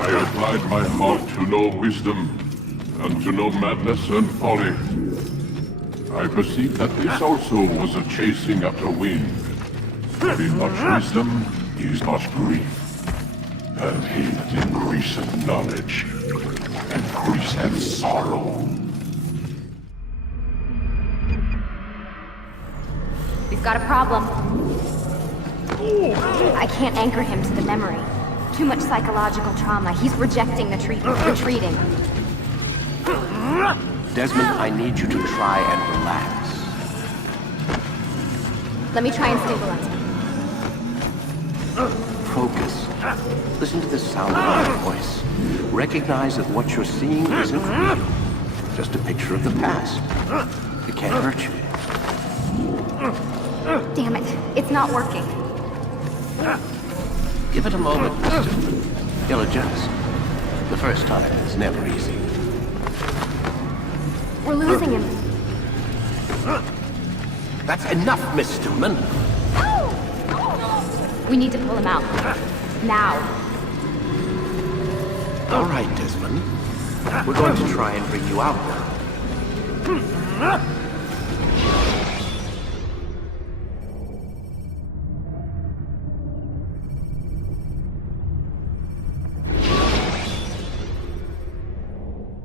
I applied my heart to know wisdom, and to know madness and folly. I perceived that this also was a chasing after wind. Having much wisdom is much grief, and he that increaseth knowledge increaseth sorrow. We've got a problem. I can't anchor him to the memory. Too much psychological trauma. He's rejecting the treatment, retreating. Desmond, I need you to try and relax. Let me try and stabilize him. Focus. Listen to the sound of my voice. Recognize that what you're seeing isn't real. Just a picture of the past. It can't hurt you. Damn it. It's not working. Give it a moment, mister. He'll adjust. The first time is never easy. We're losing him. That's enough, Miss Stillman. We need to pull him out. Now. All right, Desmond. We're going to try and bring you out now.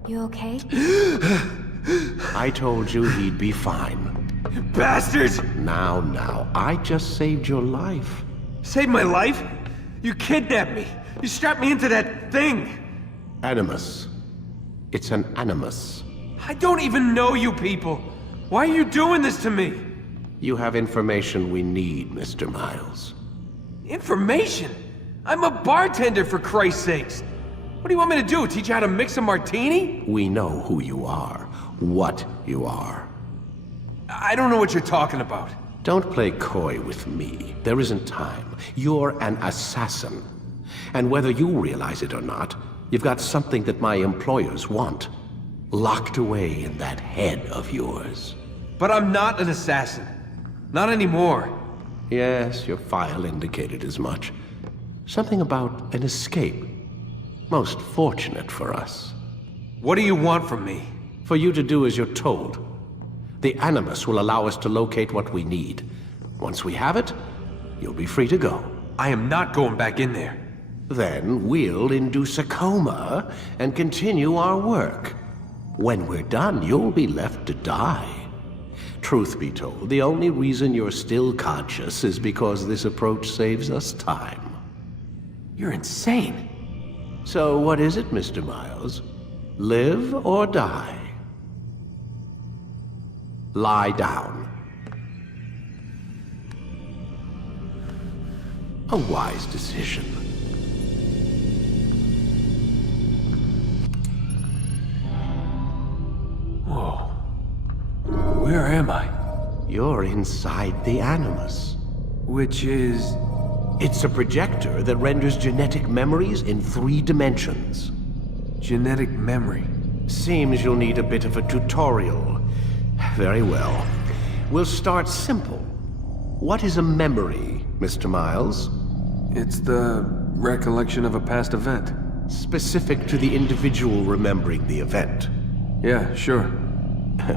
You okay? I told you he'd be fine. Bastards! Now, I just saved your life. Saved my life? You kidnapped me. You strapped me into that thing. Animus. It's an animus. I don't even know you people. Why are you doing this to me? You have information we need, Mr. Miles. Information? I'm a bartender, for Christ's sakes. What do you want me to do? Teach you how to mix a martini? We know who you are, what you are. I don't know what you're talking about. Don't play coy with me. There isn't time. You're an assassin. And whether you realize it or not, you've got something that my employers want. Locked away in that head of yours. But I'm not an assassin. Not anymore. Yes, your file indicated as much. Something about an escape. Most fortunate for us. What do you want from me? For you to do as you're told. The Animus will allow us to locate what we need. Once we have it, you'll be free to go. I am not going back in there. Then we'll induce a coma and continue our work. When we're done, you'll be left to die. Truth be told, the only reason you're still conscious is because this approach saves us time. You're insane. So what is it, Mr. Miles? Live or die? Lie down. A wise decision. Whoa. Where am I? You're inside the Animus. Which is... It's a projector that renders genetic memories in 3 dimensions. genetic memory. Seems you'll need a bit of a tutorial. Very well. We'll start simple. What is a memory, Mr. Miles? It's the recollection of a past event. Specific to the individual remembering the event. Yeah, sure.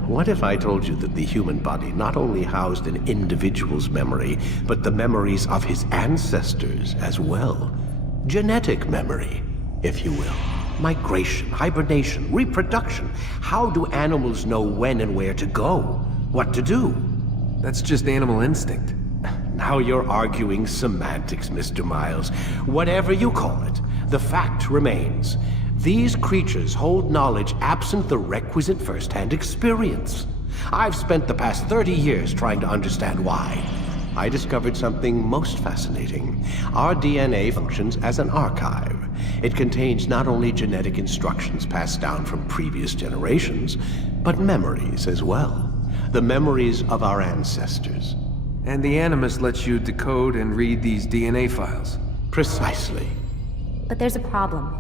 What if I told you that the human body not only housed an individual's memory, but the memories of his ancestors as well? Genetic memory, if you will. Migration, hibernation, reproduction. How do animals know when and where to go? What to do? That's just animal instinct. Now you're arguing semantics, Mr. Miles. Whatever you call it, the fact remains. These creatures hold knowledge absent the requisite first-hand experience. I've spent the past 30 years trying to understand why. I discovered something most fascinating. Our DNA functions as an archive. It contains not only genetic instructions passed down from previous generations, but memories as well. The memories of our ancestors. And the Animus lets you decode and read these DNA files. Precisely. But there's a problem.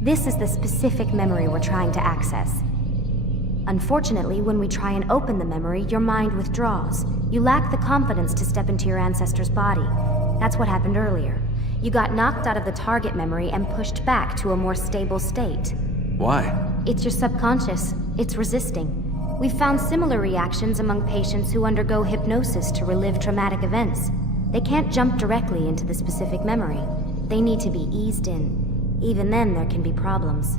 This is the specific memory we're trying to access. Unfortunately, when we try and open the memory, your mind withdraws. You lack the confidence to step into your ancestor's body. That's what happened earlier. You got knocked out of the target memory and pushed back to a more stable state. Why? It's your subconscious. It's resisting. We've found similar reactions among patients who undergo hypnosis to relive traumatic events. They can't jump directly into the specific memory. They need to be eased in. Even then, there can be problems.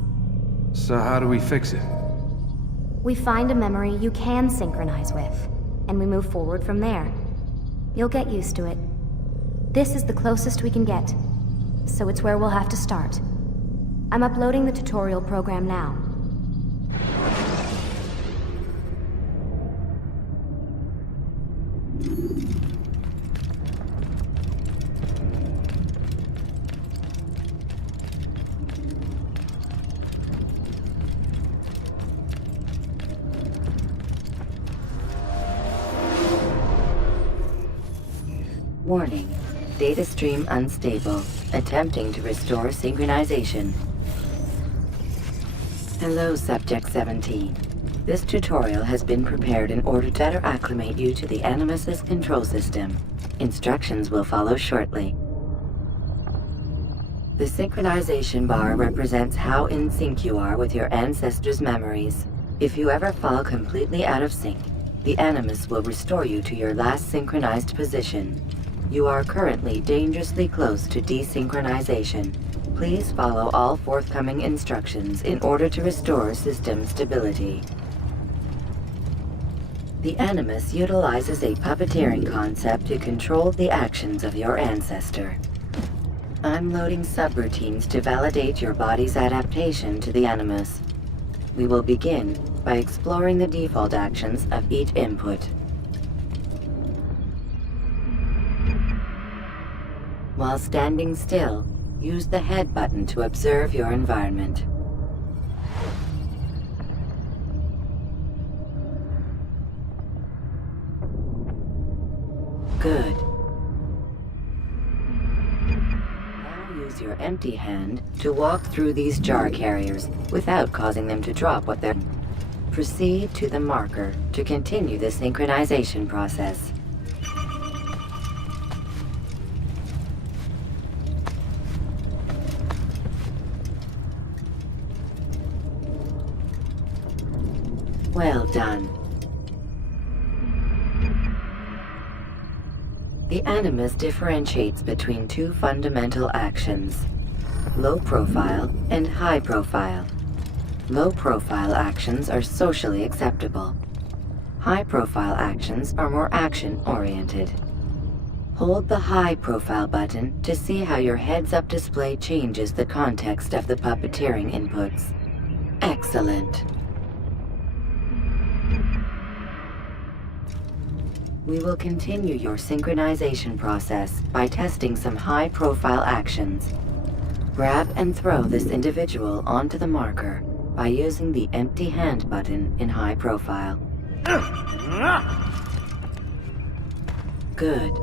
So how do we fix it? We find a memory you can synchronize with, and we move forward from there. You'll get used to it. This is the closest we can get, so it's where we'll have to start. I'm uploading the tutorial program now. Warning. Data stream unstable. Attempting to restore synchronization. Hello, Subject 17. This tutorial has been prepared in order to better acclimate you to the Animus's control system. Instructions will follow shortly. The synchronization bar represents how in sync you are with your ancestors' memories. If you ever fall completely out of sync, the Animus will restore you to your last synchronized position. You are currently dangerously close to desynchronization. Please follow all forthcoming instructions in order to restore system stability. The Animus utilizes a puppeteering concept to control the actions of your ancestor. I'm loading subroutines to validate your body's adaptation to the Animus. We will begin by exploring the default actions of each input. While standing still, use the head button to observe your environment. Good. Now use your empty hand to walk through these jar carriers without causing them to drop what they're... Proceed to the marker to continue the synchronization process. Well done. The Animus differentiates between two fundamental actions: low profile and high profile. Low profile actions are socially acceptable. High profile actions are more action-oriented. Hold the high profile button to see how your heads-up display changes the context of the puppeteering inputs. Excellent. We will continue your synchronization process by testing some high-profile actions. Grab and throw this individual onto the marker by using the empty hand button in high profile. Good.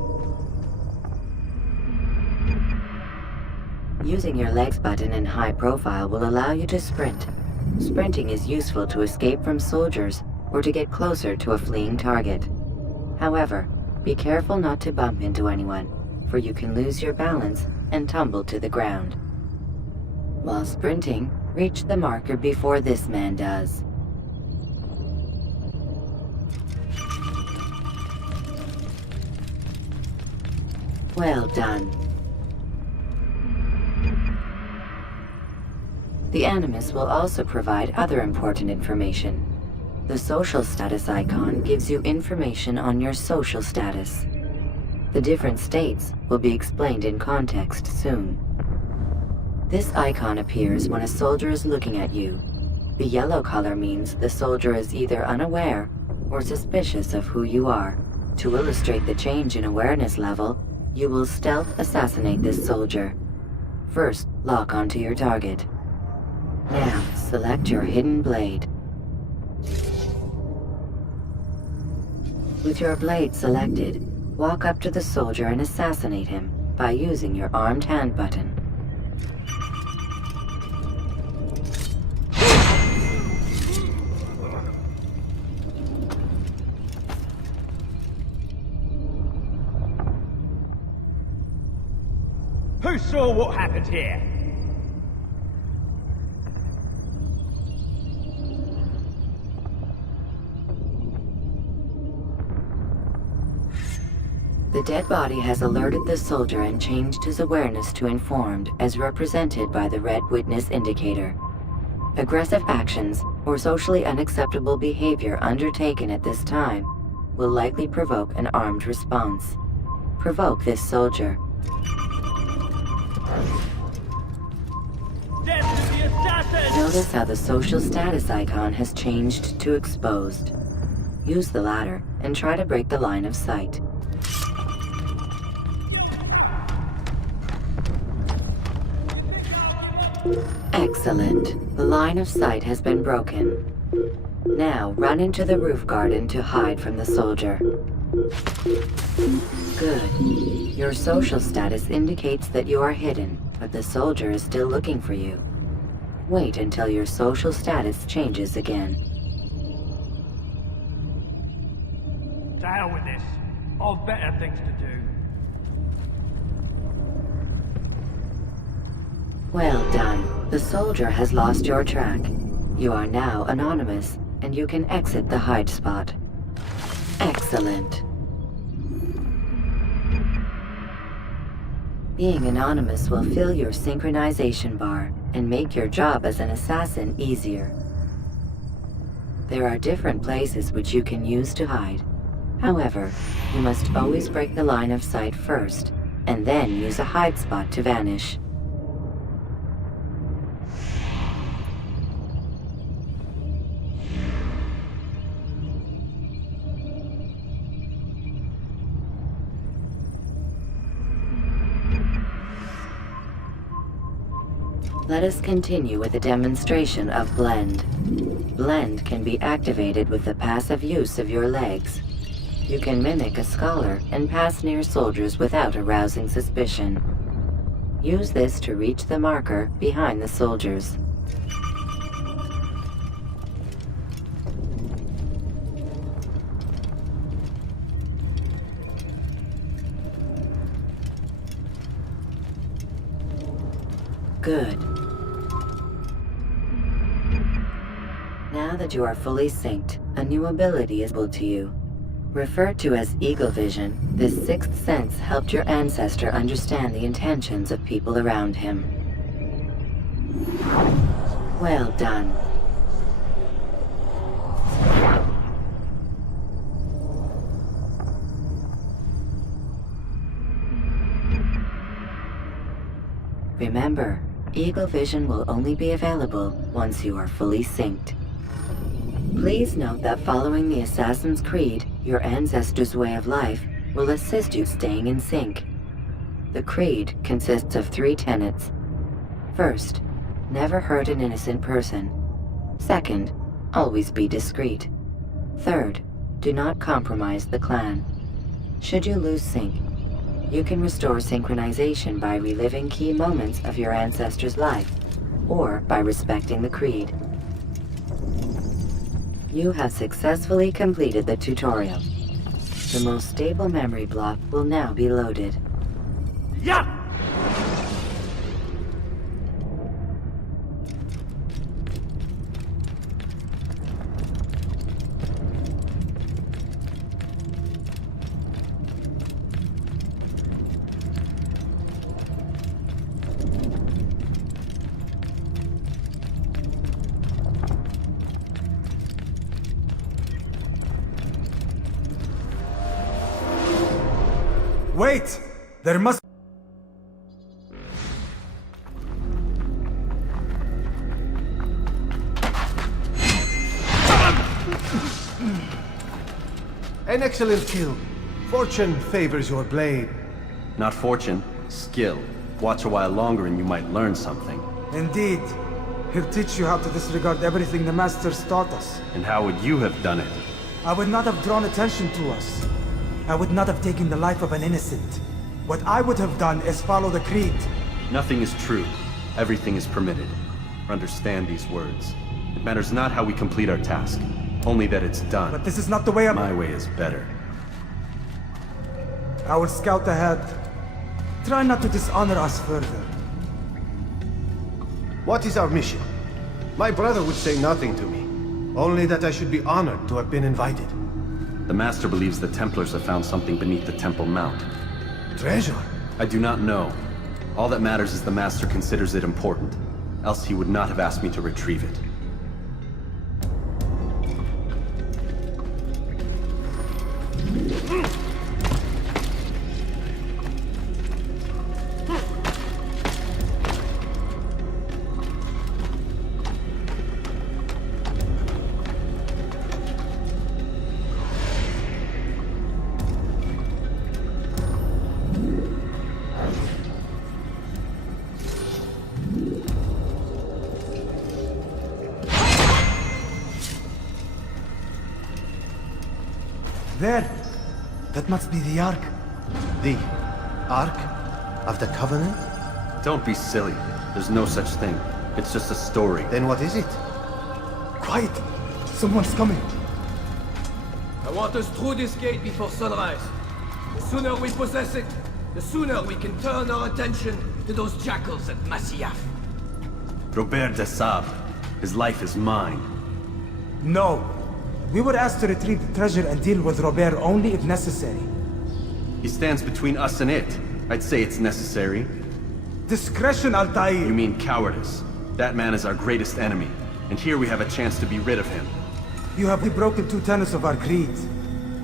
Using your legs button in high profile will allow you to sprint. Sprinting is useful to escape from soldiers or to get closer to a fleeing target. However, be careful not to bump into anyone, for you can lose your balance and tumble to the ground. While sprinting, reach the marker before this man does. Well done. The Animus will also provide other important information. The social status icon gives you information on your social status. The different states will be explained in context soon. This icon appears when a soldier is looking at you. The yellow color means the soldier is either unaware or suspicious of who you are. To illustrate the change in awareness level, you will stealth assassinate this soldier. First, lock onto your target. Now, select your hidden blade. With your blade selected, walk up to the soldier and assassinate him by using your armed hand button. Who saw what happened here? The dead body has alerted the soldier and changed his awareness to informed, as represented by the red witness indicator. Aggressive actions or socially unacceptable behavior undertaken at this time will likely provoke an armed response. Provoke this soldier. Death to the assassin! Notice how the social status icon has changed to exposed. Use the latter and try to break the line of sight. Excellent. The line of sight has been broken. Now run into the roof garden to hide from the soldier. Good. Your social status indicates that you are hidden, but the soldier is still looking for you. Wait until your social status changes again. To hell with this. I've better things to do. Well done. The soldier has lost your track. You are now anonymous, and you can exit the hide spot. Excellent. Being anonymous will fill your synchronization bar and make your job as an assassin easier. There are different places which you can use to hide. However, you must always break the line of sight first, and then use a hide spot to vanish. Let us continue with a demonstration of Blend. Blend can be activated with the passive use of your legs. You can mimic a scholar and pass near soldiers without arousing suspicion. Use this to reach the marker behind the soldiers. Good. Now that you are fully synced, a new ability is available to you. Referred to as Eagle Vision, this sixth sense helped your ancestor understand the intentions of people around him. Well done. Remember, Eagle Vision will only be available once you are fully synced. Please note that following the Assassin's Creed, your ancestors' way of life will assist you staying in sync. The Creed consists of 3 tenets. First, never hurt an innocent person. Second, always be discreet. Third, do not compromise the clan. Should you lose sync, you can restore synchronization by reliving key moments of your ancestor's life, or by respecting the Creed. You have successfully completed the tutorial. The most stable memory block will now be loaded. Yeah! Wait! There must... An excellent kill. Fortune favors your blade. Not fortune, skill. Watch a while longer and you might learn something. Indeed. He'll teach you how to disregard everything the Masters taught us. And how would you have done it? I would not have drawn attention to us. I would not have taken the life of an innocent. What I would have done is follow the Creed. Nothing is true. Everything is permitted. Understand these words. It matters not how we complete our task, only that it's done. But this is not the way My way is better. I will scout ahead. Try not to dishonor us further. What is our mission? My brother would say nothing to me. Only that I should be honored to have been invited. The Master believes the Templars have found something beneath the Temple Mount. Treasure? I do not know. All that matters is the Master considers it important. Else he would not have asked me to retrieve it. There! That must be the Ark. The Ark of the Covenant? Don't be silly. There's no such thing. It's just a story. Then what is it? Quiet! Someone's coming. I want us through this gate before sunrise. The sooner we possess it, the sooner we can turn our attention to those jackals at Masyaf. Robert de Sable. His life is mine. No. We were asked to retrieve the treasure and deal with Robert only if necessary. He stands between us and it. I'd say it's necessary. Discretion, Altair! You mean cowardice. That man is our greatest enemy, and here we have a chance to be rid of him. You have broken 2 tenets of our creed.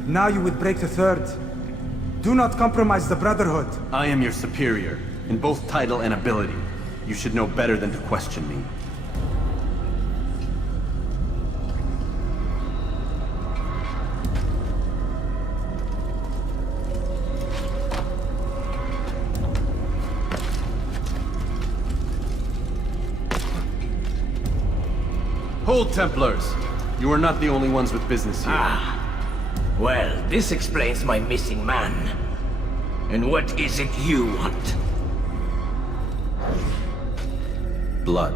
Now you would break the 3rd. Do not compromise the Brotherhood. I am your superior, in both title and ability. You should know better than to question me. Hold, Templars! You are not the only ones with business here. Well, this explains my missing man. And what is it you want? Blood.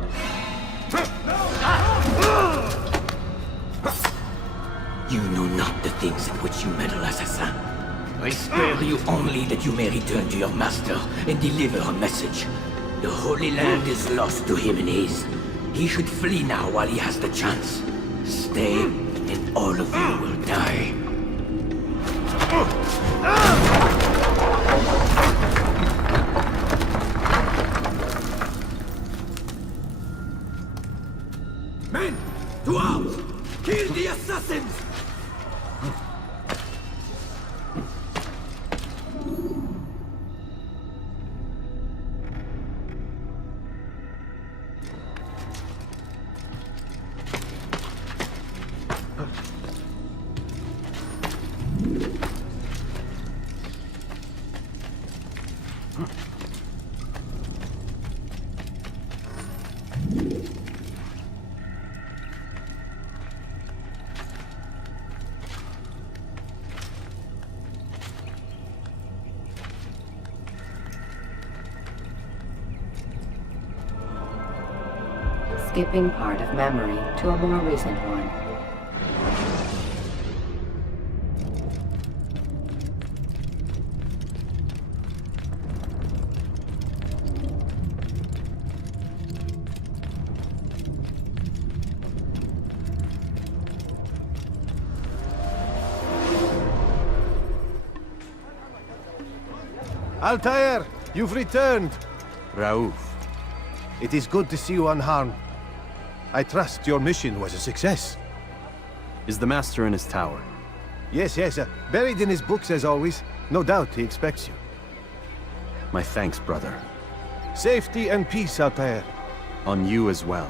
You know not the things in which you meddle, assassin. I spare you only that you may return to your master and deliver a message. The Holy Land is lost to him and his. He should flee now while he has the chance. Stay, and all of you will die. Men, to arms! Kill the assassins! Skipping part of memory to a more recent one. Altair, you've returned. Raouf. It is good to see you unharmed. I trust your mission was a success. Is the Master in his tower? Yes, buried in his books as always. No doubt he expects you. My thanks, brother. Safety and peace, Altair. On you as well.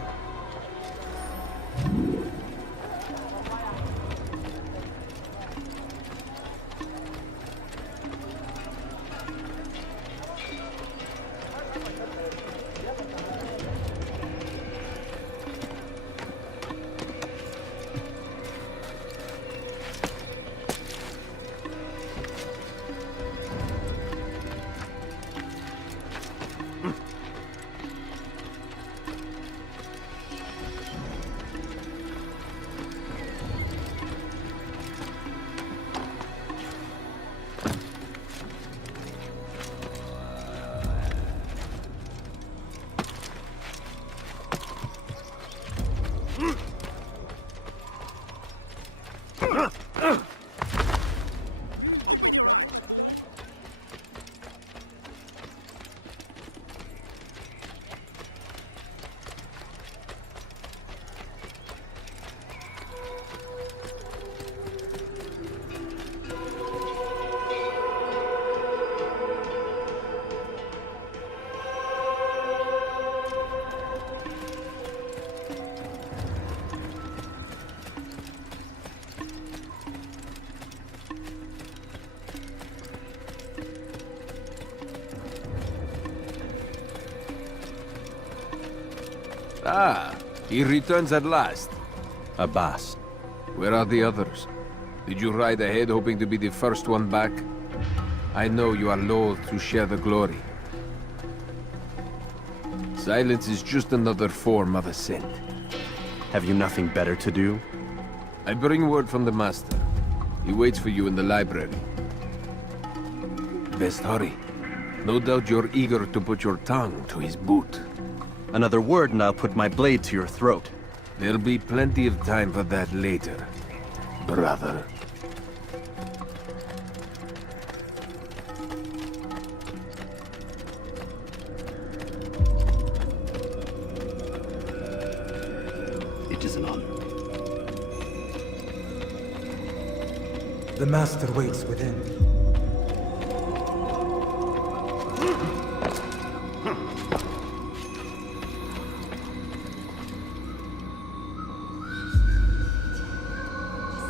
Ah, he returns at last. Abbas. Where are the others? Did you ride ahead hoping to be the first one back? I know you are loath to share the glory. Silence is just another form of assent. Have you nothing better to do? I bring word from the Master. He waits for you in the library. Best hurry. No doubt you're eager to put your tongue to his boot. Another word and I'll put my blade to your throat. There'll be plenty of time for that later, brother. It is an honor. The Master waits within.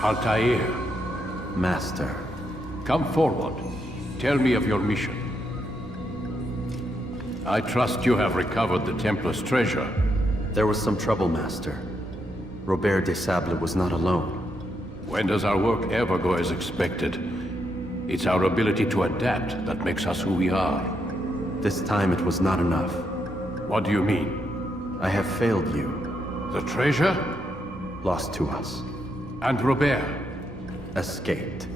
Altair, Master. come forward. Tell me of your mission. I trust you have recovered the Templar's treasure. There was some trouble, Master. Robert de Sable was not alone. When does our work ever go as expected? It's our ability to adapt that makes us who we are. This time it was not enough. What do you mean? I have failed you. The treasure? Lost to us. And Robert? Escaped.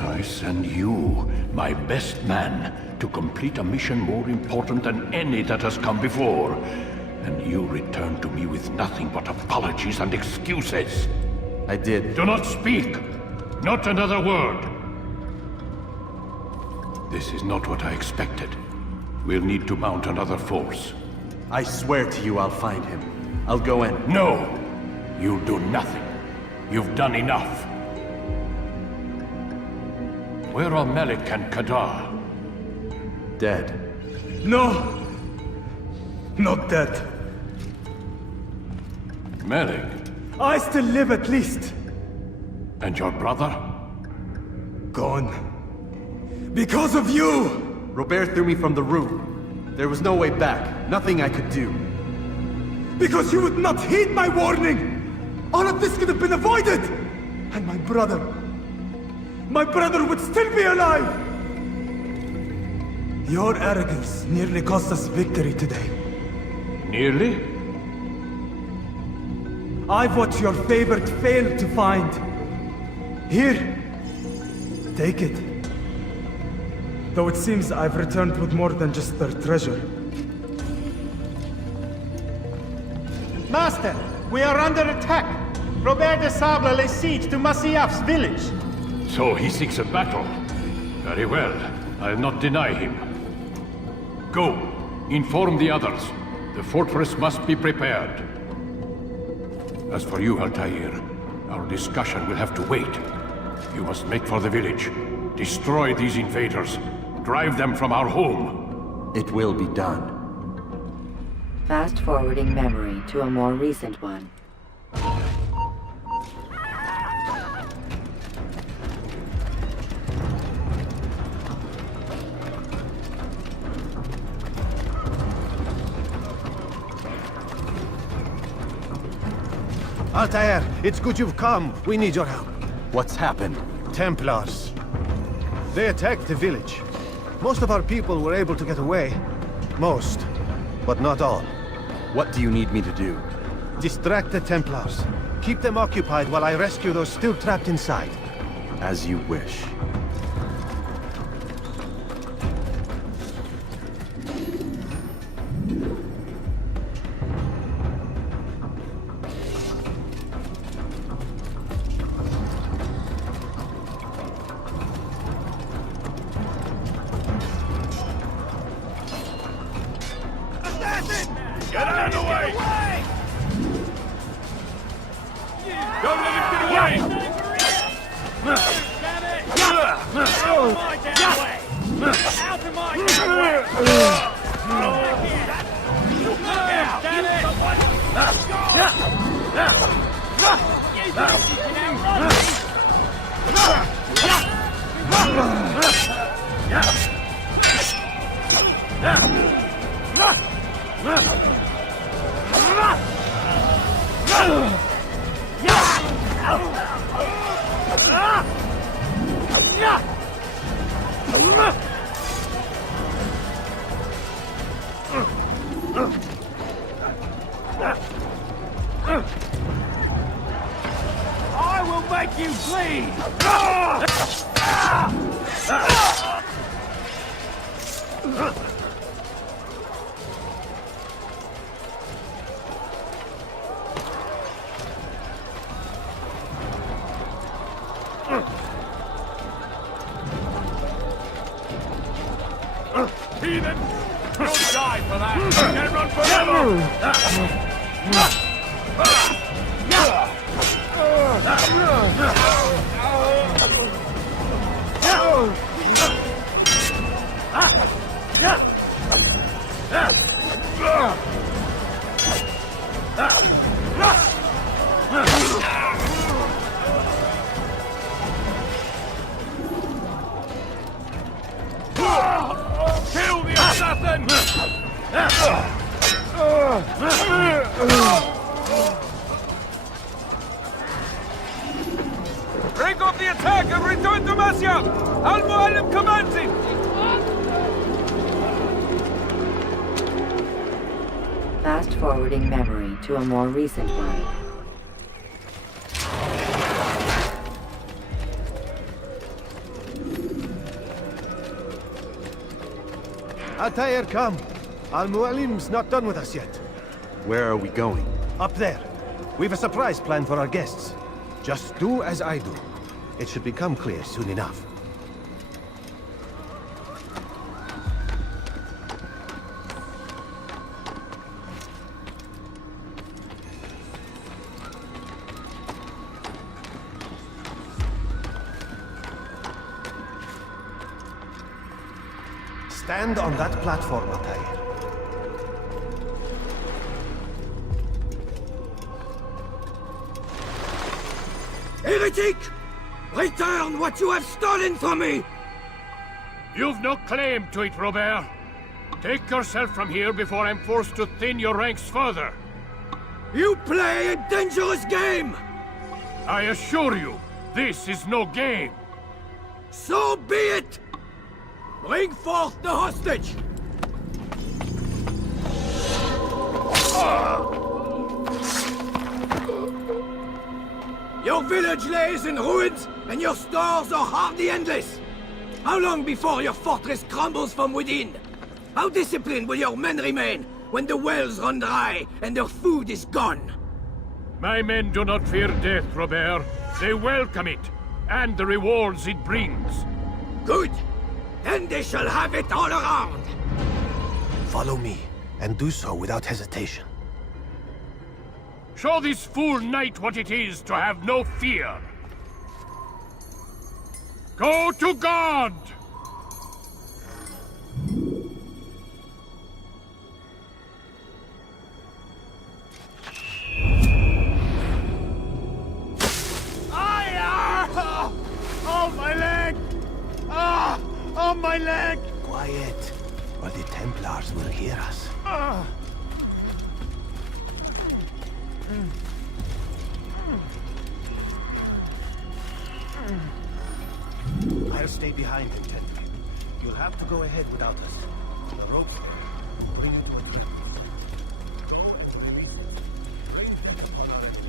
I send you, my best man, to complete a mission more important than any that has come before. And you return to me with nothing but apologies and excuses. I did. Do not speak! Not another word! This is not what I expected. We'll need to mount another force. I swear to you I'll find him. I'll go in. No! You'll do nothing. You've done enough. Where are Melik and Kadar? Dead. No! Not dead. Melik? I still live at least. And your brother? Gone. Because of you! Robert threw me from the room. There was no way back. Nothing I could do. Because you would not heed my warning! All of this could have been avoided! And my brother would still be alive! Your arrogance nearly cost us victory today. Nearly? I've what your favorite failed to find. Here, take it. Though it seems I've returned with more than just their treasure. Master, we are under attack. Robert de Sable lays siege to Masyaf's village. So he seeks a battle. Very well. I'll not deny him. Go. Inform the others. The fortress must be prepared. As for you, Altair, our discussion will have to wait. You must make for the village. Destroy these invaders. Drive them from our home. It will be done. Fast-forwarding memory to a more recent one. Altair, it's good you've come. We need your help. What's happened? Templars. They attacked the village. Most of our people were able to get away. Most, but not all. What do you need me to do? Distract the Templars. Keep them occupied while I rescue those still trapped inside. As you wish. Get out of the way! Don't let him get away! Out of my way! I will make you bleed! Heathen! You'll die for that! You can't run Kill the assassin! up the attack and return to Masya! Al-Mu'allim commands it! Fast-forwarding memory to a more recent one. Altair, come. Al-Mu'allim's not done with us yet. Where are we going? Up there. We've a surprise planned for our guests. Just do as I do. It should become clear soon enough. Stand on that platform, Altair. Heretic! Return what you have stolen from me! You've no claim to it, Robert. Take yourself from here before I'm forced to thin your ranks further. You play a dangerous game! I assure you, this is no game. So be it! Bring forth the hostage! Your village lays in ruins, and your stores are hardly endless. How long before your fortress crumbles from within? How disciplined will your men remain when the wells run dry and their food is gone? My men do not fear death, Robert. They welcome it, and the rewards it brings. Good! Then they shall have it all around! Follow me, and do so without hesitation. Show this fool knight what it is to have no fear. Go to God! Oh, my leg! Ah! Oh, my leg! Quiet, or the Templars will hear us. I'll stay behind him, Tenry. You'll have to go ahead without us. The ropes there. Bring you to a gate. Bring death upon our enemies.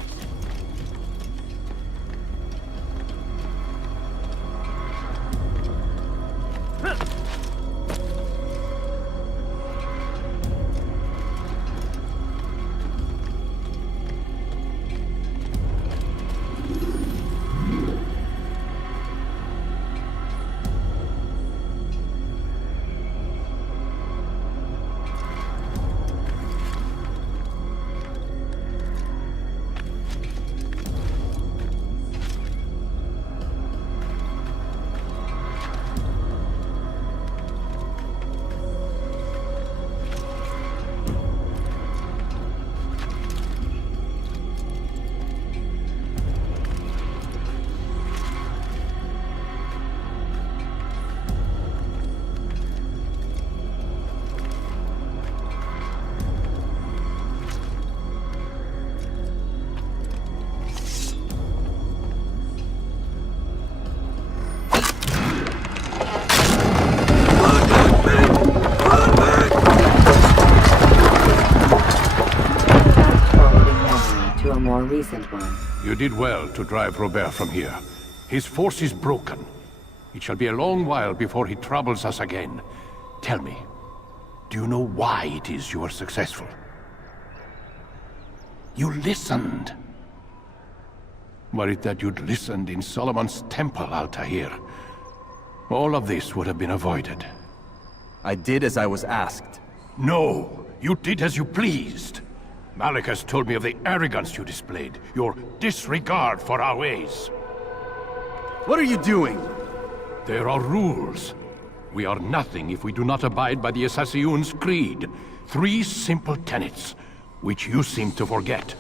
Recent one. You did well to drive Robert from here. His force is broken. It shall be a long while before he troubles us again. Tell me, do you know why it is you were successful? You listened. Were it that you'd listened in Solomon's temple, Altair, all of this would have been avoided. I did as I was asked. No, you did as you pleased. Malik has told me of the arrogance you displayed, your disregard for our ways. What are you doing? There are rules. We are nothing if we do not abide by the Assassin's Creed. 3 simple tenets, which you seem to forget.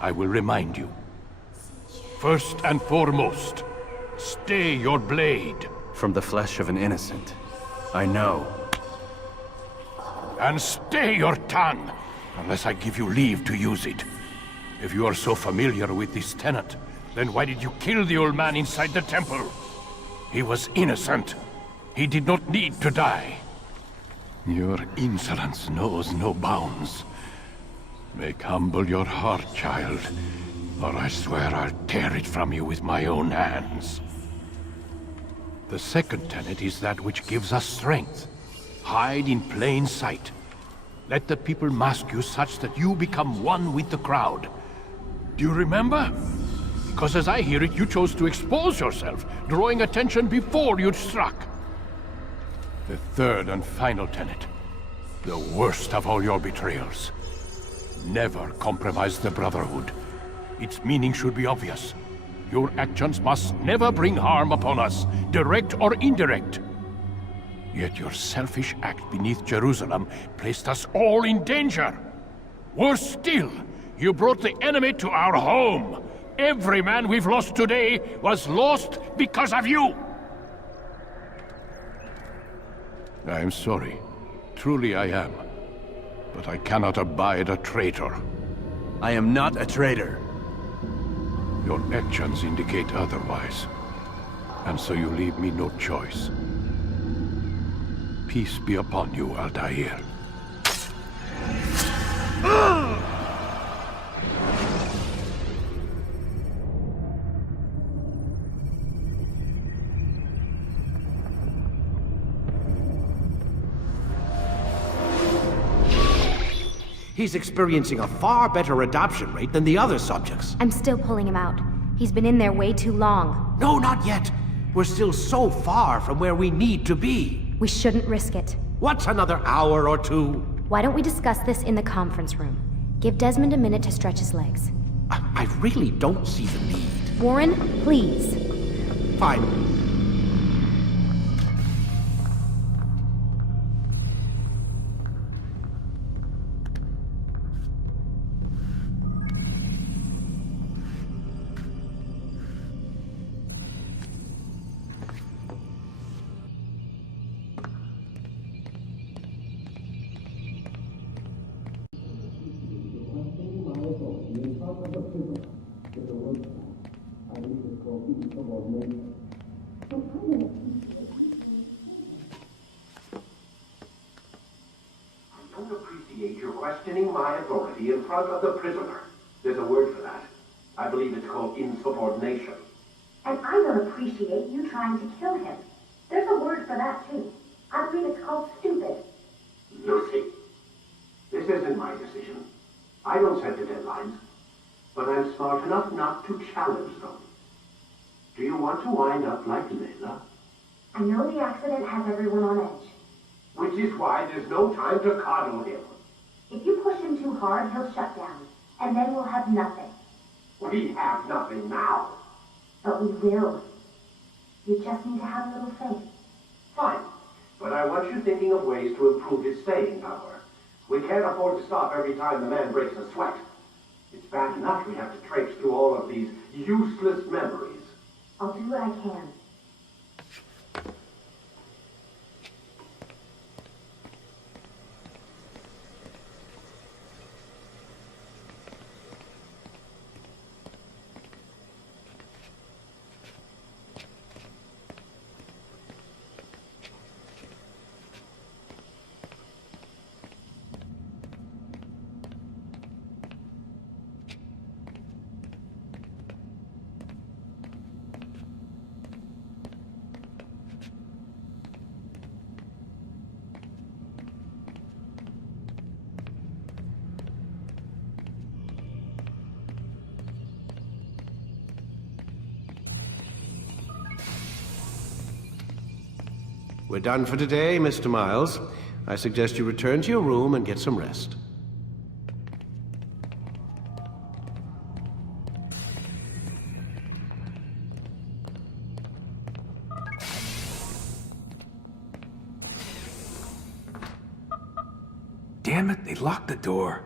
I will remind you. First and foremost, stay your blade. From the flesh of an innocent. I know. And stay your tongue, unless I give you leave to use it. If you are so familiar with this tenet, Then why did you kill the old man inside the temple? He was innocent. He did not need to die. Your insolence knows no bounds. Make humble your heart, child, or I swear I'll tear it from you with my own hands. The second tenet is that which gives us strength. Hide in plain sight. Let the people mask you such that you become one with the crowd. Do you remember? Because as I hear it, you chose to expose yourself, drawing attention before you'd struck. The third and final tenet. The worst of all your betrayals. Never compromise the Brotherhood. Its meaning should be obvious. Your actions must never bring harm upon us, direct or indirect. Yet your selfish act beneath Jerusalem placed us all in danger. Worse still, you brought the enemy to our home. Every man we've lost today was lost because of you. I am sorry. Truly I am. But I cannot abide a traitor. I am not a traitor. Your actions indicate otherwise. And so you leave me no choice. Peace be upon you, Altair. He's experiencing a far better adoption rate than the other subjects. I'm still pulling him out. He's been in there way too long. No, not yet. We're still so far from where we need to be. We shouldn't risk it. What's another hour or two? Why don't we discuss this in the conference room? Give Desmond a minute to stretch his legs. I really don't see the need. Warren, please. Fine. You're questioning my authority in front of the prisoner. There's a word for that. I believe it's called insubordination. And I don't appreciate you trying to kill him. There's a word for that, too. I believe it's called stupid. Lucy, this isn't my decision. I don't set the deadlines. But I'm smart enough not to challenge them. Do you want to wind up like Layla? I know the accident has everyone on edge. Which is why there's no time to coddle him. If you push him too hard, he'll shut down. And then we'll have nothing. We have nothing now. But we will. You just need to have a little faith. Fine. But I want you thinking of ways to improve his staying power. We can't afford to stop every time the man breaks a sweat. It's bad enough we have to traipse through all of these useless memories. I'll do what I can. We're done for today, Mr. Miles. I suggest you return to your room and get some rest. Damn it, they locked the door.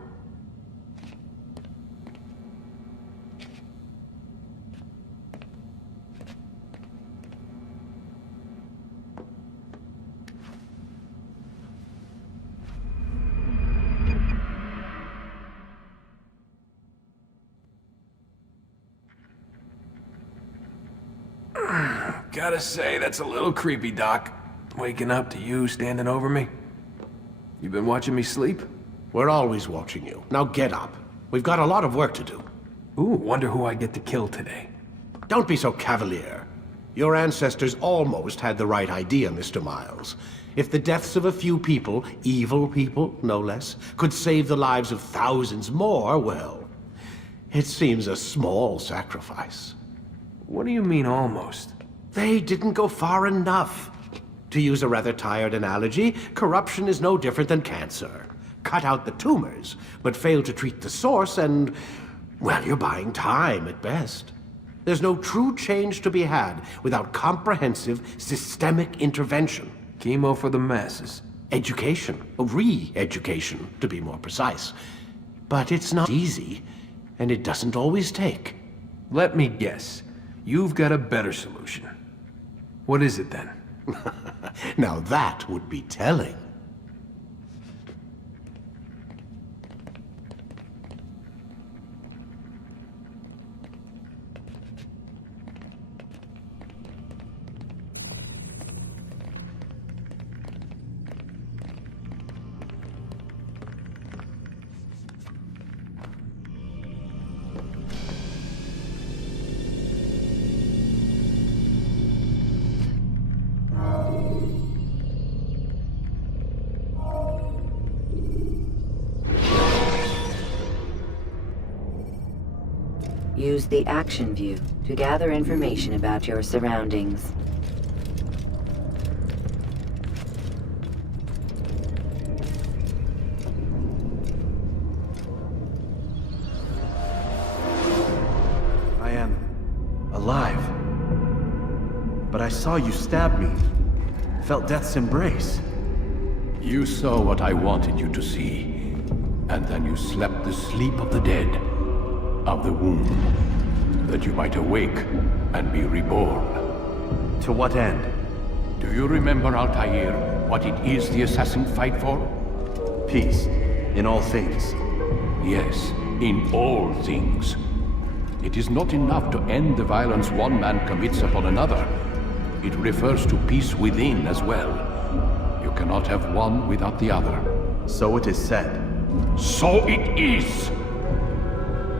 Gotta say, that's a little creepy, Doc. Waking up to you standing over me. You been watching me sleep? We're always watching you. Now get up. We've got a lot of work to do. Ooh, wonder who I get to kill today. Don't be so cavalier. Your ancestors almost had the right idea, Mr. Miles. If the deaths of a few people, evil people, no less, could save the lives of thousands more, well, it seems a small sacrifice. What do you mean, almost? They didn't go far enough. To use a rather tired analogy, corruption is no different than cancer. Cut out the tumors, but fail to treat the source and, well, you're buying time at best. There's no true change to be had without comprehensive, systemic intervention. Chemo for the masses. Education. Re-education, to be more precise. But it's not easy, and it doesn't always take. Let me guess. You've got a better solution. What is it then? Now that would be telling. Use the action view to gather information about your surroundings. I am alive. But I saw you stab me. Felt death's embrace. You saw what I wanted you to see, and then you slept the sleep of the dead, of the womb, that you might awake and be reborn. To what end? Do you remember, Altair, what it is the assassins fight for? Peace, in all things. Yes, in all things. It is not enough to end the violence one man commits upon another. It refers to peace within as well. You cannot have one without the other. So it is said. So it is!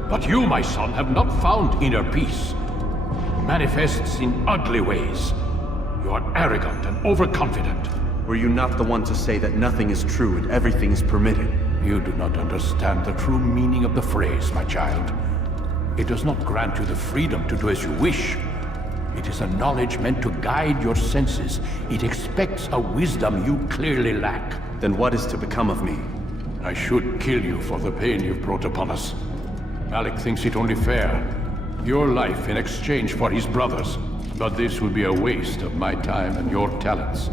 But you, my son, have not found inner peace. Manifests in ugly ways. You are arrogant and overconfident. Were you not the one to say that nothing is true and everything is permitted? You do not understand the true meaning of the phrase, my child. It does not grant you the freedom to do as you wish. It is a knowledge meant to guide your senses. It expects a wisdom you clearly lack. Then what is to become of me? I should kill you for the pain you've brought upon us. Malik thinks it only fair. Your life in exchange for his brother's. But this would be a waste of my time and your talents.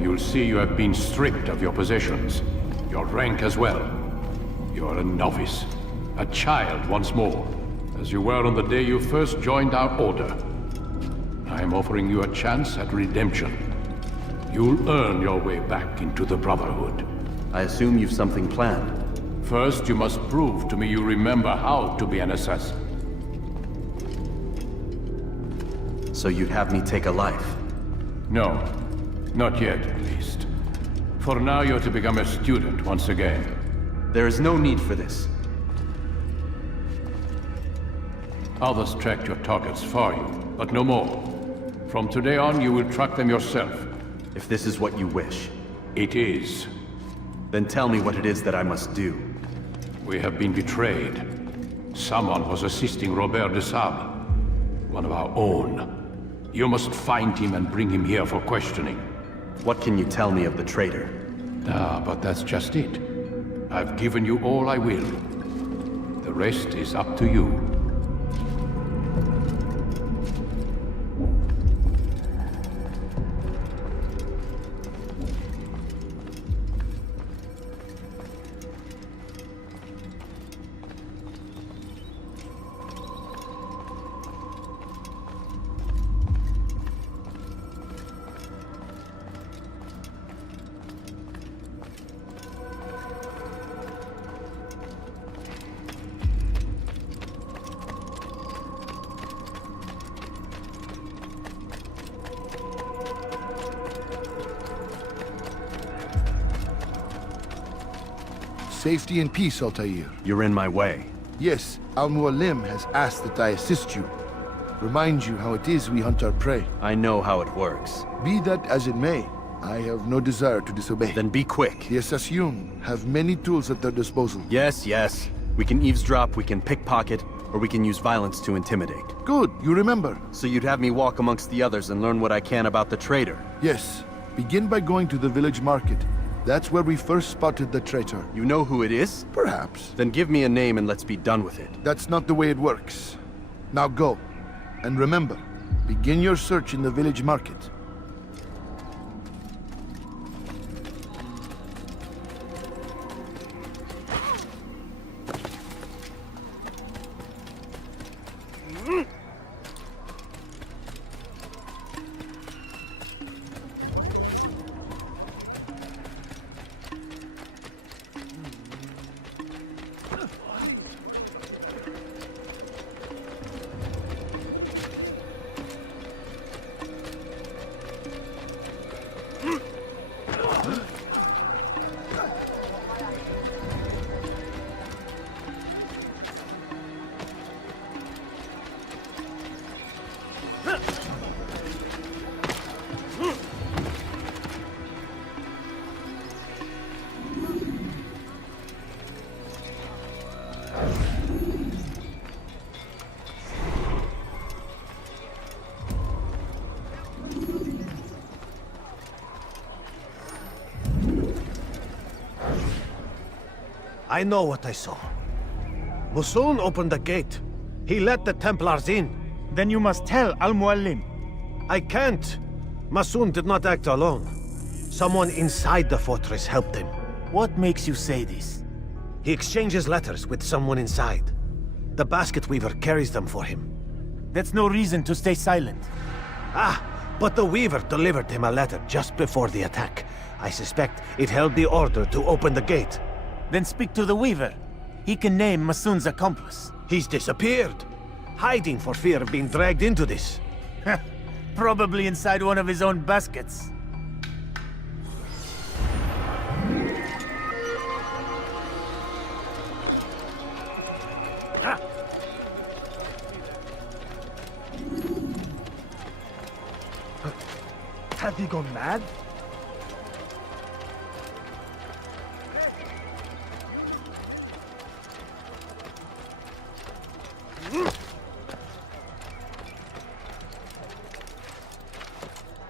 You'll see you have been stripped of your possessions. Your rank as well. You're a novice. A child once more. As you were on the day you first joined our order. I am offering you a chance at redemption. You'll earn your way back into the Brotherhood. I assume you've something planned. First, you must prove to me you remember how to be an assassin. So you'd have me take a life? No. Not yet, at least. For now, you're to become a student once again. There is no need for this. Others tracked your targets for you, but no more. From today on, you will track them yourself. If this is what you wish. It is. Then tell me what it is that I must do. We have been betrayed. Someone was assisting Robert de Sable, one of our own. You must find him and bring him here for questioning. What can you tell me of the traitor? But that's just it. I've given you all I will. The rest is up to you. safety and peace, Altair. You're in my way. Yes, Al-Mualim has asked that I assist you. Remind you how it is we hunt our prey. I know how it works. Be that as it may, I have no desire to disobey. Then be quick. The Assassin have many tools at their disposal. Yes, yes. We can eavesdrop, we can pickpocket, or we can use violence to intimidate. Good, you remember. So you'd have me walk amongst the others and learn what I can about the traitor? Yes. Begin by going to the village market. That's where we first spotted the traitor. You know who it is? Perhaps. Then give me a name and let's be done with it. That's not the way it works. Now go. And remember, begin your search in the village market. I know what I saw. Musun opened the gate. He let the Templars in. Then you must tell Al-Mualim. I can't. Musun did not act alone. Someone inside the fortress helped him. What makes you say this? He exchanges letters with someone inside. The basket weaver carries them for him. That's no reason to stay silent. Ah, but the weaver delivered him a letter just before the attack. I suspect it held the order to open the gate. Then speak to the weaver. He can name Masun's accomplice. He's disappeared. Hiding for fear of being dragged into this. Probably inside one of his own baskets. Have you gone mad?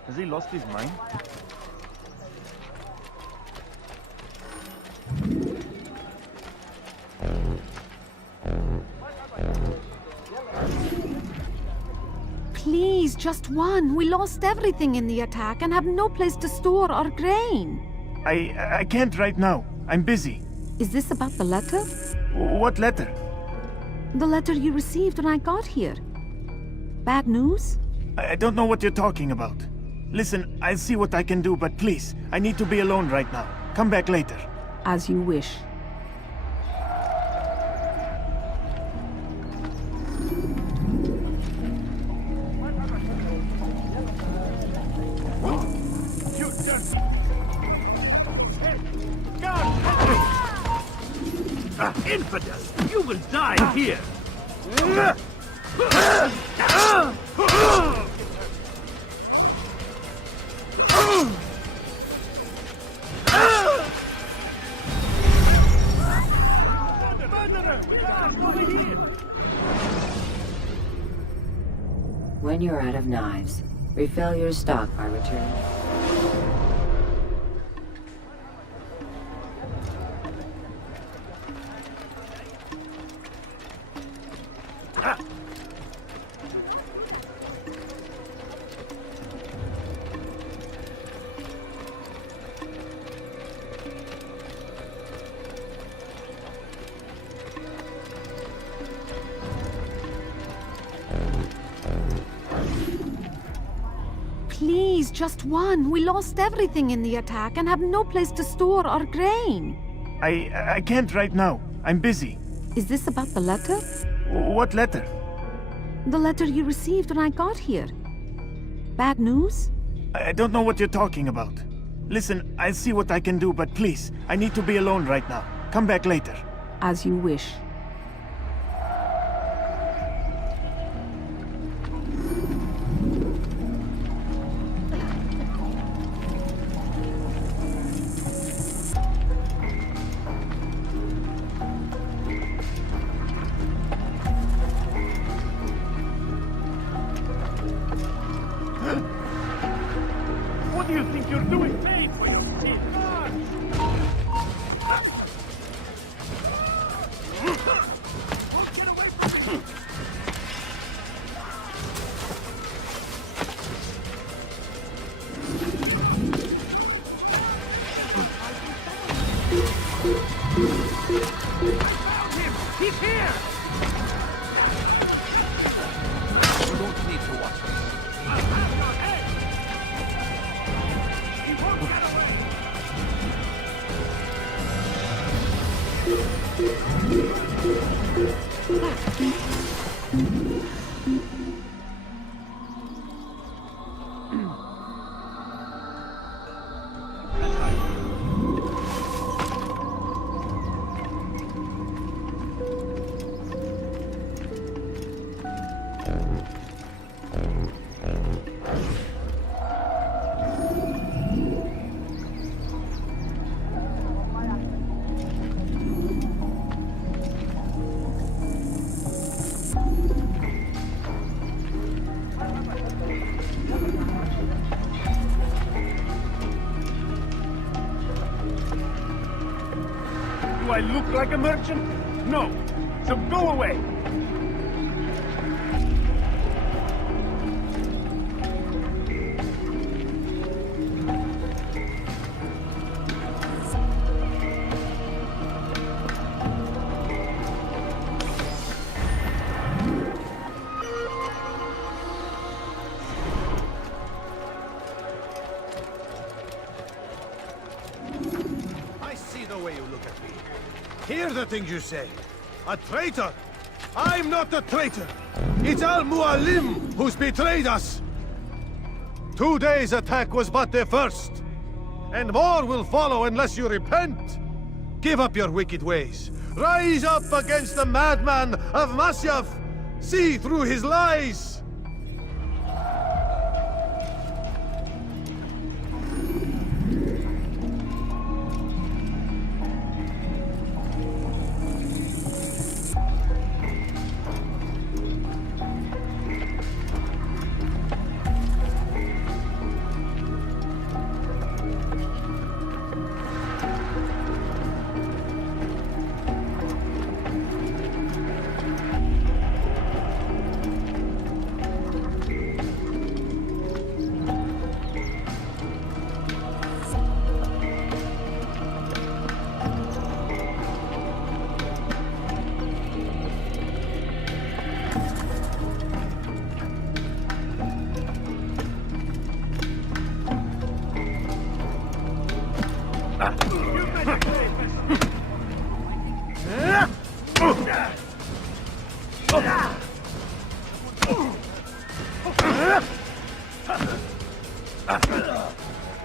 Has he lost his mind? Please, just one. We lost everything in the attack and have no place to store our grain. I can't right now. I'm busy. Is this about the letter? What letter? The letter you received when I got here. Bad news? I don't know what you're talking about. Listen, I'll see what I can do, but please, I need to be alone right now. Come back later. As you wish. Infidel! You will die here! When you're out of knives, refill your stock by returning. Please, just one. We lost everything in the attack and have no place to store our grain. I can't right now. I'm busy. Is this about the letter? What letter? The letter you received when I got here. Bad news? I don't know what you're talking about. Listen, I'll see what I can do, but please, I need to be alone right now. Come back later. As you wish. What do you think you're doing? Pay for your sin. Get away from me! He's here! You don't need to watch me. He won't get away! Do I look like a merchant? No. So go away. I see the way you look at me. Hear the things you say. A traitor! I'm not a traitor! It's Al-Mualim who's betrayed us! Today's attack was but the first. And more will follow unless you repent. Give up your wicked ways. Rise up against the madman of Masyaf! See through his lies!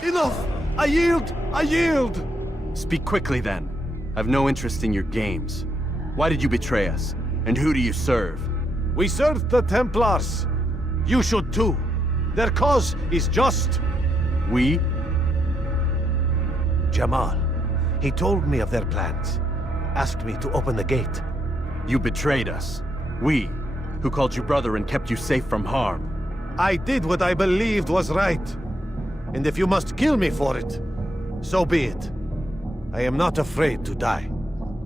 Enough! I yield! I yield! Speak quickly then. I've no interest in your games. Why did you betray us? And who do you serve? We serve the Templars. You should too. Their cause is just. We? Jamal. He told me of their plans. Asked me to open the gate. You betrayed us. We, who called you brother and kept you safe from harm. I did what I believed was right. And if you must kill me for it, so be it. I am not afraid to die.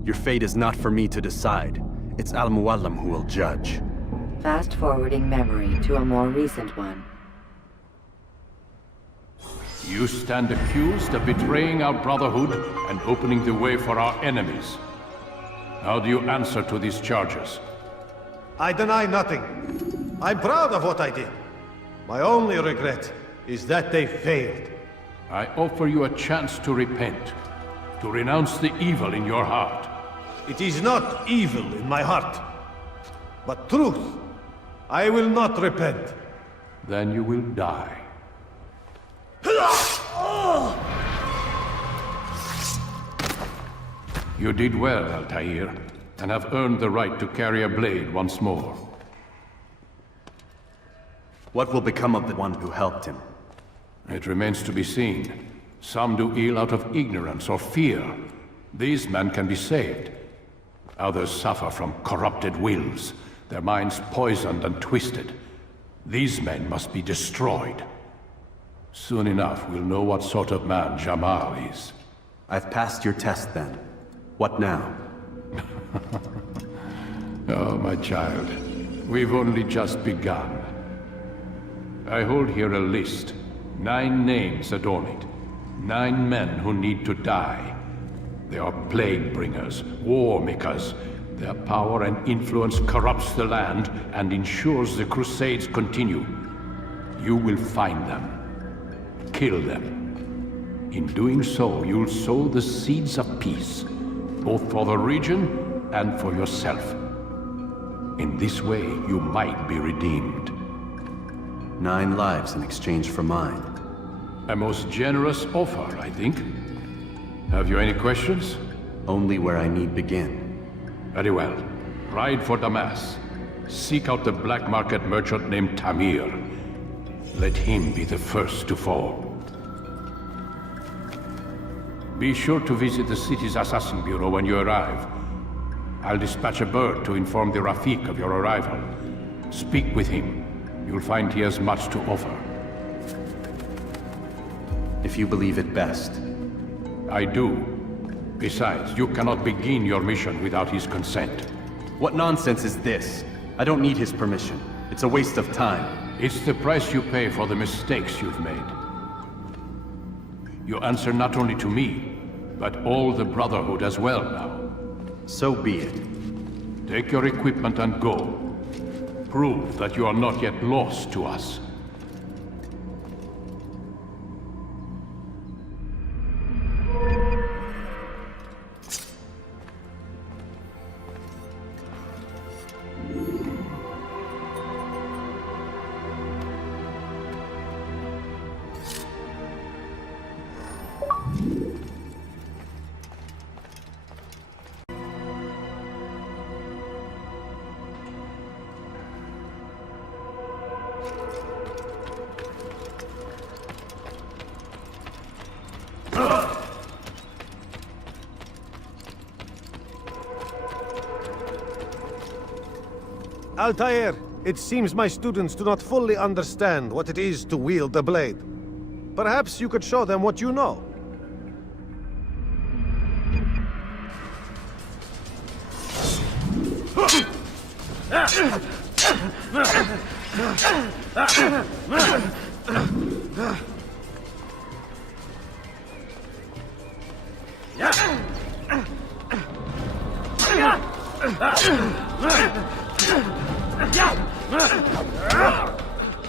Your fate is not for me to decide. It's Al-Mualim who will judge. Fast-forwarding memory to a more recent one. You stand accused of betraying our Brotherhood and opening the way for our enemies. How do you answer to these charges? I deny nothing. I'm proud of what I did. My only regret is that they failed. I offer you a chance to repent, to renounce the evil in your heart. It is not evil in my heart, but truth. I will not repent. Then you will die. You did well, Altair, and have earned the right to carry a blade once more. What will become of the one who helped him? It remains to be seen. Some do ill out of ignorance or fear. These men can be saved. Others suffer from corrupted wills, their minds poisoned and twisted. These men must be destroyed. Soon enough, we'll know what sort of man Jamal is. I've passed your test then. What now? Oh, my child. We've only just begun. I hold here a list. 9 names adorn it. 9 men who need to die. They are plague bringers, war makers. Their power and influence corrupts the land and ensures the Crusades continue. You will find them. Kill them. In doing so, you'll sow the seeds of peace, both for the region and for yourself. In this way, you might be redeemed. 9 lives in exchange for mine. A most generous offer, I think. Have you any questions? Only where I need begin. Very well. Ride for Damas. Seek out the black market merchant named Tamir. Let him be the first to fall. Be sure to visit the city's assassin bureau when you arrive. I'll dispatch a bird to inform the Rafik of your arrival. Speak with him. You'll find he has much to offer. If you believe it best. I do. Besides, you cannot begin your mission without his consent. What nonsense is this? I don't need his permission. It's a waste of time. It's the price you pay for the mistakes you've made. You answer not only to me, but all the Brotherhood as well now. So be it. Take your equipment and go. Prove that you are not yet lost to us. Altair, it seems my students do not fully understand what it is to wield the blade. Perhaps you could show them what you know.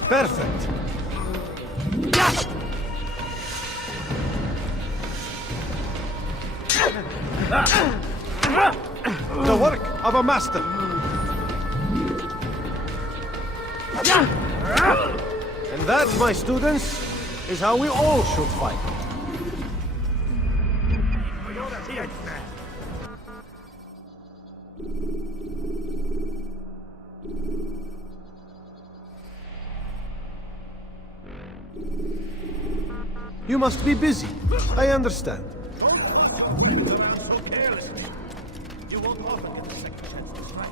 Perfect. The work of a master. And that, my students, is how we all should fight. You must be busy. I understand. You won't often get the second chance to strike.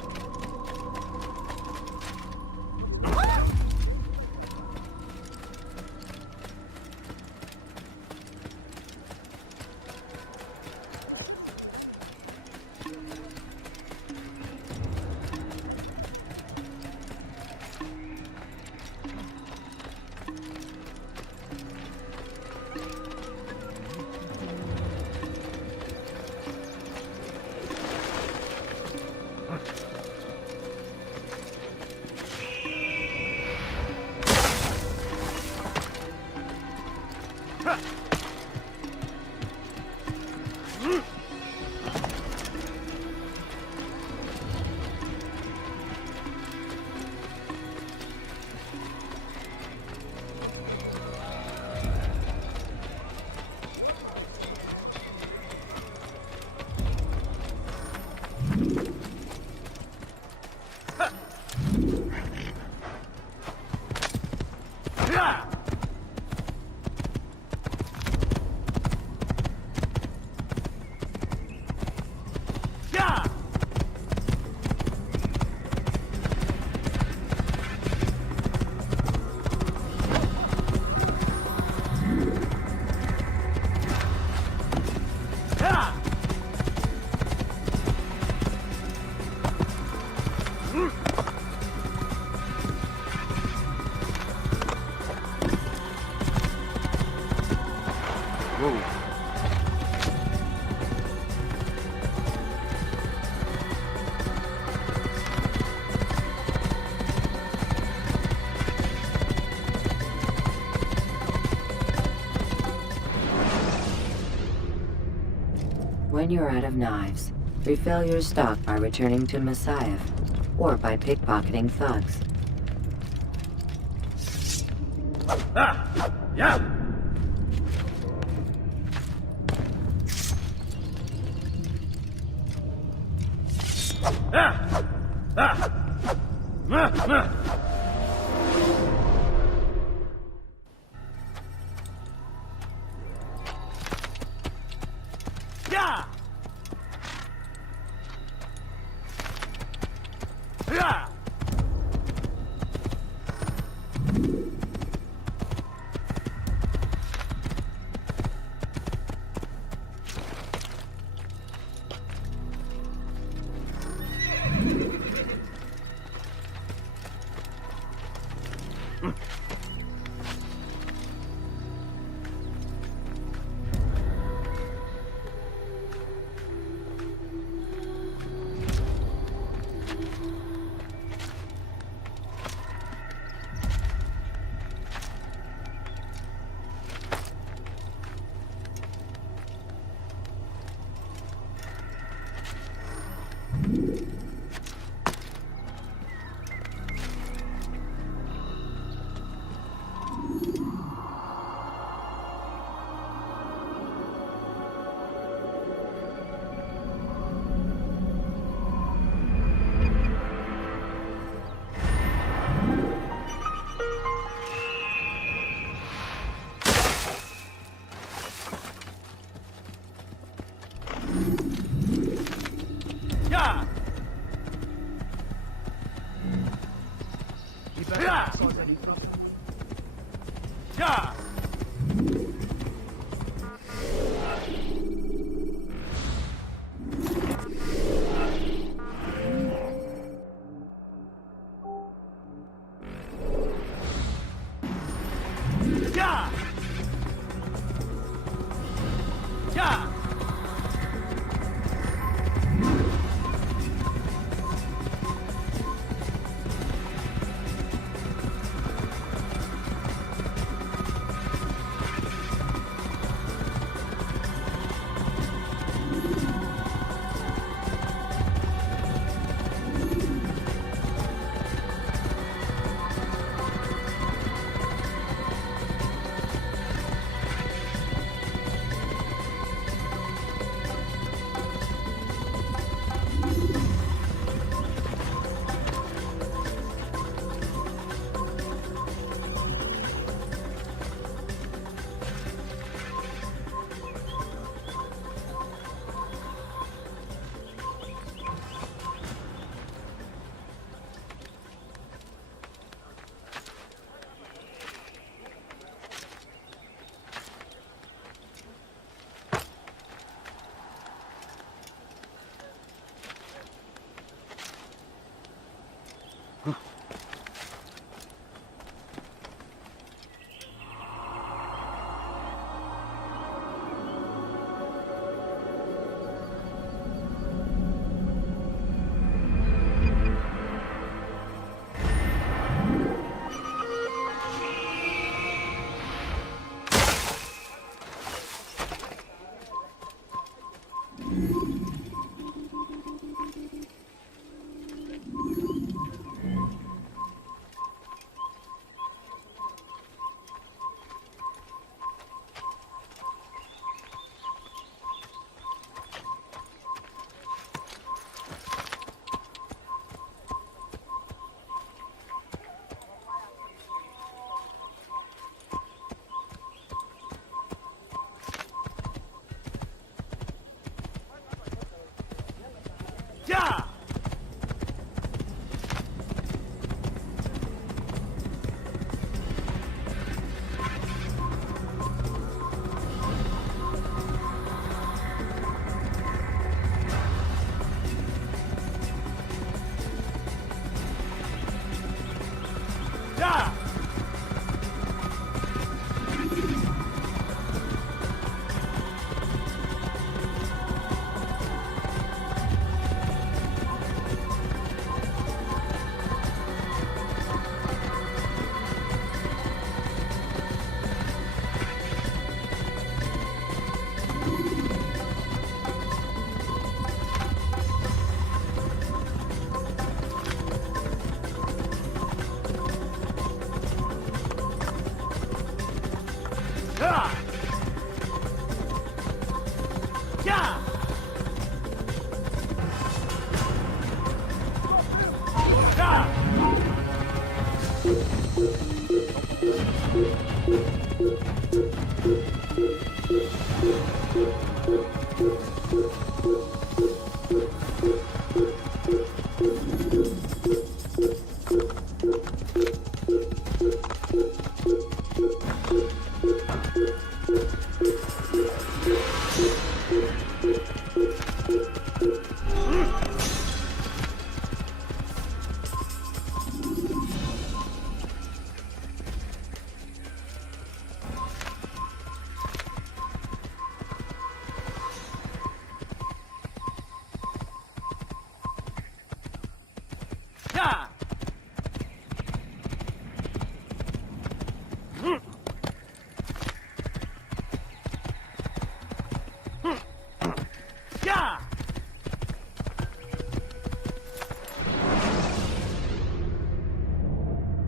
Whoa. When you're out of knives, refill your stock by returning to Messiah, or by pickpocketing thugs. Yeah! Yeah! Yeah!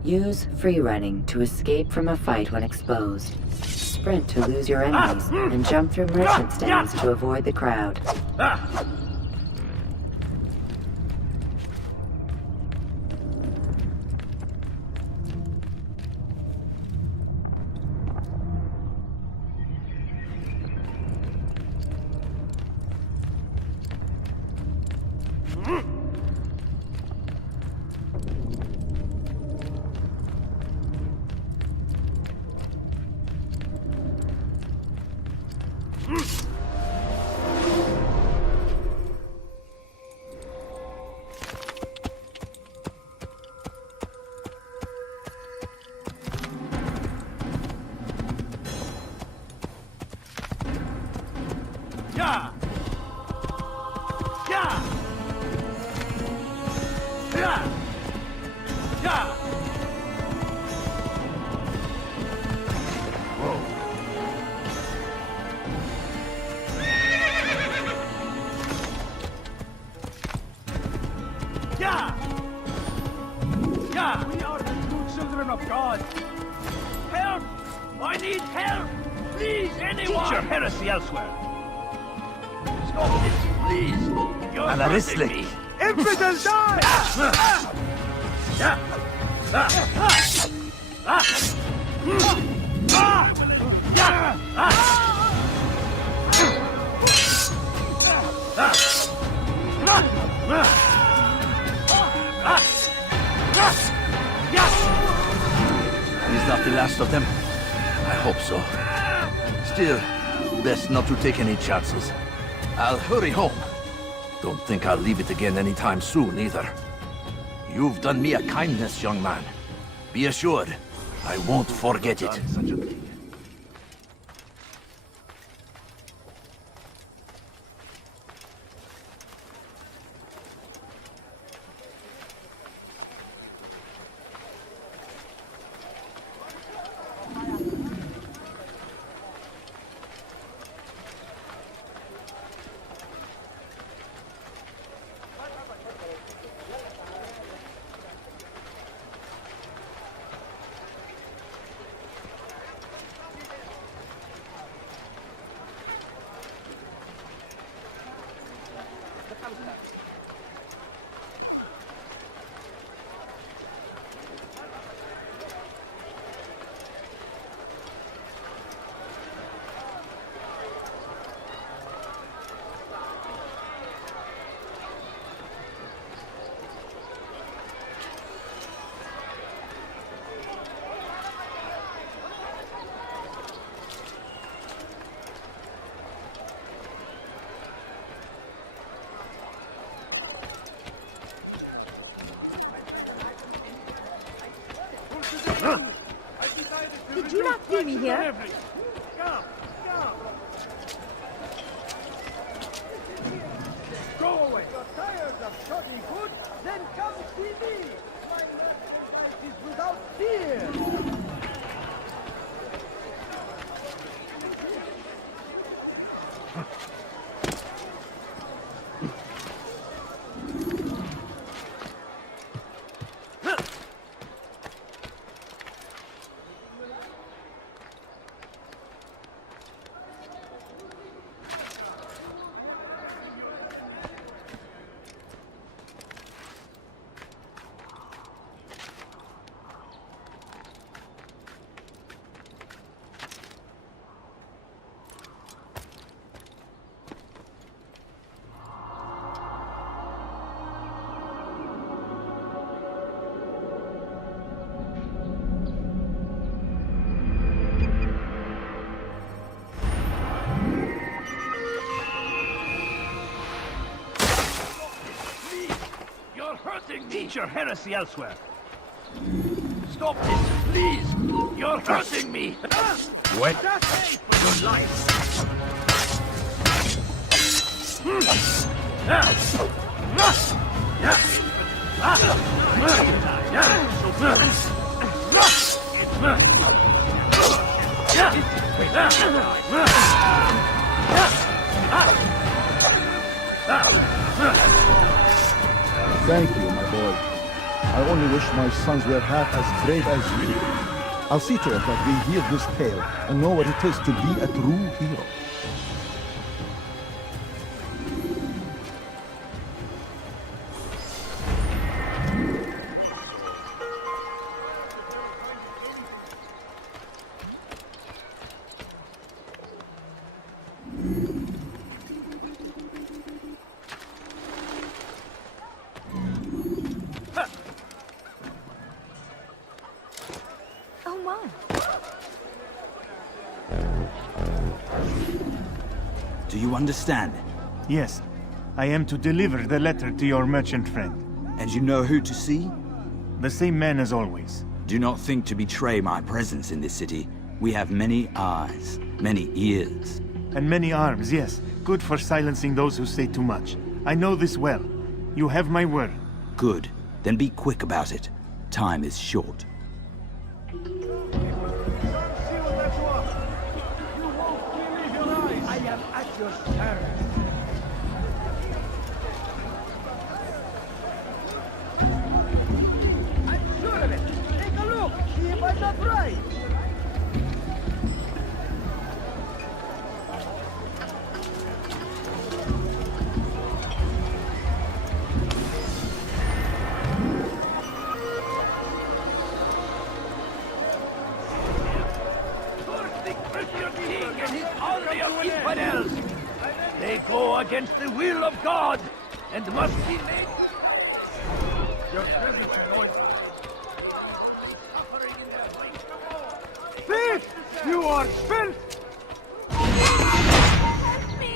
Use free running to escape from a fight when exposed. Sprint to lose your enemies, and jump through merchant stands to avoid the crowd. We are the true children of God. Help! I need help! Please, anyone! Teach your heresy elsewhere. Stop this, please! You're hurting me! Infidel die! Is that the last of them? I hope so. Still, best not to take any chances. I'll hurry home. Don't think I'll leave it again anytime soon, either. You've done me a kindness, young man. Be assured, I won't forget it. Did you not see me here? Go away! You're tired of shoddy good? Then come see me! My merchandise is without fear! teach your heresy elsewhere. Stop this, please! You're hurting me! What? Pay for your life! Thank you, my boy. I only wish my sons were half as brave as you. I'll see to it that we hear this tale and know what it is to be a true hero. Oh my. Do you understand? Yes. I am to deliver the letter to your merchant friend. And you know who to see? The same man as always. Do not think to betray my presence in this city. We have many eyes, many ears. And many arms, yes. Good for silencing those who say too much. I know this well. You have my word. Good. Then be quick about it. Time is short. I am at your service. I'm sure of it. Take a look. See if I'm not right. They go against the will of God and must be made. Your presence anoints. Thief! You are filth!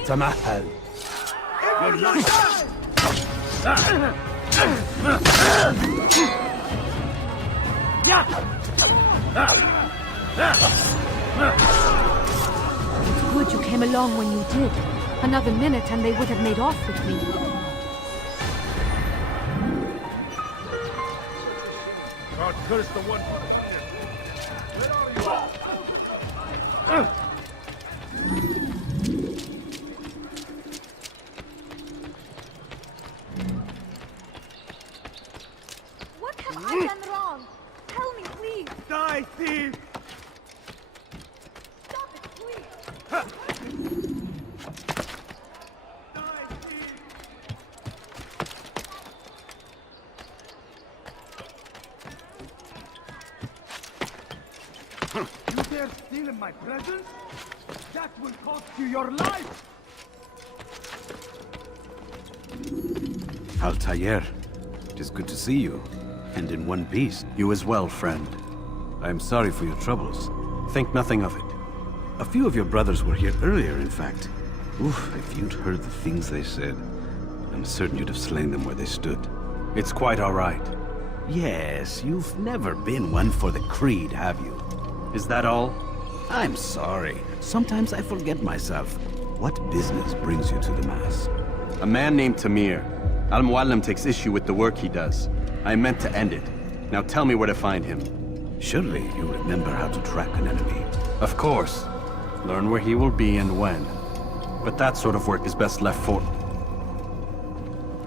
Tamahal. Your life! It's good you came along when you did. Another minute and they would have made off with me. God curse the one. Where are you? What have I done wrong? Tell me, please. Die, thief! Stop it, please. You dare steal in my presence? That will cost you your life! Altair, it is good to see you, and in one piece. You as well, friend. I am sorry for your troubles. Think nothing of it. A few of your brothers were here earlier, in fact. Oof, if you'd heard the things they said, I'm certain you'd have slain them where they stood. It's quite all right. Yes, you've never been one for the Creed, have you? Is that all? I'm sorry. Sometimes I forget myself. What business brings you to the Mass? A man named Tamir. Al-Muallim takes issue with the work he does. I meant to end it. Now tell me where to find him. Surely you remember how to track an enemy. Of course. Learn where he will be and when. But that sort of work is best left for...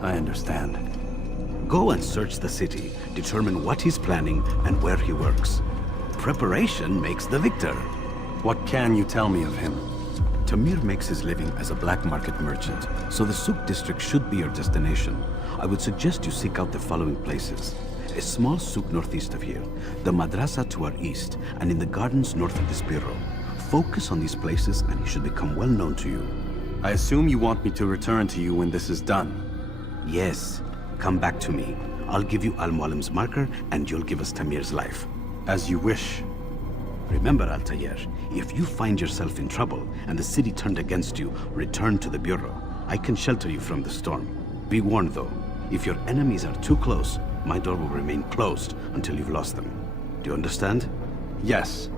I understand. Go and search the city, determine what he's planning and where he works. Preparation makes the victor. What can you tell me of him? Tamir makes his living as a black market merchant, so the Souk district should be your destination. I would suggest you seek out the following places. A small souk northeast of here, the madrasa to our east, and in the gardens north of this bureau. Focus on these places and he should become well known to you. I assume you want me to return to you when this is done. Yes. Come back to me. I'll give you Al-Muallim's marker and you'll give us Tamir's life. As you wish. Remember, Altair, if you find yourself in trouble and the city turned against you, return to the Bureau. I can shelter you from the storm. Be warned, though. If your enemies are too close, My door will remain closed until you've lost them. Do you understand? Yes.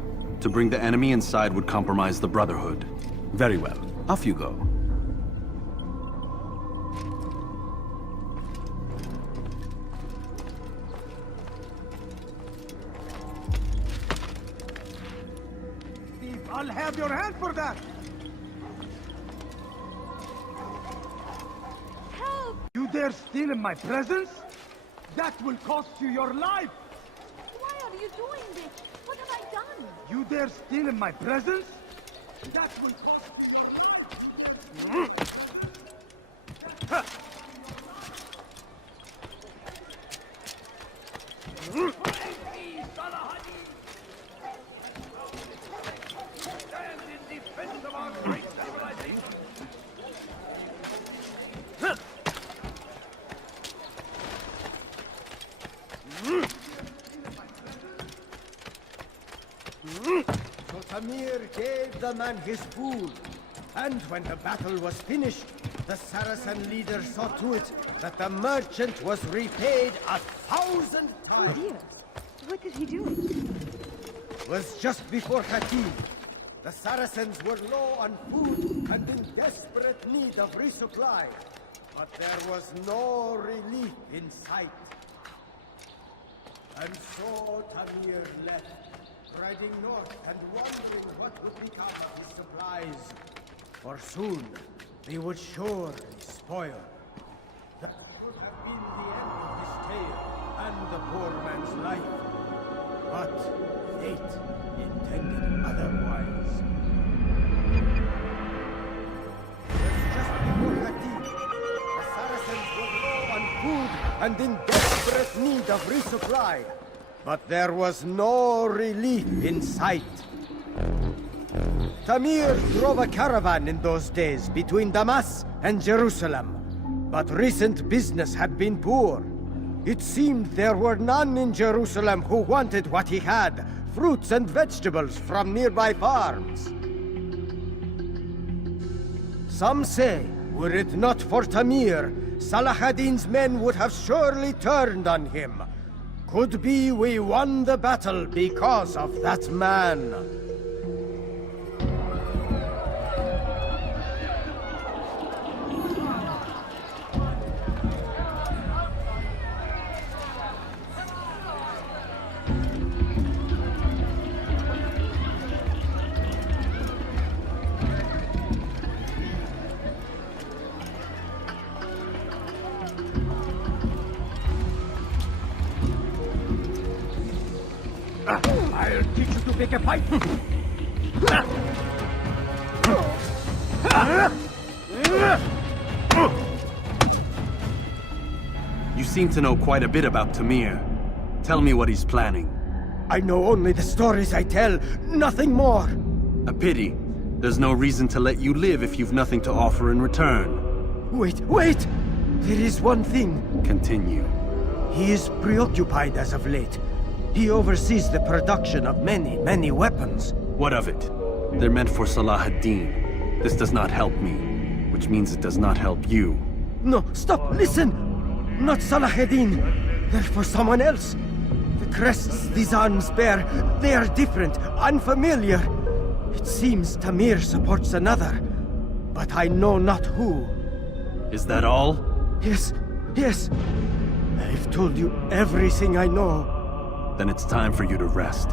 To bring the enemy inside would compromise the Brotherhood. Very well. Off you go. I'll have your hand for that! Help! You dare steal in my presence? That will cost you your life! Why are you doing this? What have I done? You dare steal in my presence? That will cost you... So Tamir gave the man his food, and when the battle was finished, the Saracen leader saw to it that the merchant was repaid 1,000 times. Oh dear. What did he do? It was just before Khatib. The Saracens were low on food and in desperate need of resupply. But there was no relief in sight. And so Tamir left, riding north and wondering what would become of his supplies. For soon, they would surely spoil. That would have been the end of his tale and the poor man's life. But fate intended otherwise. Just before Khatib, the Saracens were low on food and in desperate need of resupply. But there was no relief in sight. Tamir drove a caravan in those days between Damas and Jerusalem. But recent business had been poor. It seemed there were none in Jerusalem who wanted what he had, fruits and vegetables from nearby farms. Some say, were it not for Tamir, Salah ad-Din's men would have surely turned on him. Could be we won the battle because of that man. I'll teach you to pick a fight! You seem to know quite a bit about Tamir. Tell me what he's planning. I know only the stories I tell, nothing more. A pity. There's no reason to let you live if you've nothing to offer in return. Wait! There is one thing. Continue. He is preoccupied as of late. He oversees the production of many weapons. What of it? They're meant for Salah ad-Din. This does not help me, which means it does not help you. No, stop, listen! Not Salah ad-Din. They're for someone else. The crests these arms bear, they are different, unfamiliar. It seems Tamir supports another, but I know not who. Is that all? Yes. I've told you everything I know. Then it's time for you to rest.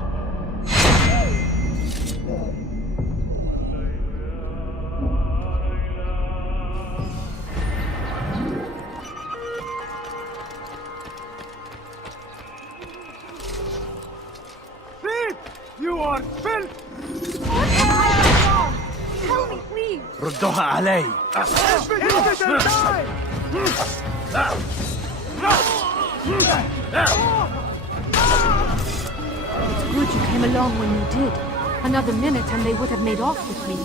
Thief! You are filth! Tell me, please! ردوها علي! It's good you came along when you did. Another minute and they would have made off with me.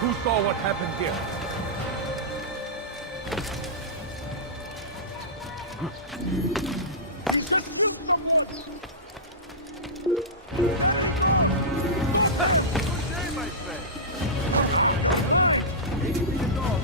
Who saw what happened here? Good day, my friend. Take me the dog.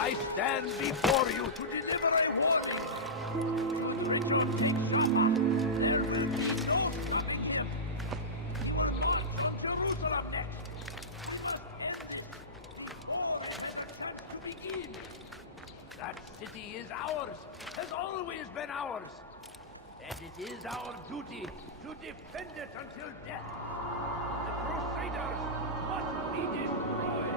I stand before you to deliver a warning. Richard, take Jaffa. There will be no stopping him. He will march from Jerusalem next. We must end it before it has a chance to begin. That city is ours, has always been ours. And it is our duty to defend it until death. The Crusaders must be destroyed.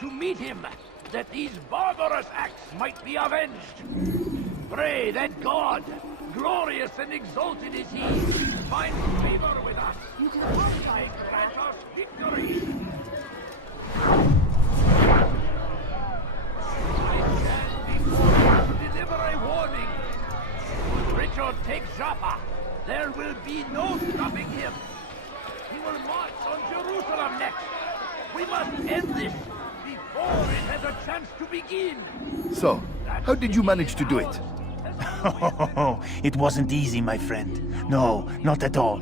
To meet him, that these barbarous acts might be avenged. Pray that God, glorious and exalted is he, find favor with us. May grant us victory. I stand before you to deliver a warning. When Richard takes Jaffa, there will be no stopping him. He will march on Jerusalem next. We must end this before it has a chance to begin. So, how did you manage to do it? It wasn't easy, my friend. No, not at all.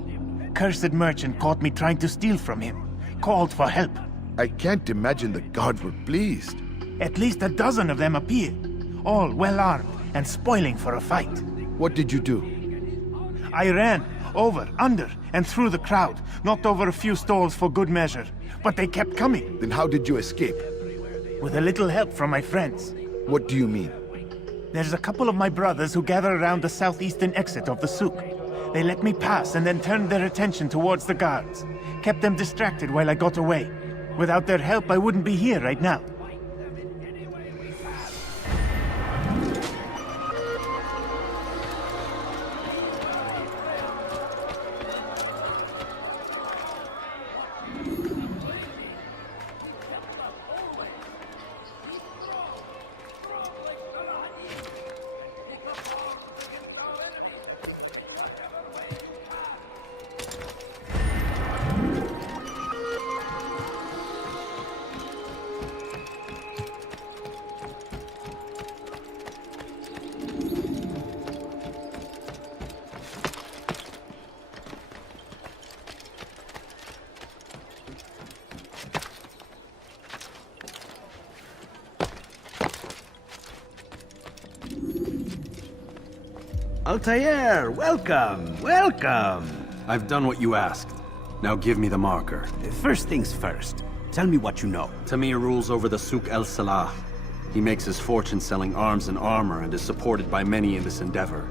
Cursed merchant caught me trying to steal from him. Called for help. I can't imagine the guards were pleased. At least a dozen of them appeared. All well armed and spoiling for a fight. What did you do? I ran over, under, and through the crowd. Knocked over a few stalls for good measure. But they kept coming. Then how did you escape? With a little help from my friends. What do you mean? There's a couple of my brothers who gather around the southeastern exit of the souk. They let me pass and then turned their attention towards the guards. Kept them distracted while I got away. Without their help, I wouldn't be here right now. Altair, welcome, welcome! I've done what you asked. Now give me the marker. First things first. Tell me what you know. Tamir rules over the Souk El Salah. He makes his fortune selling arms and armor and is supported by many in this endeavor.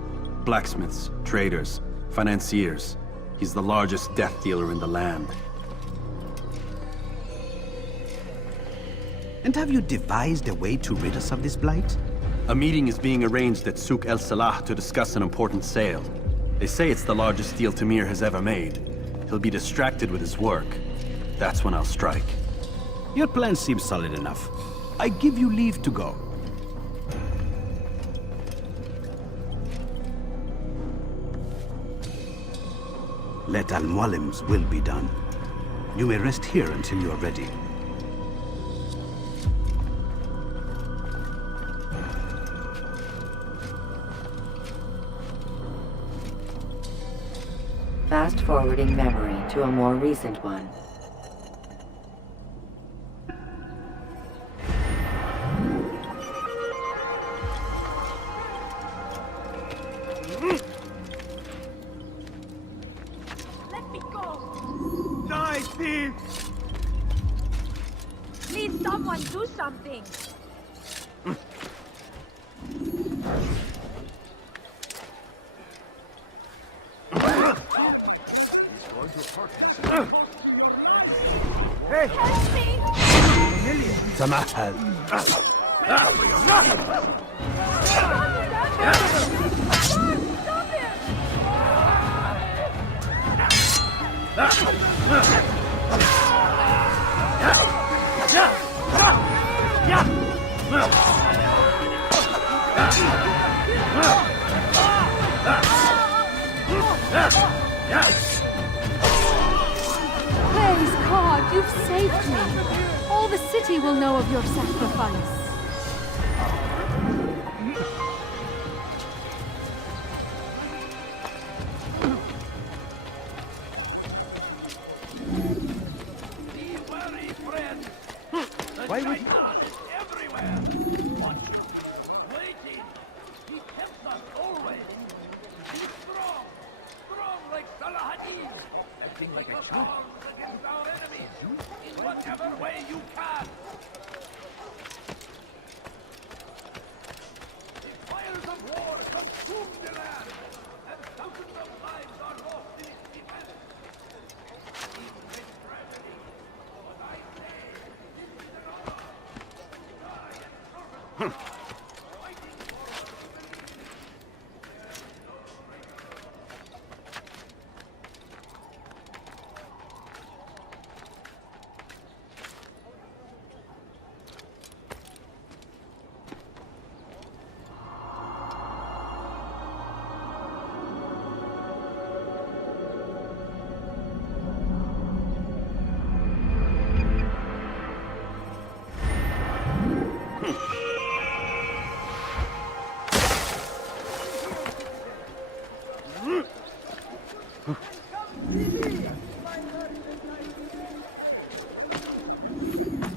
Blacksmiths, traders, financiers. He's the largest death dealer in the land. And have you devised a way to rid us of this blight? A meeting is being arranged at Souk El Salah to discuss an important sale. They say it's the largest deal Tamir has ever made. He'll be distracted with his work. That's when I'll strike. Your plan seems solid enough. I give you leave to go. Let Al-Mualim's will be done. You may rest here until you are ready. Fast-forwarding memory to a more recent one. Let me go! Die, thief! Please, someone do something! Hey! Help me! تمهل. Praise God, you've saved me. All the city will know of your sacrifice. Why would you... is everywhere. What? Waiting. He tempts us always. He's strong. Strong like Salahadin. Acting like a child against our enemies. In whatever way you can. The fires of war consume the land. And thousands of lives are lost in its defense. In this tragedy, what I say, this is an honor.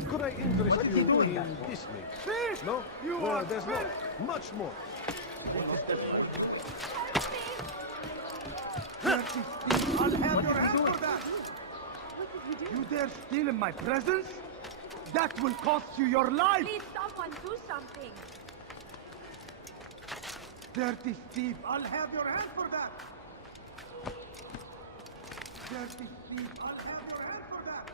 Could I interest you in this link? No? Well, there's not much more. I'll have your hand for that! You dare steal in my presence? That will cost you your life! Please, someone do something. Dirty thief! I'll have your hand for that! Dirty thief! I'll have your hand for that!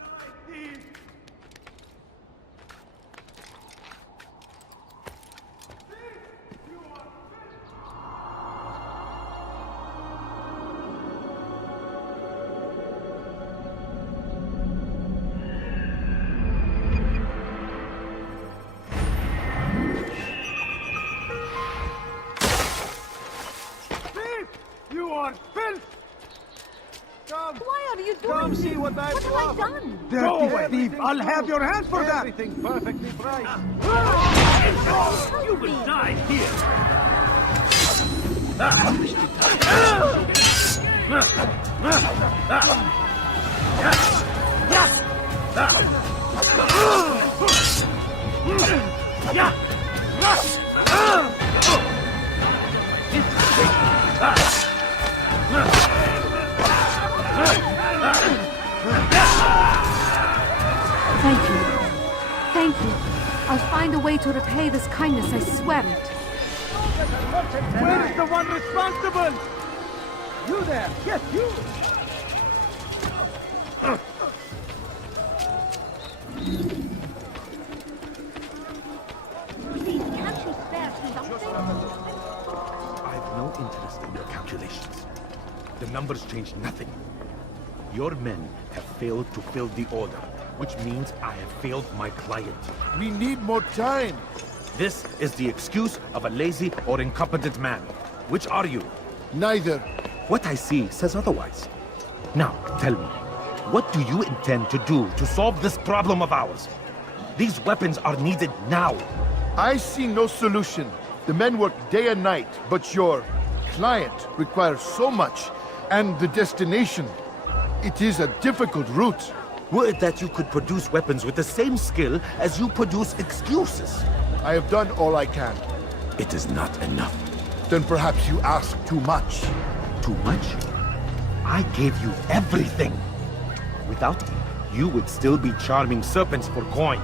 Die, thief! You are filth! Come! Why are you doing Come this? see what I've What have I done? Dirty thief! I'll have your hand for that! Everything perfectly priced. You will die here! Thank you. Thank you. I'll find a way to repay this kindness, I swear it. Where is the one responsible? You there! Yes, you! Please, can't you spare something? I've no interest in your calculations. The numbers change nothing. Your men have failed to fill the order, which means I have failed my client. We need more time. This is the excuse of a lazy or incompetent man. Which are you? Neither. What I see says otherwise. Now, tell me, what do you intend to do to solve this problem of ours? These weapons are needed now. I see no solution. The men work day and night, but your client requires so much, and the destination. It is a difficult route. Were it that you could produce weapons with the same skill as you produce excuses? I have done all I can. It is not enough. Then perhaps you ask too much. Too much? I gave you everything. Without me, you would still be charming serpents for coin.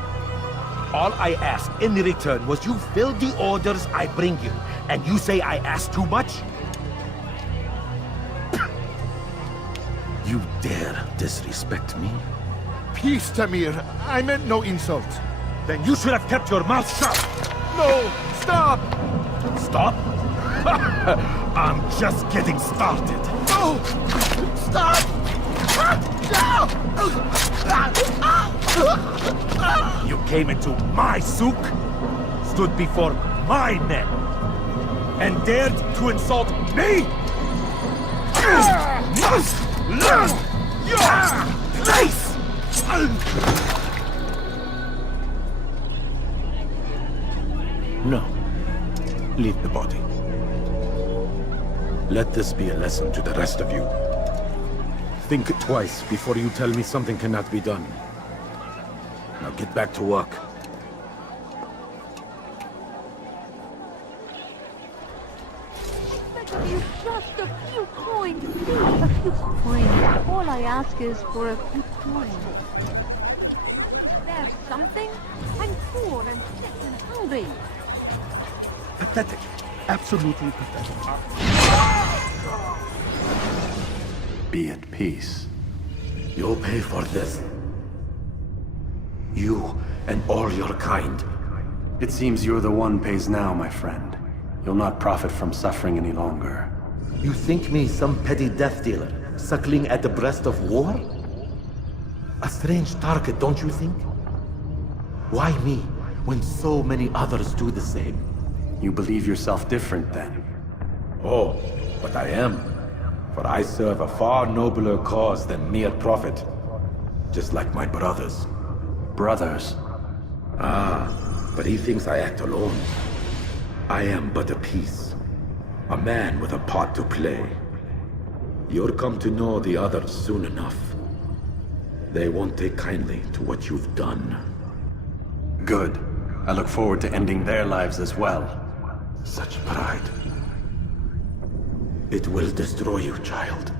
All I asked in return was you fill the orders I bring you, and you say I asked too much? You dare disrespect me? Peace, Tamir. I meant no insult. Then you should have kept your mouth shut! No! Stop! Stop? I'm just getting started. No! Stop! You came into my souk, stood before my men, and dared to insult me? You must learn your place! No. Leave the body. Let this be a lesson to the rest of you. Think twice before you tell me something cannot be done. Now get back to work. You just a few coins, please. A few coins. All I ask is for a few coins. There's something. I'm poor and sick and hungry. Pathetic. Absolutely pathetic. Be at peace. You'll pay for this. You and all your kind. It seems you're the one pays now, my friend. You'll not profit from suffering any longer. You think me some petty death dealer, suckling at the breast of war? A strange target, don't you think? Why me, when so many others do the same? You believe yourself different, then? Oh, but I am. For I serve a far nobler cause than mere profit. Just like my brothers. Brothers? Ah, but he thinks I act alone. I am but a piece. A man with a part to play. You'll come to know the others soon enough. They won't take kindly to what you've done. Good. I look forward to ending their lives as well. Such pride. It will destroy you, child.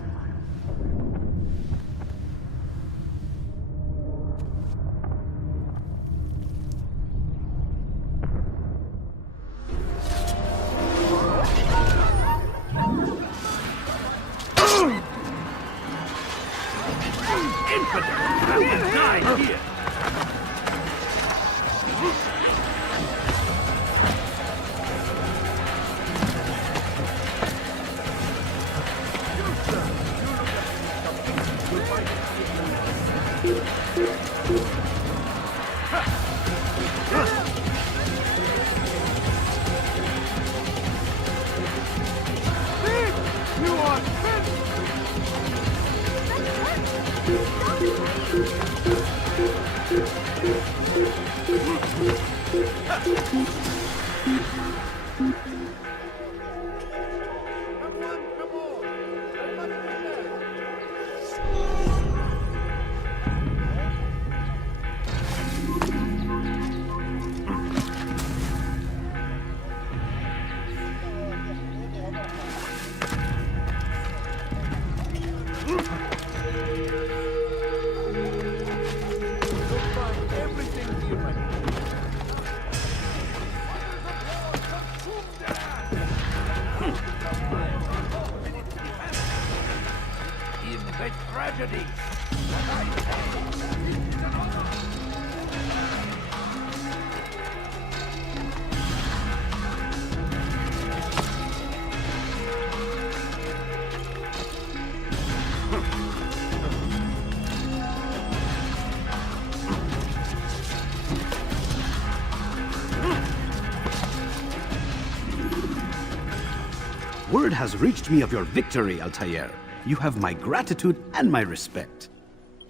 Word has reached me of your victory, Altair. You have my gratitude and my respect.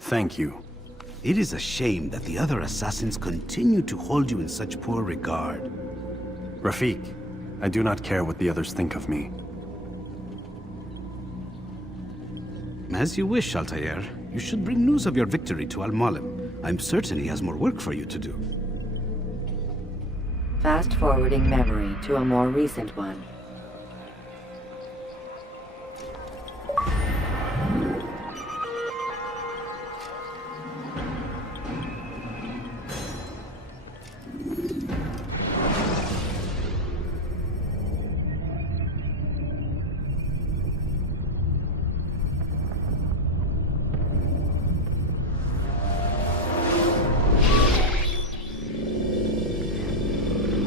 Thank you. It is a shame that the other assassins continue to hold you in such poor regard. Rafik, I do not care what the others think of me. As you wish, Altair. You should bring news of your victory to Al-Malim. I'm certain he has more work for you to do. Fast-forwarding memory to a more recent one.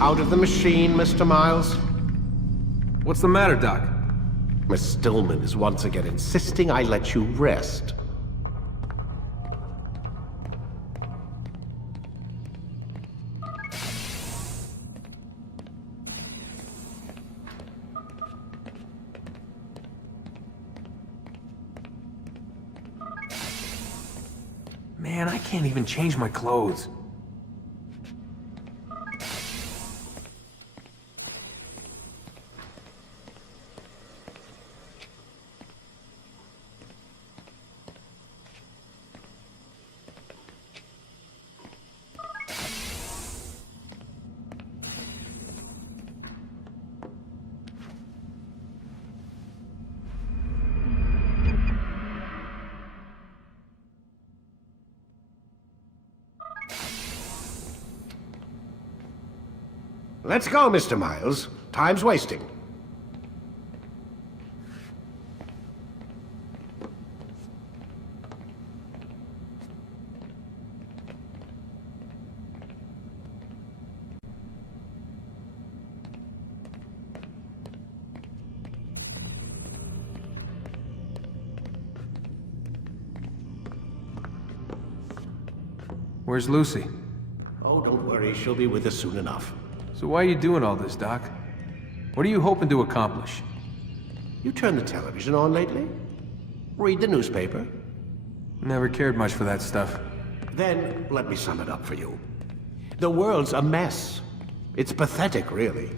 Out of the machine, Mr. Miles. What's the matter, Doc? Miss Stillman is once again insisting I let you rest. Man, I can't even change my clothes. Let's go, Mr. Miles. Time's wasting. Where's Lucy? Oh, don't worry. She'll be with us soon enough. So why are you doing all this, Doc? What are you hoping to accomplish? You turned the television on lately? Read the newspaper? Never cared much for that stuff. Then, let me sum it up for you. The world's a mess. It's pathetic, really.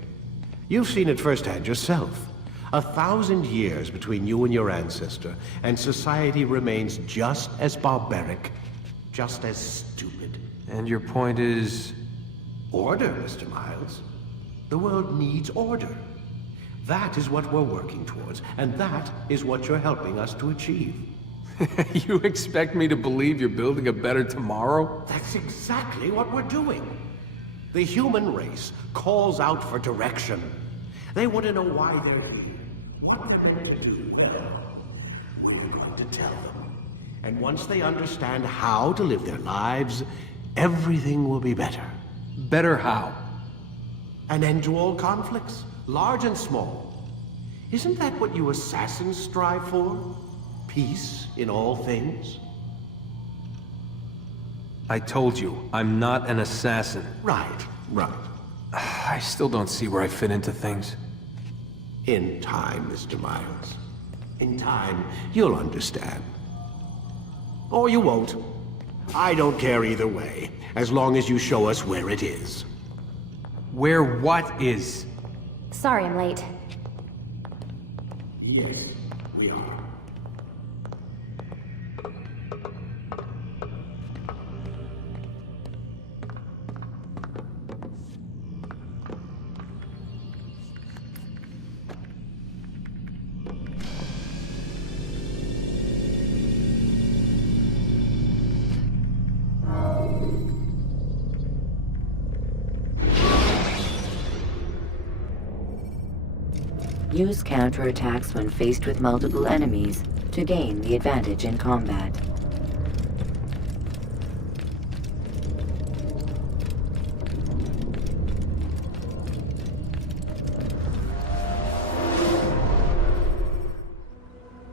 You've seen it firsthand yourself. 1,000 years between you and your ancestor, and society remains just as barbaric, just as stupid. And your point is? Order, Mr. Miles. The world needs order. That is what we're working towards, and that is what you're helping us to achieve. You expect me to believe you're building a better tomorrow? That's exactly what we're doing. The human race calls out for direction. They want to know why they're here. What they're meant to do well. We're going to tell them. And once they understand how to live their lives, everything will be better. Better how? An end to all conflicts, large and small. Isn't that what you assassins strive for? Peace in all things? I told you, I'm not an assassin. Right. I still don't see where I fit into things. In time, Mr. Miles. In time, you'll understand. Or you won't. I don't care either way, as long as you show us where it is. Where what is? Sorry I'm late. Yes, we are. Use counterattacks when faced with multiple enemies to gain the advantage in combat.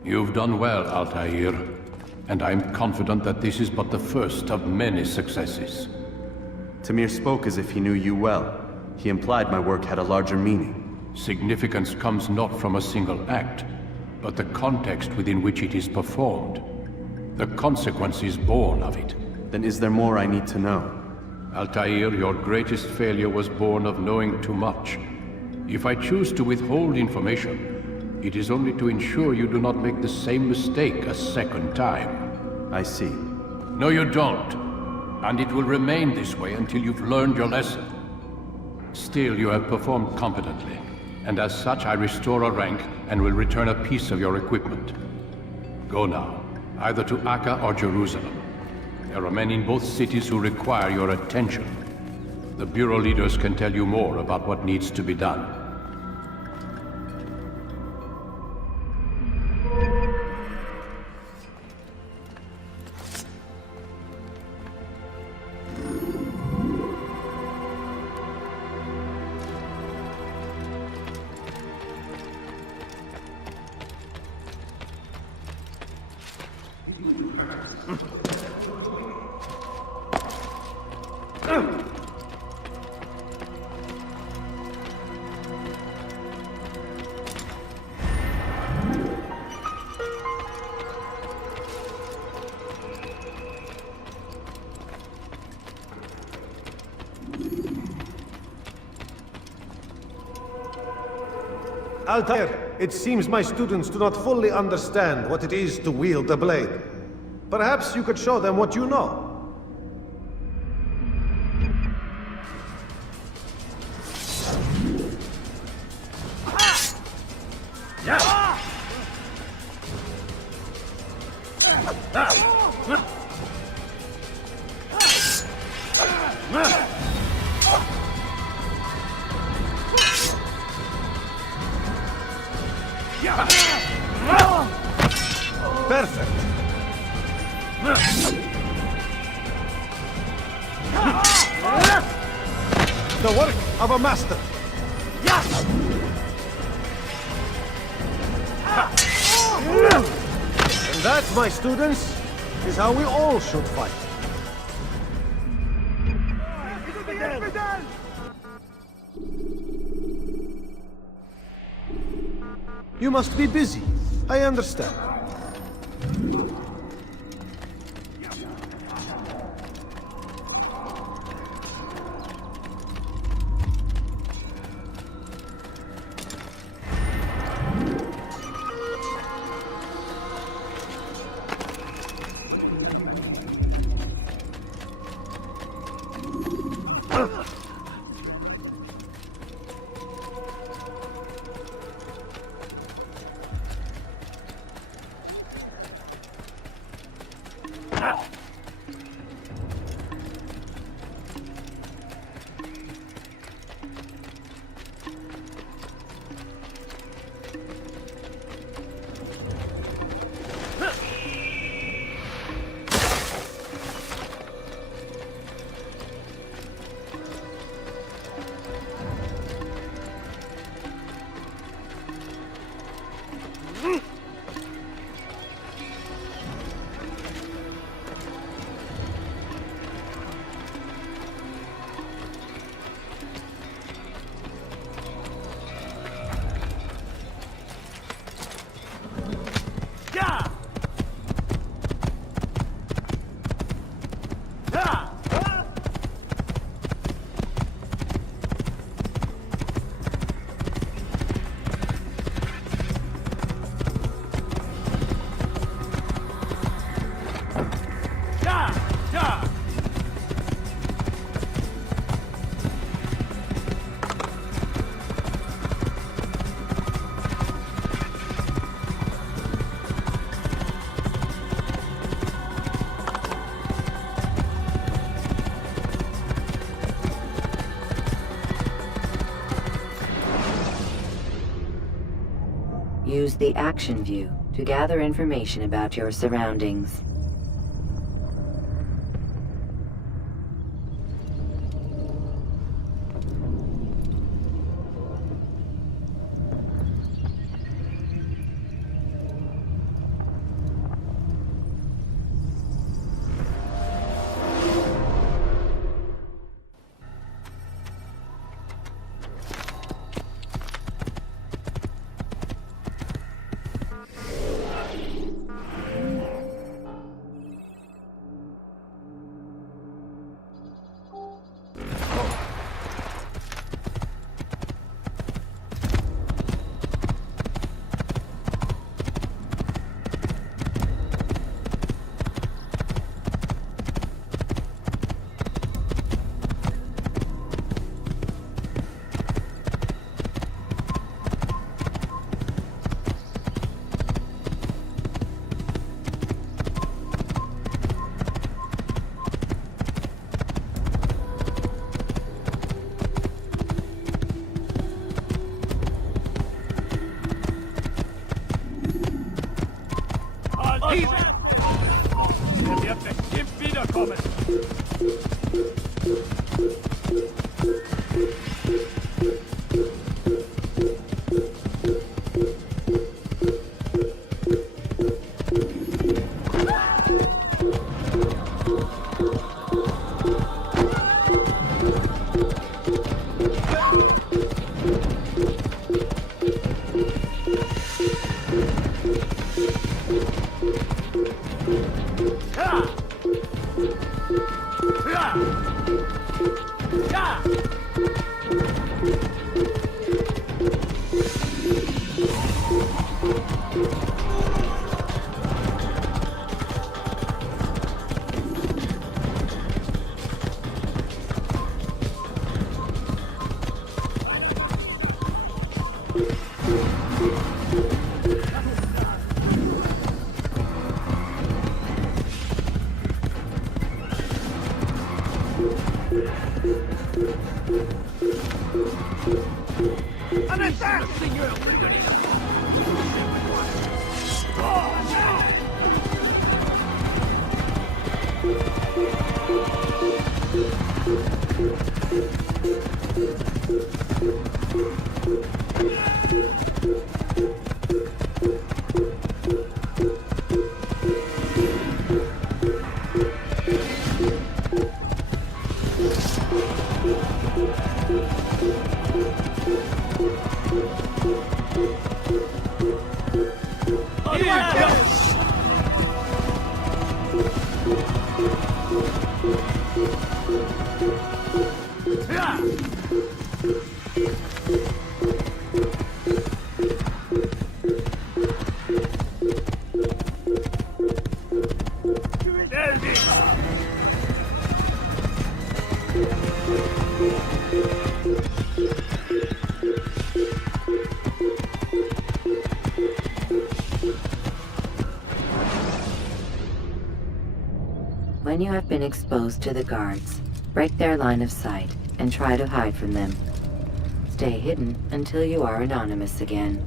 You've done well, Altair, and I'm confident that this is but the first of many successes. Tamir spoke as if he knew you well. He implied my work had a larger meaning. Significance comes not from a single act, but the context within which it is performed. The consequences born of it. Then is there more I need to know? Altair, your greatest failure was born of knowing too much. If I choose to withhold information, it is only to ensure you do not make the same mistake a second time. I see. No, you don't. And it will remain this way until you've learned your lesson. Still, you have performed competently. And as such, I restore a rank and will return a piece of your equipment. Go now, either to Akka or Jerusalem. There are men in both cities who require your attention. The Bureau leaders can tell you more about what needs to be done. Altair, it seems my students do not fully understand what it is to wield the blade. Perhaps you could show them what you know. Perfect. The work of a master. And that, my students, is how we all should fight. You must be busy. I understand. Use the action view to gather information about your surroundings. When you have been exposed to the guards, break their line of sight and try to hide from them. Stay hidden until you are anonymous again.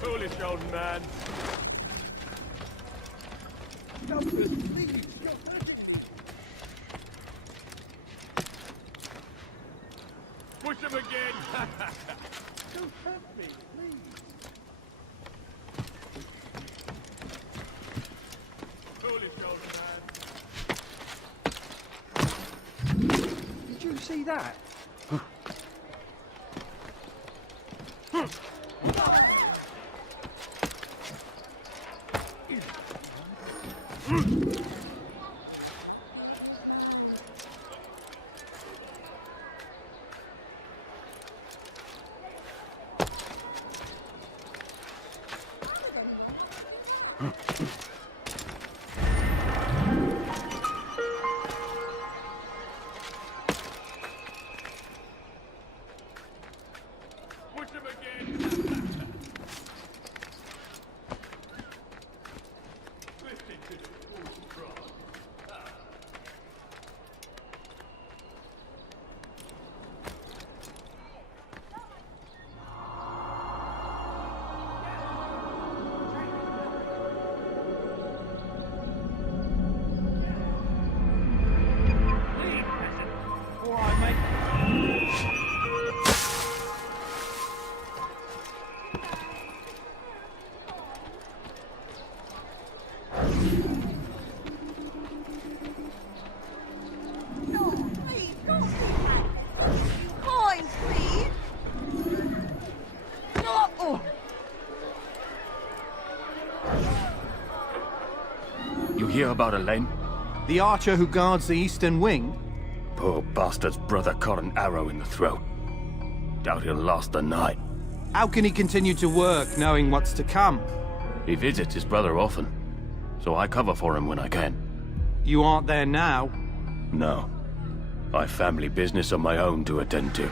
Foolish old man. Push him again! Don't hurt me, please! Foolish old man. Did you see that? hear about Elaine? The archer who guards the eastern wing? Poor bastard's brother caught an arrow in the throat. Doubt he'll last the night. How can he continue to work, knowing what's to come? He visits his brother often, so I cover for him when I can. You aren't there now? No. I've family business of my own to attend to.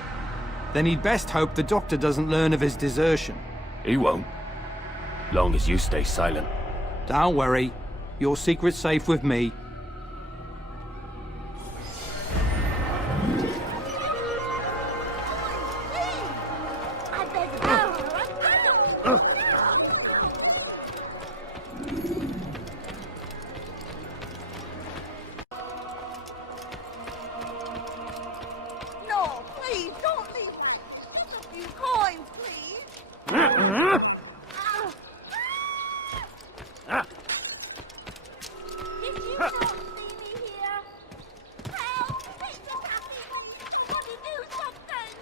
Then he'd best hope the doctor doesn't learn of his desertion. He won't. Long as you stay silent. Don't worry. Your secret's safe with me. No, please, don't leave us. Just a few coins, please. Did you not see me here? Help! Take the taxi, please. Somebody do something.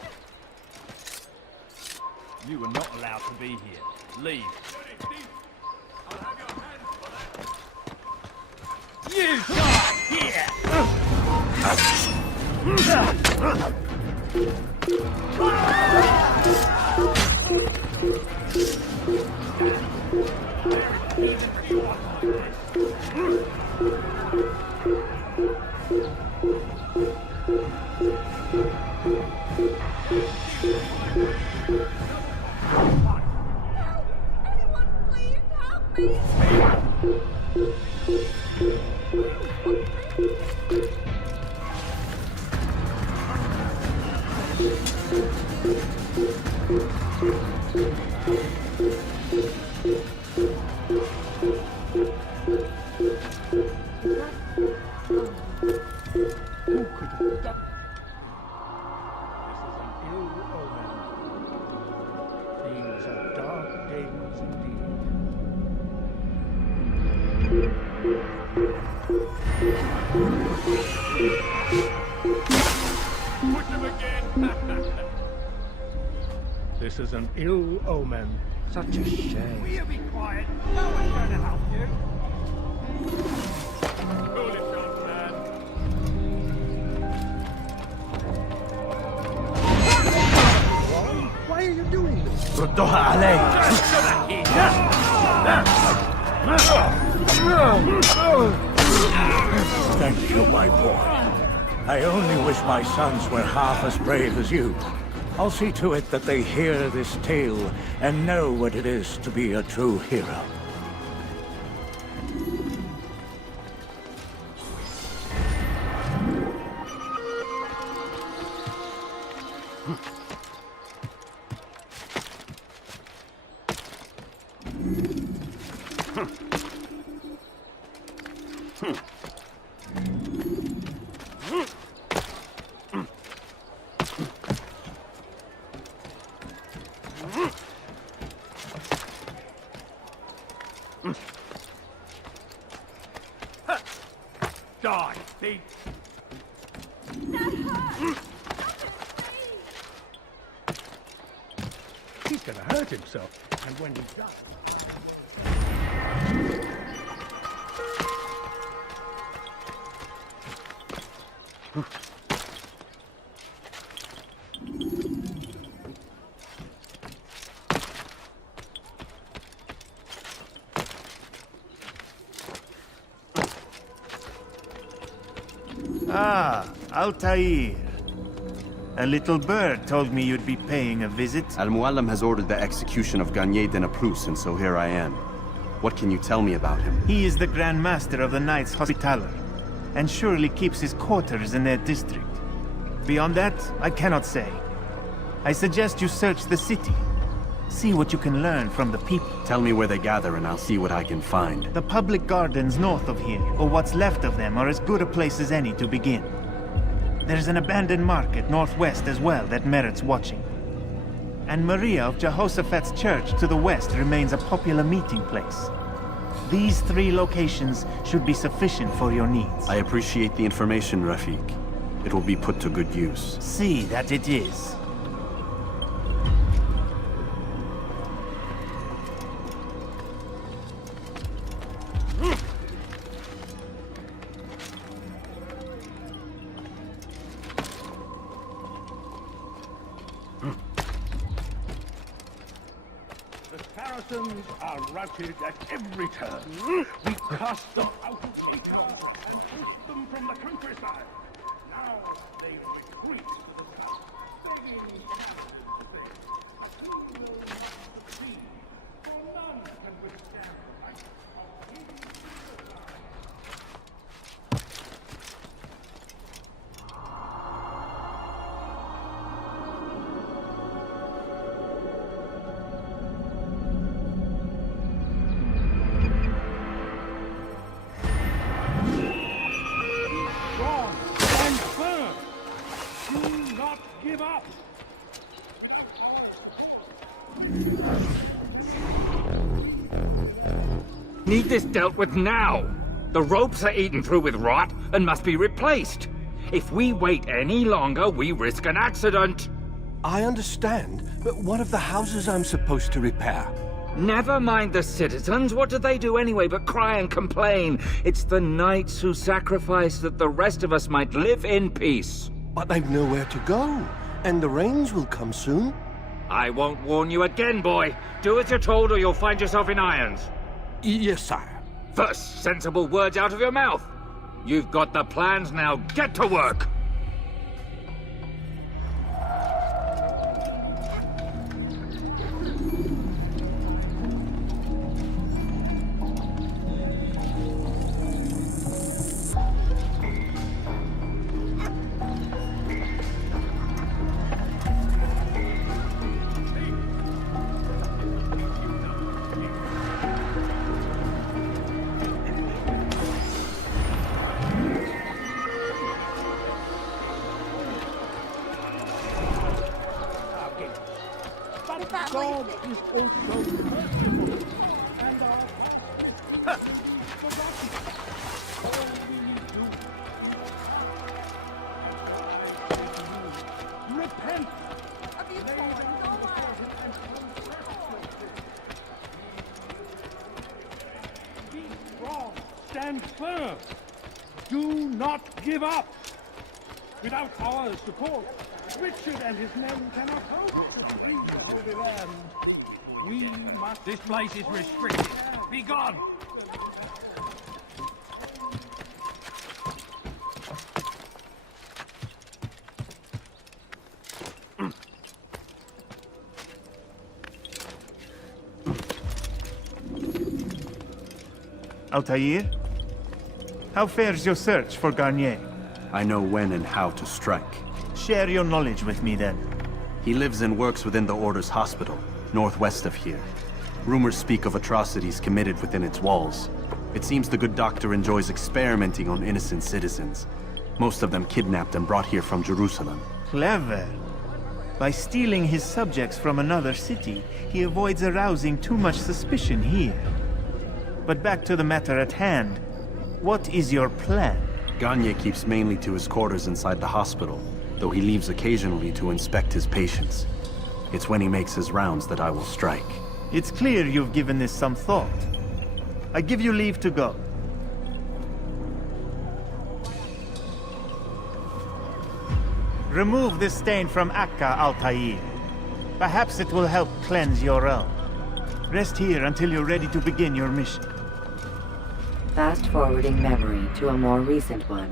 You are not allowed to be here. Leave. You die here! These are dark days indeed. Push him again! This is an ill omen. Such a shame. Will you be quiet? No one's going to help you. Cool yourself, man. Why are you doing this? Thank you, my boy. I only wish my sons were half as brave as you. I'll see to it that they hear this tale and know what it is to be a true hero. Die, thief! He's gonna hurt himself, and when he does... Ah, Altair. A little bird told me you'd be paying a visit. Al-Muallim has ordered the execution of Garnier de Naplouse, and so here I am. What can you tell me about him? He is the Grand Master of the Knights Hospitaller, and surely keeps his quarters in their district. Beyond that, I cannot say. I suggest you search the city. See what you can learn from the people. Tell me where they gather and I'll see what I can find. The public gardens north of here, or what's left of them, are as good a place as any to begin. There's an abandoned market northwest as well that merits watching. And Maria of Jehoshaphat's church to the west remains a popular meeting place. These 3 locations should be sufficient for your needs. I appreciate the information, Rafiq. It will be put to good use. See that it is. citizens are routed at every turn. We cast them out of Acre and pushed them from the countryside. Now they retreat to the south, begging captives to beg. We will not succeed, for none can withstand the might of King Suicide. Strong and firm. Do not give up. Need this dealt with now. The ropes are eaten through with rot and must be replaced. If we wait any longer, we risk an accident. I understand, but what of the houses I'm supposed to repair? Never mind the citizens. What do they do anyway but cry and complain? It's the knights who sacrifice that the rest of us might live in peace. But they've nowhere to go, and the rains will come soon. I won't warn you again, boy. Do as you're told or you'll find yourself in irons. Yes, sire. First, sensible words out of your mouth. You've got the plans, now get to work. God is also merciful, and our forgotten. All we need to repent. Have you fallen? Be strong, stand firm. Do not give up. Without our support, Richard and his men cannot hope to free the Holy Land. We must... This place is restricted. Be gone! Altair? How fares your search for Garnier? I know when and how to strike. Share your knowledge with me, then. He lives and works within the Order's hospital, northwest of here. Rumors speak of atrocities committed within its walls. It seems the good doctor enjoys experimenting on innocent citizens. Most of them kidnapped and brought here from Jerusalem. Clever. By stealing his subjects from another city, he avoids arousing too much suspicion here. But back to the matter at hand. What is your plan? Gagne keeps mainly to his quarters inside the hospital, though he leaves occasionally to inspect his patients. It's when he makes his rounds that I will strike. It's clear you've given this some thought. I give you leave to go. Remove this stain from Akka, Altair. Perhaps it will help cleanse your realm. Rest here until you're ready to begin your mission. Fast-forwarding memory to a more recent one.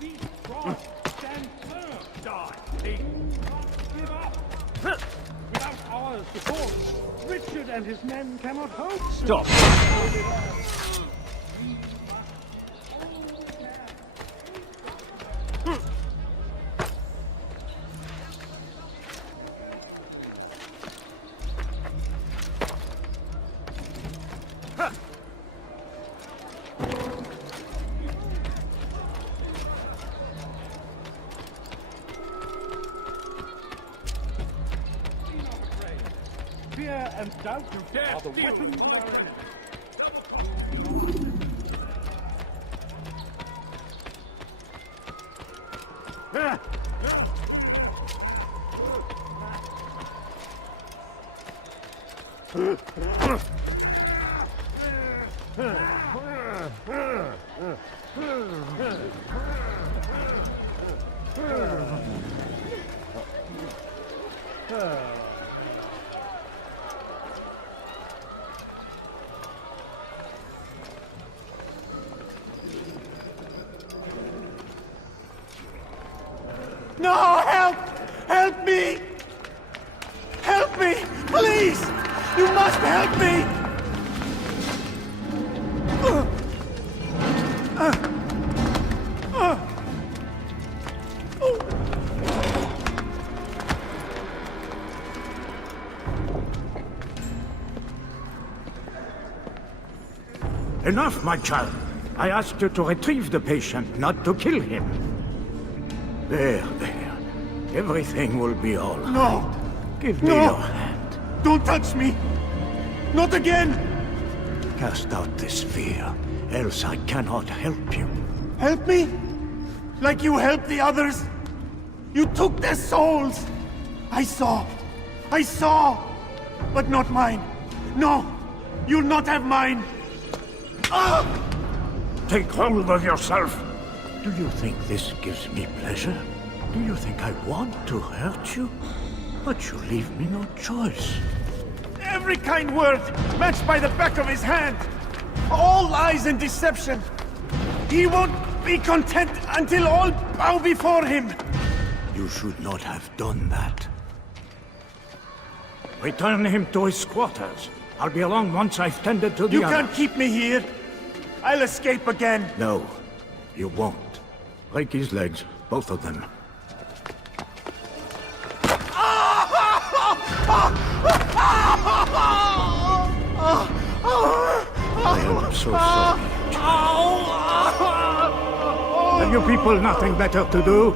Be strong, stand firm, die. Give up. Without our support, Richard and his men cannot hope. Stop. Fear and doubt are the weapons of our enemy. No, help! Help me! Help me! Please! You must help me! Enough, my child. I asked you to retrieve the patient, not to kill him. There. Everything will be all right. No! Give me No! your hand. Don't touch me! Not again! Cast out this fear, else I cannot help you. Help me? Like you helped the others? You took their souls! I saw! But not mine! No! You'll not have mine! Ah! Take hold of yourself! Do you think this gives me pleasure? Do you think I want to hurt you? But you leave me no choice. Every kind word matched by the back of his hand! All lies and deception! He won't be content until all bow before him! You should not have done that. Return him to his quarters. I'll be along once I've tended to the You others. can't keep me here! I'll escape again! No, you won't. Break his legs, both of them. I am so sorry. Have you people nothing better to do?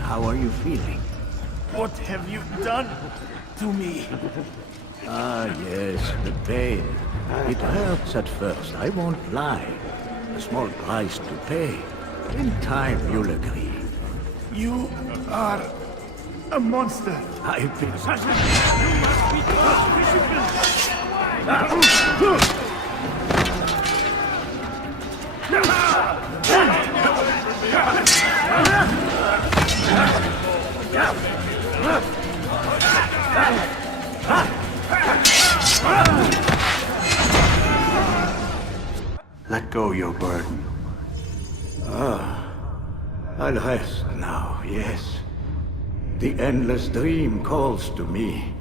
How are you feeling? What have you done to me? Ah, yes, the pain. It hurts at first, I won't lie. A small price to pay. In time, you'll agree. You are a monster. I've been... Let go your burden. I'll rest now, yes. The endless dream calls to me.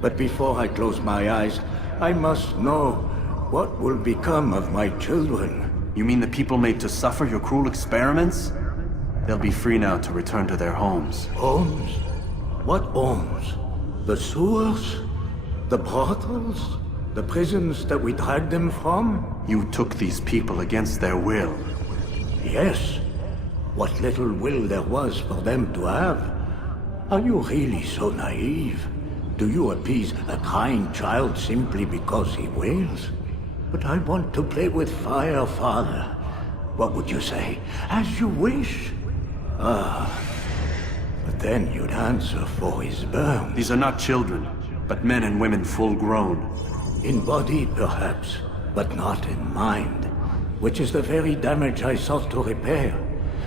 But before I close my eyes, I must know what will become of my children. You mean the people made to suffer your cruel experiments? They'll be free now to return to their homes. Homes? What homes? The sewers? The brothels? The prisons that we dragged them from? You took these people against their will. Yes. What little will there was for them to have. Are you really so naive? Do you appease a crying child simply because he wails? But I want to play with fire, Father. What would you say? As you wish. But then you'd answer for his burn. These are not children, but men and women full grown. In body, perhaps, but not in mind. Which is the very damage I sought to repair.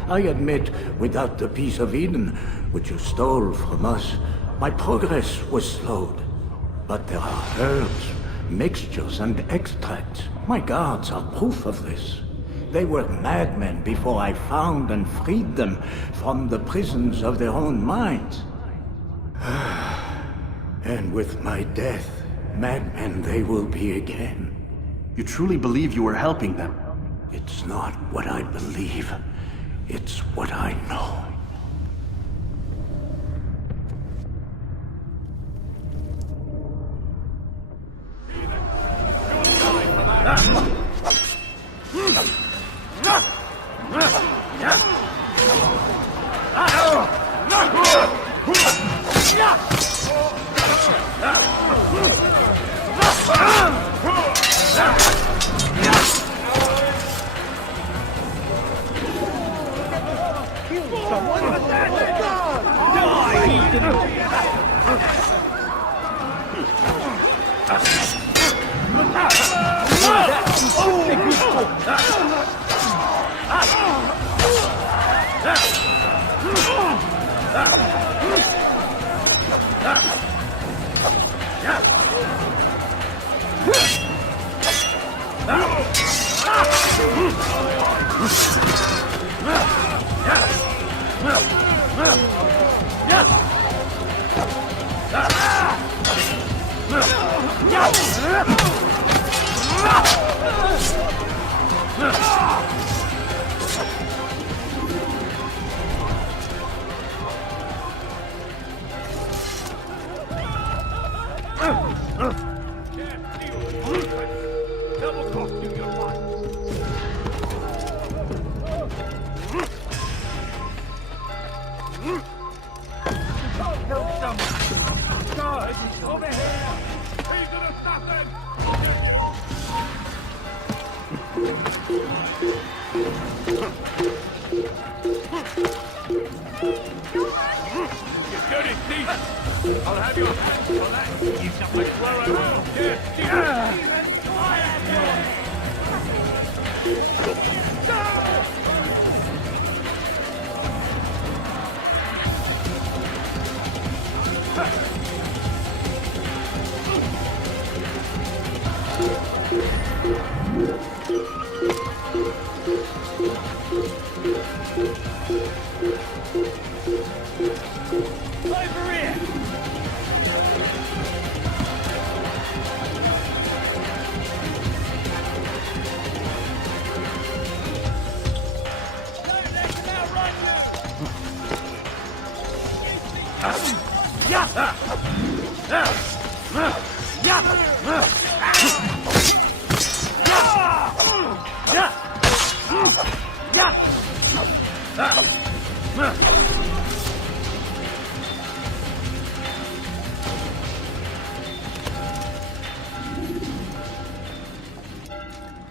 I admit, without the piece of Eden, which you stole from us, my progress was slowed. But there are herbs, mixtures, and extracts. My guards are proof of this. They were madmen before I found and freed them from the prisons of their own minds. And with my death, madmen they will be again. You truly believe you were helping them? It's not what I believe. It's what I know.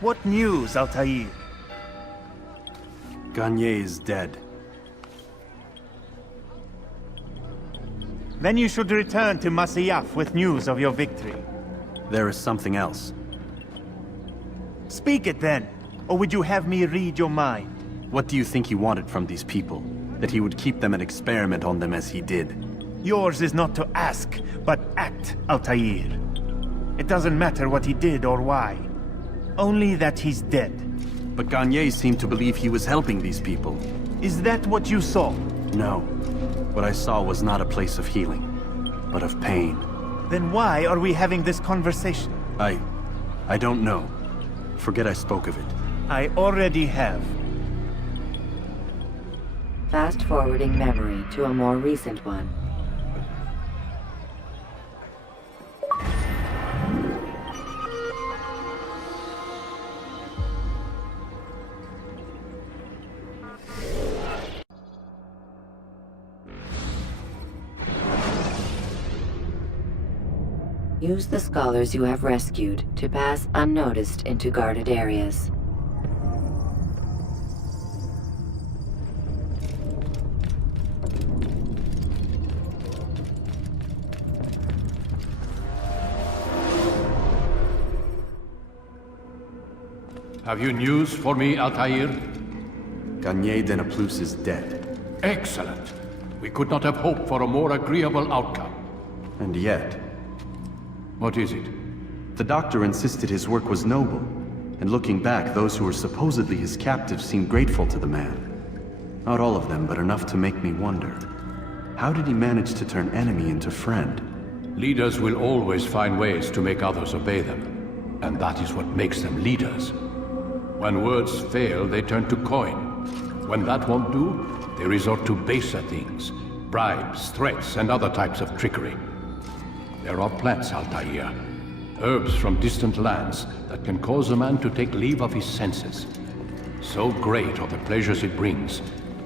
What news, Altair? Garnier is dead. Then you should return to Masyaf with news of your victory. There is something else. Speak it then, or would you have me read your mind? What do you think he wanted from these people? That he would keep them and experiment on them as he did? Yours is not to ask, but act, Altair. It doesn't matter what he did or why. Only that he's dead. But Garnier seemed to believe he was helping these people. Is that what you saw? No. What I saw was not a place of healing, but of pain. Then why are we having this conversation? I don't know. Forget I spoke of it. I already have. Fast-forwarding memory to a more recent one. Use the scholars you have rescued to pass unnoticed into guarded areas. Have you news for me, Altair? Garnier de Naplouse is dead. Excellent. We could not have hoped for a more agreeable outcome. And yet... What is it? The doctor insisted his work was noble, and looking back, those who were supposedly his captives seemed grateful to the man. Not all of them, but enough to make me wonder. How did he manage to turn enemy into friend? Leaders will always find ways to make others obey them, and that is what makes them leaders. When words fail, they turn to coin. When that won't do, they resort to baser things, bribes, threats, and other types of trickery. There are plants, Altair. Herbs from distant lands that can cause a man to take leave of his senses. So great are the pleasures it brings,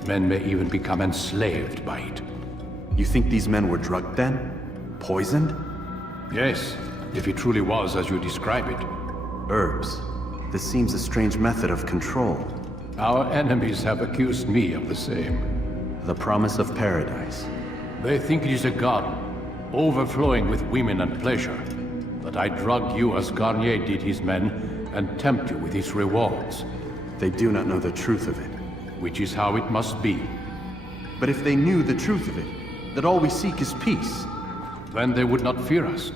men may even become enslaved by it. You think these men were drugged then? Poisoned? Yes, if it truly was as you describe it. Herbs. This seems a strange method of control. Our enemies have accused me of the same. The promise of paradise. They think it is a garden, overflowing with women and pleasure. That I drug you as Garnier did his men, and tempt you with his rewards. They do not know the truth of it. Which is how it must be. But if they knew the truth of it, that all we seek is peace, then they would not fear us,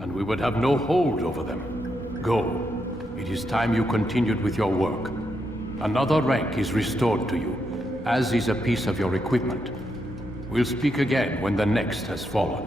and we would have no hold over them. Go. It is time you continued with your work. Another rank is restored to you, as is a piece of your equipment. We'll speak again when the next has fallen.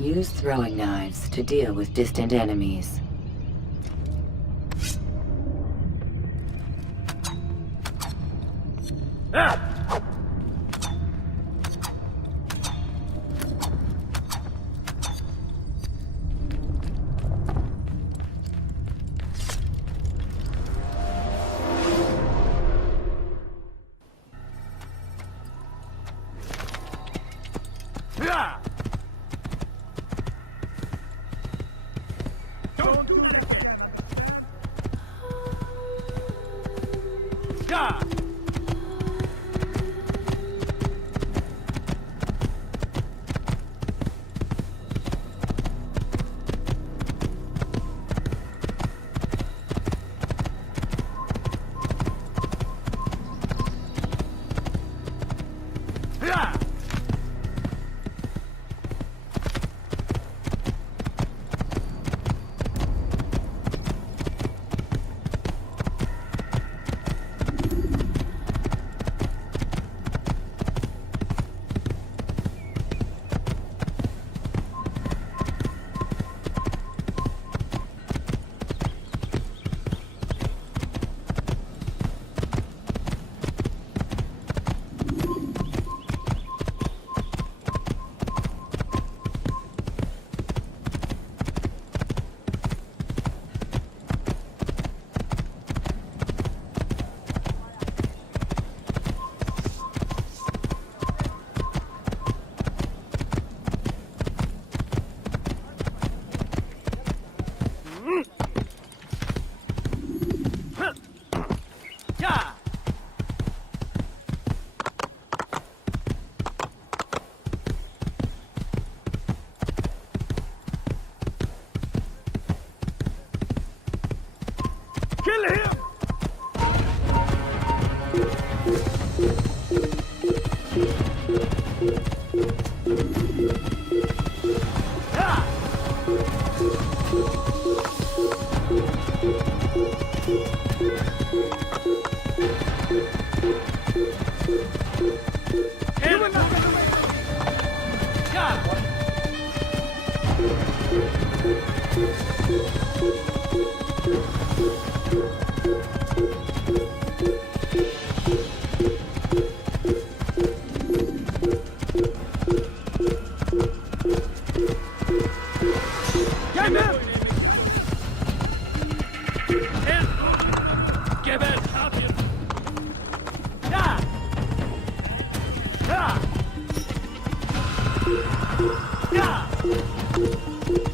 Use throwing knives to deal with distant enemies.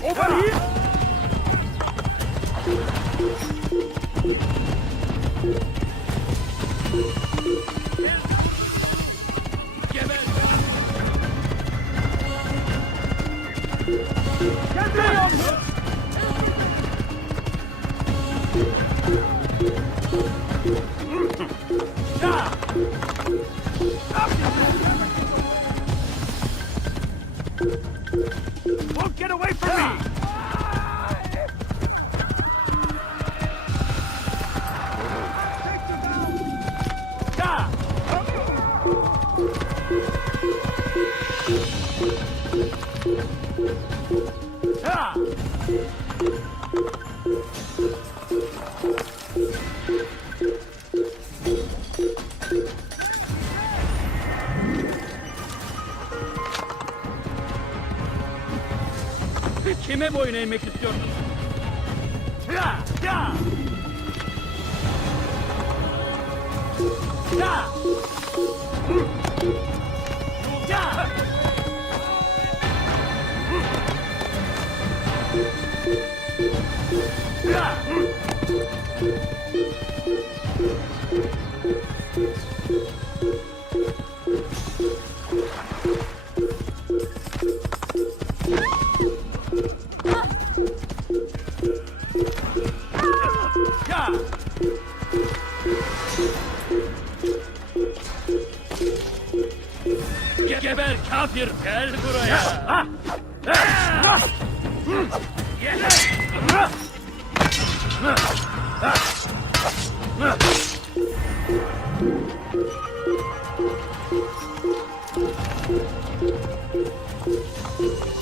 Over here! Get me on here! Won't get away from me! Kime boyun eğmek istiyorsun? Ya! Ya! Ya! Ya! Ya! Geber kafir, gel buraya.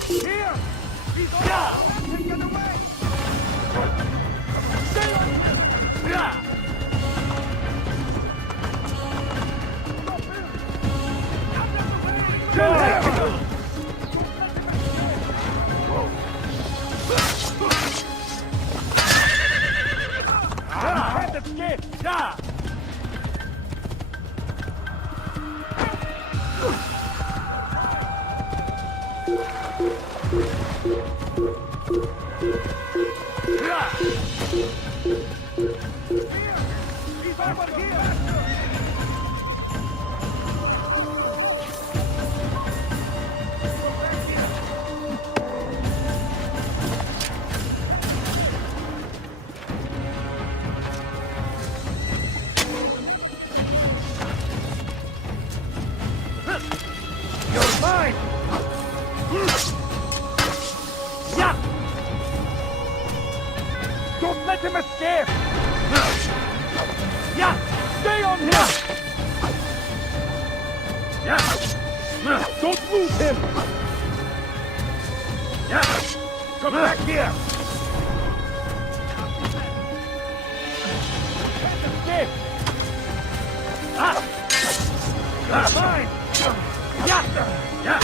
Here! He's on! Take it away! Stay on! You're mine! Yeah! Don't let him escape! Yeah! Stay on him! Yeah! Don't lose him! Yeah! Come back here! Can't escape! Ah! You're mine! Yeah! Yeah!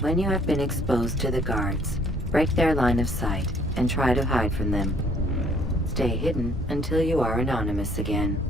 When you have been exposed to the guards, break their line of sight and try to hide from them. Stay hidden until you are anonymous again.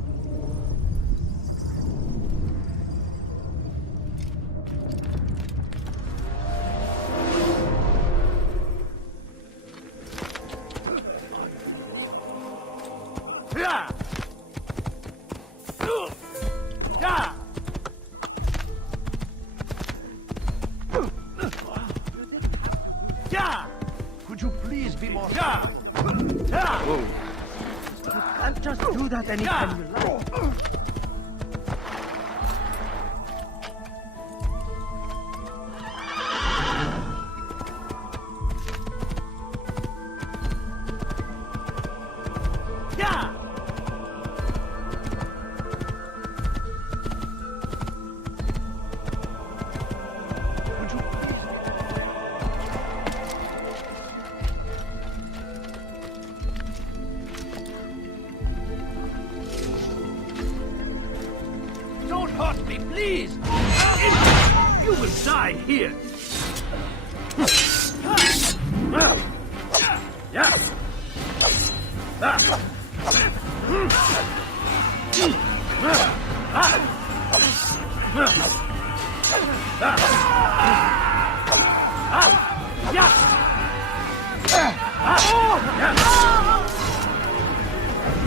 Could you please be more careful? You can't just do that anytime you like. Don't hurt me, please! You will die here!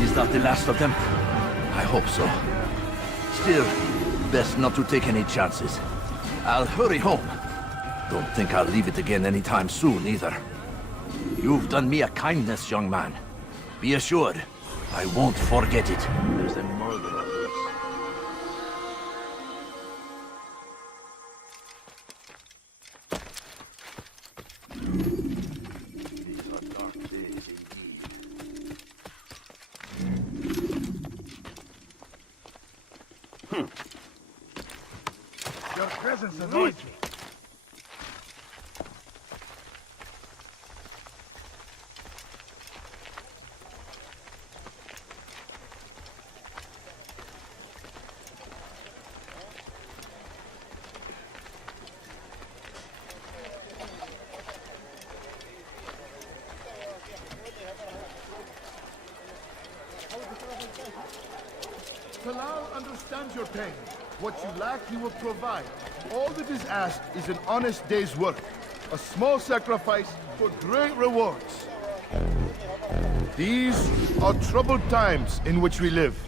Is that the last of them? I hope so. Still, best not to take any chances. I'll hurry home. Don't think I'll leave it again anytime soon, either. You've done me a kindness, young man. Be assured, I won't forget it. There's a murderer loose. These are dark days indeed. Your presence annoys me. Talal understands your pain. What you lack, he will provide. All that is asked is an honest day's work. A small sacrifice for great rewards. These are troubled times in which we live.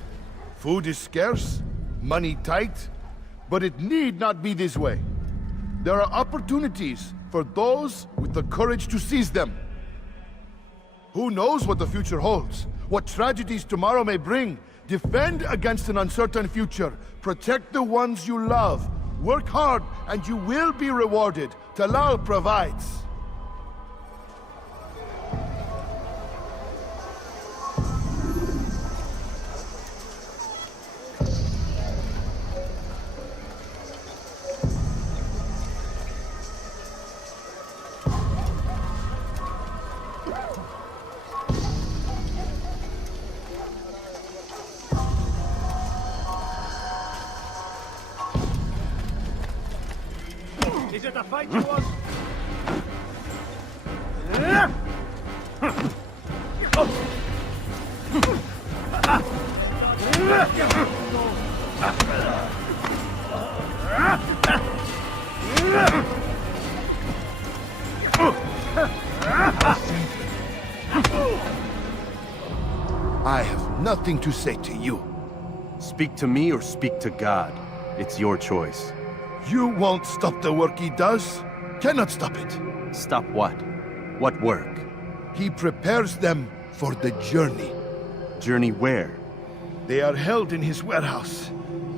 Food is scarce, money tight, but it need not be this way. There are opportunities for those with the courage to seize them. Who knows what the future holds? What tragedies tomorrow may bring? Defend against an uncertain future. Protect the ones you love. Work hard and you will be rewarded. Talal provides. Is it a fight you want? I have nothing to say to you. Speak to me or speak to God. It's your choice. You won't stop the work he does. Cannot stop it. Stop what? What work? He prepares them for the journey. Journey where? They are held in his warehouse.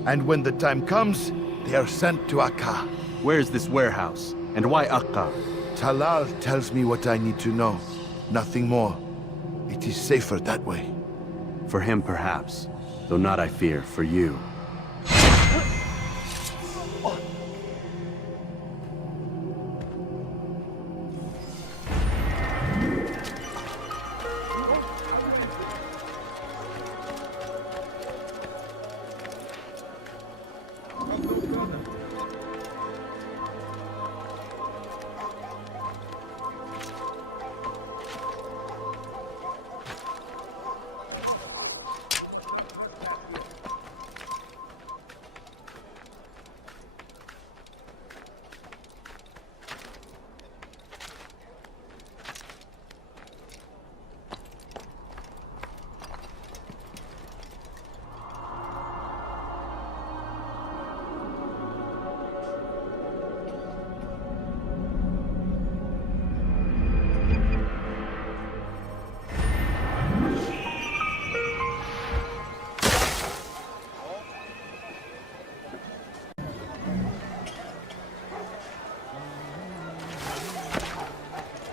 And when the time comes, they are sent to Akka. Where's this warehouse? And why Akka? Talal tells me what I need to know. Nothing more. It is safer that way. For him, perhaps. Though not, I fear, for you.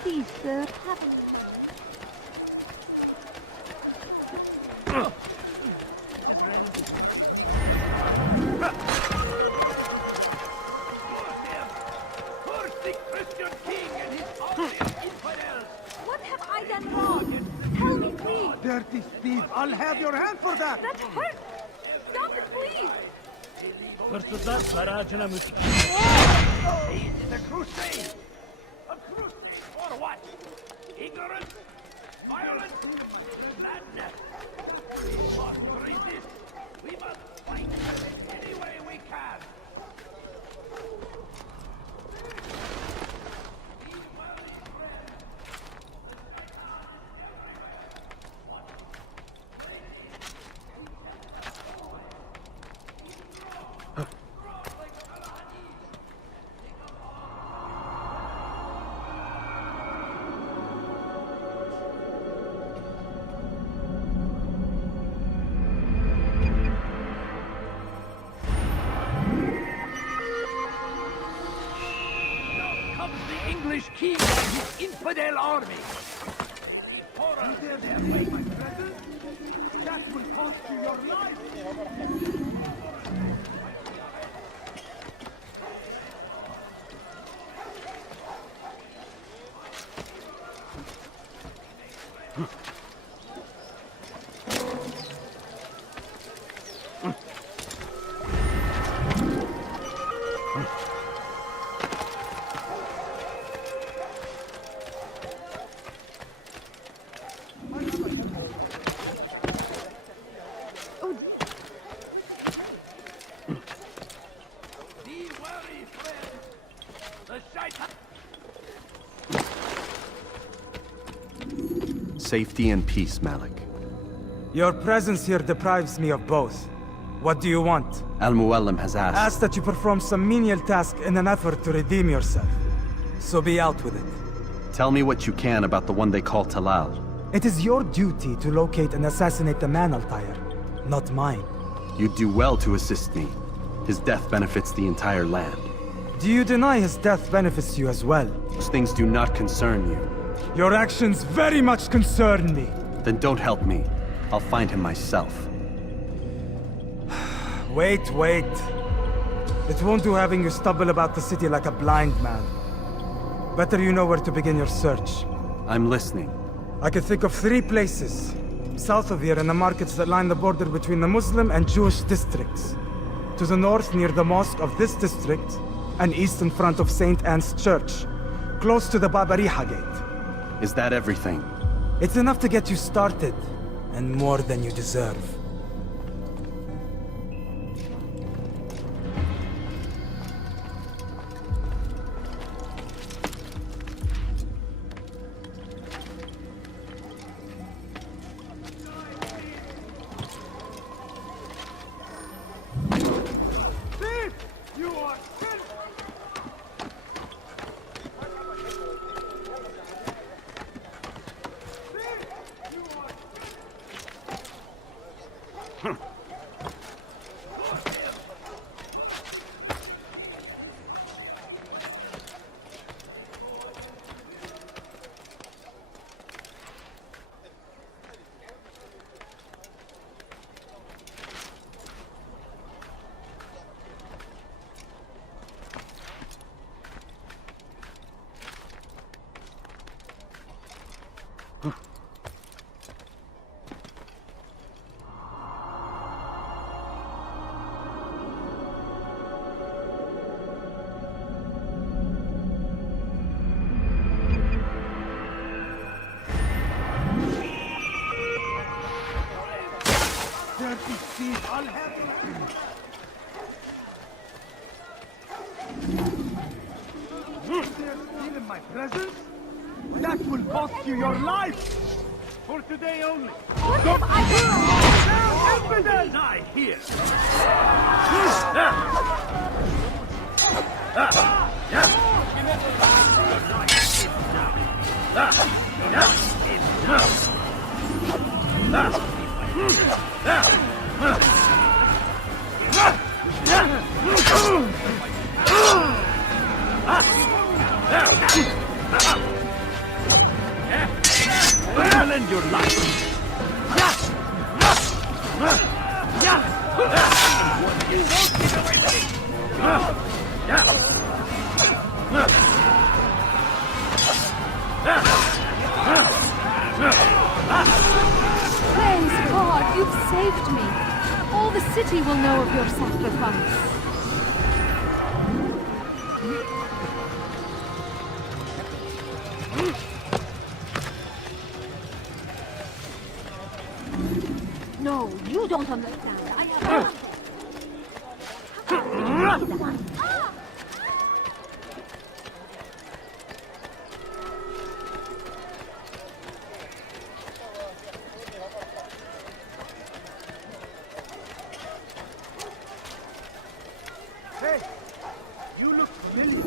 Please, sir, have What have I done wrong? Tell me, please. Dirty thief! I'll have your hand for that! That hurts! Stop it, please! It's a crusade! A crusade for what? Ignorance? Violence? Madness? We must resist! We must fight any way we can! English king and his infidel army. Before us, their way, my brethren. That will cost you your life. Safety and peace, Malik. Your presence here deprives me of both. What do you want? Al-Muallim has asked... Asked that you perform some menial task in an effort to redeem yourself. So be out with it. Tell me what you can about the one they call Talal. It is your duty to locate and assassinate the man, Altair, not mine. You'd do well to assist me. His death benefits the entire land. Do you deny his death benefits you as well? Those things do not concern you. Your actions very much concern me. Then don't help me. I'll find him myself. Wait. It won't do having you stumble about the city like a blind man. Better you know where to begin your search. I'm listening. I can think of 3 places. South of here in the markets that line the border between the Muslim and Jewish districts. To the north near the mosque of this district, and east in front of St. Anne's Church, close to the Babariha Gate. Is that everything? It's enough to get you started, and more than you deserve. Dirty thief, I'll have you. They're stealing my presents? That will cost you your life! For today only. What have I done? No evidence! I here. I'll end your life. You won't get away with it. Praise God, you've saved me. All the city will know of your sacrifice. No, you don't understand. I have... Hey, you look familiar.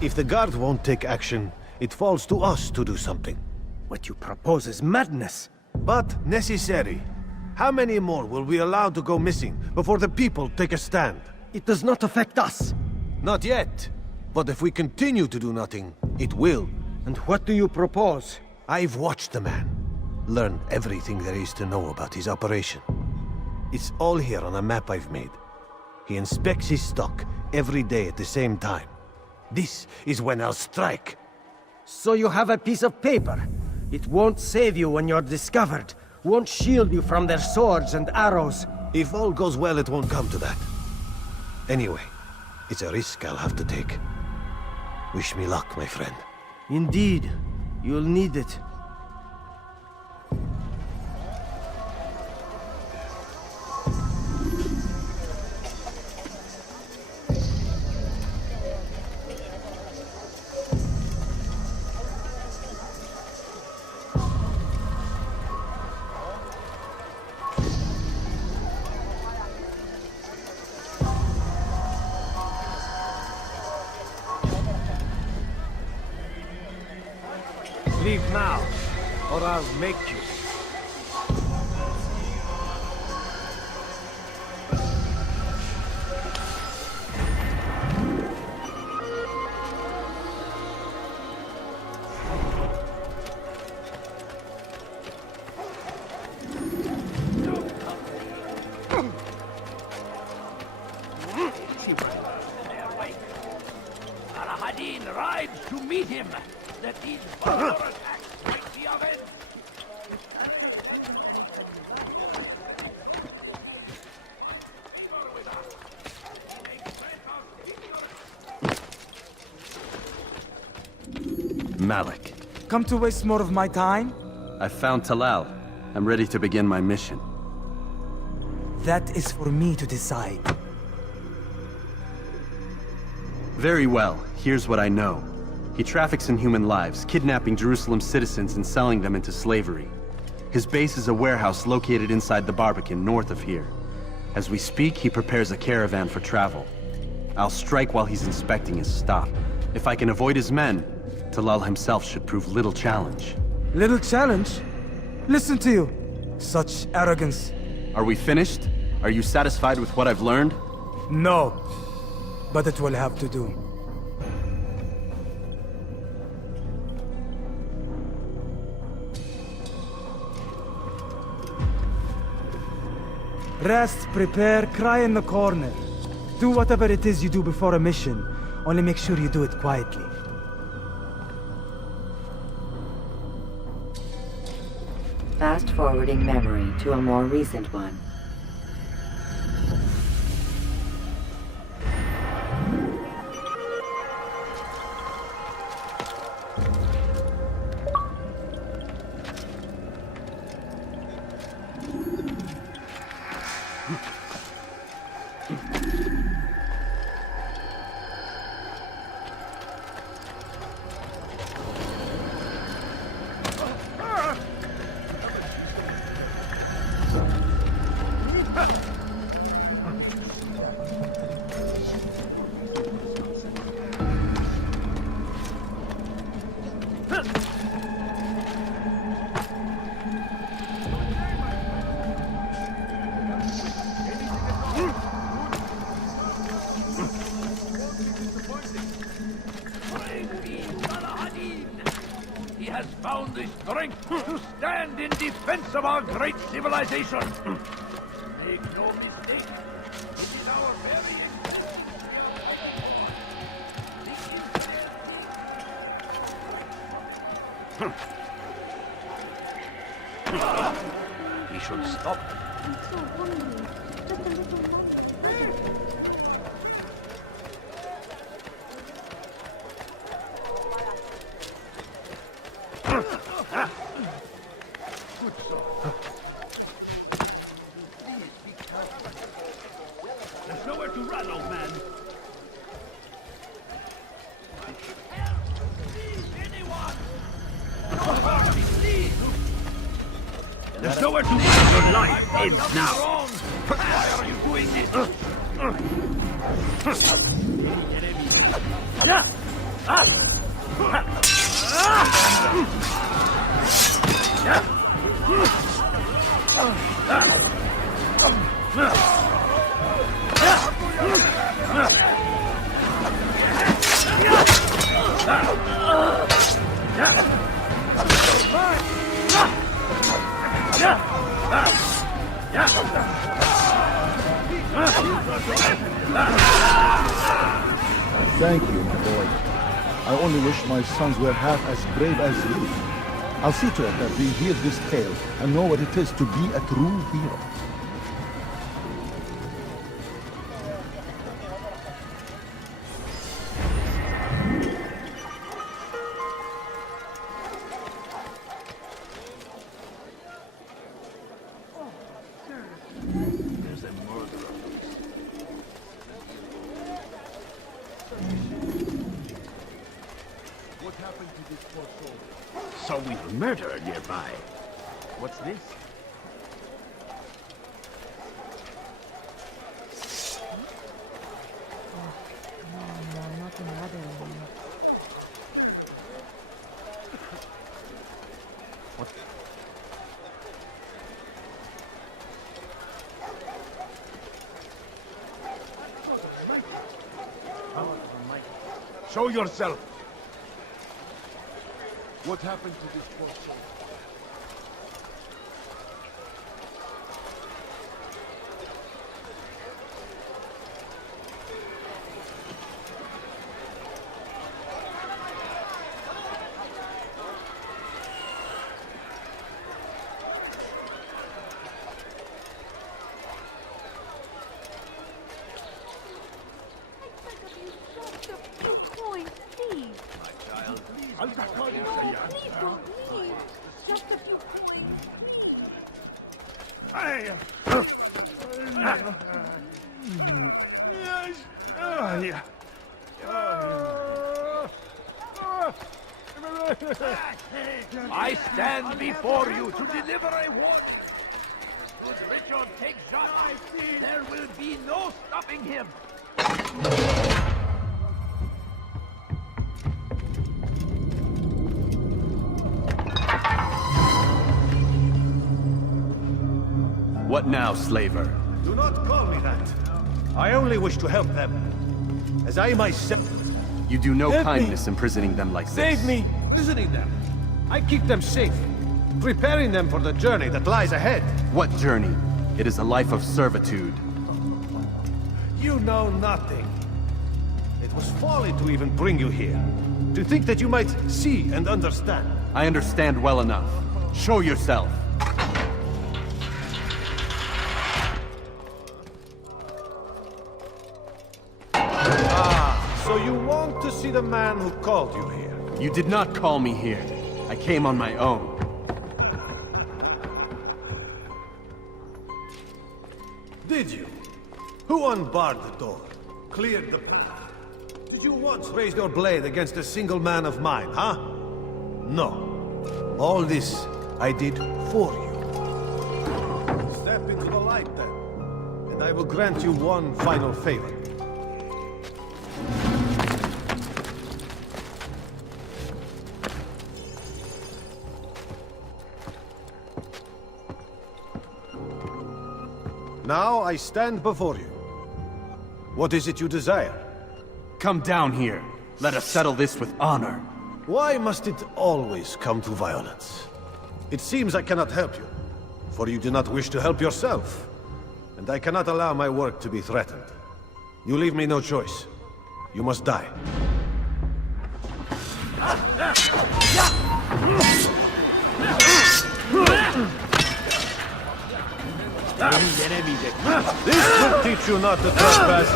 If the guard won't take action, it falls to us to do something. What you propose is madness. But necessary. How many more will we allow to go missing before the people take a stand? It does not affect us. Not yet. But if we continue to do nothing, it will. And what do you propose? I've watched the man. Learned everything there is to know about his operation. It's all here on a map I've made. He inspects his stock every day at the same time. This is when I'll strike. So you have a piece of paper. It won't save you when you're discovered. Won't shield you from their swords and arrows. If all goes well, it won't come to that. Anyway, it's a risk I'll have to take. Wish me luck, my friend. Indeed. You'll need it. Leave now, or I'll make you. Al-Hadin rides to meet him. That these border attacks might be of it. Malik. Come to waste more of my time? I found Talal. I'm ready to begin my mission. That is for me to decide. Very well. Here's what I know. He traffics in human lives, kidnapping Jerusalem citizens and selling them into slavery. His base is a warehouse located inside the Barbican, north of here. As we speak, he prepares a caravan for travel. I'll strike while he's inspecting his stock. If I can avoid his men, Talal himself should prove little challenge. Little challenge? Listen to you. Such arrogance. Are we finished? Are you satisfied with what I've learned? No. But it will have to do. Rest, prepare, cry in the corner. Do whatever it is you do before a mission. Only make sure you do it quietly. Fast-forwarding memory to a more recent one. He has found the strength to stand in defense of our great civilization. Make no mistake, it is our very We should stop. I'm so hungry. Just a little more. There's nowhere to run, old man. There's nowhere to run. Your life ends now. Why are you doing this? Thank you, my boy. I only wish my sons were half as brave as you. I'll see to it that we hear this tale and know what it is to be a true hero. There's a murderer. What happened to this poor soul? So we've murder nearby. What's this? No, not another one. What? Show yourself! What happened to this poor soul? I beg of you, just a few coins, please. My child, please Please don't leave. Just a few coins. I stand before you to deliver a warning. Should Richard take shot, there will be no stopping him. What now, slaver? Do not call me that. I only wish to help them. As I myself... You do no Help kindness me. imprisoning them like Save this. me! Visiting them. I keep them safe. Preparing them for the journey that lies ahead. What journey? It is a life of servitude. You know nothing. It was folly to even bring you here. To think that you might see and understand. I understand well enough. Show yourself. So you want to see the man who called you here? You did not call me here. I came on my own. Did you? Who unbarred the door? Cleared the path? Did you once raise your blade against a single man of mine, huh? No. All this I did for you. Step into the light then, and I will grant you one final favor. Now I stand before you. What is it you desire? Come down here. Let us settle this with honor. Why must it always come to violence? It seems I cannot help you, for you do not wish to help yourself. And I cannot allow my work to be threatened. You leave me no choice. You must die. This will teach you not to trespass.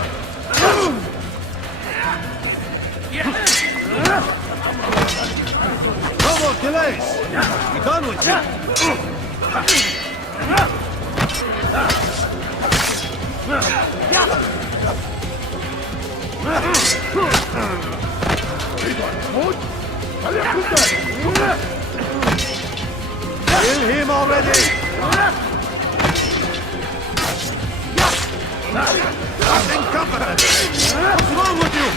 No more delays! Be done with Kill him already! Incompetent! What's wrong with you?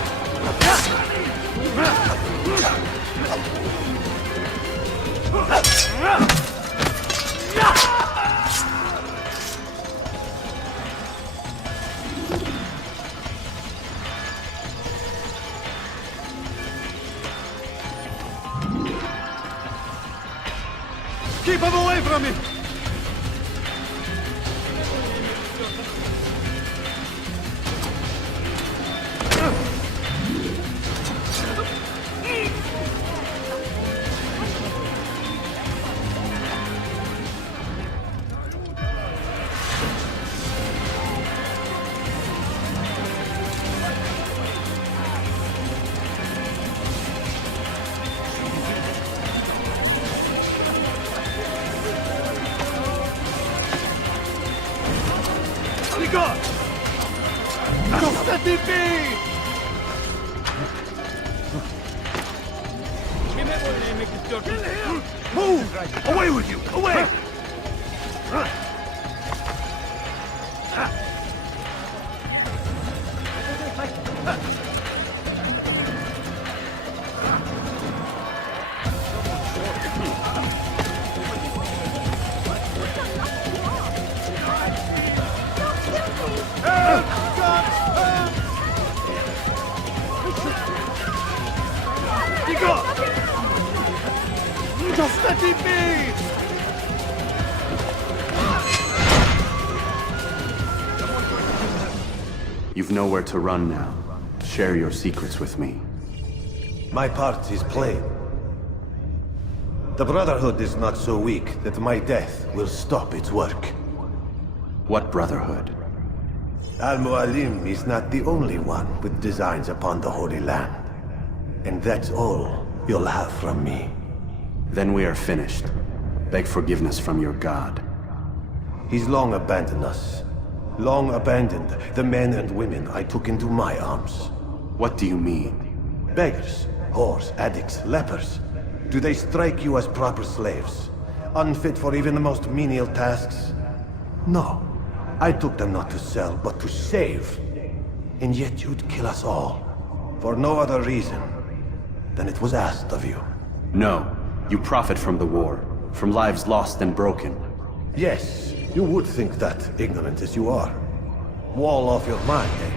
Keep him away from me! Just let me be! Move! Away with you! Away! Just let it be! You've nowhere to run now. Share your secrets with me. My part is plain. The Brotherhood is not so weak that my death will stop its work. What Brotherhood? Al-Mualim is not the only one with designs upon the Holy Land. And that's all you'll have from me. Then we are finished. Beg forgiveness from your god. He's long abandoned us. Long abandoned the men and women I took into my arms. What do you mean? Beggars, whores, addicts, lepers. Do they strike you as proper slaves? Unfit for even the most menial tasks? No. I took them not to sell, but to save. And yet you'd kill us all. For no other reason than it was asked of you. No. You profit from the war. From lives lost and broken. Yes, you would think that, ignorant as you are. Wall off your mind, eh?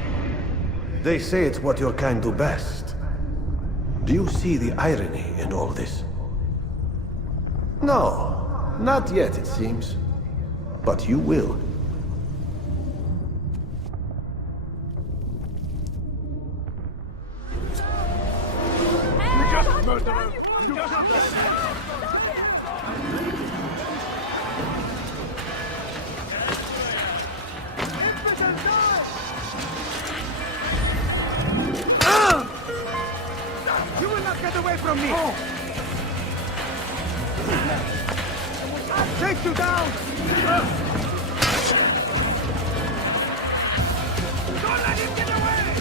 They say it's what your kind do best. Do you see the irony in all this? No, not yet, it seems. But you will. You just murderer! You just... You will not get away from me! I'll take you down! Don't let him get away!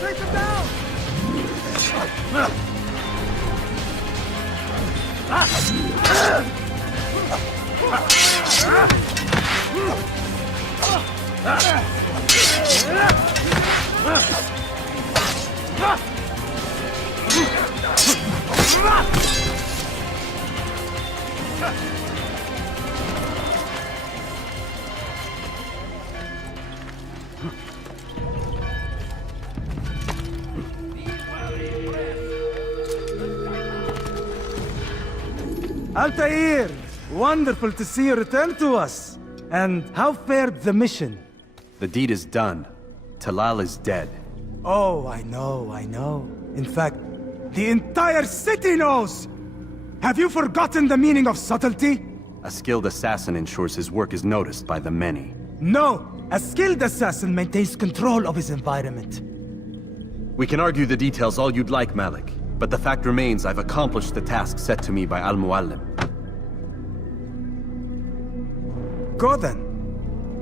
Take him down! Altair! Wonderful to see you return to us. And how fared the mission? The deed is done. Talal is dead. Oh, I know. In fact, the entire city knows! Have you forgotten the meaning of subtlety? A skilled assassin ensures his work is noticed by the many. No! A skilled assassin maintains control of his environment. We can argue the details all you'd like, Malik. But the fact remains I've accomplished the task set to me by Al-Muallim. Go then.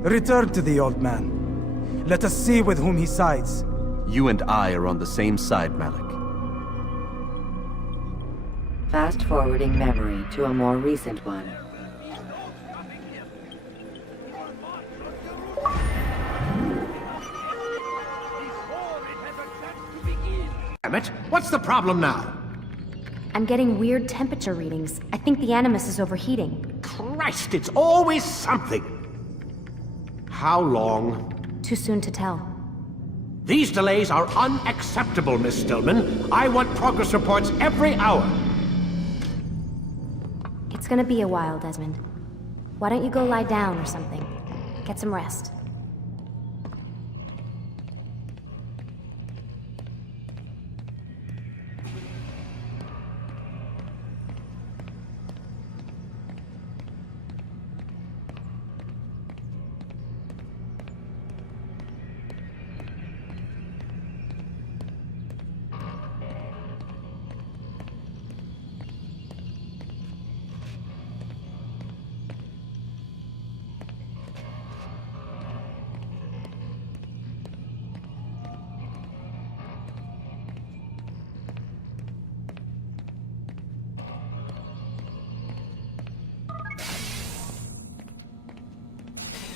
Return to the old man. Let us see with whom he sides. You and I are on the same side, Malik. Fast-forwarding memory to a more recent one. Damn it! What's the problem now? I'm getting weird temperature readings. I think the Animus is overheating. Christ, it's always something! How long? Too soon to tell. These delays are unacceptable, Miss Stillman. I want progress reports every hour. It's gonna be a while, Desmond. Why don't you go lie down or something? Get some rest.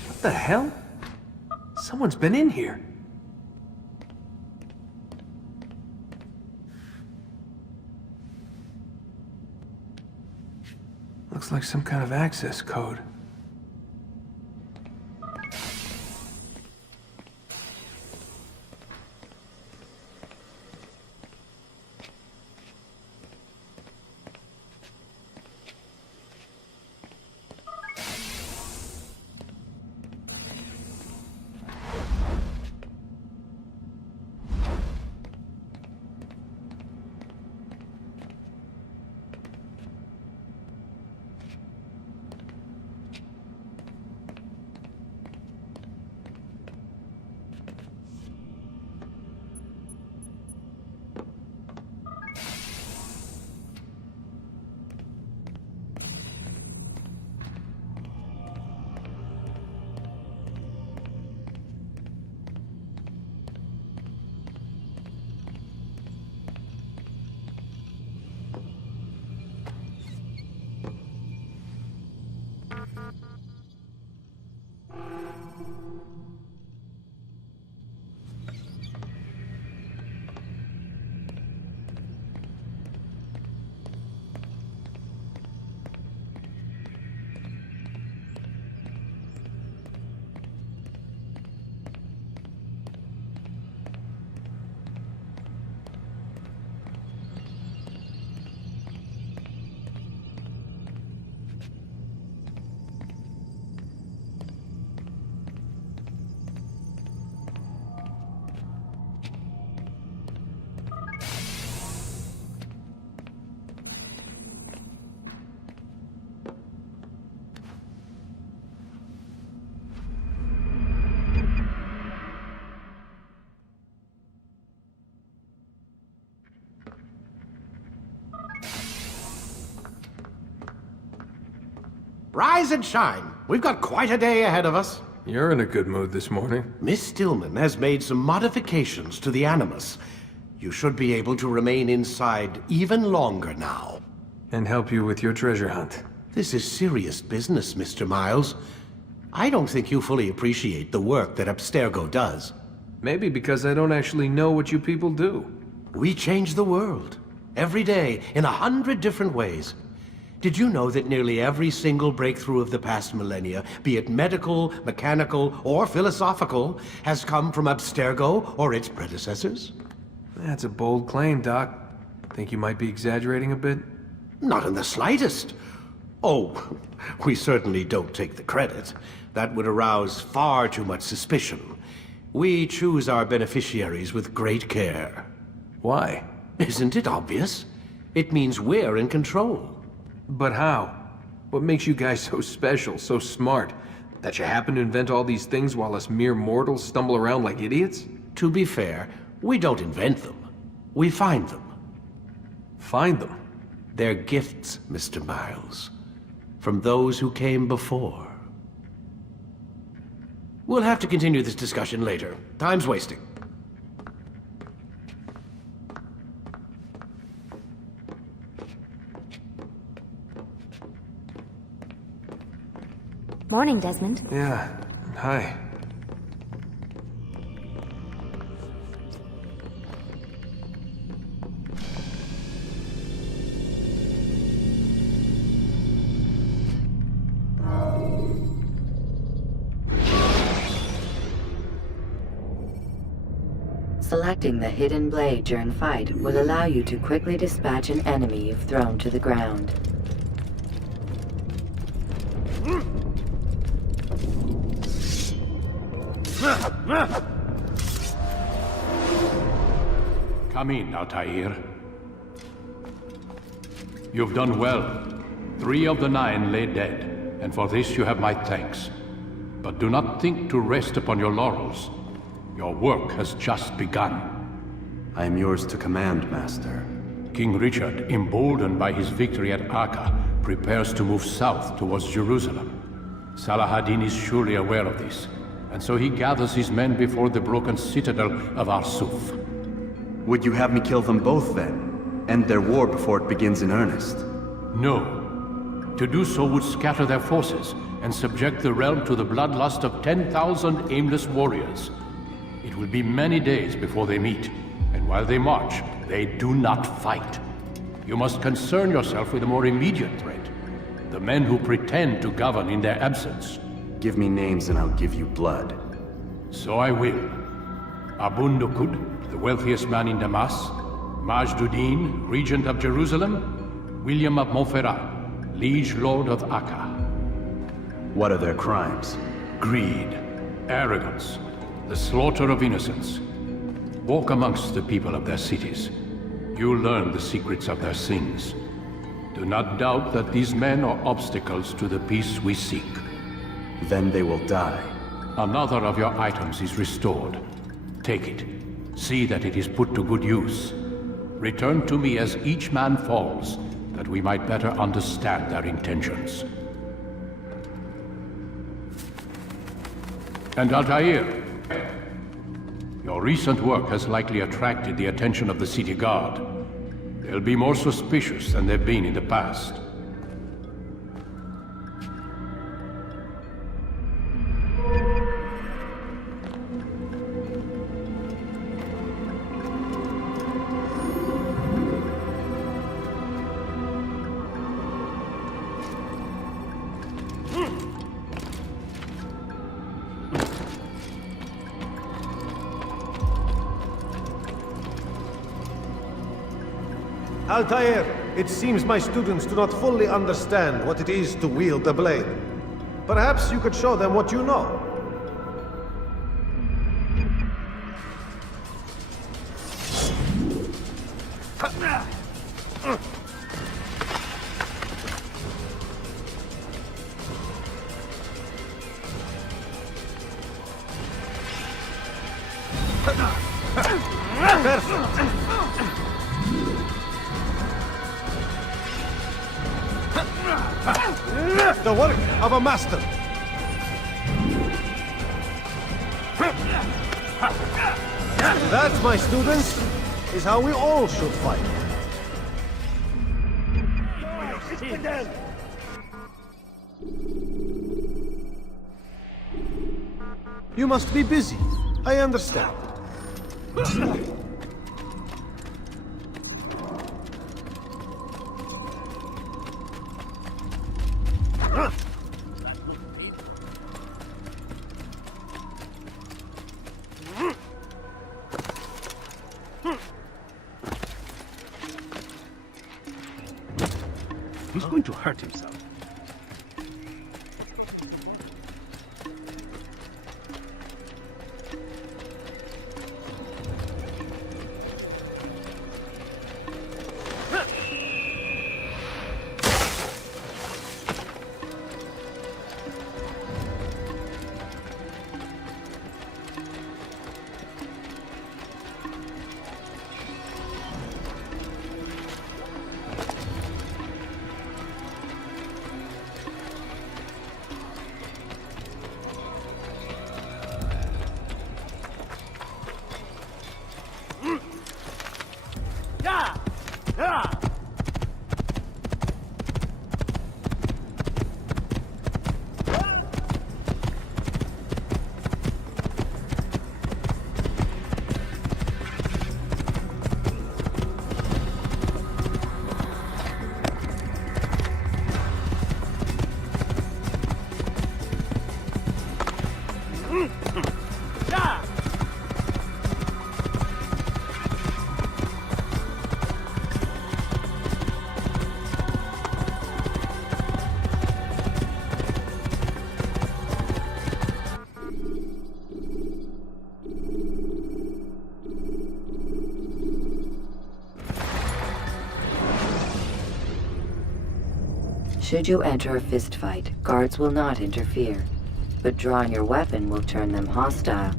What the hell? Someone's been in here. Looks like some kind of access code. Rise and shine. We've got quite a day ahead of us. You're in a good mood this morning. Miss Stillman has made some modifications to the Animus. You should be able to remain inside even longer now. And help you with your treasure hunt. This is serious business, Mr. Miles. I don't think you fully appreciate the work that Abstergo does. Maybe because I don't actually know what you people do. We change the world. Every day, in 100 different ways. Did you know that nearly every single breakthrough of the past millennia, be it medical, mechanical, or philosophical, has come from Abstergo or its predecessors? That's a bold claim, Doc. Think you might be exaggerating a bit? Not in the slightest. Oh, we certainly don't take the credit. That would arouse far too much suspicion. We choose our beneficiaries with great care. Why? Isn't it obvious? It means we're in control. But how? What makes you guys so special, so smart? That you happen to invent all these things while us mere mortals stumble around like idiots? To be fair, we don't invent them. We find them. Find them? They're gifts, Mr. Miles. From those who came before. We'll have to continue this discussion later. Time's wasting. Morning, Desmond. Yeah, hi. Selecting the hidden blade during fight will allow you to quickly dispatch an enemy you've thrown to the ground. Come in, Altair. You've done well. 3 of the 9 lay dead, and for this you have my thanks. But do not think to rest upon your laurels. Your work has just begun. I am yours to command, Master. King Richard, emboldened by his victory at Acre, prepares to move south towards Jerusalem. Salah-ad-Din is surely aware of this, and so he gathers his men before the broken citadel of Arsuf. Would you have me kill them both then? End their war before it begins in earnest? No. To do so would scatter their forces, and subject the realm to the bloodlust of 10,000 aimless warriors. It will be many days before they meet, and while they march, they do not fight. You must concern yourself with a more immediate threat. The men who pretend to govern in their absence. Give me names and I'll give you blood. So I will. Abun Nukud, the wealthiest man in Damas, Majduddin, regent of Jerusalem, William of Montferrat, liege lord of Akka. What are their crimes? Greed, arrogance, the slaughter of innocents. Walk amongst the people of their cities. You'll learn the secrets of their sins. Do not doubt that these men are obstacles to the peace we seek. Then they will die. Another of your items is restored. Take it. See that it is put to good use. Return to me as each man falls, that we might better understand their intentions. And Altair, your recent work has likely attracted the attention of the city guard. They'll be more suspicious than they've been in the past. Altair, it seems my students do not fully understand what it is to wield the blade. Perhaps you could show them what you know. The work of a master. That, my students, is how we all should fight. You must be busy. I understand. He's going to hurt himself. Should you enter a fistfight, guards will not interfere, but drawing your weapon will turn them hostile.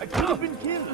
I could have been killed.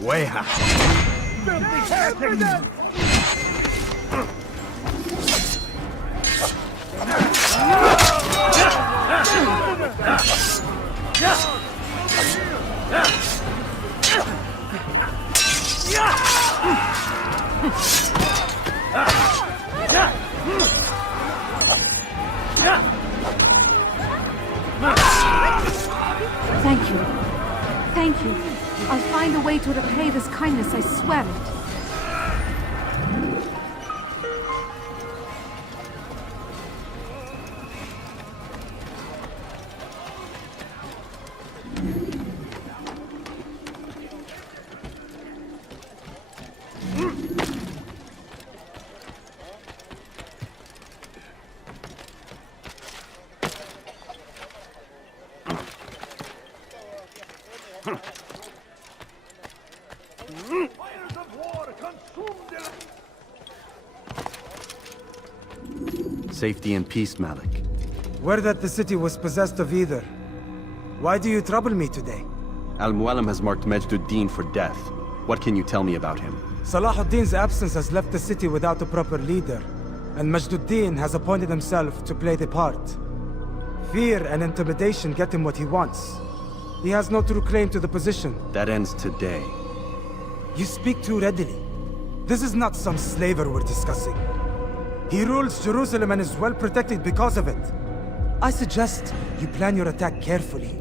Weha! Thank you. Thank you. I'll find a way to repay this kindness, I swear it. Safety and peace, Malik. Word that the city was possessed of either. Why do you trouble me today? Al-Mualim has marked Majduddin for death. What can you tell me about him? Salahuddin's absence has left the city without a proper leader, and Majduddin has appointed himself to play the part. Fear and intimidation get him what he wants. He has no true claim to the position. That ends today. You speak too readily. This is not some slaver we're discussing. He rules Jerusalem and is well protected because of it. I suggest you plan your attack carefully.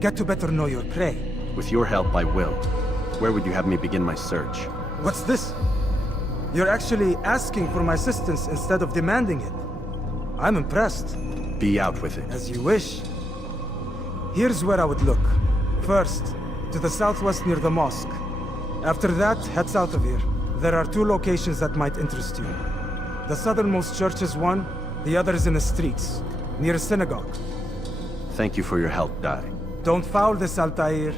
Get to better know your prey. With your help, I will. Where would you have me begin my search? What's this? You're actually asking for my assistance instead of demanding it. I'm impressed. Be out with it. As you wish. Here's where I would look. First, to the southwest near the mosque. After that, head south of here. There are 2 locations that might interest you. The southernmost church is one, the other is in the streets, near a synagogue. Thank you for your help, Dai. Don't foul this, Altair.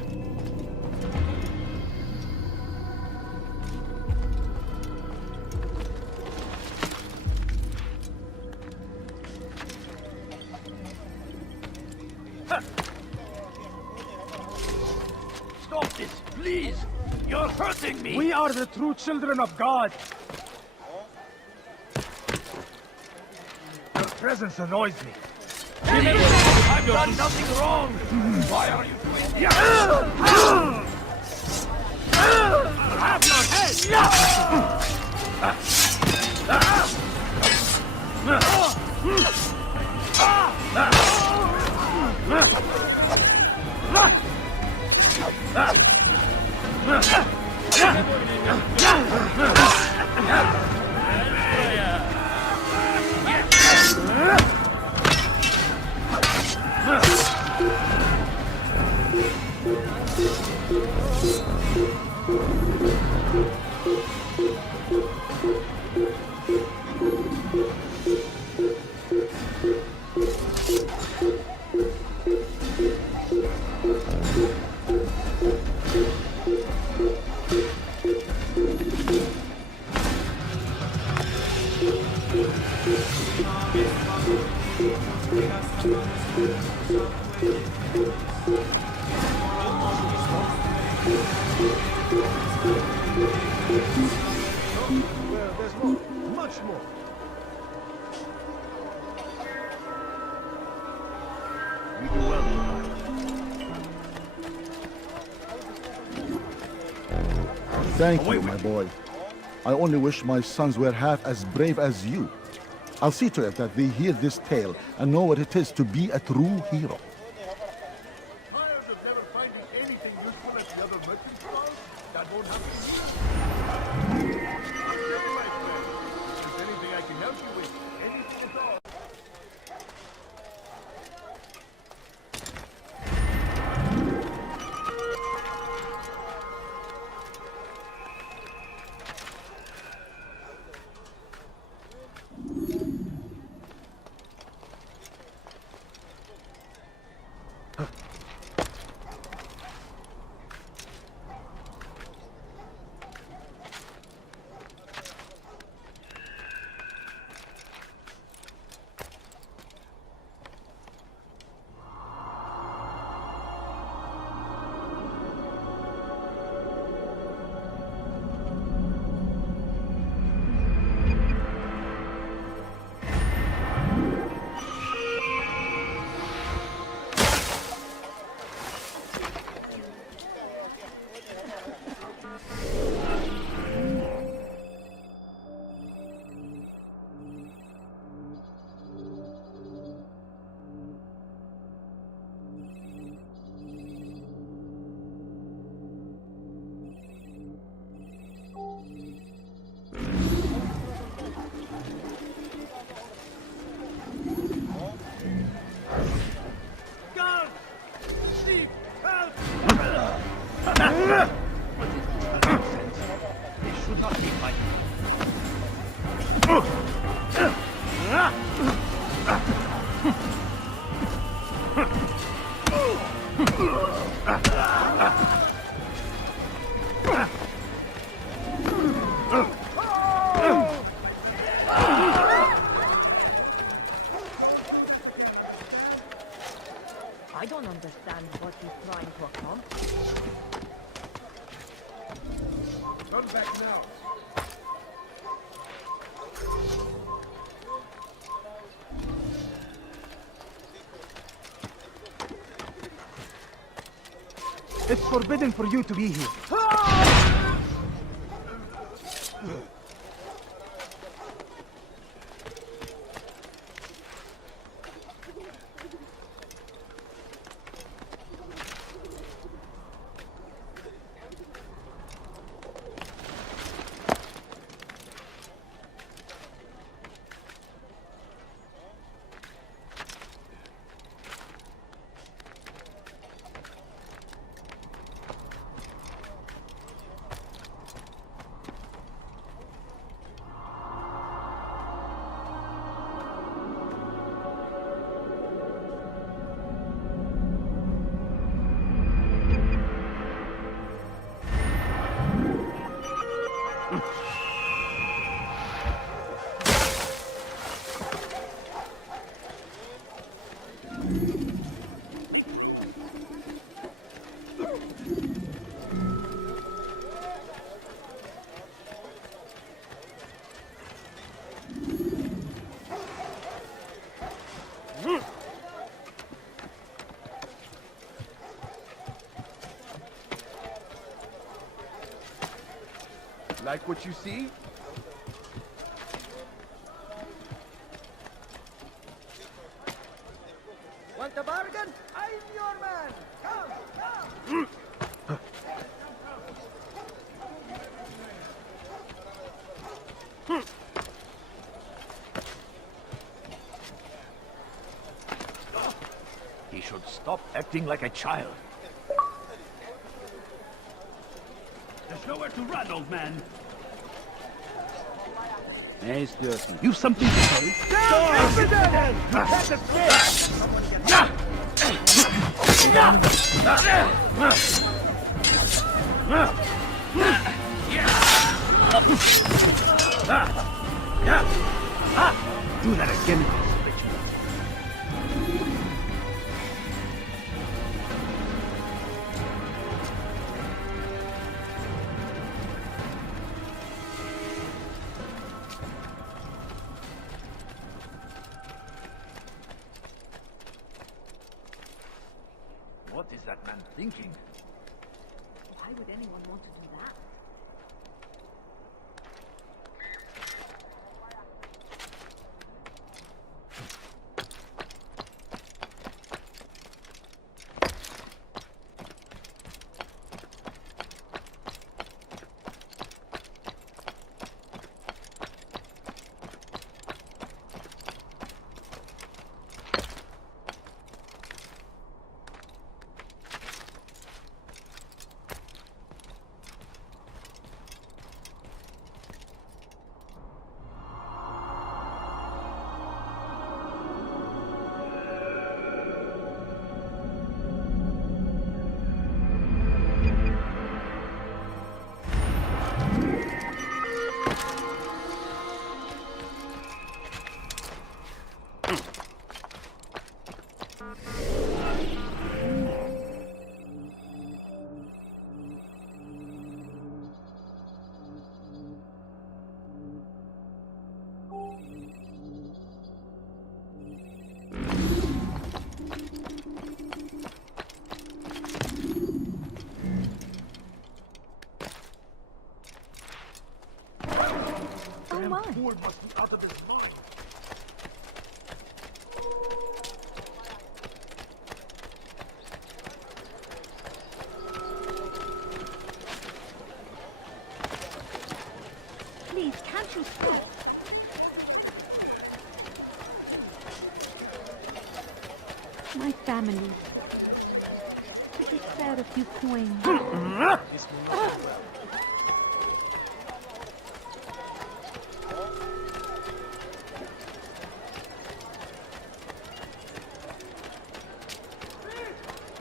Stop this, please! You're hurting me! We are the true children of God! Your presence annoys me. I've done nothing wrong! Why are you doing this? Have your head! There's more. Much more. You do well. Thank you, my boy. I only wish my sons were half as brave as you. I'll see to it that they hear this tale and know what it is to be a true hero. understand what he's trying to accomplish. Turn back now. It's forbidden for you to be here. Like what you see? Want a bargain? I'm your man! Come, come! He should stop acting like a child. There's nowhere to run, old man. Yes, dirty. You've something to say? Down, infidel! You can't escape! Do that again. What is that man thinking? Why would anyone want to do that? Oh my. Fool must be out of his mind. Please, can't you stop? My family. Could you spare a few coins?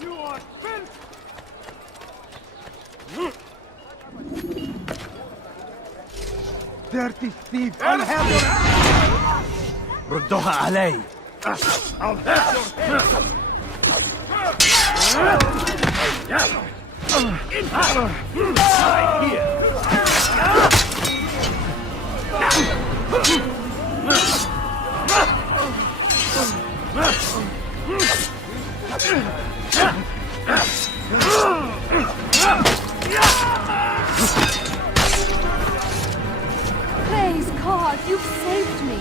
You are filth! Dirty thief! I'll have your ass! ردوها علي. I'll have your head! Inside here! Praise God, you've saved me.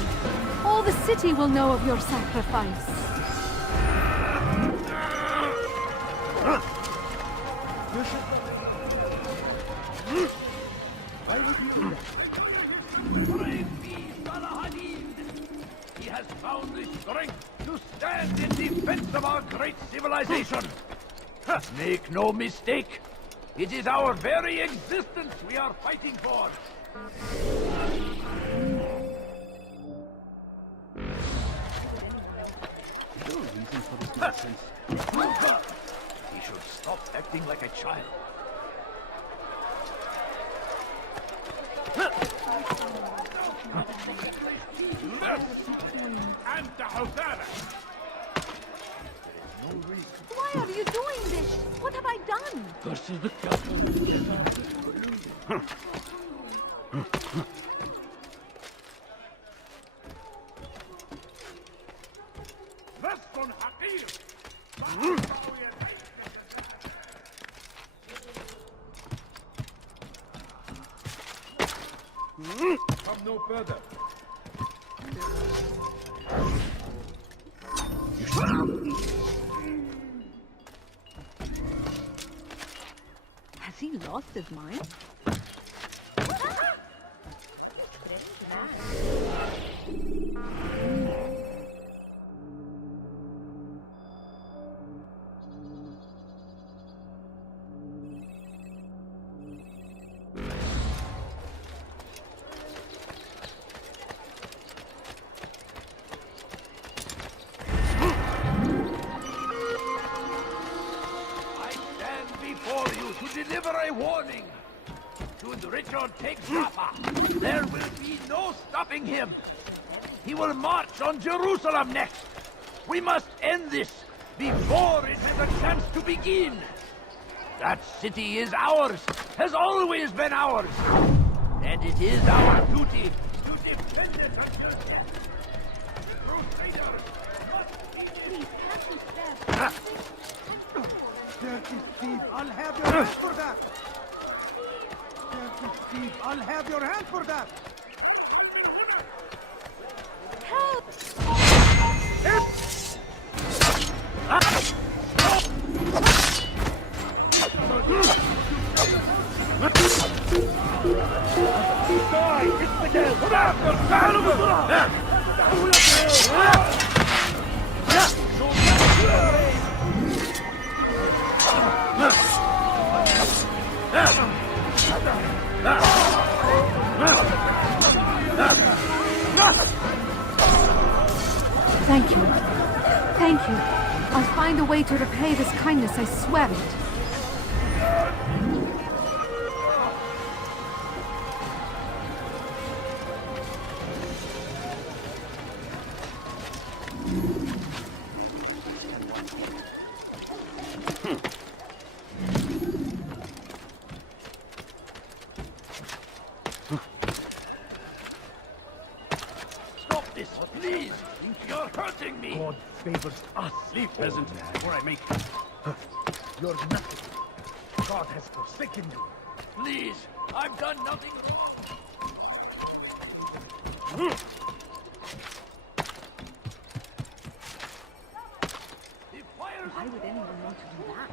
All the city will know of your sacrifice. He has found the strength to stand in defense of our great civilization. Make no mistake, it is our very existence we are fighting for. No reason for this nonsense. He should stop acting like a child. Why are you doing this? What have I done? Versus the Come no further. Has he lost his mind? Deliver a warning. Should Richard take Jaffa, there will be no stopping him. He will march on Jerusalem next. We must end this before it has a chance to begin. That city is ours, has always been ours. And it is our duty to defend it until death. Crusaders must be... Please, can't you step? Dirty thief, I'll have your hand for that! Dirty thief, I'll have your hand for that! Help! Thank you. Thank you. I'll find a way to repay this kindness, I swear it. Stop this, please! You're hurting me! God favors us. Leave, peasant, before I make... You're nothing. God has forsaken you. Please, I've done nothing wrong. Why would anyone want to do that?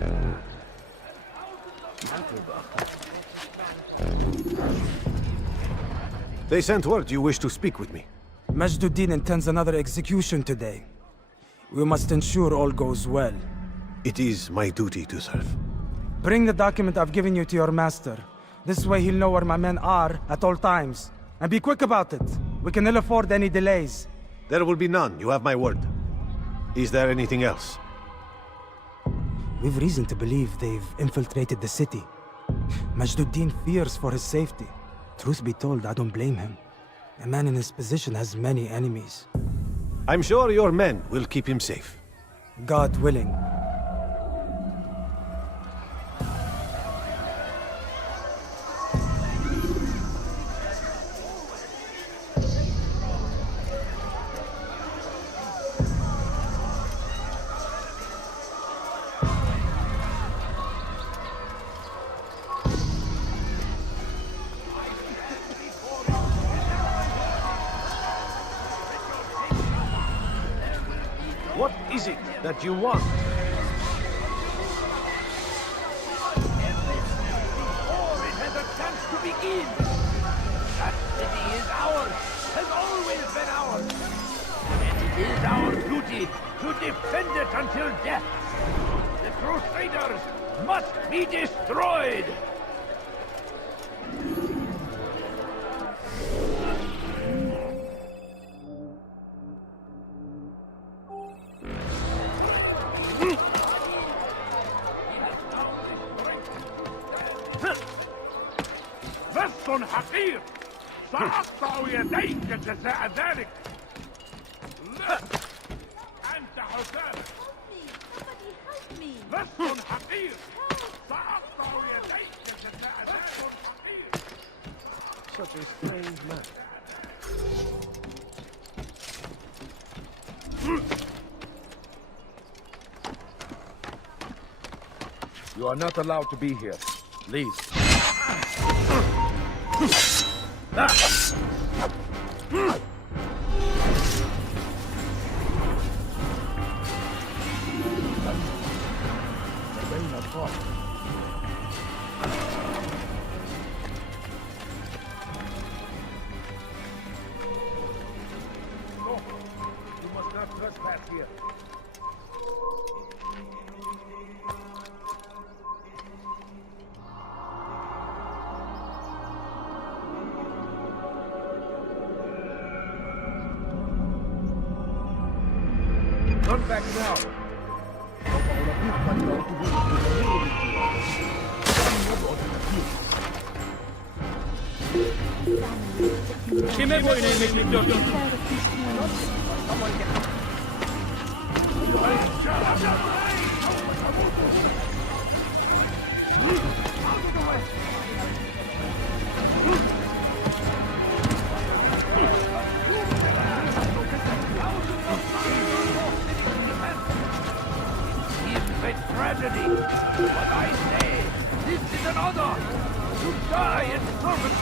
They sent word you wish to speak with me. Majduddin intends another execution today. We must ensure all goes well. It is my duty to serve. Bring the document I've given you to your master. This way he'll know where my men are at all times. And be quick about it. We can ill afford any delays. There will be none, you have my word. Is there anything else? We've reason to believe they've infiltrated the city. Majduddin fears for his safety. Truth be told, I don't blame him. A man in his position has many enemies. I'm sure your men will keep him safe. God willing. What is it that you want? Before it has a chance to begin. That city is ours, has always been ours. And it is our duty to defend it until death. The Crusaders must be destroyed. بس حقير سأقطع يديك جزاء ذلك أنت حسام بس حقير سأقطع يديك جزاء ذلك حقير. Such a strange man. You are not allowed to be here. Leave. No, you must not trespass here. Turn back now. Kime bu oyuna yemek bekliyorsun? It's a tragedy, but I say this is an honor to die in service.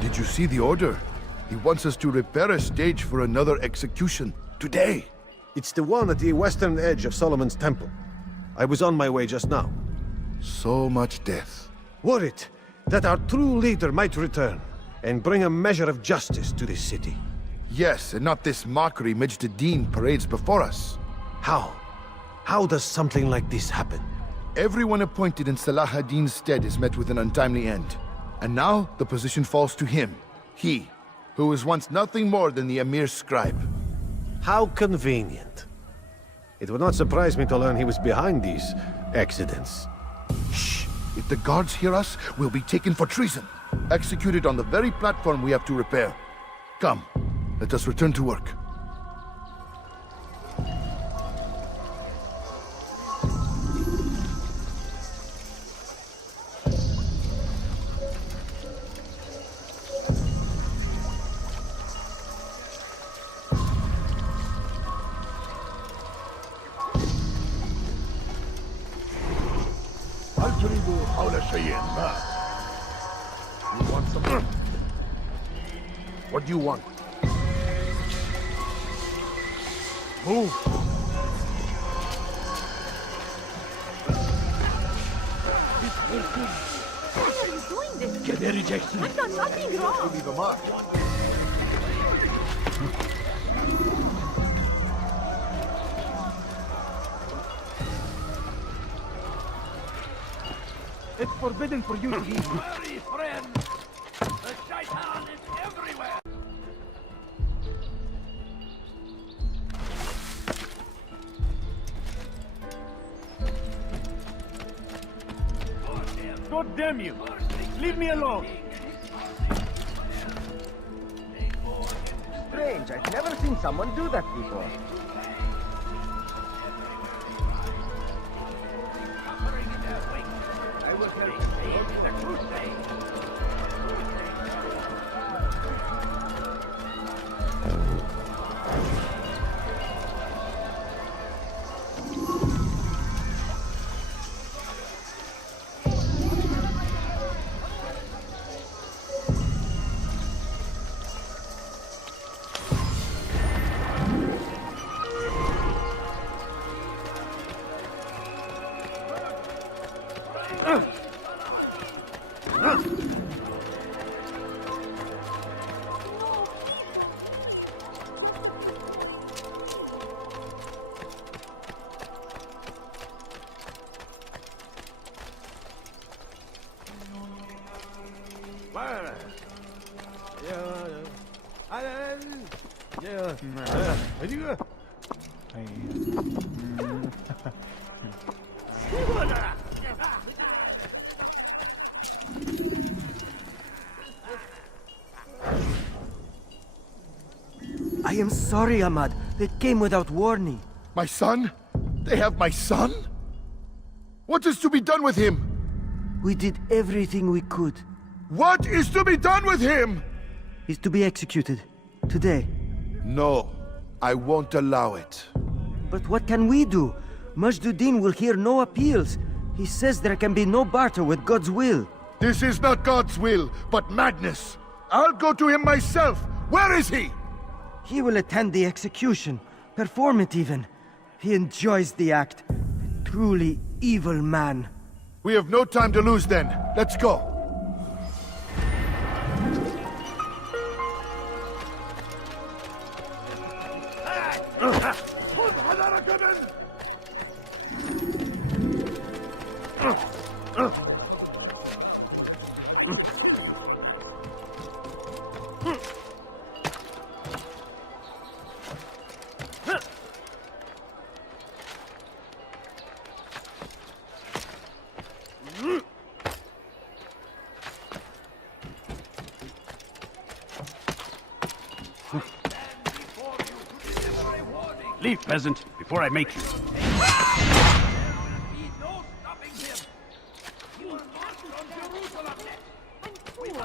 Did you see the order? He wants us to repair a stage for another execution. Today. It's the one at the western edge of Solomon's Temple. I was on my way just now. So much death. Worried that our true leader might return and bring a measure of justice to this city. Yes, and not this mockery Majd parades before us. How? How does something like this happen? Everyone appointed in Salah ad-Din's stead is met with an untimely end. And now, the position falls to him. He, who was once nothing more than the Emir's scribe. How convenient. It would not surprise me to learn he was behind these accidents. Shh! If the guards hear us, we'll be taken for treason. Executed on the very platform we have to repair. Come, let us return to work. You want some? What do you want? Move! Why are you doing this? Get their rejection. I've done nothing wrong. Leave a mark. It's forbidden for you to eat. Hurry, friend! The shaitan is everywhere! God damn you! Leave me alone! Strange, I've never seen someone do that before. I will help you. It's a crusade! I am sorry, Ahmad. They came without warning. My son? They have my son? What is to be done with him? We did everything we could. What is to be done with him? He's to be executed. Today. No, I won't allow it. But what can we do? Majduddin will hear no appeals. He says there can be no barter with God's will. This is not God's will, but madness. I'll go to him myself. Where is he? He will attend the execution. Perform it even. He enjoys the act. A truly evil man. We have no time to lose then. Let's go. Leave, peasant, before I make you.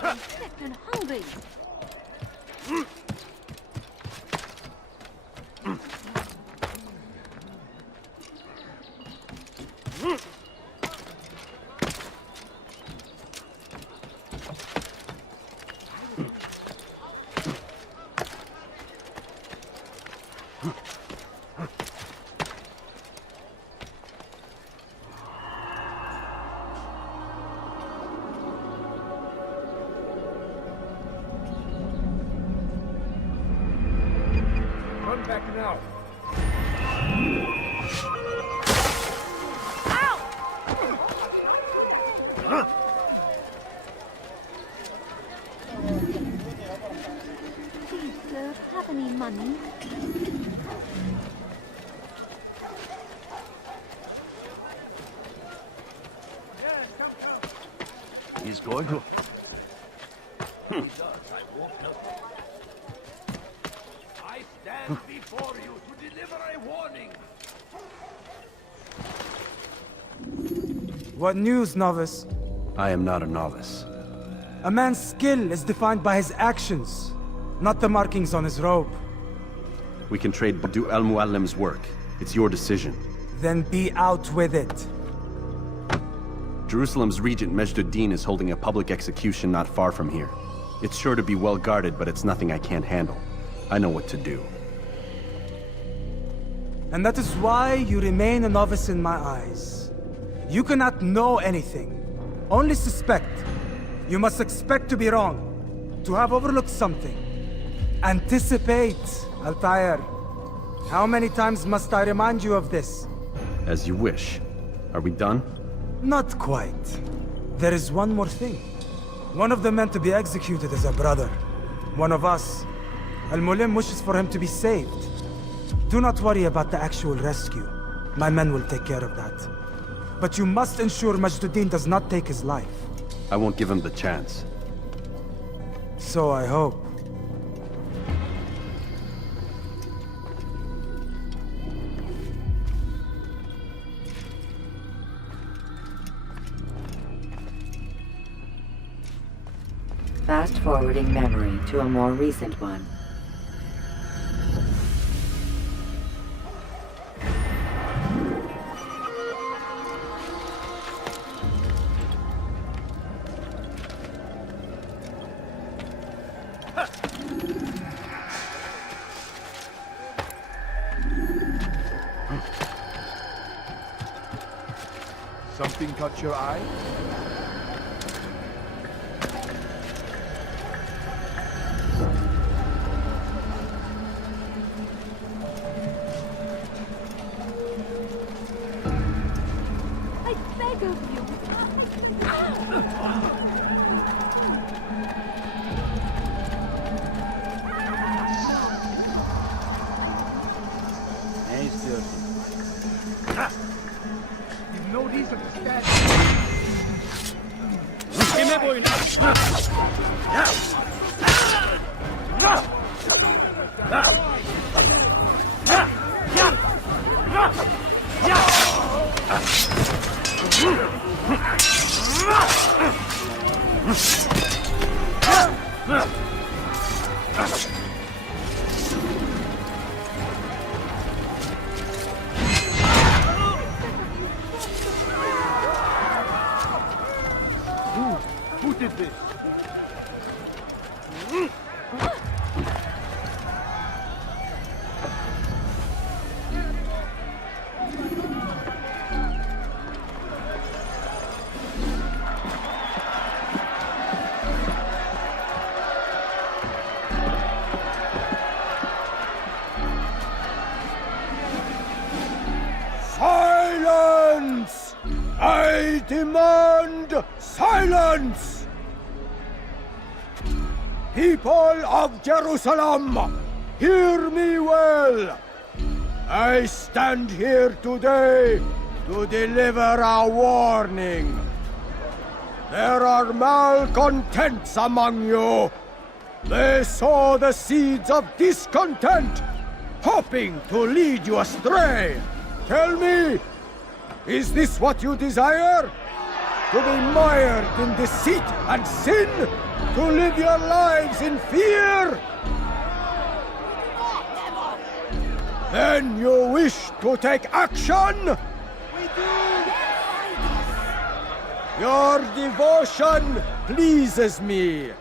I'm sick and hungry. Run back now. Please, sir, have any money? He's going to... I stand before you to deliver a warning. What news, novice? I am not a novice. A man's skill is defined by his actions, not the markings on his robe. We can trade Badu al-Muallim's work. It's your decision. Then be out with it. Jerusalem's regent Majduddin is holding a public execution not far from here. It's sure to be well guarded, but it's nothing I can't handle. I know what to do. And that is why you remain a novice in my eyes. You cannot know anything, only suspect. You must expect to be wrong, to have overlooked something. Anticipate, Altair. How many times must I remind you of this? As you wish. Are we done? Not quite. There is one more thing. One of the men to be executed is a brother. One of us. Al-Mulim wishes for him to be saved. Do not worry about the actual rescue. My men will take care of that. But you must ensure Majduddin does not take his life. I won't give him the chance. So I hope. Fast-forwarding memory to a more recent one. Something caught your eye? I beg of you. Hey, still. You know these are the stats. Who did this? Silence! I demand silence! People of Jerusalem, hear me well! I stand here today to deliver a warning. There are malcontents among you. They sow the seeds of discontent, hoping to lead you astray. Tell me, is this what you desire? To be mired in deceit and sin? To live your lives in fear? Then you wish to take action? We do! Your devotion pleases me.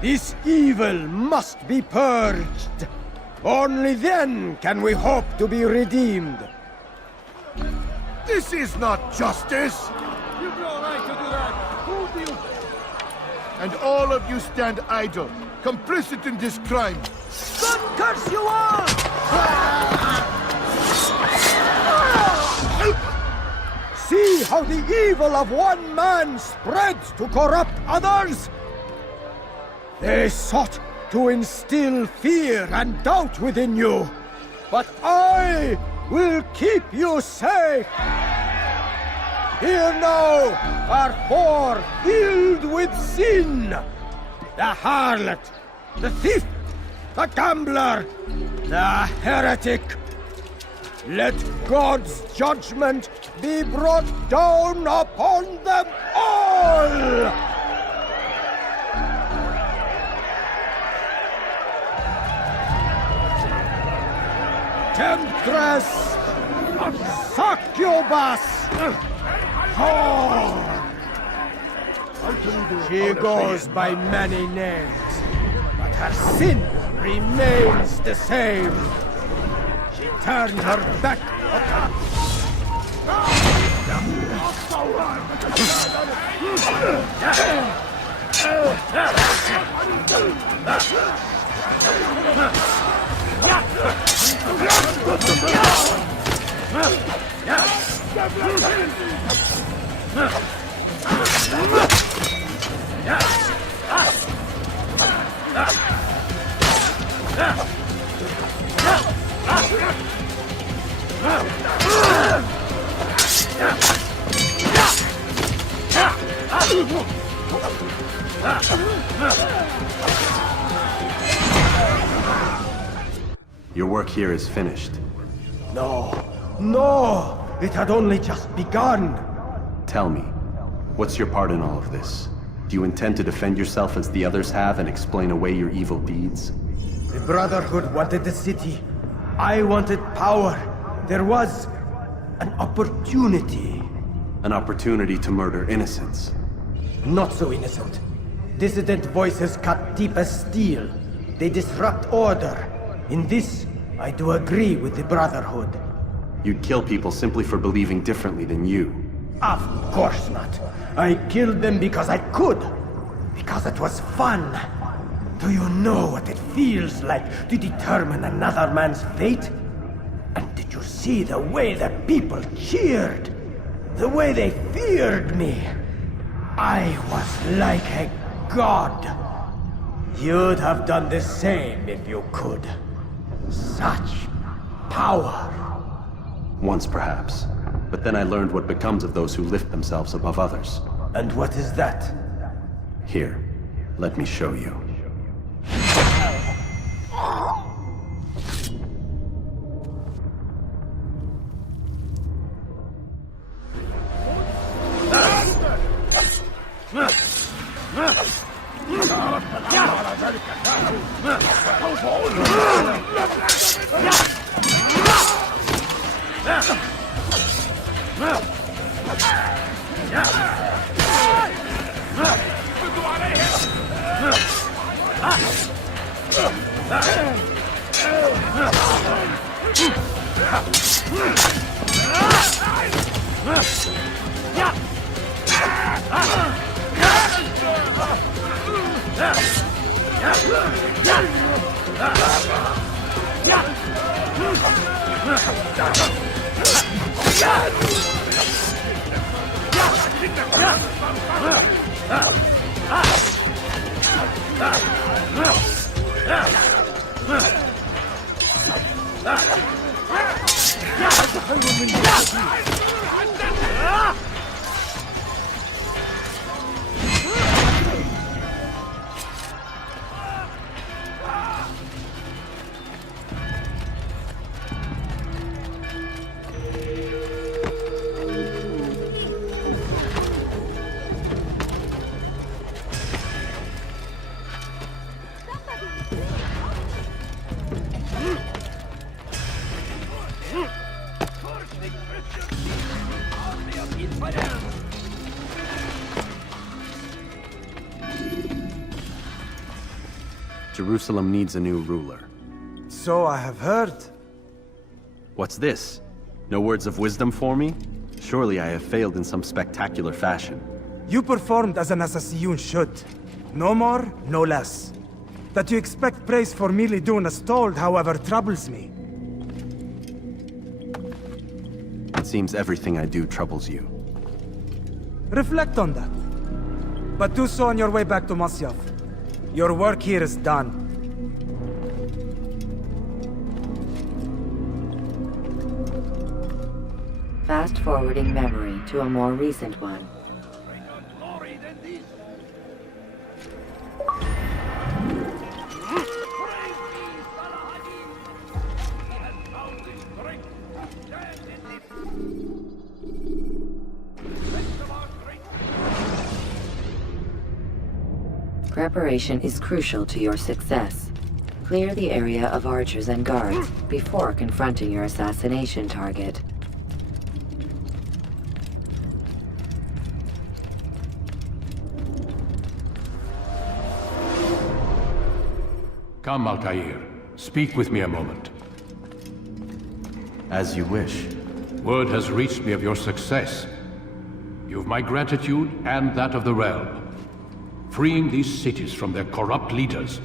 This evil must be purged. Only then can we hope to be redeemed. This is not justice! You've no right to do that! Who do you... And all of you stand idle, complicit in this crime. God curse you all! See how the evil of one man spreads to corrupt others? They sought to instill fear and doubt within you, but I will keep you safe. Here now are four filled with sin. The harlot, the thief, the gambler, the heretic. Let God's judgment be brought down upon them all! Temptress! Succubus! Whore! She goes by many names, but her sin remains the same. She turned her back upon... Your work here is finished. No, no! It had only just begun! Tell me, what's your part in all of this? Do you intend to defend yourself as the others have and explain away your evil deeds? The Brotherhood wanted the city. I wanted power. There was an opportunity. An opportunity to murder innocents. Not so innocent. Dissident voices cut deep as steel. They disrupt order. In this, I do agree with the Brotherhood. You'd kill people simply for believing differently than you. Of course not. I killed them because I could. Because it was fun. Do you know what it feels like to determine another man's fate? And did you see the way the people cheered? The way they feared me? I was like a god. You'd have done the same if you could. Such power. Once perhaps. But then I learned what becomes of those who lift themselves above others. And what is that? Here, let me show you. Jerusalem needs a new ruler. So I have heard. What's this? No words of wisdom for me? Surely I have failed in some spectacular fashion. You performed as an assassin should. No more, no less. That you expect praise for merely doing as told, however, troubles me. It seems everything I do troubles you. Reflect on that. But do so on your way back to Masyaf. Your work here is done. Fast-forwarding memory to a more recent one. Preparation is crucial to your success. Clear the area of archers and guards before confronting your assassination target. Come, Altair. Speak with me a moment. As you wish. Word has reached me of your success. You've my gratitude and that of the realm. Freeing these cities from their corrupt leaders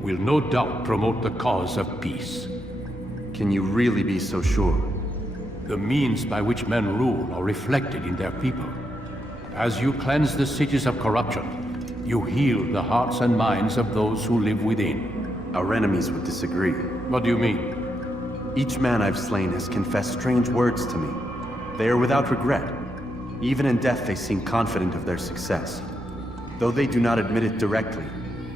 will no doubt promote the cause of peace. Can you really be so sure? The means by which men rule are reflected in their people. As you cleanse the cities of corruption, you heal the hearts and minds of those who live within. Our enemies would disagree. What do you mean? Each man I've slain has confessed strange words to me. They are without regret. Even in death they seem confident of their success. Though they do not admit it directly,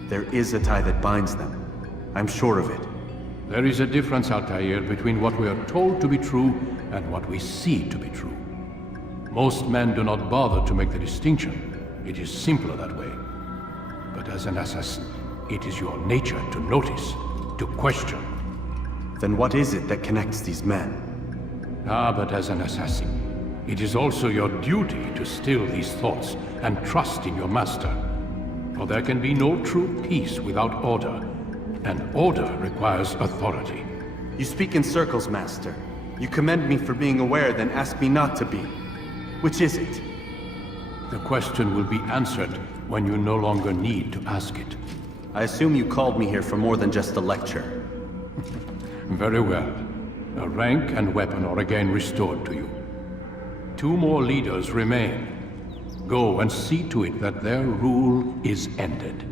there is a tie that binds them. I'm sure of it. There is a difference, Altair, between what we are told to be true and what we see to be true. Most men do not bother to make the distinction. It is simpler that way. But as an assassin, it is your nature to notice, to question. Then what is it that connects these men? But as an assassin, it is also your duty to still these thoughts and trust in your master. For there can be no true peace without order, and order requires authority. You speak in circles, Master. You commend me for being aware, then ask me not to be. Which is it? The question will be answered when you no longer need to ask it. I assume you called me here for more than just a lecture. Very well. A rank and weapon are again restored to you. 2 more leaders remain. Go and see to it that their rule is ended.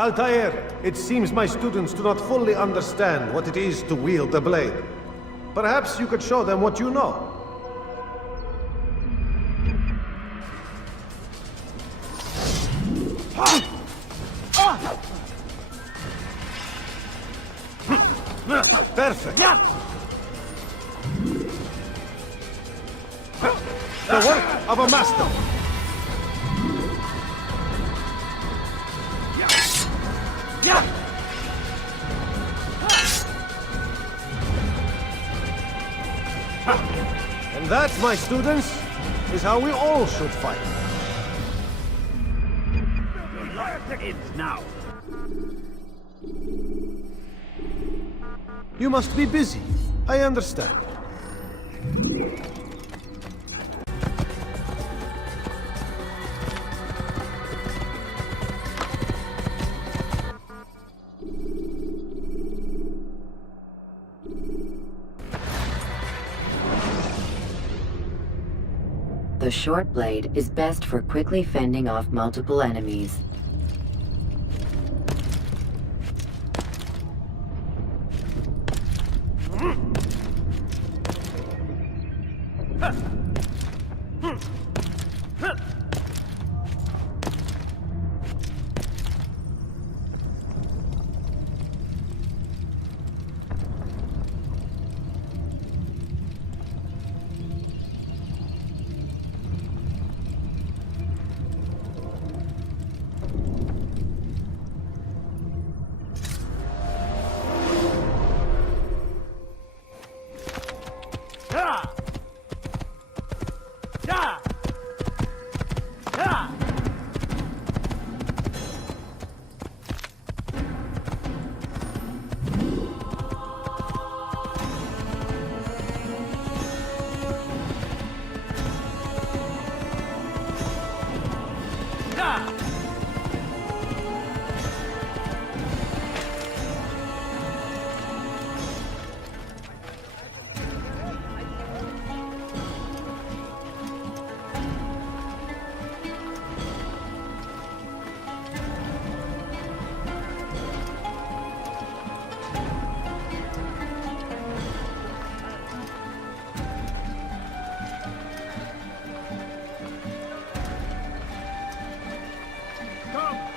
Altair, it seems my students do not fully understand what it is to wield the blade. Perhaps you could show them what you know. Perfect. The work of a master. And that, my students, is how we all should fight. Your life ends now. You must be busy. I understand. The short blade is best for quickly fending off multiple enemies.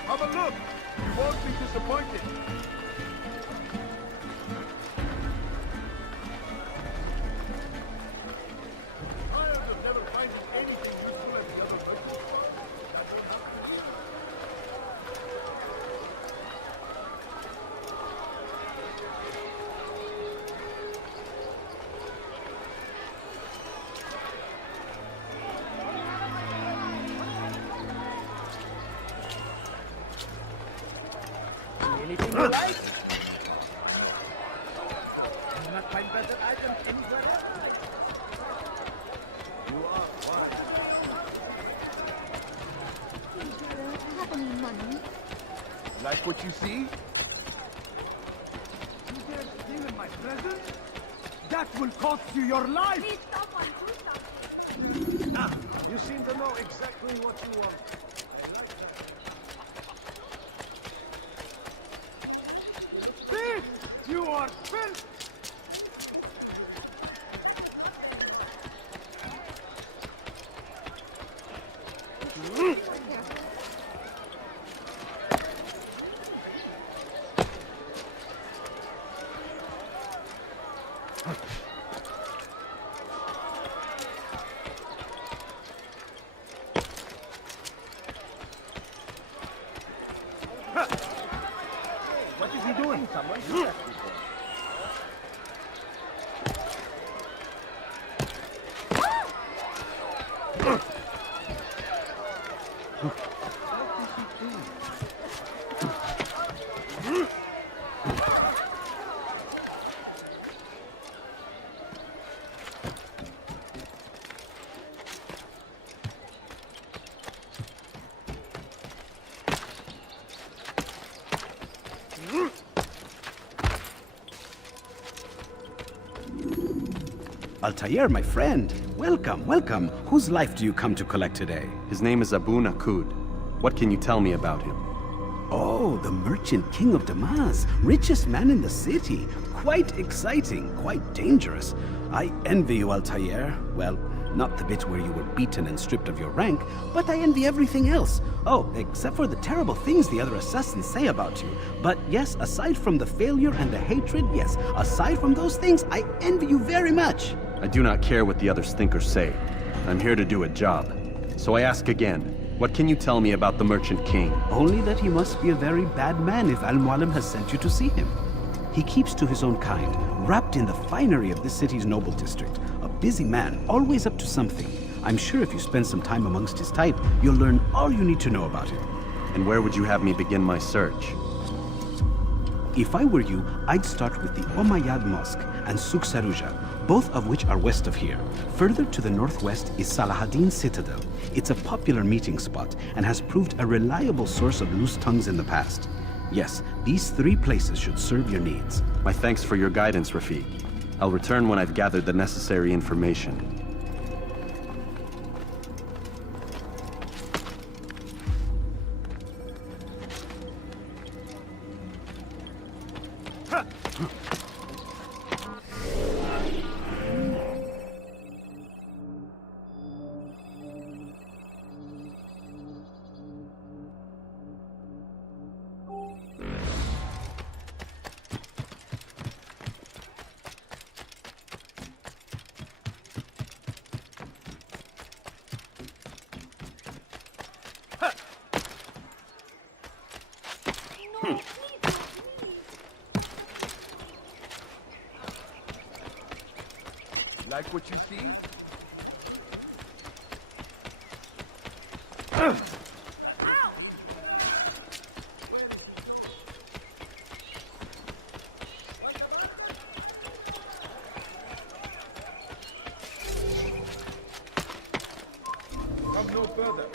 Have a look! You won't be disappointed. Tired of never finding anything useful at the other places? Anything you like? You not find better items anywhere else. You are wise. Have any money? Like what you see? You dare steal in my presence? That will cost you your life! Please, someone do something. Ah, you seem to know exactly what you want. Thief! You are filth! What is he doing? Someone shoot us before. Altair, my friend. Welcome, welcome. Whose life do you come to collect today? His name is Abu Nakud. What can you tell me about him? Oh, the merchant king of Damas, richest man in the city. Quite exciting, quite dangerous. I envy you, Altair. Well, not the bit where you were beaten and stripped of your rank, but I envy everything else. Oh, except for the terrible things the other assassins say about you. But yes, aside from the failure and the hatred, yes, aside from those things, I envy you very much. I do not care what the others think or say. I'm here to do a job. So I ask again, what can you tell me about the Merchant King? Only that he must be a very bad man if Al-Mualim has sent you to see him. He keeps to his own kind, wrapped in the finery of this city's noble district. A busy man, always up to something. I'm sure if you spend some time amongst his type, you'll learn all you need to know about him. And where would you have me begin my search? If I were you, I'd start with the Umayyad Mosque and Souk Saruja, both of which are west of here. Further to the northwest is Salahaddin's Citadel. It's a popular meeting spot and has proved a reliable source of loose tongues in the past. Yes, these 3 places should serve your needs. My thanks for your guidance, Rafiq. I'll return when I've gathered the necessary information. Like what you see? Come no further.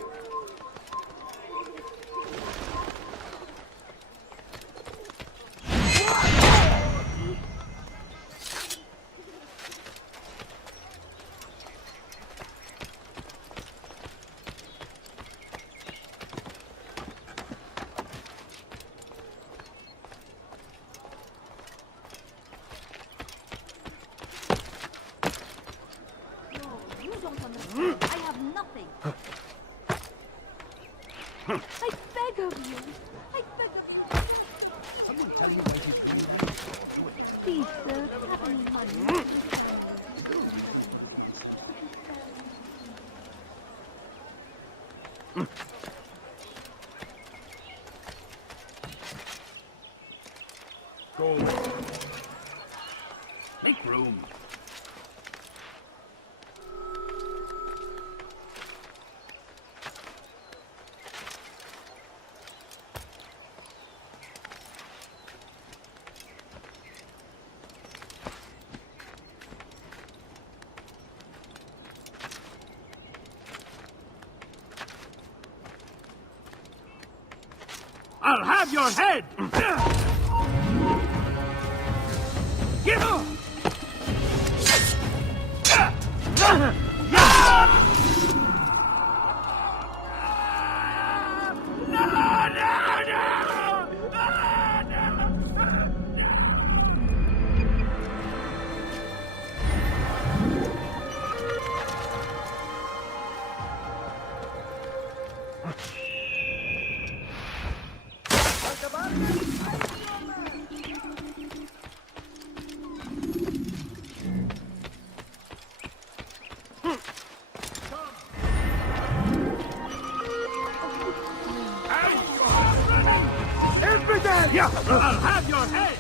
I beg of you. I beg of you. Someone tell you why he's doing this? Please, sir, have any money. Go. Make room. I'll have your head! Get up! Yeah, I'll have your head!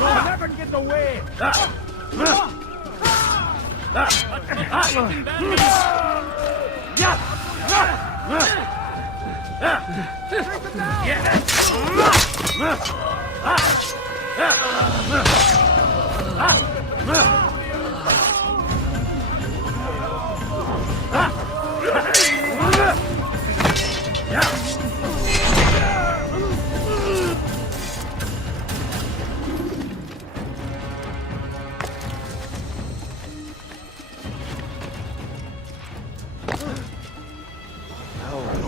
You'll never get away!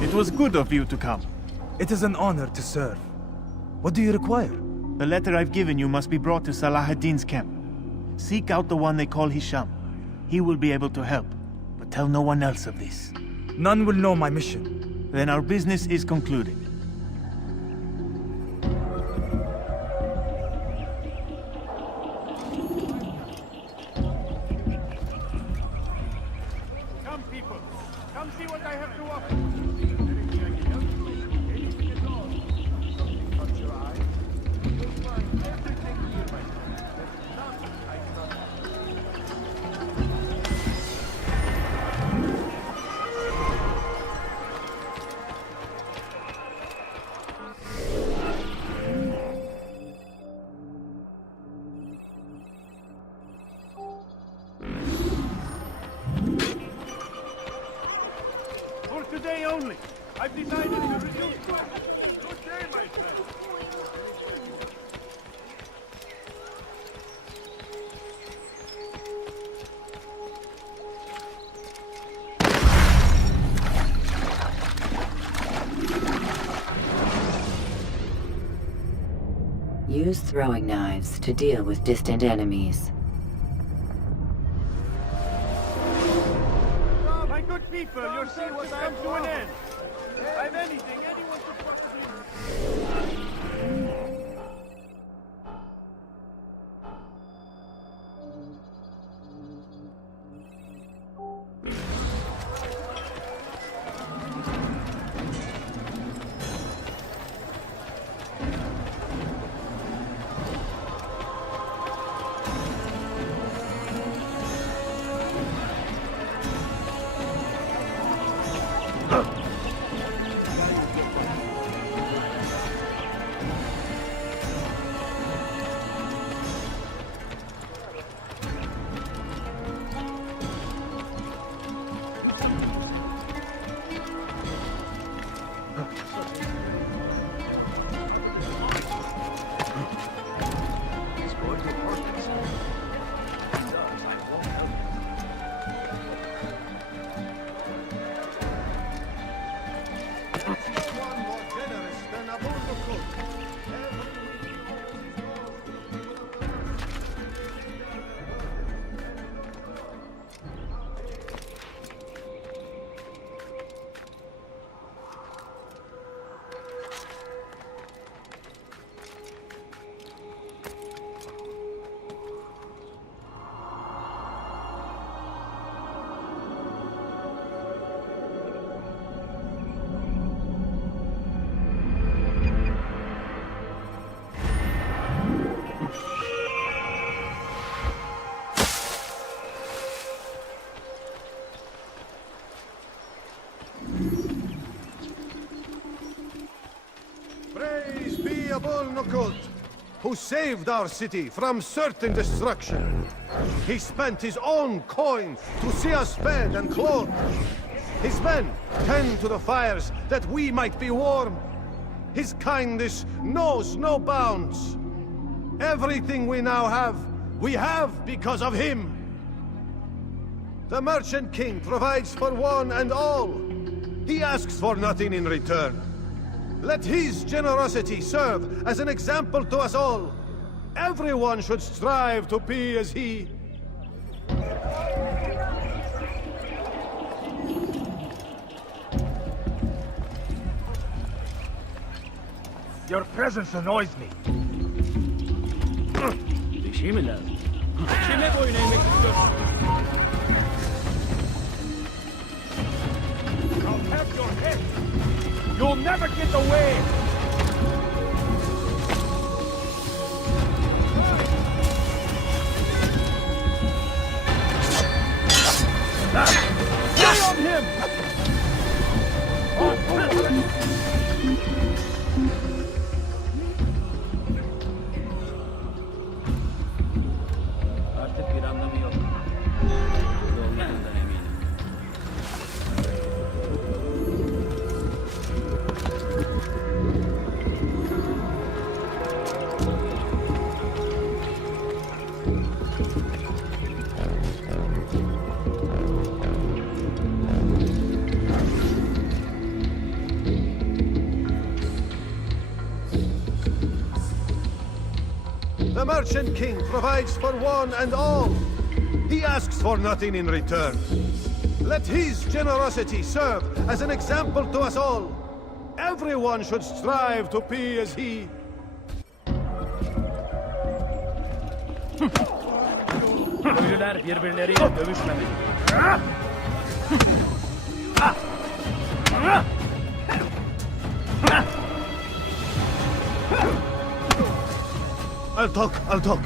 It was good of you to come. It is an honor to serve. What do you require? The letter I've given you must be brought to Salah ad-Din's camp. Seek out the one they call Hisham. He will be able to help, but tell no one else of this. None will know my mission. Then our business is concluded. Come, people. Come see what I have to offer. For today only, I've decided to reduce costs. Good day, my friend. Use throwing knives to deal with distant enemies. My good people, your service comes to an end. I've anything anyone could possibly... Praise be Abul-Nuqud, who saved our city from certain destruction. He spent his own coin to see us fed and clothed. His men tend to the fires that we might be warm. His kindness knows no bounds. Everything we now have, we have because of him. The Merchant King provides for one and all. He asks for nothing in return. Let his generosity serve as an example to us all. Everyone should strive to be as he. Your presence annoys me. have your head! You'll never get away! Stay on him! Artık bir anlamı yok. Doğrularından eminim. The Merchant King provides for one and all. He asks for nothing in return. Let his generosity serve as an example to us all. Everyone should strive to be as he. Köylüler birbirleriyle dövüşmemeli. I'll talk.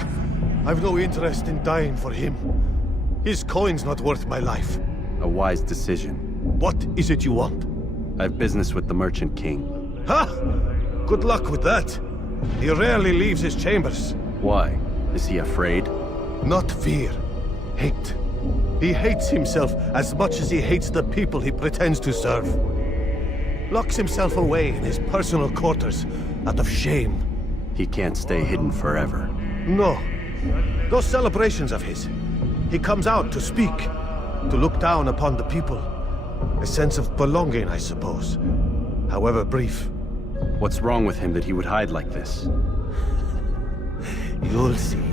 I've no interest in dying for him. His coin's not worth my life. A wise decision. What is it you want? I have business with the Merchant King. Ha! Good luck with that. He rarely leaves his chambers. Why? Is he afraid? Not fear. Hate. He hates himself as much as he hates the people he pretends to serve. Locks himself away in his personal quarters out of shame. He can't stay hidden forever. No. Those celebrations of his. He comes out to speak, to look down upon the people. A sense of belonging, I suppose. However brief. What's wrong with him that he would hide like this? You'll see.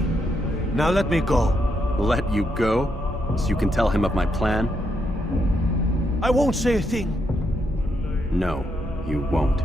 Now let me go. Let you go? So you can tell him of my plan? I won't say a thing. No, you won't.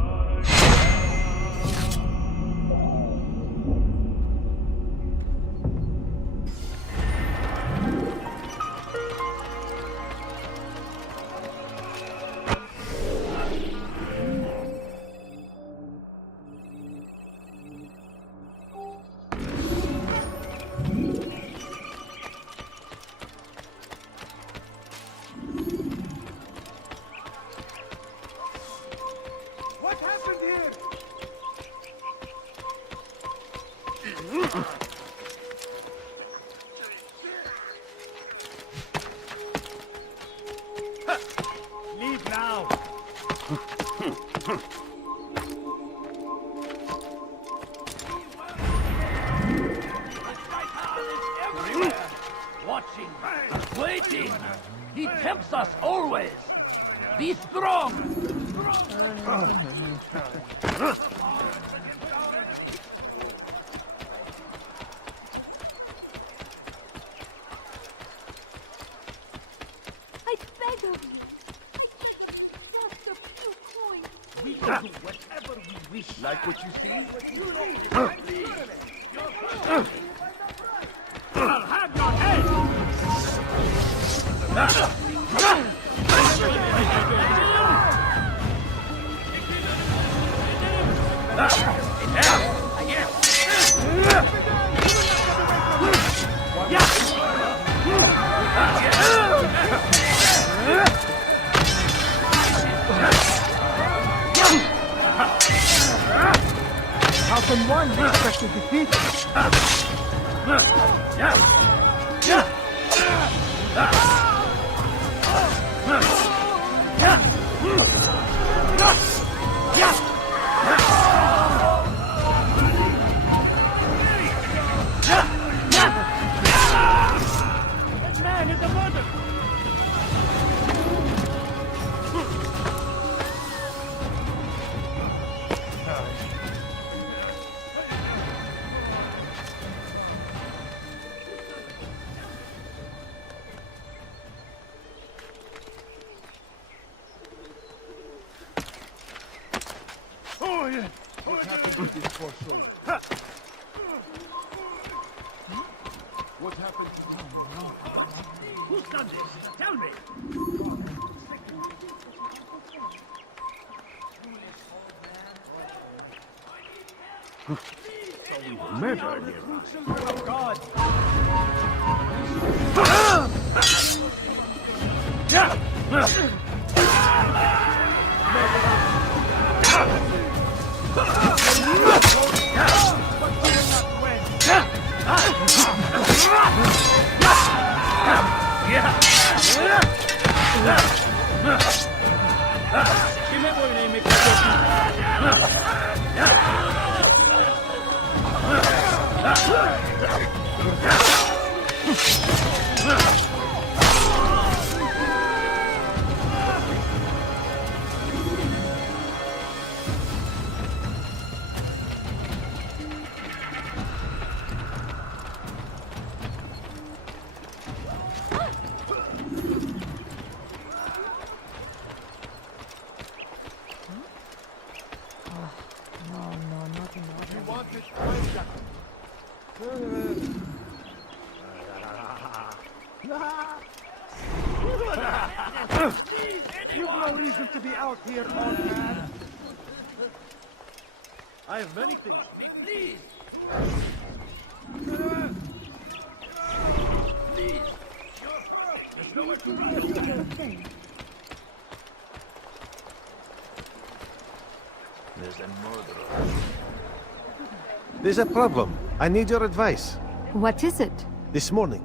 What happened here? Leave now. Everywhere. Watching, waiting. He tempts us always. Be strong. I beg of you. Just a few coins. We can do whatever we wish. Like what you see? I'll have your head. How can one be expected to defeat? That man is a murderer. What happened to this poor soul? What happened to him? Who's done this? Tell me. Murder near children of God. You've no reason to be out here, old man. I have many things. Please! Please! There's nowhere to run. There's a murderer. There's a problem. I need your advice. What is it? This morning,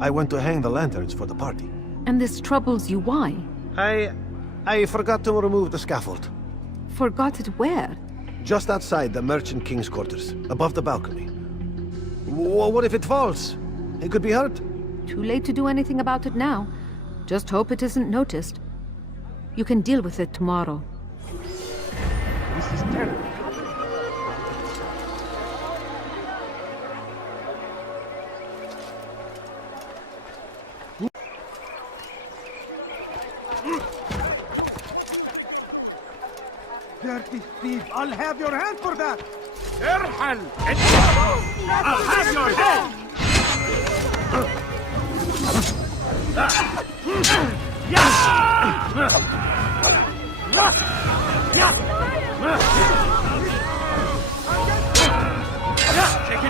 I went to hang the lanterns for the party. And this troubles you, why? I forgot to remove the scaffold. Forgot it where? Just outside the Merchant King's quarters, above the balcony. What if it falls? It could be hurt. Too late to do anything about it now. Just hope it isn't noticed. You can deal with it tomorrow. This is terrible. Dirty thief! I'll have your hand for that! Erhal! I'll have your head! Take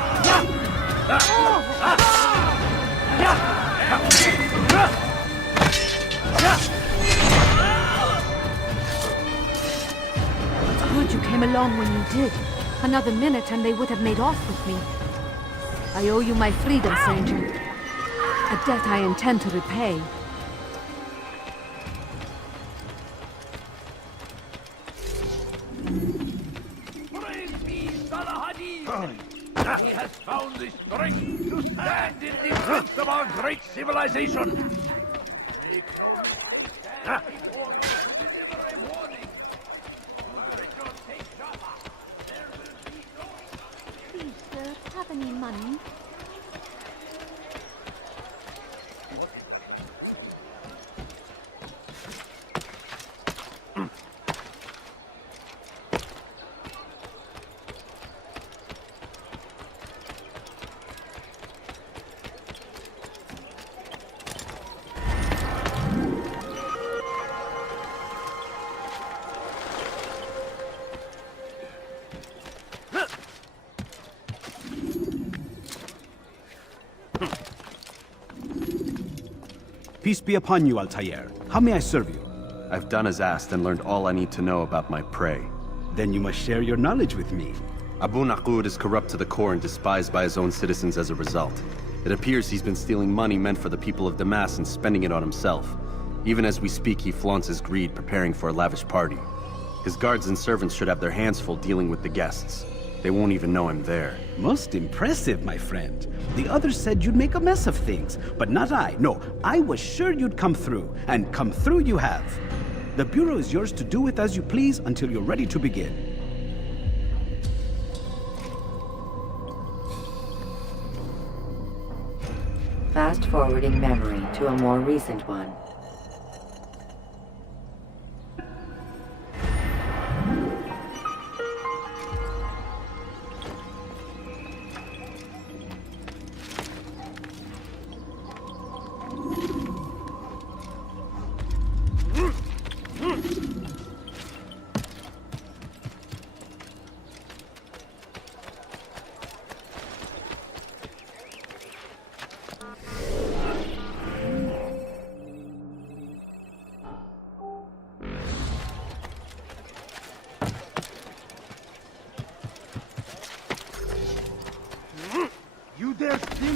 Good you came along when you did. Another minute and they would have made off with me. I owe you my freedom, stranger. A debt I intend to repay. Praise be Salahadin! He has found the strength to stand in defense of our great civilization! Make stand before me to deliver a warning! Should Richard take Java, there will be no... Please, sir, have any money? Peace be upon you, Altair. How may I serve you? I've done as asked and learned all I need to know about my prey. Then you must share your knowledge with me. Abu Naqud is corrupt to the core and despised by his own citizens as a result. It appears he's been stealing money meant for the people of Damas and spending it on himself. Even as we speak, he flaunts his greed, preparing for a lavish party. His guards and servants should have their hands full dealing with the guests. They won't even know I'm there. Most impressive, my friend. The others said you'd make a mess of things, but not I. No, I was sure you'd come through, and come through you have. The Bureau is yours to do with as you please until you're ready to begin. Fast-forwarding memory to a more recent one.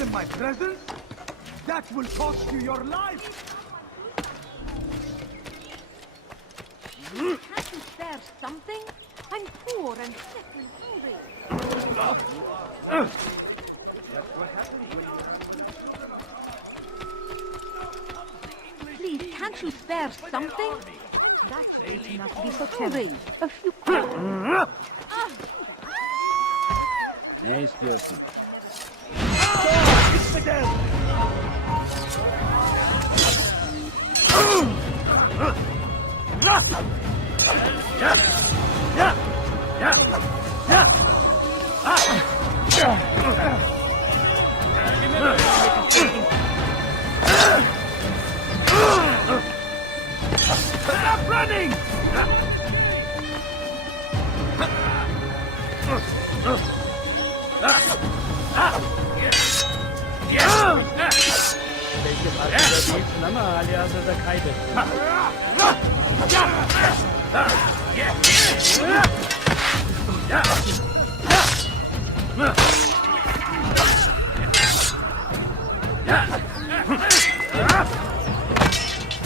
in my presence? That will cost you your life! Can't you spare something? I'm poor and sick and hungry. Please, can't you spare something? That's good enough to be so hungry. A few Ne istiyorsun? Stop running! Belki farkında değilsin ama halihazırda kaybettin.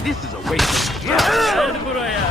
This is a waste of time. Gel buraya.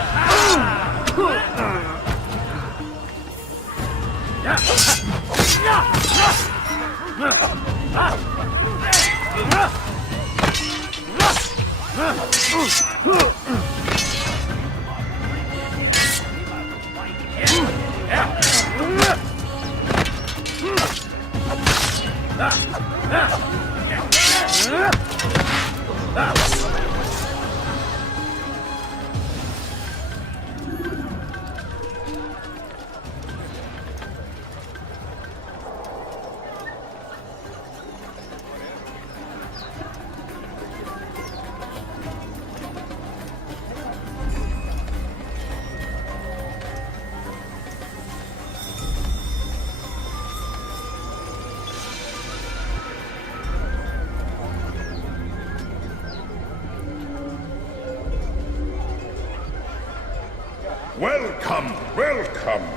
Welcome, welcome.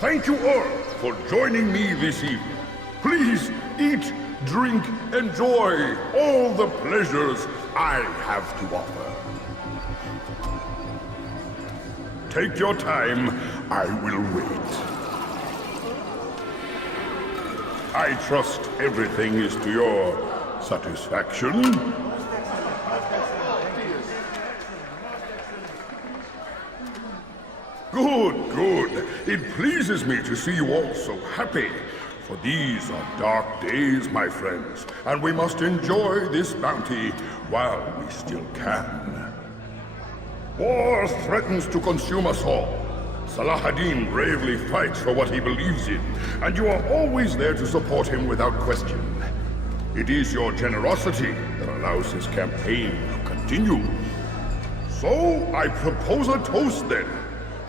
Thank you all for joining me this evening. Please eat, drink, enjoy all the pleasures I have to offer. Take your time, I will wait. I trust everything is to your satisfaction. Good, good. It pleases me to see you all so happy. For these are dark days, my friends, and we must enjoy this bounty while we still can. War threatens to consume us all. Salah-ad-Din bravely fights for what he believes in, and you are always there to support him without question. It is your generosity that allows his campaign to continue. So, I propose a toast then.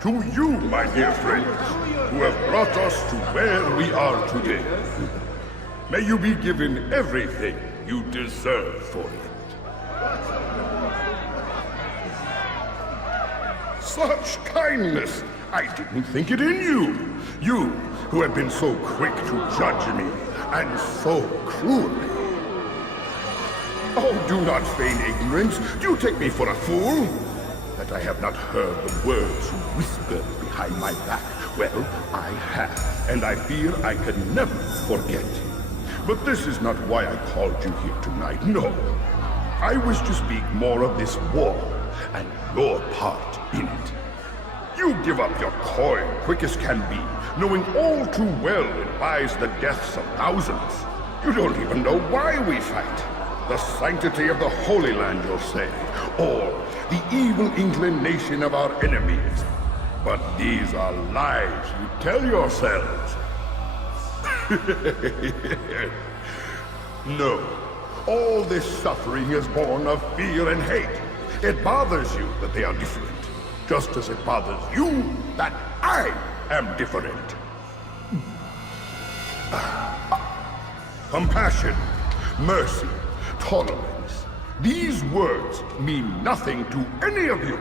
To you, my dear friends, who have brought us to where we are today. May you be given everything you deserve for it. Such kindness! I didn't think it in you. You, who have been so quick to judge me, and so cruelly. Oh, do not feign ignorance. You take me for a fool. That I have not heard the words you whispered behind my back. Well, I have, and I fear I can never forget. But this is not why I called you here tonight, no. I wish to speak more of this war, and your part in it. You give up your coin quick as can be, knowing all too well it buys the deaths of thousands. You don't even know why we fight. The sanctity of the Holy Land, you'll say, or the evil inclination of our enemies. But these are lies you tell yourselves. No, all this suffering is born of fear and hate. It bothers you that they are different, just as it bothers you that I am different. Compassion, mercy, tolerance. These words mean nothing to any of you,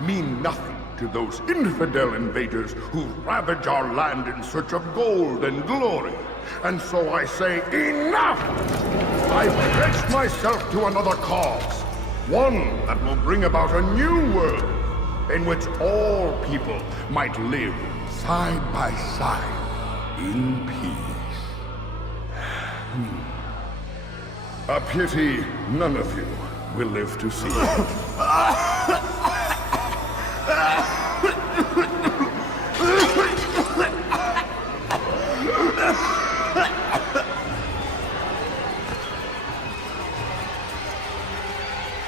mean nothing to those infidel invaders who ravage our land in search of gold and glory. And so I say, enough! I've pledged myself to another cause. One that will bring about a new world in which all people might live side by side in peace. A pity none of you will live to see it.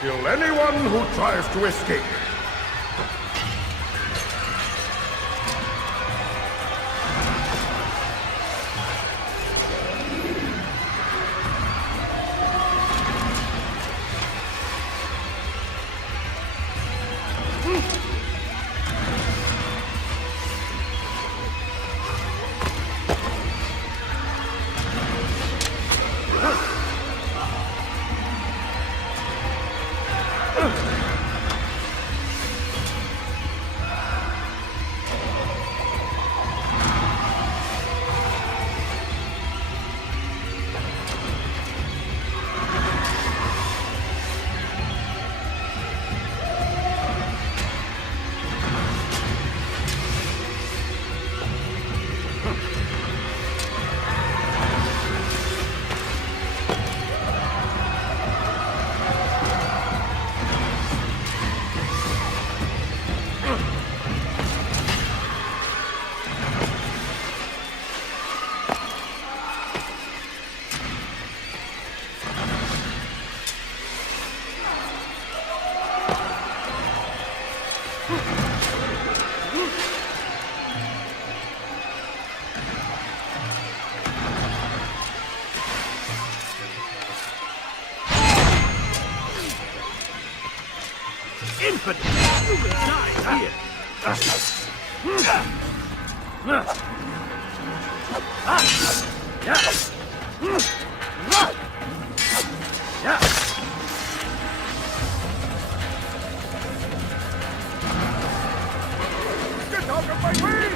Kill anyone who tries to escape. Infant! You will die here! Get out of my way!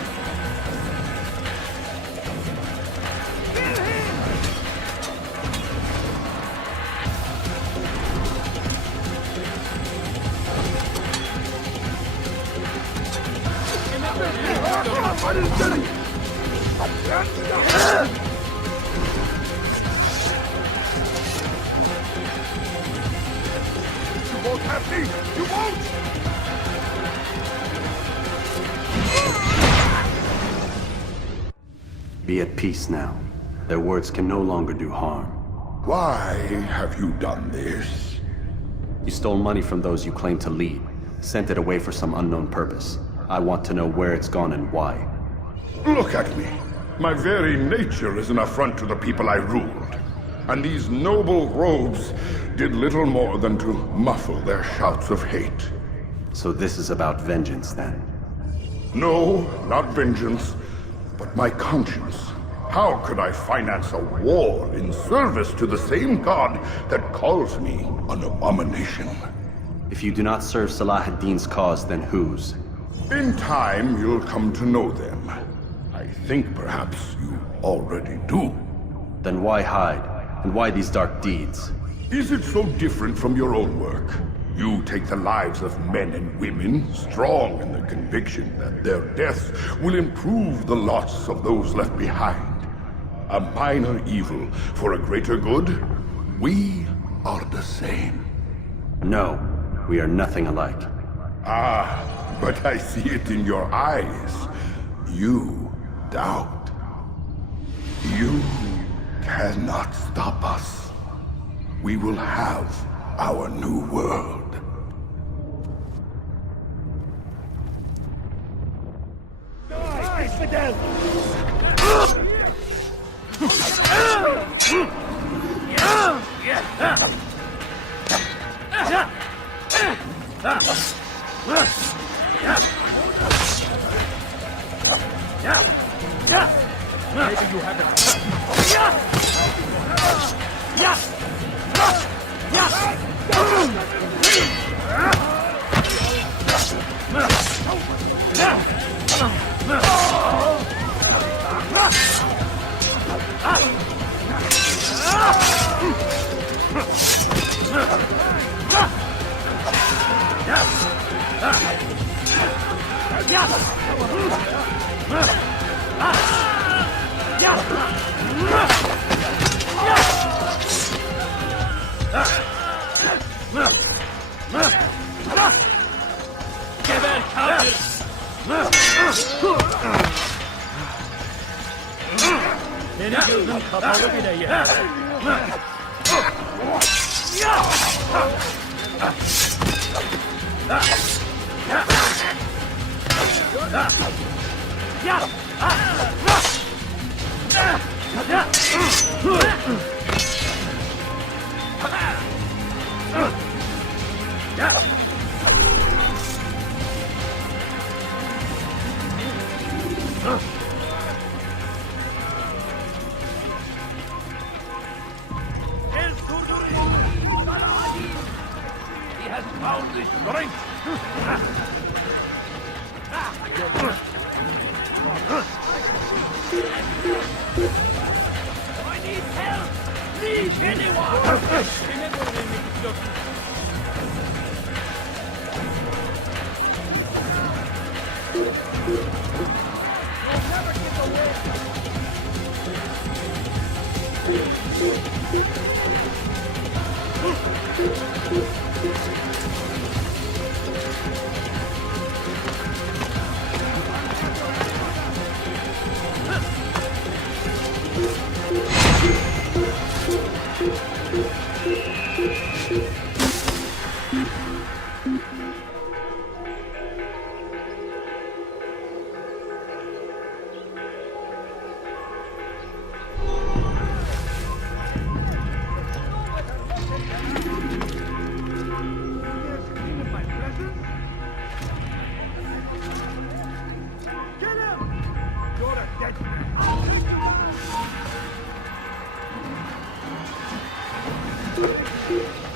You won't have me! You won't! Be at peace now. Their words can no longer do harm. Why have you done this? You stole money from those you claim to lead, sent it away for some unknown purpose. I want to know where it's gone and why. Look at me. My very nature is an affront to the people I ruled. And these noble robes did little more than to muffle their shouts of hate. So this is about vengeance, then? No, not vengeance, but my conscience. How could I finance a war in service to the same god that calls me an abomination? If you do not serve Salah ad-Din's cause, then whose? In time, you'll come to know them. I think perhaps you already do. Then why hide? And why these dark deeds? Is it so different from your own work? You take the lives of men and women, strong in the conviction that their deaths will improve the lots of those left behind. A minor evil for a greater good? We are the same. No, we are nothing alike. Ah, but I see it in your eyes. You doubt. You cannot stop us. We will have our new world. Maybe you haven't. Beni gözüm kapalı bile yer. He has found the strength! I need help! Please,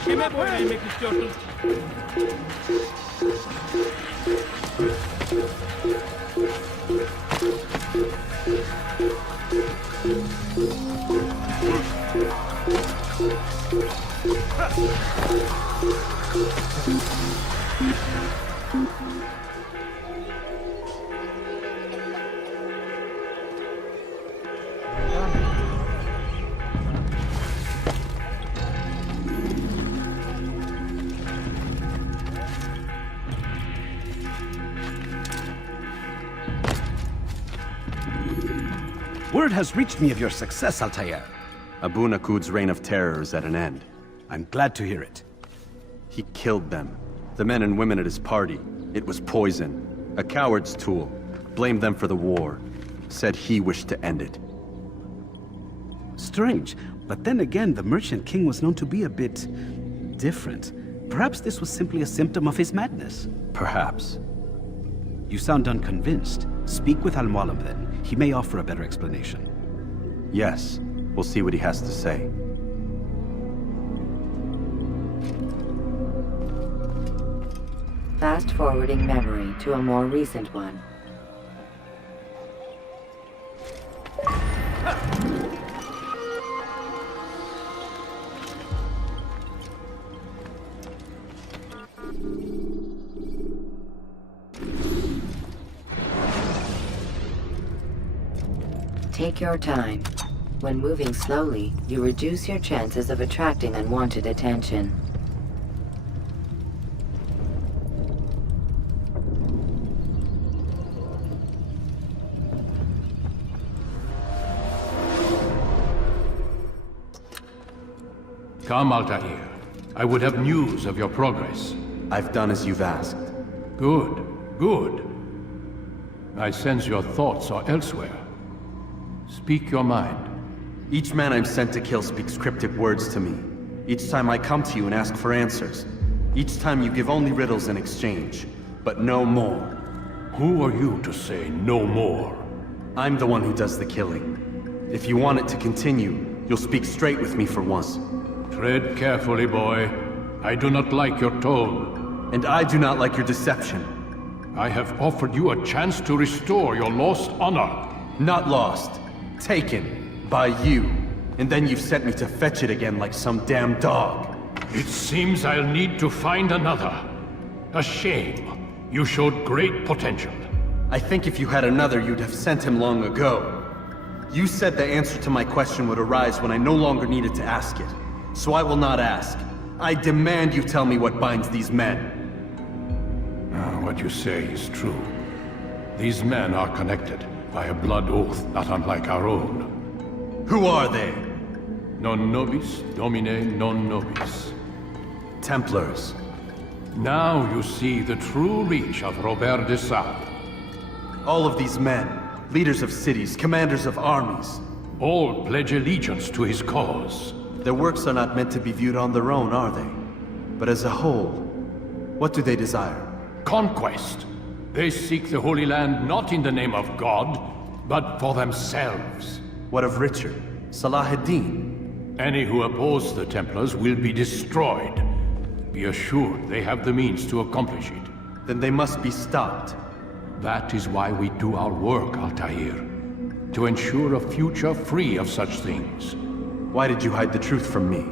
Kime boyun eğmek istiyorsun? Word has reached me of your success, Altair. Abu Nakud's reign of terror is at an end. I'm glad to hear it. He killed them. The men and women at his party. It was poison. A coward's tool. Blamed them for the war. Said he wished to end it. Strange, but then again, the Merchant King was known to be a bit different. Perhaps this was simply a symptom of his madness. Perhaps. You sound unconvinced. Speak with Al-Mualim then. He may offer a better explanation. Yes. We'll see what he has to say. Fast-forwarding memory to a more recent one. Take your time. When moving slowly, you reduce your chances of attracting unwanted attention. Come, Altair. I would have news of your progress. I've done as you've asked. Good, good. I sense your thoughts are elsewhere. Speak your mind. Each man I'm sent to kill speaks cryptic words to me. Each time I come to you and ask for answers. Each time you give only riddles in exchange, but no more. Who are you to say no more? I'm the one who does the killing. If you want it to continue, you'll speak straight with me for once. Tread carefully, boy. I do not like your tone. And I do not like your deception. I have offered you a chance to restore your lost honor. Not lost. Taken. By you. And then you've sent me to fetch it again like some damn dog. It seems I'll need to find another. A shame. You showed great potential. I think if you had another, you'd have sent him long ago. You said the answer to my question would arise when I no longer needed to ask it. So I will not ask. I demand you tell me what binds these men. What you say is true. These men are connected by a blood oath not unlike our own. Who are they? Non nobis, domine non nobis. Templars. Now you see the true reach of Robert de Sade. All of these men, leaders of cities, commanders of armies. All pledge allegiance to his cause. Their works are not meant to be viewed on their own, are they? But as a whole, what do they desire? Conquest. They seek the Holy Land not in the name of God, but for themselves. What of Richard? Salah ad-Din? Any who oppose the Templars will be destroyed. Be assured they have the means to accomplish it. Then they must be stopped. That is why we do our work, Altair. To ensure a future free of such things. Why did you hide the truth from me?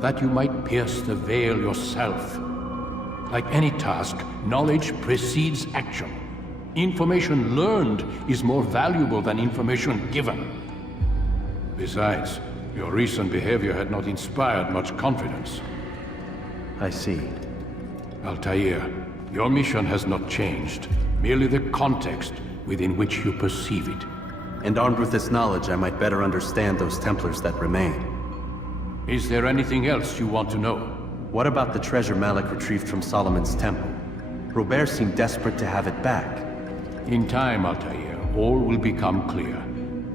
That you might pierce the veil yourself. Like any task, knowledge precedes action. Information learned is more valuable than information given. Besides, your recent behavior had not inspired much confidence. I see. Altair, your mission has not changed. Merely the context within which you perceive it. And armed with this knowledge, I might better understand those Templars that remain. Is there anything else you want to know? What about the treasure Malik retrieved from Solomon's temple? Robert seemed desperate to have it back. In time, Altair, all will become clear.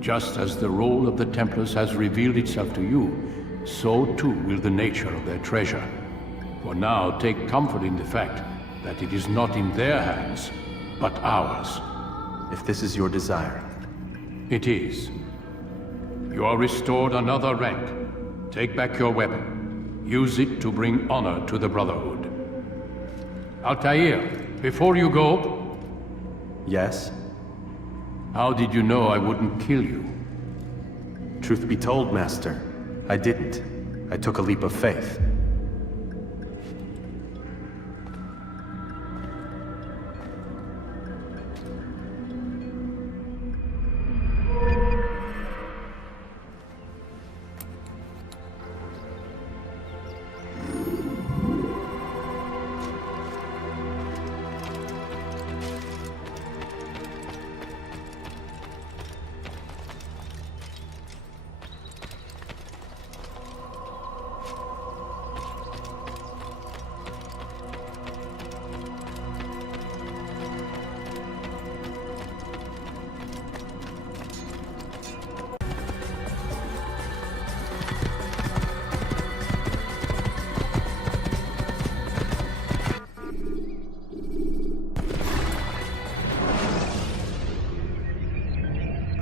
Just as the role of the Templars has revealed itself to you, so too will the nature of their treasure. For now, take comfort in the fact that it is not in their hands, but ours. If this is your desire. It is. You are restored another rank. Take back your weapon. Use it to bring honor to the Brotherhood. Altair, before you go... Yes? How did you know I wouldn't kill you? Truth be told, Master, I didn't. I took a leap of faith.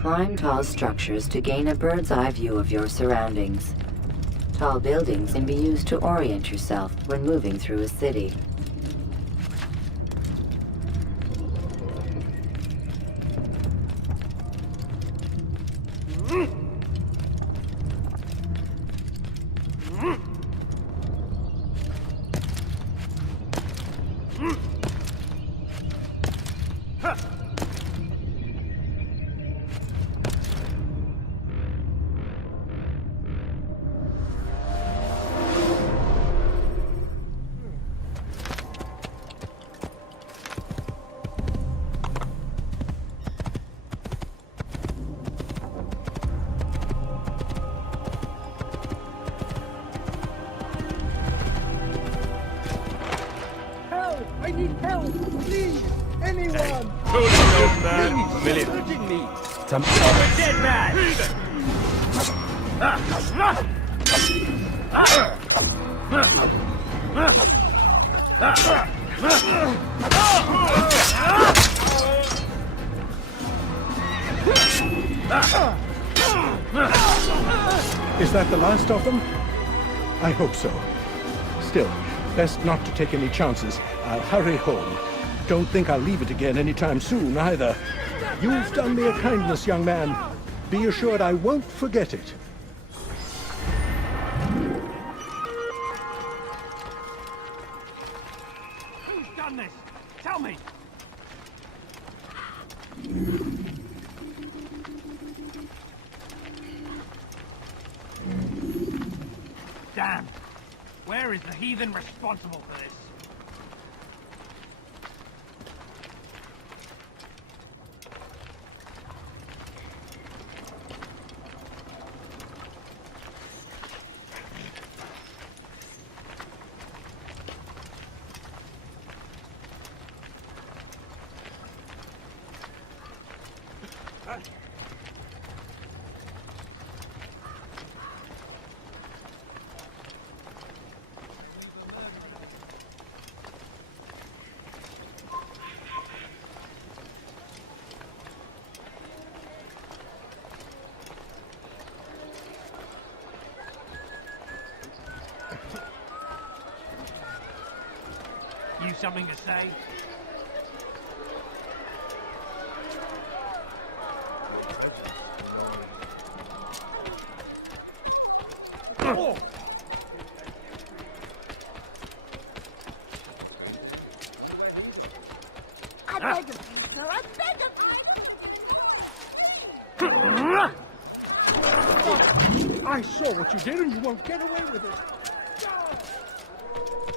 Climb tall structures to gain a bird's eye view of your surroundings. Tall buildings can be used to orient yourself when moving through a city. I need help! Please! Anyone! Holy old man! Please! Hurting me! You're a dead man! Is that the last of them? I hope so. Still, best not to take any chances. I'll hurry home. Don't think I'll leave it again anytime soon, either. You've done me a kindness, young man. Be assured I won't forget it. Who's done this? Tell me! damned. Where is the heathen responsible for this? You something to say? Oh. I beg of you, sir. I beg of you. I saw what you did and you won't get away with it.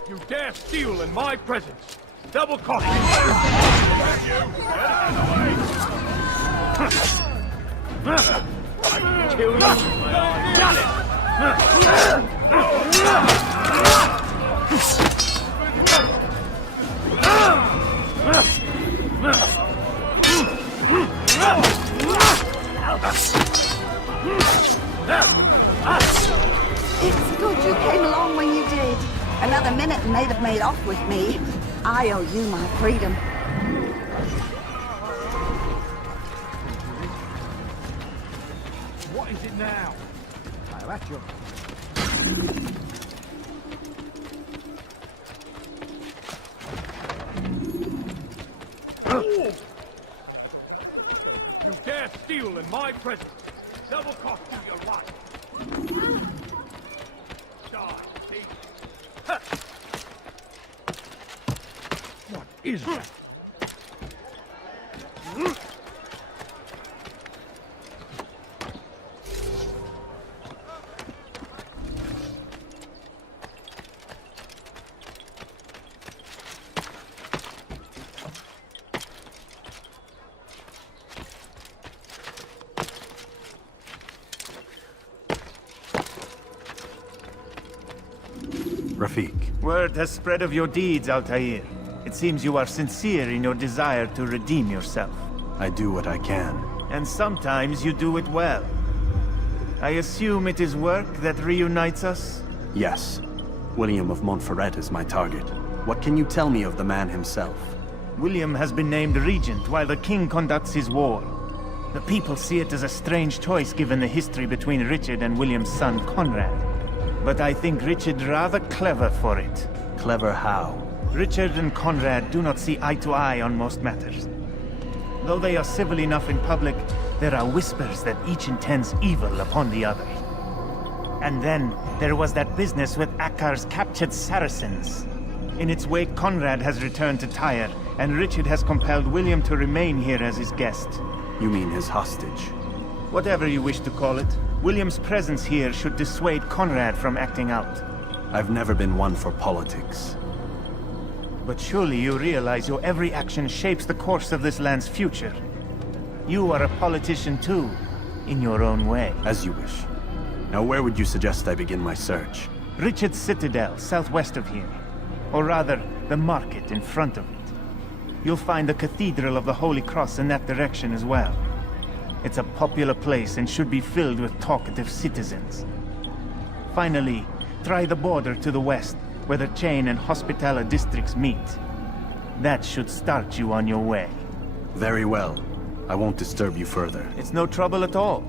You dare steal in my presence! Double cost! You! Get out of the way! I can kill you! Got it! It's good you came along when you did. Another minute and they'd have made off with me. I owe you my freedom. What is it now? I'll at you. You dare steal in my presence! Double cost you your life! Die, thief! What is that? Rafik. Word has spread of your deeds, Altair. It seems you are sincere in your desire to redeem yourself. I do what I can. And sometimes you do it well. I assume it is work that reunites us? Yes. William of Montferrat is my target. What can you tell me of the man himself? William has been named regent while the king conducts his war. The people see it as a strange choice given the history between Richard and William's son Conrad. But I think Richard rather clever for it. Clever how? Richard and Conrad do not see eye to eye on most matters. Though they are civil enough in public, there are whispers that each intends evil upon the other. And then, there was that business with Akkar's captured Saracens. In its wake, Conrad has returned to Tyre, and Richard has compelled William to remain here as his guest. You mean his hostage? Whatever you wish to call it, William's presence here should dissuade Conrad from acting out. I've never been one for politics. But surely you realize your every action shapes the course of this land's future. You are a politician too, in your own way. As you wish. Now where would you suggest I begin my search? Richard's Citadel, southwest of here. Or rather, the market in front of it. You'll find the Cathedral of the Holy Cross in that direction as well. It's a popular place and should be filled with talkative citizens. Finally, try the border to the west, where the Chain and Hospitaller districts meet. That should start you on your way. Very well. I won't disturb you further. It's no trouble at all.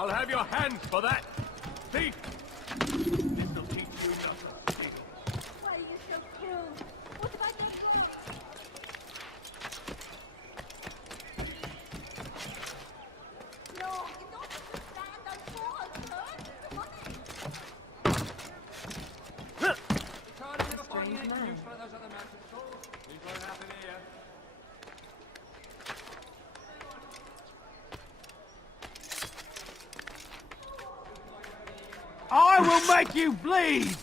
I'll have your hands for that. Thief! This'll teach you nothing. Why are you so cruel? What have I done wrong? No, you don't understand. I'm so hurt. Money. Strange man. I will make you bleed!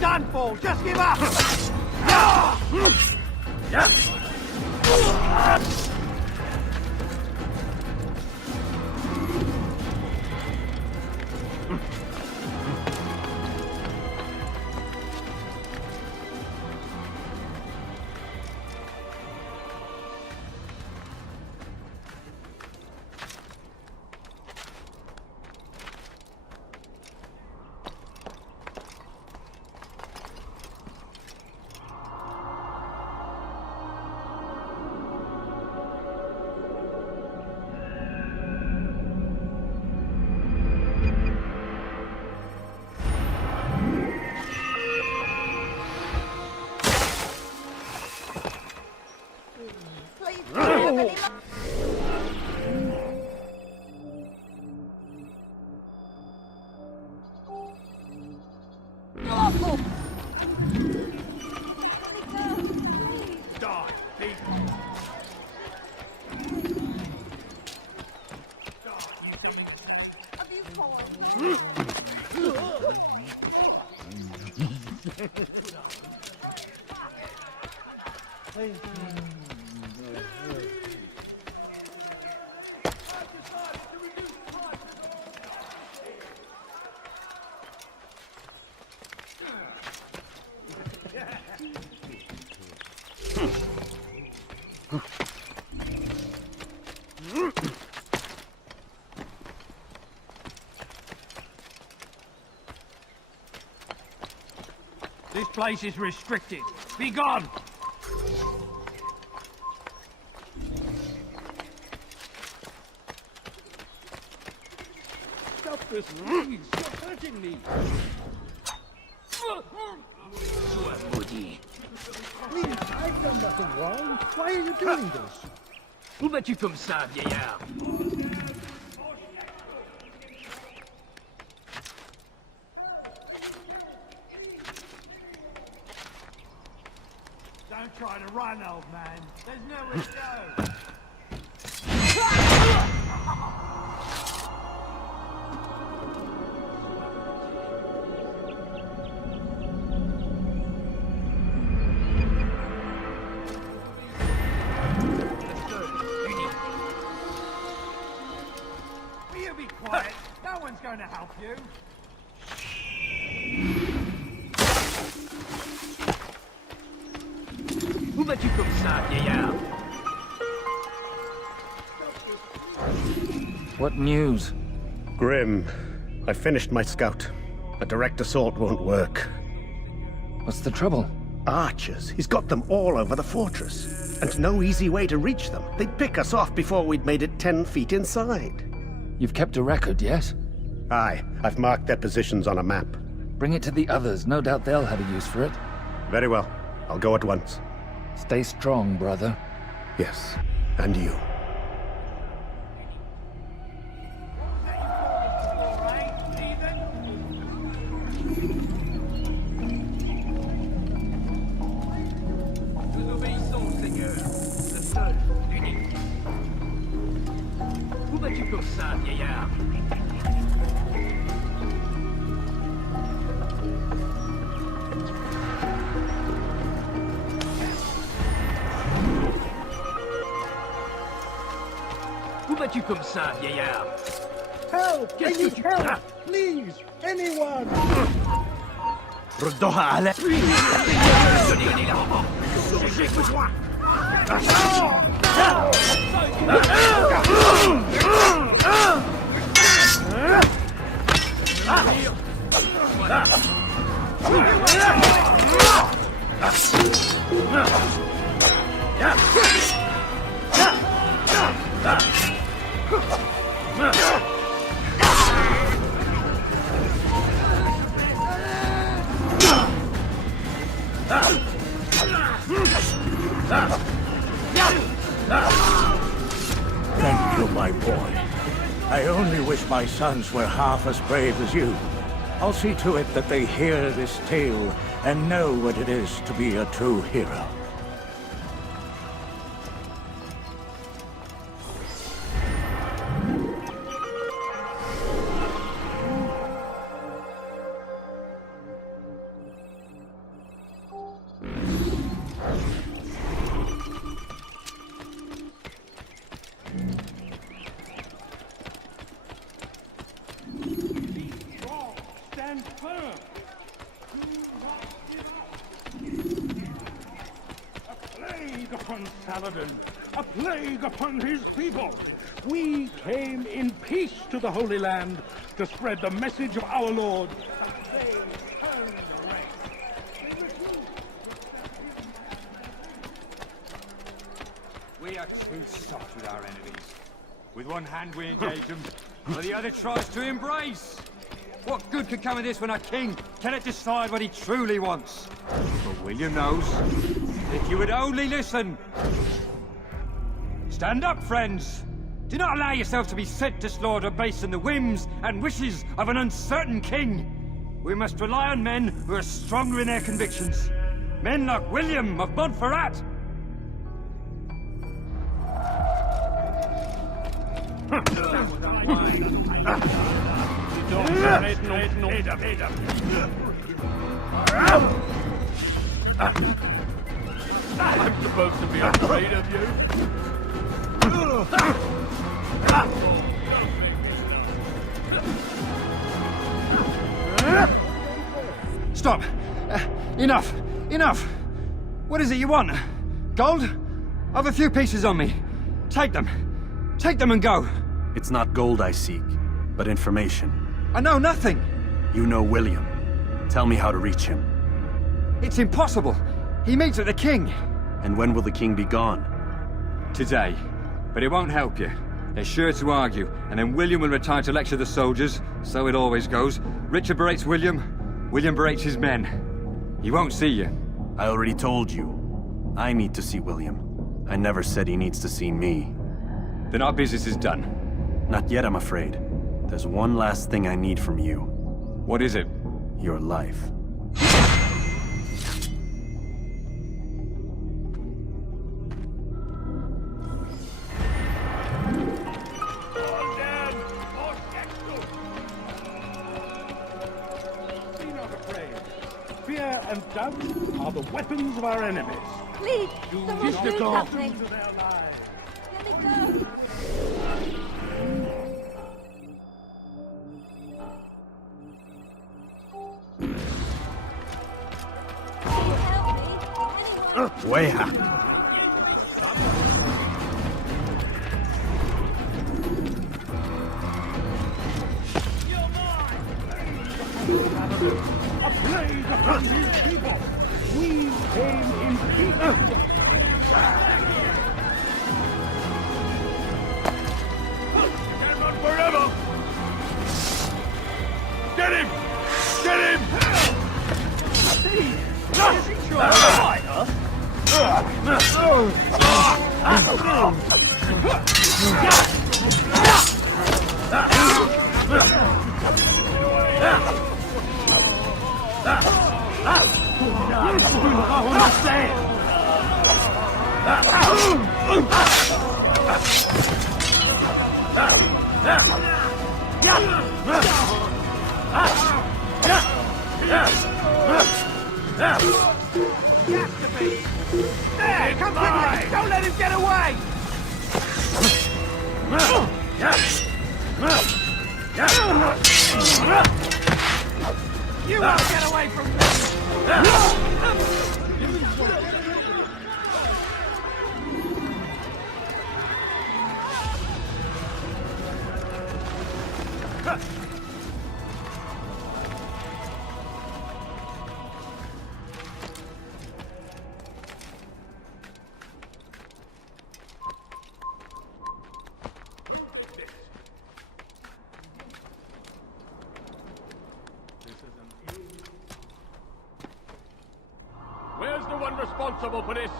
Done for! Just give up! Please, don't have any luck. Awful. Die, thief! Have you fallen? This place is restricted. Be gone! Stop this, please! You're hurting me! Please, I've done nothing wrong. Why are you doing this? Où vas-tu comme ça, vieillard? Don't try to run, old man. There's nowhere to go. Will you be quiet? No one's going to help you. Où vas-tu comme ça, vieillard? What news? Grim, I finished my scout. A direct assault won't work. What's the trouble? Archers. He's got them all over the fortress. And no easy way to reach them. They'd pick us off before we'd made it 10 feet inside. You've kept a record, yes? Aye. I've marked their positions on a map. Bring it to the others. No doubt they'll have a use for it. Very well. I'll go at once. Stay strong, brother. Yes. And you. Où vas-tu comme ça, vieillard? Où vas-tu comme ça, vieillard? Help! I need help! Please! Anyone! ردوها على J'ai besoin! Thank you, my boy. I only wish my sons were half as brave as you. I'll see to it that they hear this tale and know what it is to be a true hero. Stand firm! A plague upon Saladin! A plague upon his people! We came in peace to the Holy Land to spread the message of our Lord. And they turned away. We are too soft with our enemies. With one hand we engage them, while the other tries to embrace. What good could come of this when a king cannot decide what he truly wants? But William knows. If you would only listen. Stand up, friends. Do not allow yourself to be sent to slaughter based on the whims and wishes of an uncertain king. We must rely on men who are stronger in their convictions. Men like William of Montferrat. I'm supposed to be afraid of you? Stop! Enough! Enough! What is it you want? Gold? I've a few pieces on me. Take them. Take them and go. It's not gold I seek, but information. I know nothing. You know William. Tell me how to reach him. It's impossible. He meets with the king. And when will the king be gone? Today. But it won't help you. They're sure to argue, and then William will retire to lecture the soldiers. So it always goes. Richard berates William. William berates his men. He won't see you. I already told you. I need to see William. I never said he needs to see me. Then our business is done. Not yet, I'm afraid. There's one last thing I need from you. What is it? Your life. Be not afraid. Fear and doubt are the weapons of our enemies. Please, someone do something. To their lives. Let me go. Weha. A plague upon his people! We came in peace! Cannot forever! Get him! Get him! Is he trying to fight us? There, come quickly! Don't let him get away! You won't get away from me! responsible for this.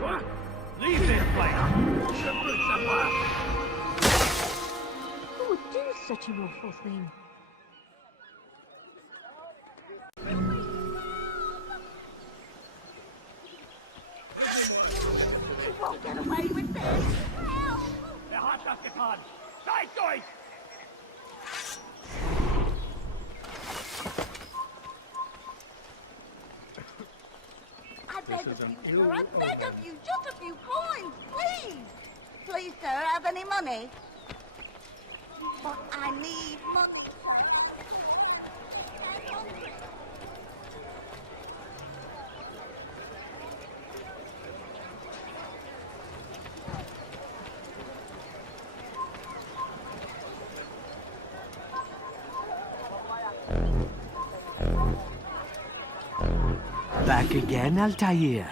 What? Leave this place! Simple somewhere! Who would do such an awful thing? You won't get away with this! Help! Der hat das getan! Zeigt euch! I beg of you, sir, I beg of you, just a few coins, please! Please, sir, have any money? But I need money. Back again, Altair.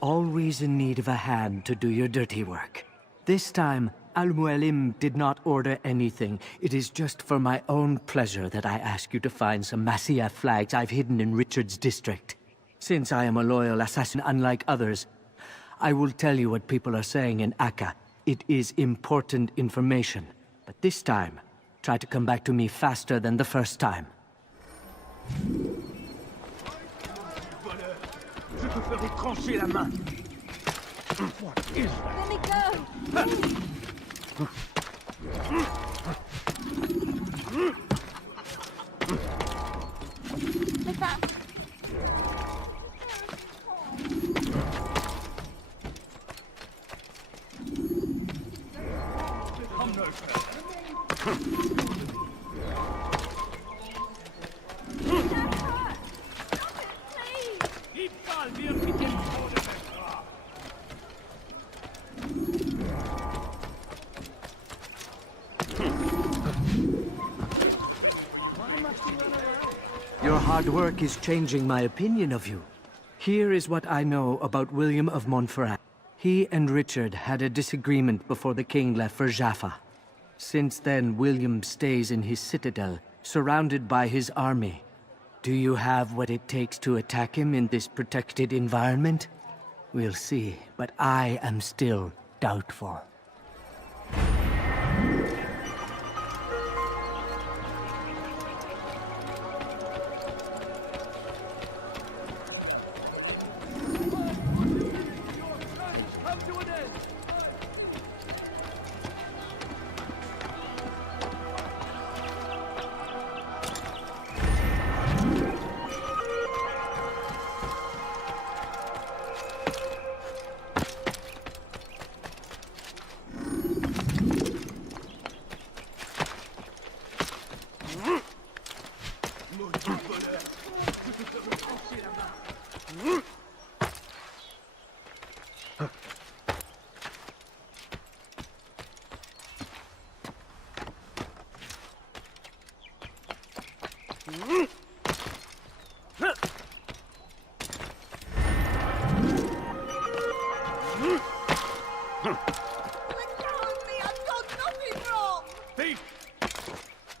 Always in need of a hand to do your dirty work. This time, Al-Mualim did not order anything. It is just for my own pleasure that I ask you to find some Masyaf flags I've hidden in Richard's district. Since I am a loyal assassin unlike others, I will tell you what people are saying in Akka. It is important information. But this time, try to come back to me faster than the first time. Je te ferai trancher la main. What is that? Let me go! Is that... Come no further. Your hard work is changing my opinion of you. Here is what I know about William of Montferrat. He and Richard had a disagreement before the king left for Jaffa. Since then, William stays in his citadel, surrounded by his army. Do you have what it takes to attack him in this protected environment? We'll see, but I am still doubtful.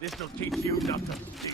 This'll teach you not to steal.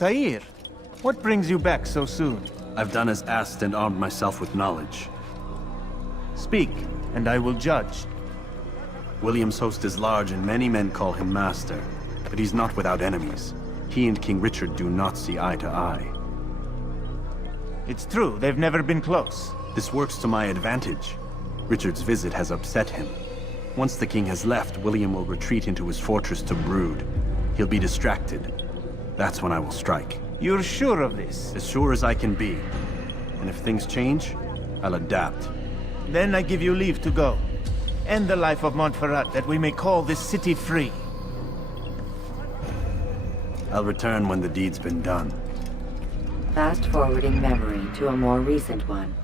Tahir, what brings you back so soon? I've done as asked and armed myself with knowledge. Speak, and I will judge. William's host is large and many men call him master, but he's not without enemies. He and King Richard do not see eye to eye. It's true, they've never been close. This works to my advantage. Richard's visit has upset him. Once the king has left, William will retreat into his fortress to brood. He'll be distracted. That's when I will strike. You're sure of this? As sure as I can be. And if things change, I'll adapt. Then I give you leave to go. End the life of Montferrat, that we may call this city free. I'll return when the deed's been done. Fast-forwarding memory to a more recent one.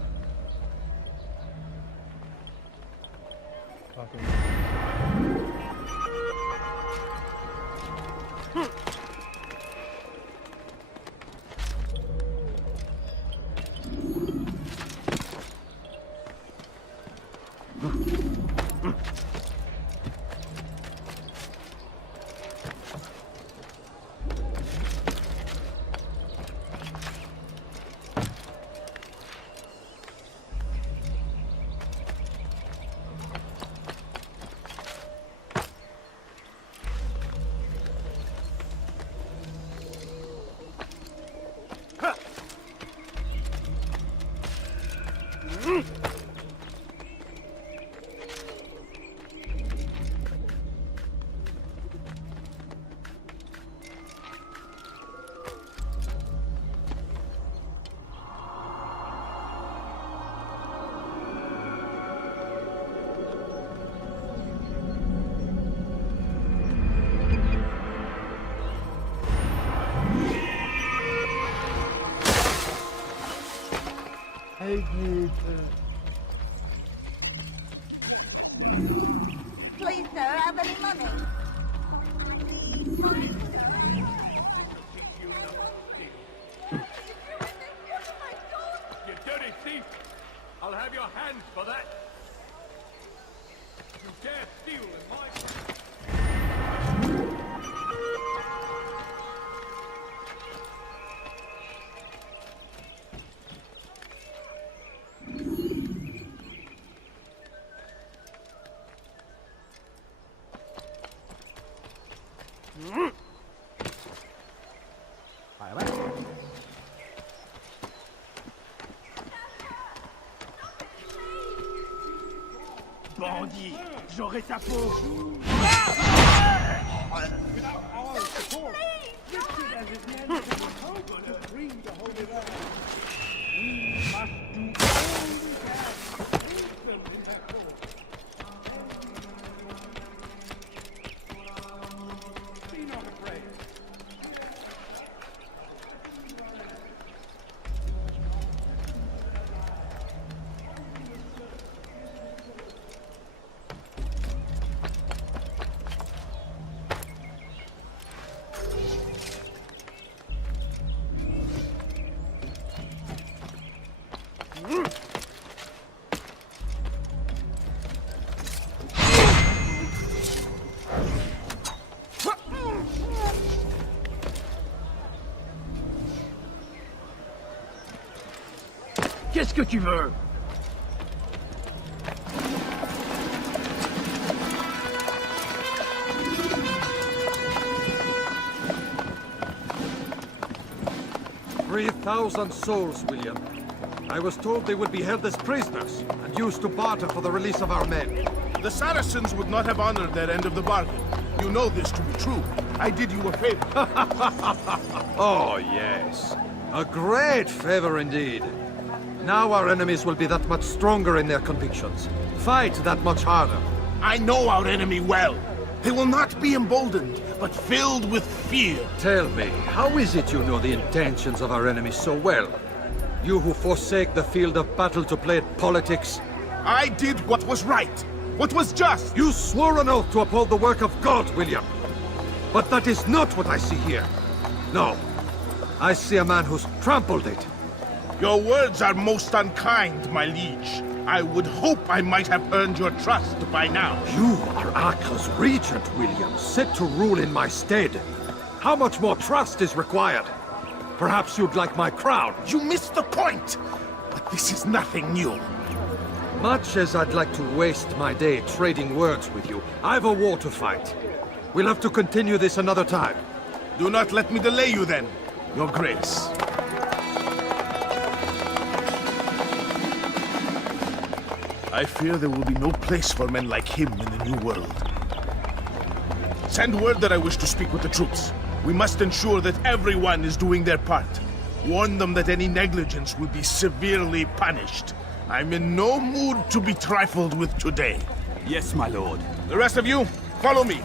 Please, sir, have any money? You dirty thief! I'll have your hands for that! You dare steal in my... Bandit, j'aurai ta peau. Without our support, Richard and his men would have hoped to free the Holy Land. We must do all we can to aid them in their cause. Be not afraid. Qu'est-ce que tu veux? "3,000 souls, William. I was told they would be held as prisoners and used to barter for the release of our men. The Saracens would not have honored their end of the bargain. You know this to be true. I did you a favor. Oh, yes. A great favor indeed. Now our enemies will be that much stronger in their convictions. Fight that much harder. I know our enemy well. They will not be emboldened, but filled with fear. Tell me, how is it you know the intentions of our enemies so well? You who forsake the field of battle to play at politics? I did what was right, what was just. You swore an oath to uphold the work of God, William. But that is not what I see here. No. I see a man who's trampled it. Your words are most unkind, my liege. I would hope I might have earned your trust by now. You are Acre's regent, William, set to rule in my stead. How much more trust is required? Perhaps you'd like my crown. You missed the point! But this is nothing new. Much as I'd like to waste my day trading words with you, I've a war to fight. We'll have to continue this another time. Do not let me delay you then, Your Grace. I fear there will be no place for men like him in the New World. Send word that I wish to speak with the troops. We must ensure that everyone is doing their part. Warn them that any negligence will be severely punished. I'm in no mood to be trifled with today. Yes, my lord. The rest of you, follow me.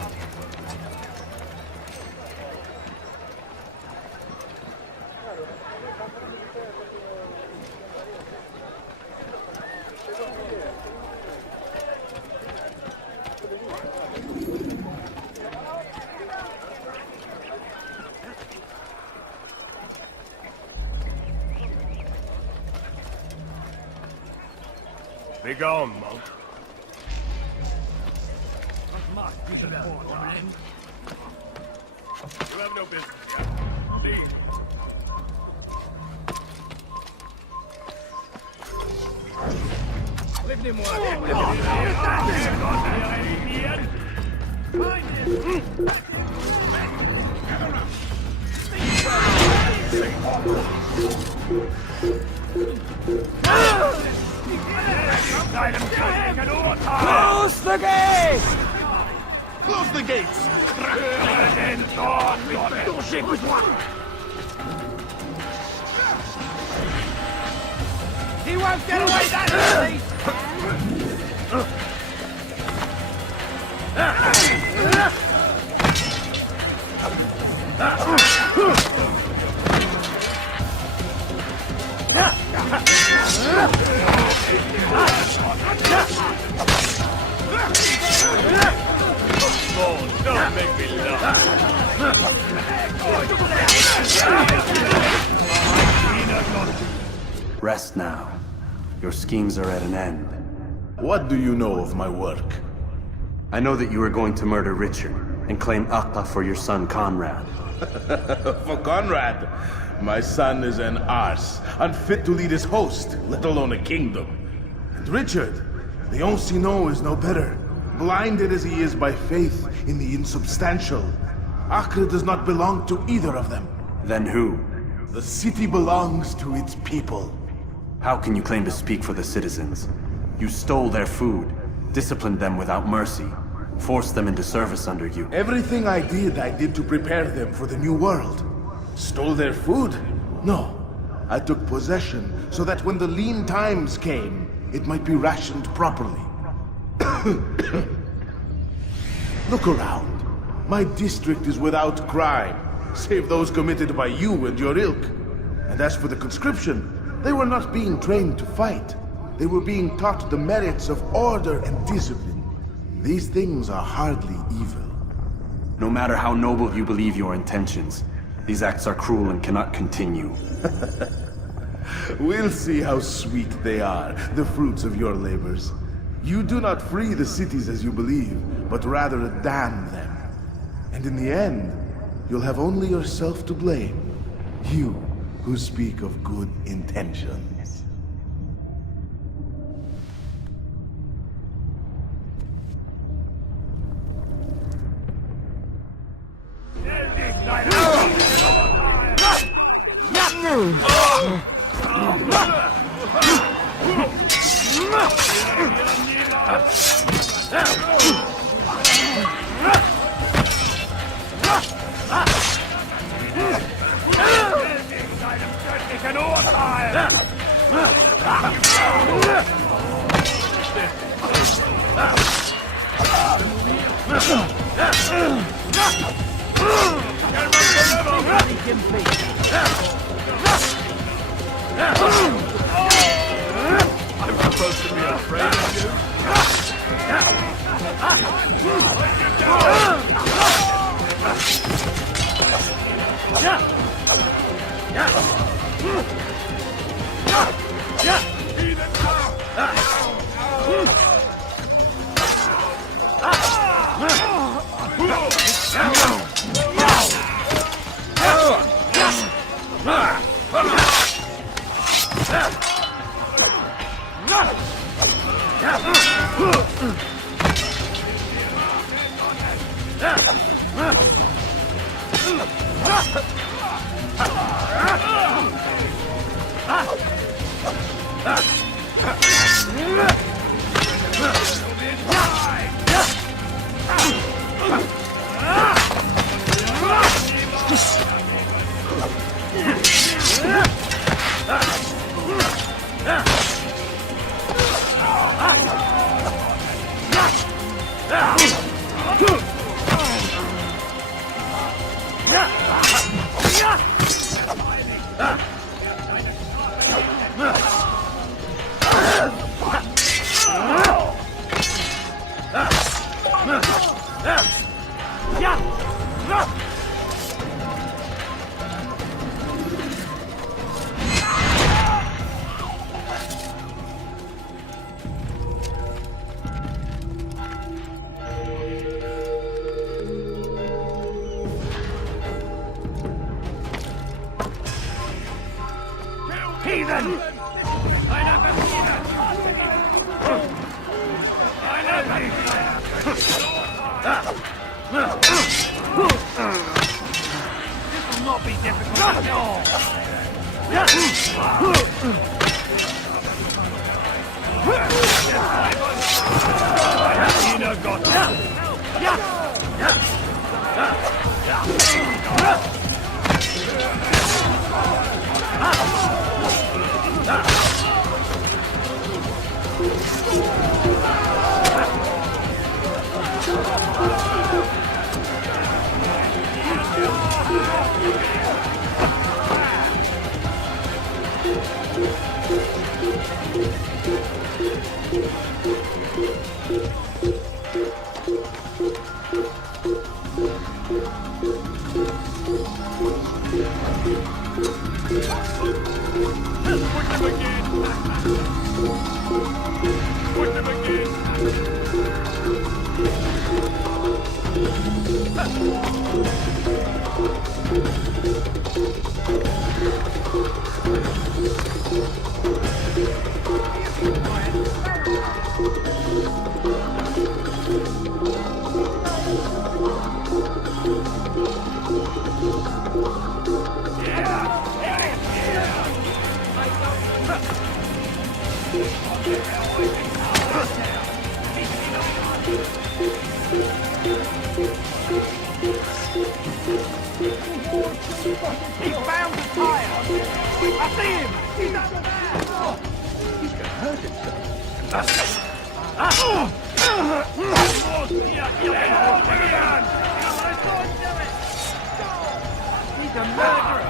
Be gone, monk. You have no business here. Leave. Close the gates! Close the gates! He won't get away that easy! Oh, don't make me laugh. Rest now. Your schemes are at an end. What do you know of my work? I know that you are going to murder Richard and claim Acta for your son Conrad. For Conrad? My son is an arse, unfit to lead his host, let alone a kingdom. And Richard, the Ancien is no better. Blinded as he is by faith in the insubstantial. Acre does not belong to either of them. Then who? The city belongs to its people. How can you claim to speak for the citizens? You stole their food, disciplined them without mercy, forced them into service under you. Everything I did to prepare them for the new world. Stole their food? No. I took possession so that when the lean times came, it might be rationed properly. Look around. My district is without crime, save those committed by you and your ilk. And as for the conscription, they were not being trained to fight. They were being taught the merits of order and discipline. These things are hardly evil. No matter how noble you believe your intentions, these acts are cruel and cannot continue. We'll see how sweet they are, the fruits of your labors. You do not free the cities as you believe, but rather damn them. And in the end, you'll have only yourself to blame. You who speak of good intentions. I'm supposed to be afraid of you? Heathen! This will not be difficult at all! He found the tire! I see him! He's over there! He's gonna hurt himself. He's a murderer!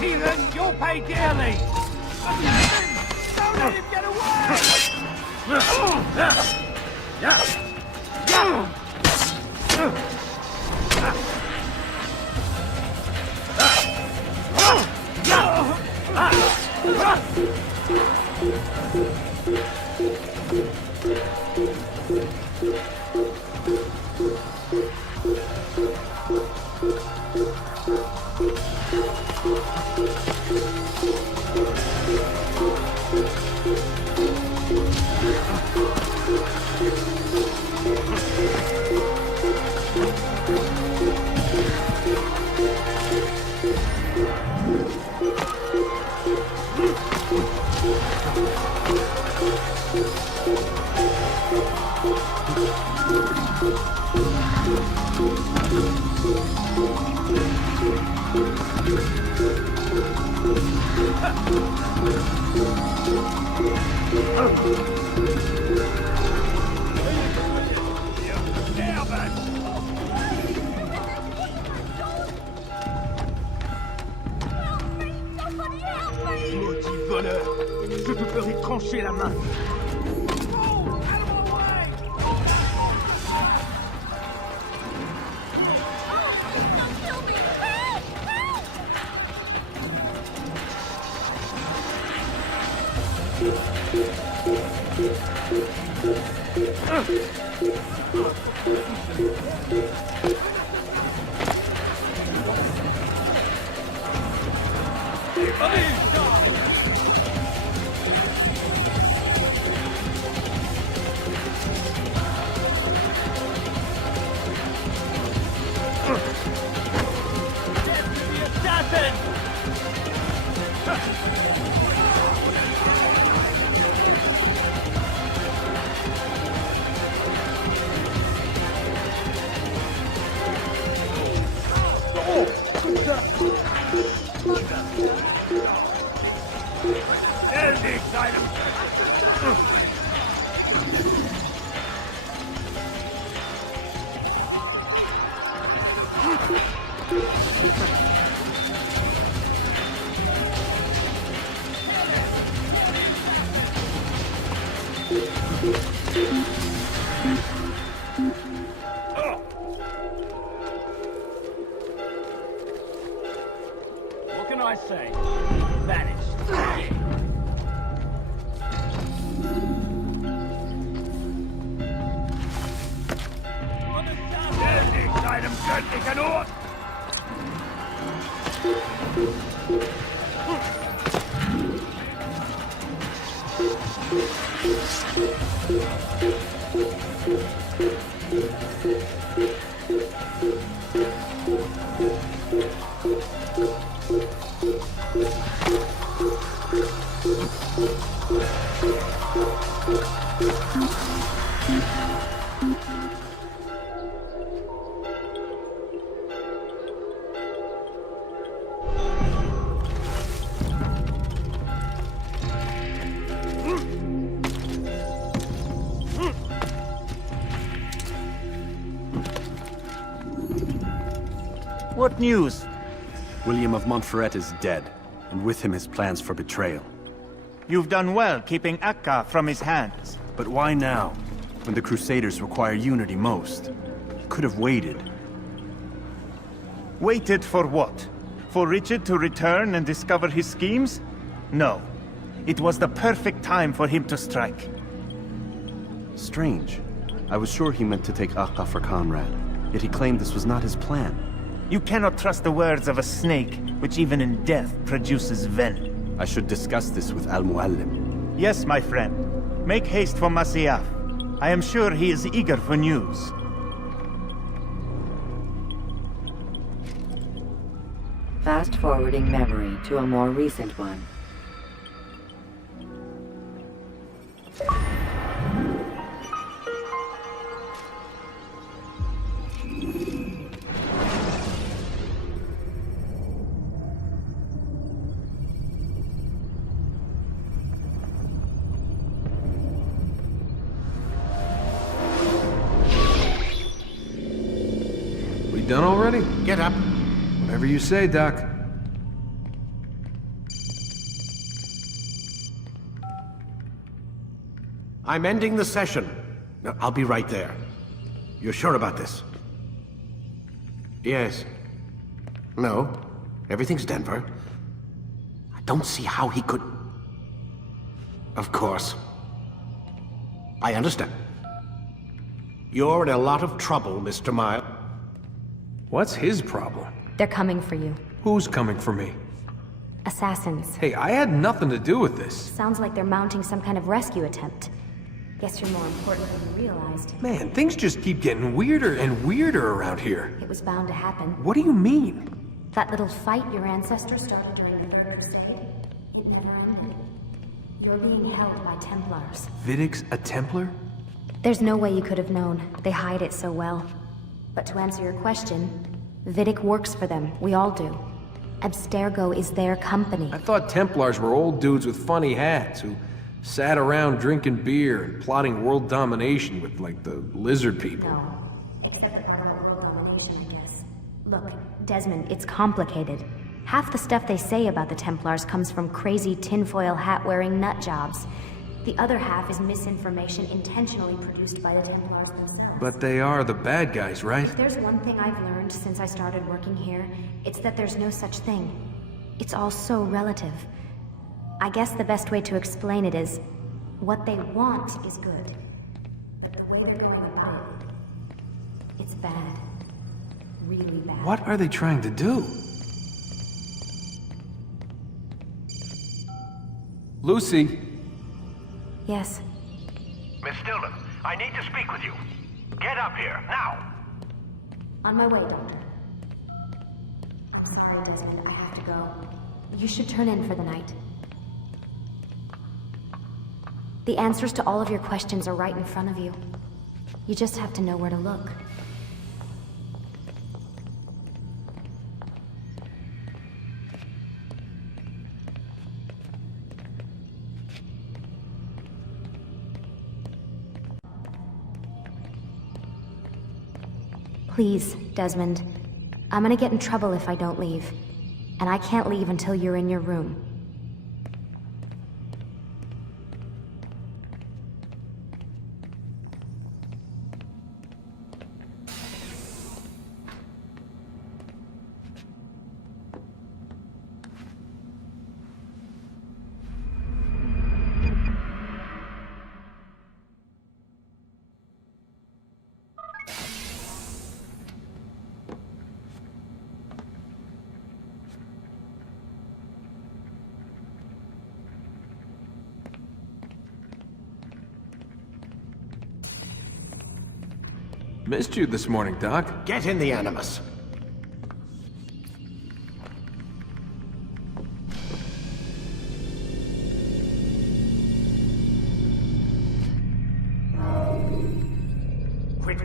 Heathen, you'll pay dearly! Don't let him get Maudit voleur! Je te ferai trancher la main! Don't kill me! There's the excitement. What can I say? Vanished. There's the excitement. Certainly cannot. What news? William of Montferrat is dead, and with him his plans for betrayal. You've done well keeping Akka from his hands. But why now, when the Crusaders require unity most? You could have waited. Waited for what? For Richard to return and discover his schemes? No. It was the perfect time for him to strike. Strange. I was sure he meant to take Akka for Conrad, yet he claimed this was not his plan. You cannot trust the words of a snake, which even in death produces venom. I should discuss this with Al-Muallim. Yes, my friend. Make haste for Masyaf. I am sure he is eager for news. Fast-forwarding memory to a more recent one. Done already? Get up. Whatever you say, Doc. I'm ending the session. I'll be right there. You're sure about this? Yes. No. Everything's Denver. I don't see how he could... Of course. I understand. You're in a lot of trouble, Mr. Miles. What's his problem? They're coming for you. Who's coming for me? Assassins. Hey, I had nothing to do with this. Sounds like they're mounting some kind of rescue attempt. Guess you're more important than you realized. Man, things just keep getting weirder and weirder around here. It was bound to happen. What do you mean? That little fight your ancestors started during the Third Crusade? It never ended. You're being held by Templars. Vidic's a Templar? There's no way you could have known. They hide it so well. But to answer your question, Vidic works for them. We all do. Abstergo is their company. I thought Templars were old dudes with funny hats who sat around drinking beer and plotting world domination with, like, the lizard people. No. Except the government world domination, I guess. Look, Desmond, it's complicated. Half the stuff they say about the Templars comes from crazy tinfoil hat-wearing nut jobs. The other half is misinformation intentionally produced by the Templars themselves. But they are the bad guys, right? If there's one thing I've learned since I started working here, it's that there's no such thing. It's all so relative. I guess the best way to explain it is, what they want is good. But the way they're going about it, it's bad. Really bad. What are they trying to do? Lucy? Yes. Miss Stillman, I need to speak with you. Get up here, now! On my way, Doctor. I'm sorry, Desmond. I have to go. You should turn in for the night. The answers to all of your questions are right in front of you. You just have to know where to look. Please, Desmond. I'm gonna get in trouble if I don't leave. And I can't leave until you're in your room. Missed you this morning, Doc. Get in the Animus. Quit.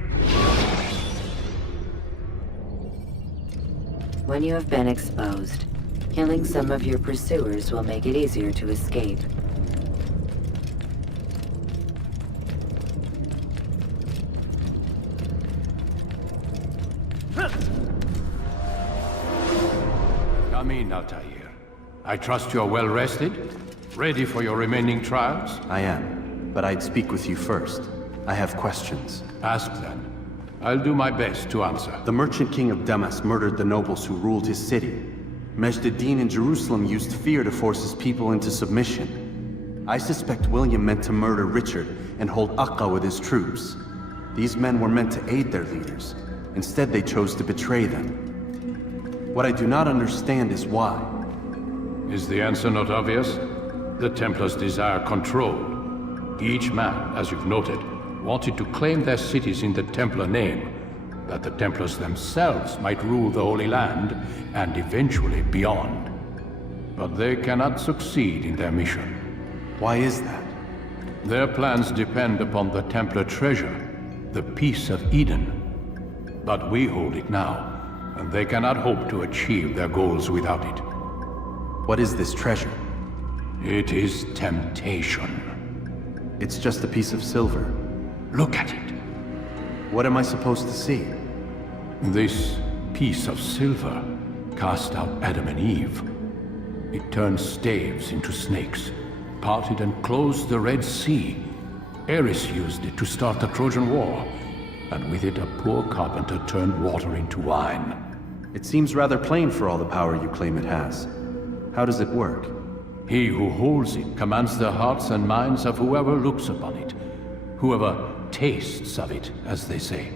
When you have been exposed, killing some of your pursuers will make it easier to escape. Come in, Altair. I trust you're well rested? Ready for your remaining trials? I am, but I'd speak with you first. I have questions. Ask then. I'll do my best to answer. The merchant king of Damas murdered the nobles who ruled his city. Majd ad-Din in Jerusalem used fear to force his people into submission. I suspect William meant to murder Richard and hold Aqqa with his troops. These men were meant to aid their leaders. Instead, they chose to betray them. What I do not understand is why. Is the answer not obvious? The Templars desire control. Each man, as you've noted, wanted to claim their cities in the Templar name, that the Templars themselves might rule the Holy Land, and eventually beyond. But they cannot succeed in their mission. Why is that? Their plans depend upon the Templar treasure, the Peace of Eden. But we hold it now, and they cannot hope to achieve their goals without it. What is this treasure? It is temptation. It's just a piece of silver. Look at it. What am I supposed to see? This piece of silver cast out Adam and Eve. It turned staves into snakes, parted and closed the Red Sea. Ares used it to start the Trojan War, and with it a poor carpenter turned water into wine. It seems rather plain for all the power you claim it has. How does it work? He who holds it commands the hearts and minds of whoever looks upon it. Whoever tastes of it, as they say.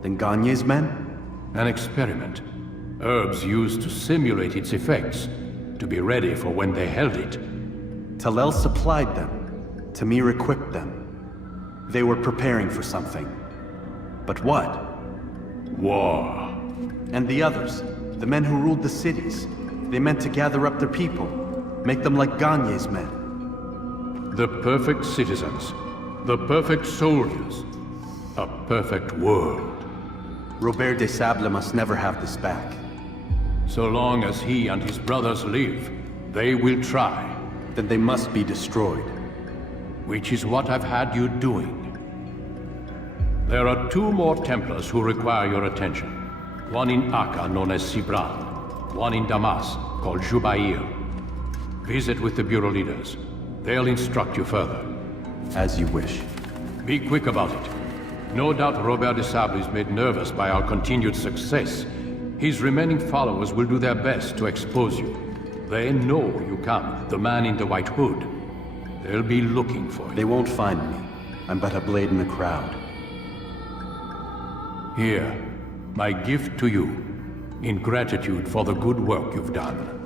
Then Gagne's men? An experiment. Herbs used to simulate its effects, to be ready for when they held it. Talel supplied them. Tamir equipped them. They were preparing for something. But what? War. And the others, the men who ruled the cities, they meant to gather up their people, make them like Gagne's men. The perfect citizens, the perfect soldiers, a perfect world. Robert des Sables must never have this back. So long as he and his brothers live, they will try. Then they must be destroyed. Which is what I've had you doing. There are 2 more Templars who require your attention. One in Aqqa, known as Sibran. One in Damas, called Jubair. Visit with the Bureau leaders. They'll instruct you further. As you wish. Be quick about it. No doubt Robert des Sables is made nervous by our continued success. His remaining followers will do their best to expose you. They know you come, the man in the white hood. They'll be looking for you. They won't find me. I'm but a blade in the crowd. Here, my gift to you, in gratitude for the good work you've done.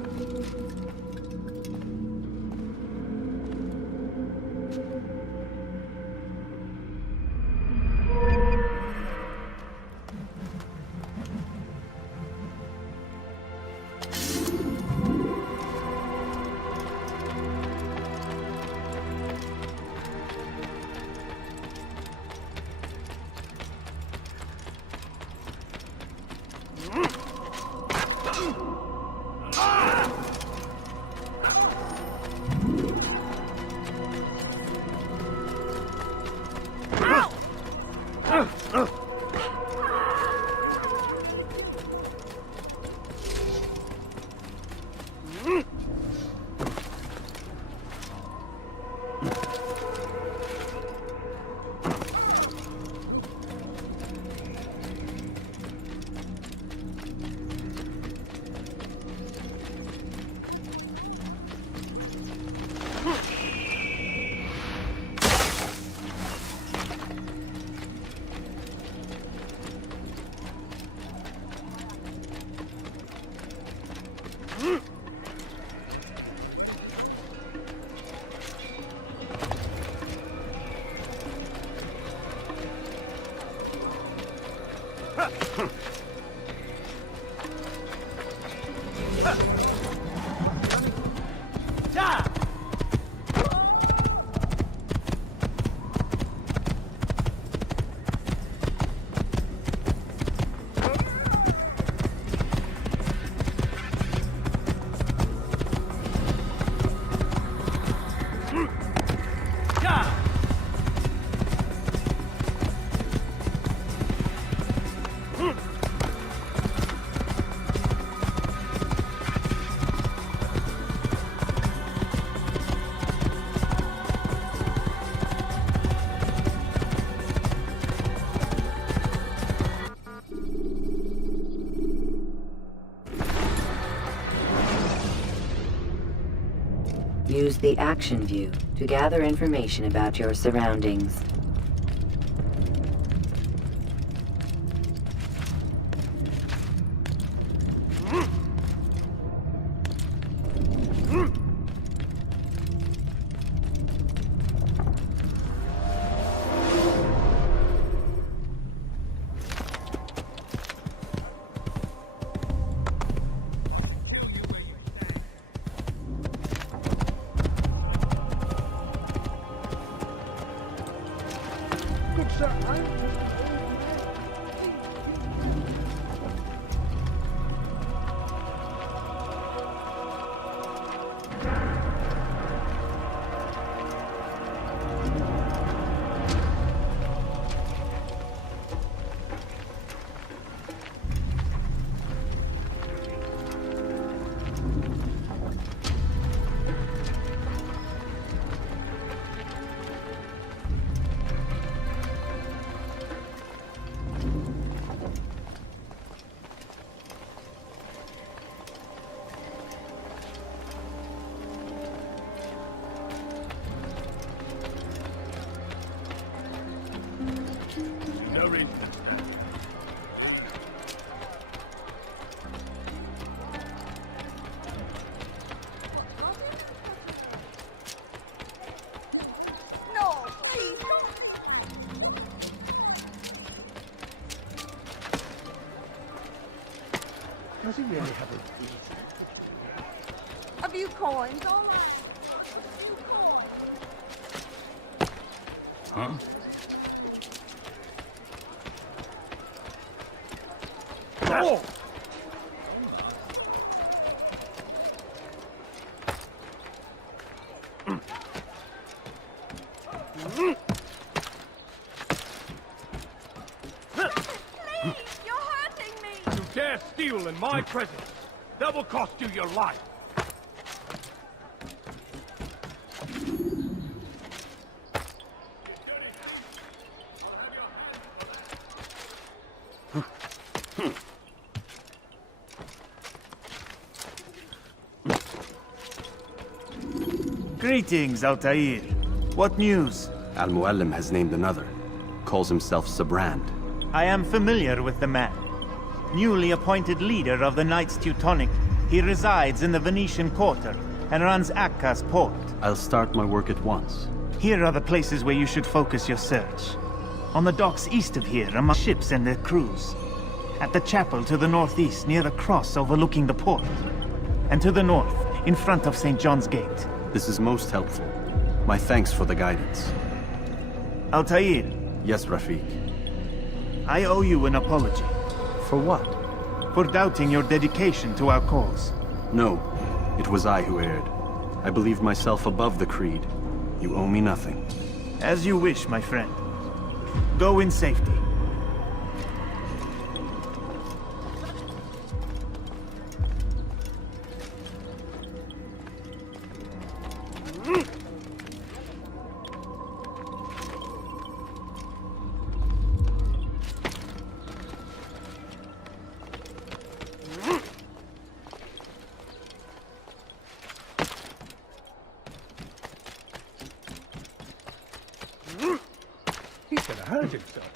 Use the action view to gather information about your surroundings. Does he really have A few coins, all right. Huh? Oh! Steal in my presence. That will cost you your life. Greetings, Altair. What news? Al-Mualim has named another. Calls himself Sabrand. I am familiar with the man. Newly appointed leader of the Knights Teutonic, he resides in the Venetian Quarter and runs Akka's port. I'll start my work at once. Here are the places where you should focus your search. On the docks east of here, among ships and their crews. At the chapel to the northeast, near the cross overlooking the port. And to the north, in front of St. John's Gate. This is most helpful. My thanks for the guidance. Altair. Yes, Rafik. I owe you an apology. For what? For doubting your dedication to our cause. No, it was I who erred. I believed myself above the Creed. You owe me nothing. As you wish, my friend. Go in safety. He could have hurt himself.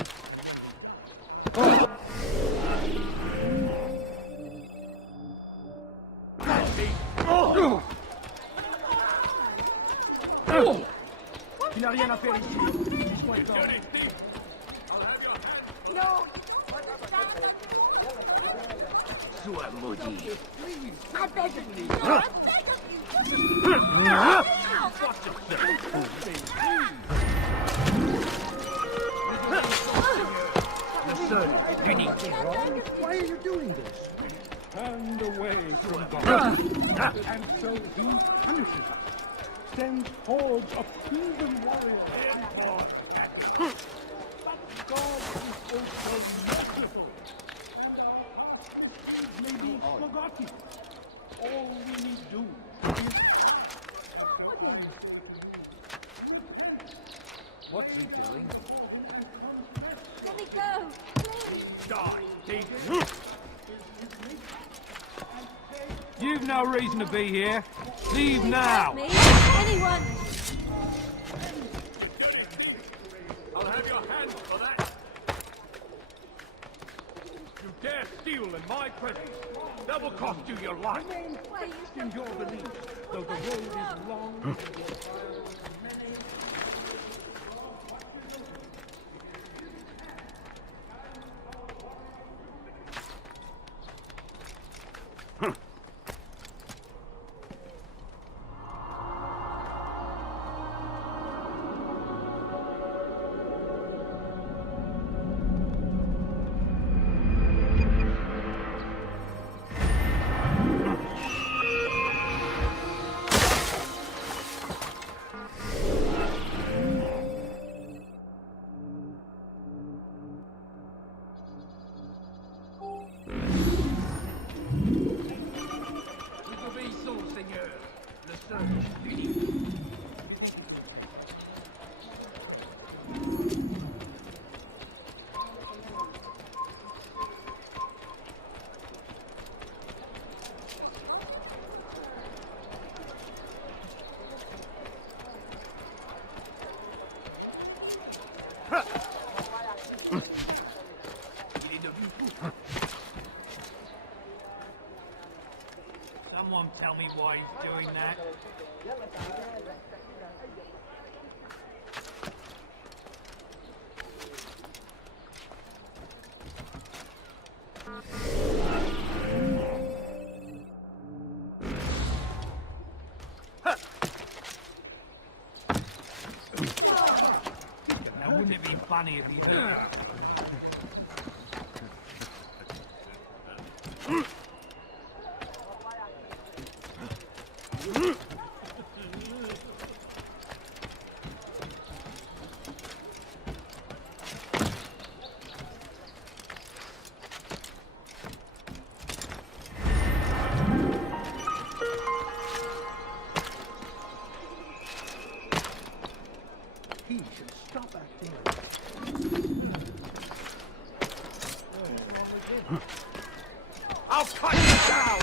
Il n'a rien à faire ici. No. Sois maudit. I beg of you. No, I beg of you. Why are you doing this? Turn away from God, and so he punishes us. Sends hordes of heathen warriors in for battle. But God is also merciful. And may be forgotten. All we need do is... What's he doing? Let me go, please. Die, thief. You've no reason to be here. Leave now. Me? Anyone? I'll have your hands for that. You dare steal in my presence. That will cost you your life. In your belief, though the road is long. Someone tell me why he's doing that. Now wouldn't it be funny if he hurt? He should stop acting. I'll cut you down!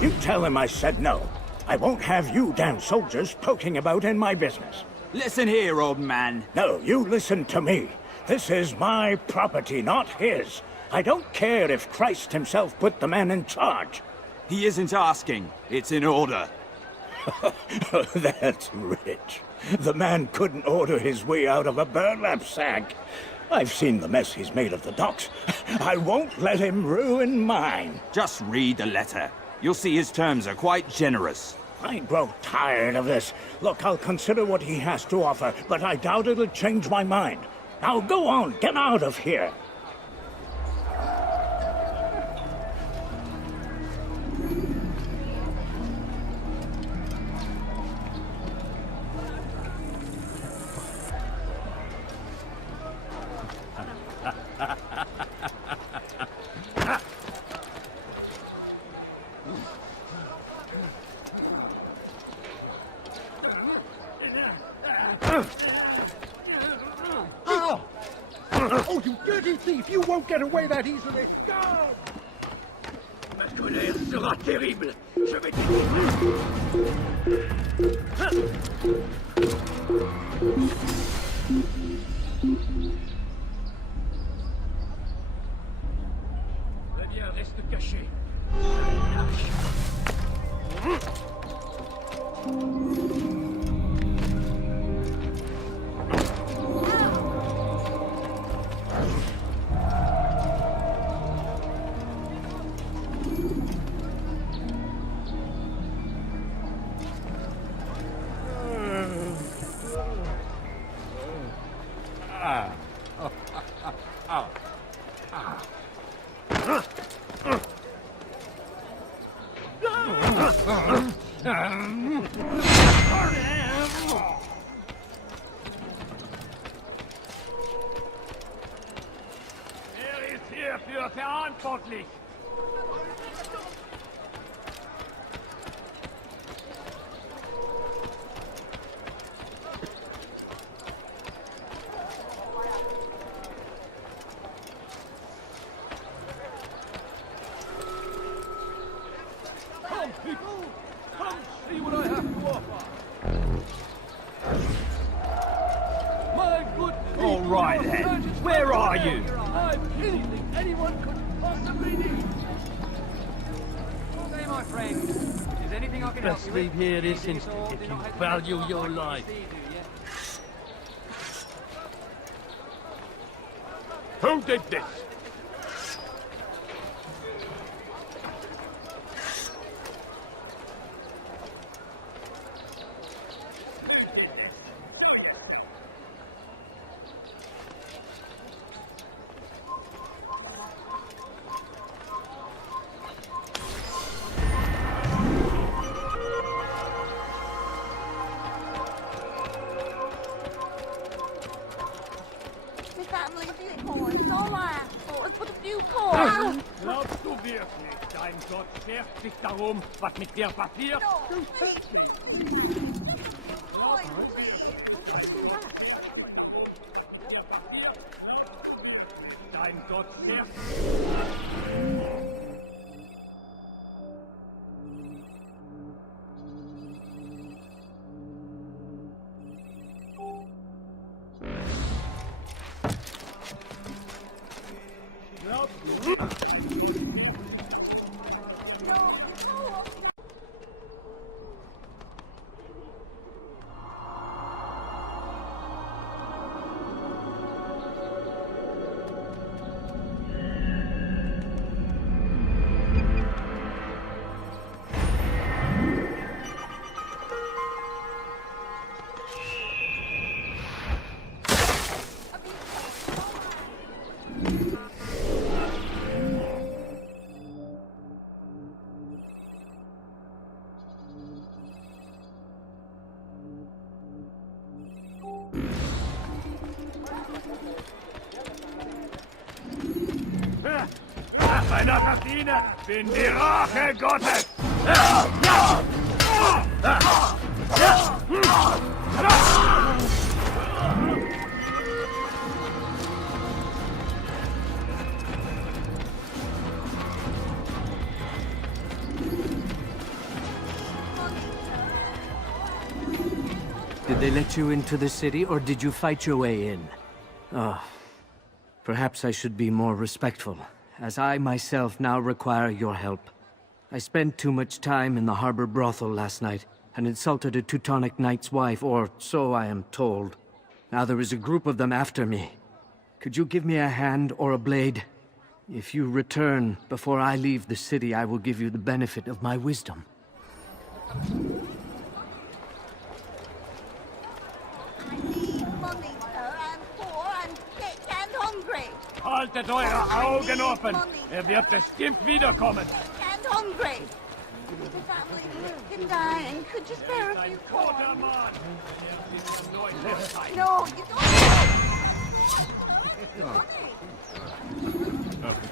You tell him I said no. I won't have you damn soldiers poking about in my business. Listen here, old man. No, you listen to me. This is my property, not his. I don't care if Christ himself put the man in charge. He isn't asking. It's in order. That's rich. The man couldn't order his way out of a burlap sack. I've seen the mess he's made of the docks. I won't let him ruin mine. Just read the letter. You'll see his terms are quite generous. I grow tired of this. Look, I'll consider what he has to offer, but I doubt it'll change my mind. Now go on, get out of here. Oh, you dirty thief! You won't get away that easily! Go! Ma colère sera terrible! Je vais Viens, reste caché. ist hierfür verantwortlich. Come, people! Come see what I have to offer! My good people! All right, then. Where are you? I'm anything anyone could possibly need! Hey, my friend. Is anything I can help Best you with? leave here this instant if you value your life. Who did this? My family's coins, all I asked for is but a few coins. Glaubst du wirklich, dein Gott schert sich darum, was mit dir passiert? No, Du tötest mich. coins, please. Why would you do that? Dein Gott schert Meiner Kabine bin die Rache Gottes! Did they let you into the city, or did you fight your way in? Oh, perhaps I should be more respectful, as I myself now require your help. I spent too much time in the harbor brothel last night, and insulted a Teutonic knight's wife, or so I am told. Now there is a group of them after me. Could you give me a hand or a blade? If you return before I leave the city, I will give you the benefit of my wisdom. Money, sir. I'm poor, I'm sick and hungry. Haltet eure Augen offen! wird bestimmt wiederkommen! And hungry. The family is dying. Could you spare a few coins? No, you don't.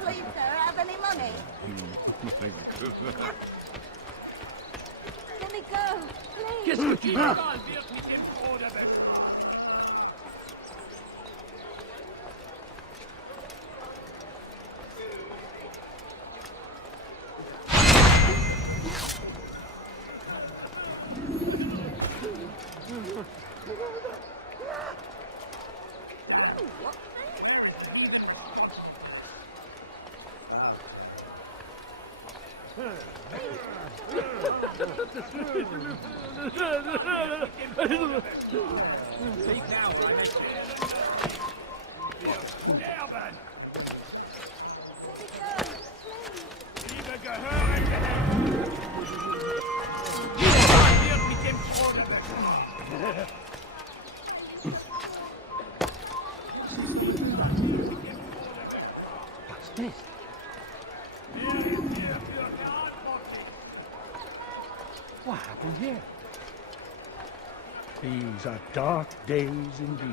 Please, sir, have any money? Let me go, please. What's this? What happened here? These are dark days indeed.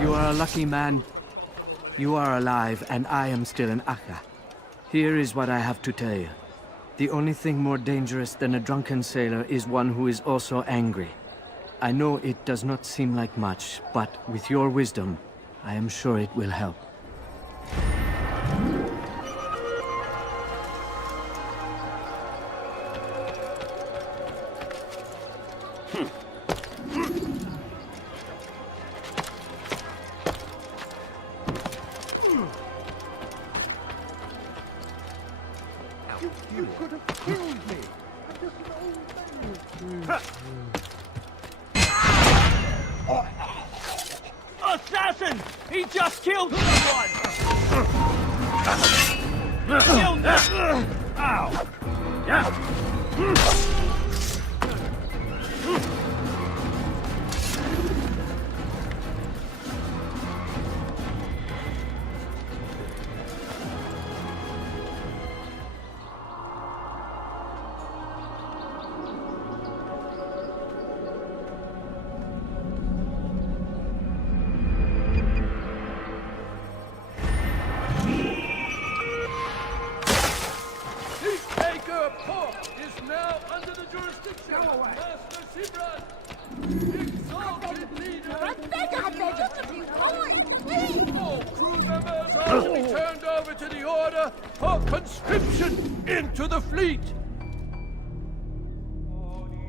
You are a lucky man. You are alive, and I am still an Akka. Here is what I have to tell you. The only thing more dangerous than a drunken sailor is one who is also angry. I know it does not seem like much, but with your wisdom, I am sure it will help. You could have killed me. I'm just an old man. Assassin! He just killed someone! Kill them! Ow! Yeah!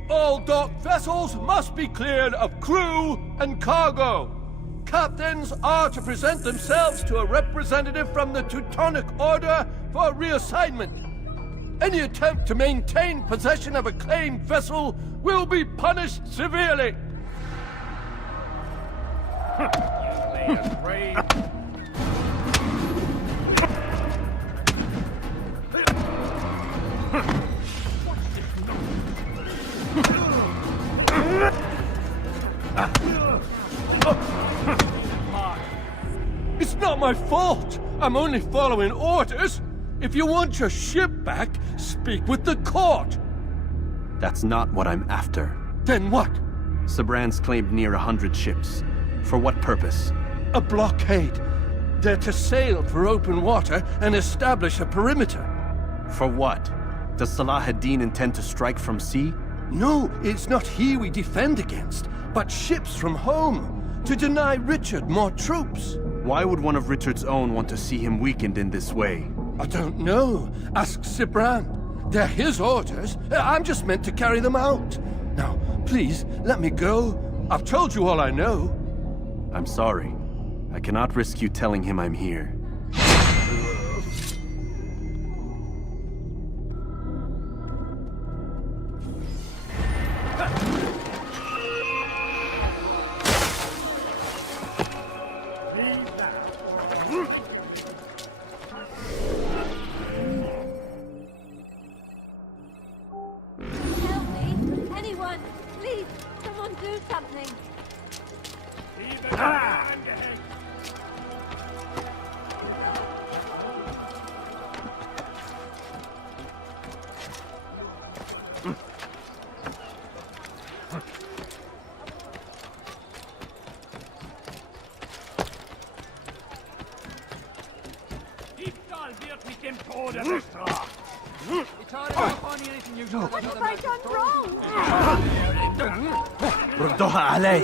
All docked vessels must be cleared of crew and cargo. Captains are to present themselves to a representative from the Teutonic Order for reassignment. Any attempt to maintain possession of a claimed vessel will be punished severely. You made us brave. not my fault. I'm only following orders. If you want your ship back, speak with the court. That's not what I'm after. Then what? Sabrand's claimed near 100 ships. For what purpose? A blockade. They're to sail for open water and establish a perimeter. For what? Does Salah ad-Din intend to strike from sea? No, it's not he we defend against, but ships from home, to deny Richard more troops. Why would one of Richard's own want to see him weakened in this way? I don't know. Ask Sibrand. They're his orders. I'm just meant to carry them out. Now, please, let me go. I've told you all I know. I'm sorry. I cannot risk you telling him I'm here. Help me! Anyone! Please! Someone do something! It's hard enough finding anything usual. What have I done wrong? ردوها علي.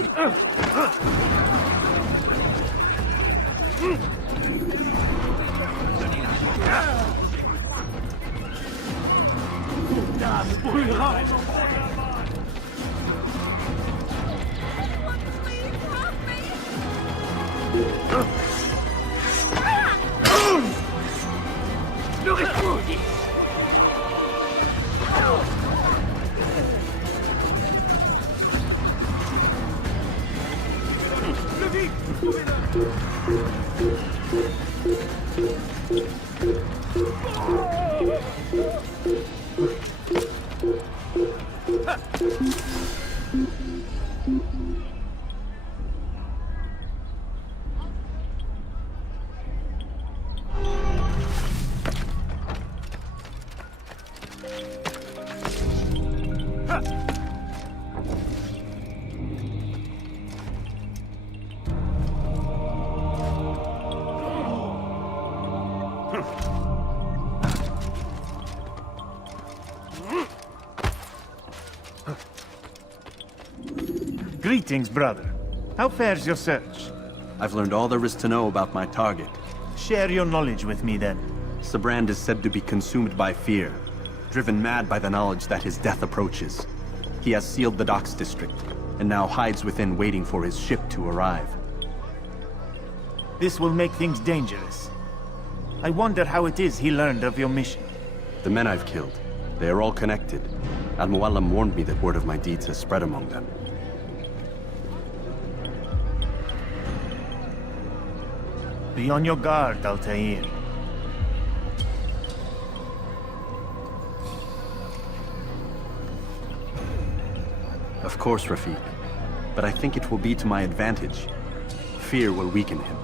Greetings, brother. How fares your search? I've learned all there is to know about my target. Share your knowledge with me, then. Sibrand is said to be consumed by fear, driven mad by the knowledge that his death approaches. He has sealed the docks district, and now hides within waiting for his ship to arrive. This will make things dangerous. I wonder how it is he learned of your mission. The men I've killed, they are all connected. Al-Muallim warned me that word of my deeds has spread among them. Be on your guard, Altair. Of course, Rafiq. But I think it will be to my advantage. Fear will weaken him.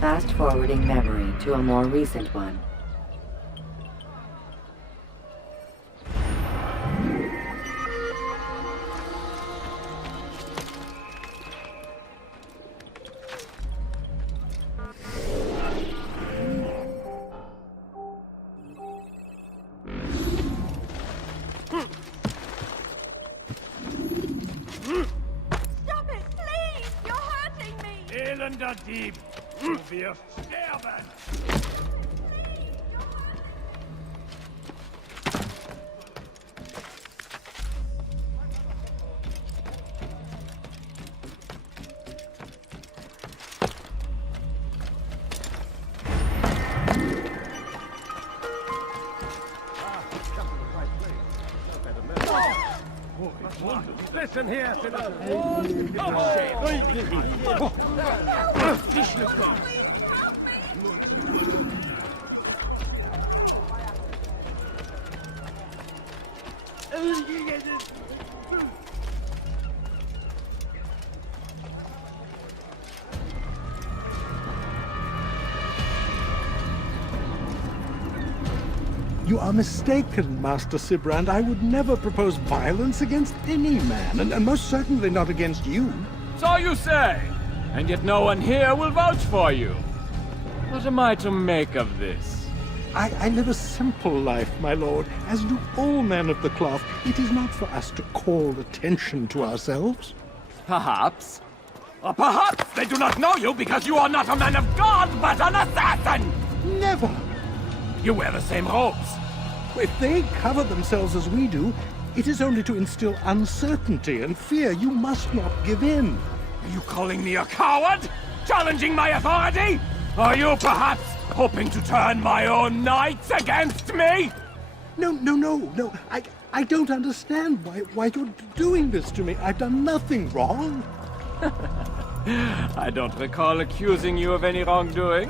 Fast-forwarding memory to a more recent one. Stop it, please! You're hurting me! Elender Dieb! Du wirst sterben! Listen here, You are mistaken, Master Sibrand. I would never propose violence against any man, and most certainly not against you. So you say, and yet no one here will vouch for you. What am I to make of this? I live a simple life, my lord, as do all men of the cloth. It is not for us to call attention to ourselves. Perhaps. Or perhaps they do not know you because you are not a man of God, but an assassin! Never! You wear the same robes. If they cover themselves as we do, it is only to instill uncertainty and fear. You must not give in. Are you calling me a coward? Challenging my authority? Are you perhaps hoping to turn my own knights against me? No. I don't understand why you're doing this to me. I've done nothing wrong. I don't recall accusing you of any wrongdoing,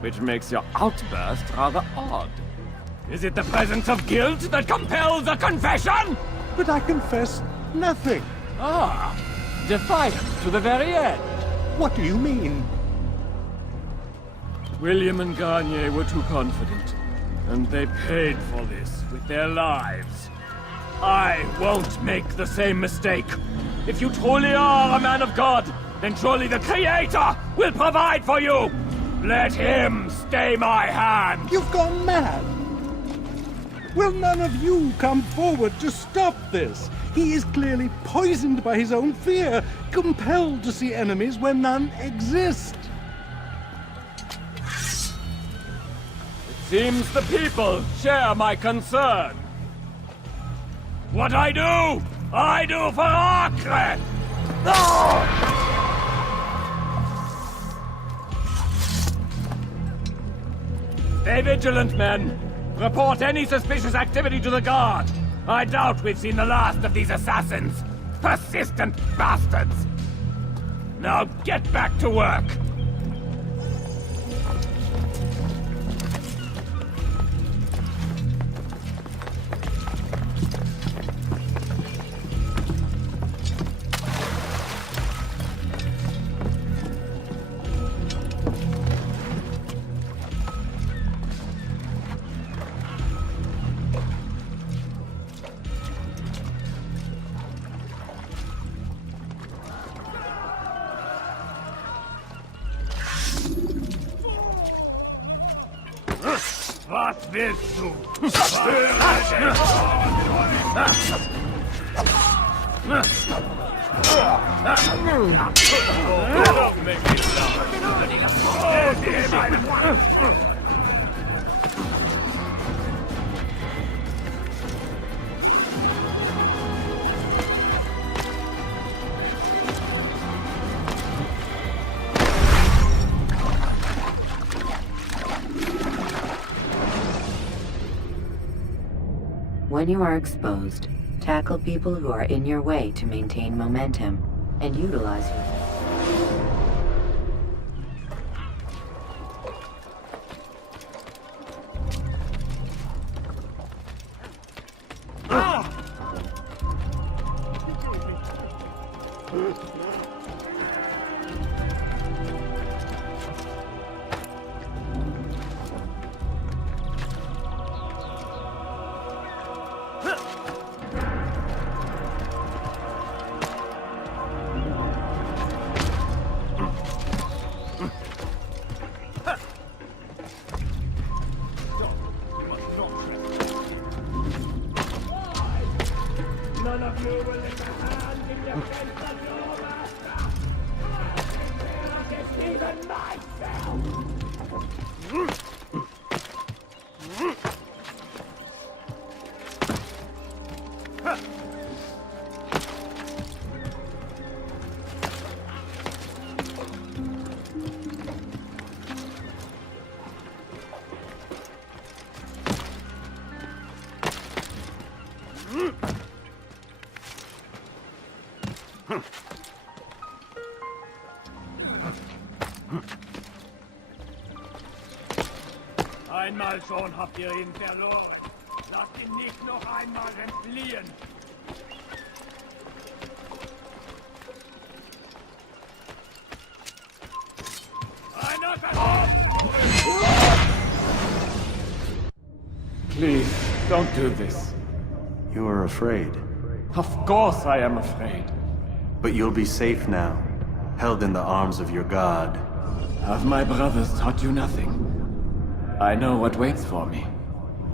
which makes your outburst rather odd. Is it the presence of guilt that compels a confession? But I confess nothing. Ah, defiant to the very end. What do you mean? William and Garnier were too confident, and they paid for this with their lives. I won't make the same mistake. If you truly are a man of God, then surely the Creator will provide for you! Let him stay my hand! You've gone mad! Will none of you come forward to stop this? He is clearly poisoned by his own fear, compelled to see enemies where none exist. It seems the people share my concern. What I do for Acre! Stay vigilant, men. Report any suspicious activity to the guard. I doubt we've seen the last of these assassins. Persistent bastards. Now get back to work. Was willst du? Don't make me laugh. When you are exposed, tackle people who are in your way to maintain momentum, and utilize your... None of you will lift a hand in defense of your master! Not even myself! Einmal schon habt ihr ihn verloren. Lasst ihn nicht noch einmal entfliehen. Please. Don't do this. You are afraid. Of course I am afraid. But you'll be safe now, held in the arms of your god. Have my brothers taught you nothing? I know what waits for me.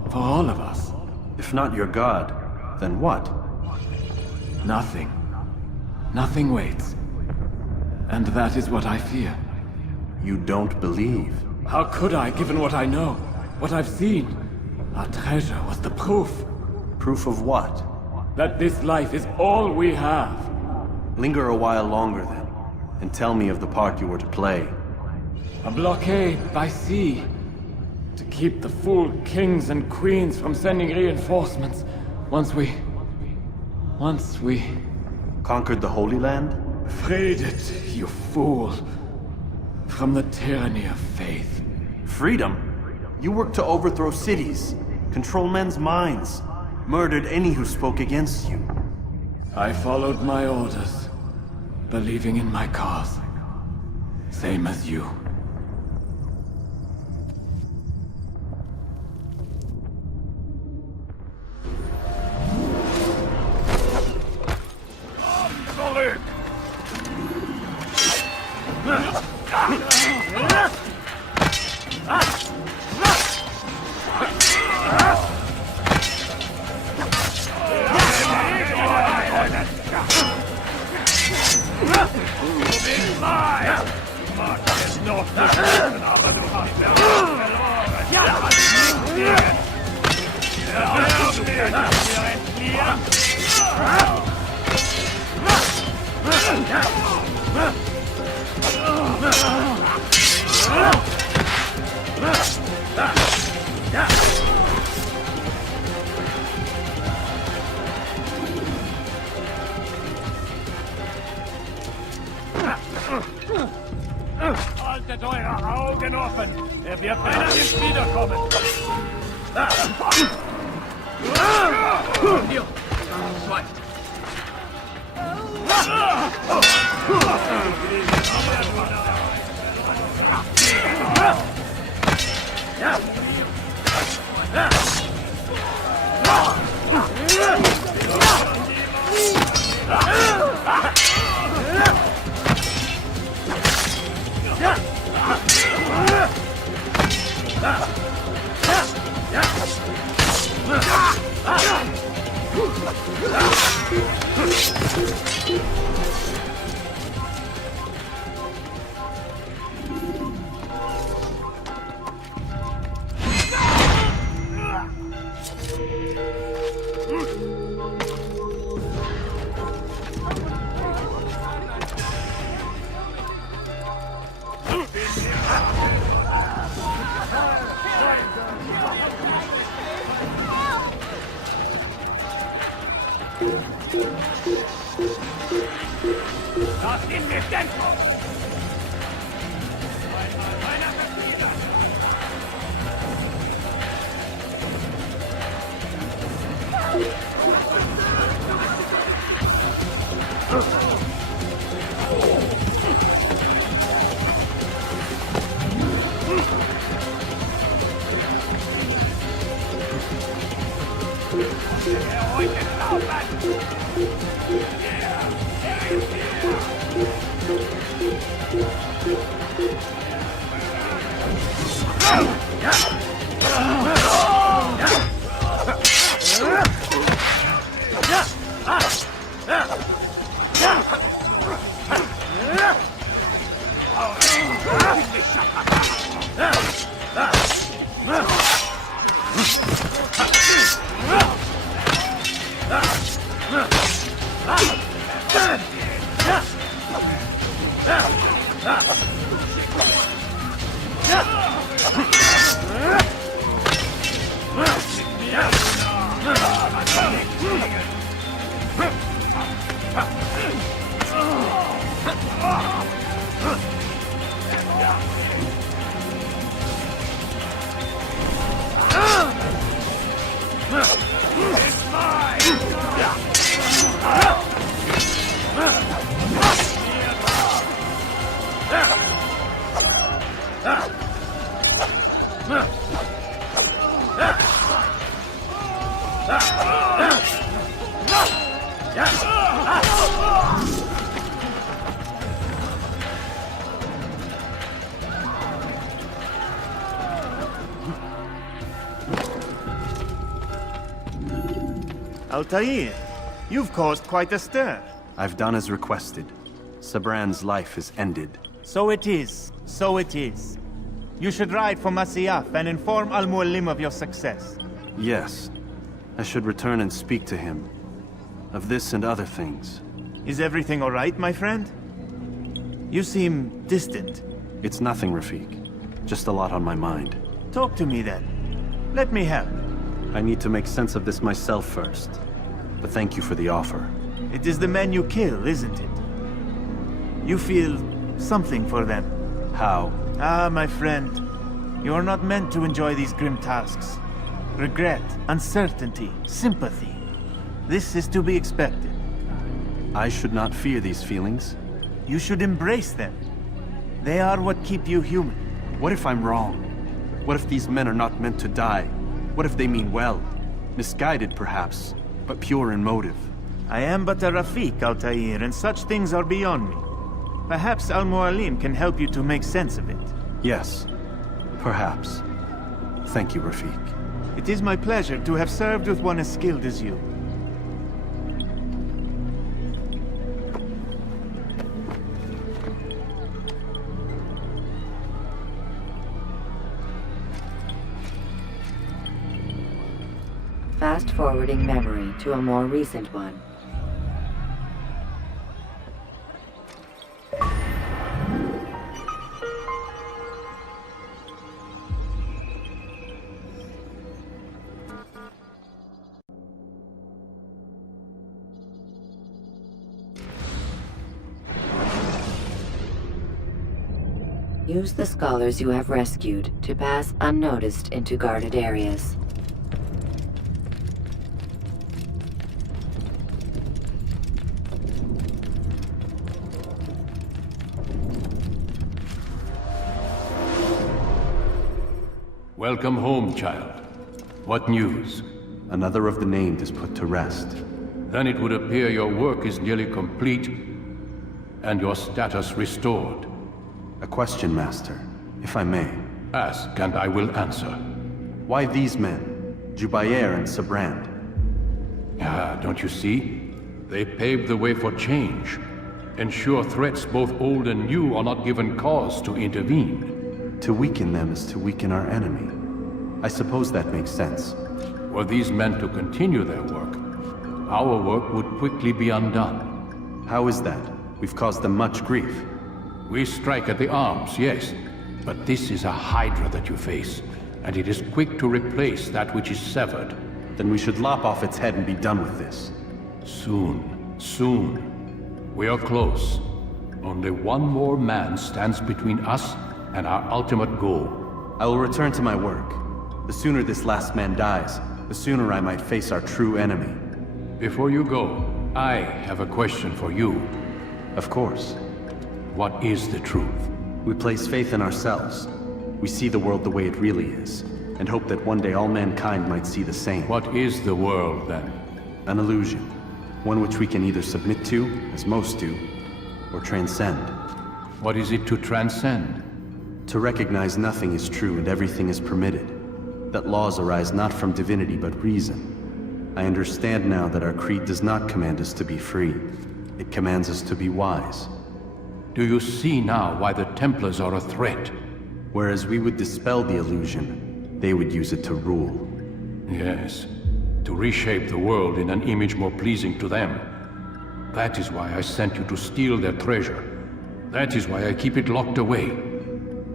For all of us. If not your god, then what? Nothing. Nothing waits. And that is what I fear. You don't believe? How could I, given what I know? What I've seen? Our treasure was the proof. Proof of what? That this life is all we have. Linger a while longer then, and tell me of the part you were to play. A blockade by sea. To keep the fool kings and queens from sending reinforcements. Once we... Conquered the Holy Land? Freed it, you fool. From the tyranny of faith. Freedom? You worked to overthrow cities, control men's minds, murdered any who spoke against you. I followed my orders, believing in my cause. Same as you. Haltet eure Augen offen! Er wird gleich nicht wiederkommen! Hier! Schweigt! Das ist mir Dämpfung! Altair, you've caused quite a stir. I've done as requested. Sabran's life is ended. So it is. So it is. You should ride for Masyaf and inform Al-Mualim of your success. Yes. I should return and speak to him. Of this and other things. Is everything all right, my friend? You seem distant. It's nothing, Rafik. Just a lot on my mind. Talk to me then. Let me help. I need to make sense of this myself first. But thank you for the offer. It is the men you kill, isn't it? You feel something for them. How? Ah, my friend. You are not meant to enjoy these grim tasks. Regret, uncertainty, sympathy. This is to be expected. I should not fear these feelings. You should embrace them. They are what keep you human. What if I'm wrong? What if these men are not meant to die? What if they mean well? Misguided, perhaps, but pure in motive. I am but a Rafik, Altair, and such things are beyond me. Perhaps Al-Mualim can help you to make sense of it. Yes, perhaps. Thank you, Rafik. It is my pleasure to have served with one as skilled as you. Fast-forwarding memory to a more recent one. Use the scholars you have rescued to pass unnoticed into guarded areas. Welcome home, child. What news? Another of the named is put to rest. Then it would appear your work is nearly complete, and your status restored. A question, Master, if I may. Ask, and I will answer. Why these men? Jubair and Sabrand? Ah, don't you see? They paved the way for change. Ensure threats both old and new are not given cause to intervene. To weaken them is to weaken our enemy. I suppose that makes sense. Were these men to continue their work, our work would quickly be undone. How is that? We've caused them much grief. We strike at the arms, yes. But this is a hydra that you face, and it is quick to replace that which is severed. Then we should lop off its head and be done with this. Soon, soon. We are close. Only one more man stands between us and our ultimate goal. I will return to my work. The sooner this last man dies, the sooner I might face our true enemy. Before you go, I have a question for you. Of course. What is the truth? We place faith in ourselves. We see the world the way it really is, and hope that one day all mankind might see the same. What is the world, then? An illusion. One which we can either submit to, as most do, or transcend. What is it to transcend? To recognize nothing is true and everything is permitted. That laws arise not from divinity but reason. I understand now that our creed does not command us to be free. It commands us to be wise. Do you see now why the Templars are a threat? Whereas we would dispel the illusion, they would use it to rule. Yes, to reshape the world in an image more pleasing to them. That is why I sent you to steal their treasure. That is why I keep it locked away.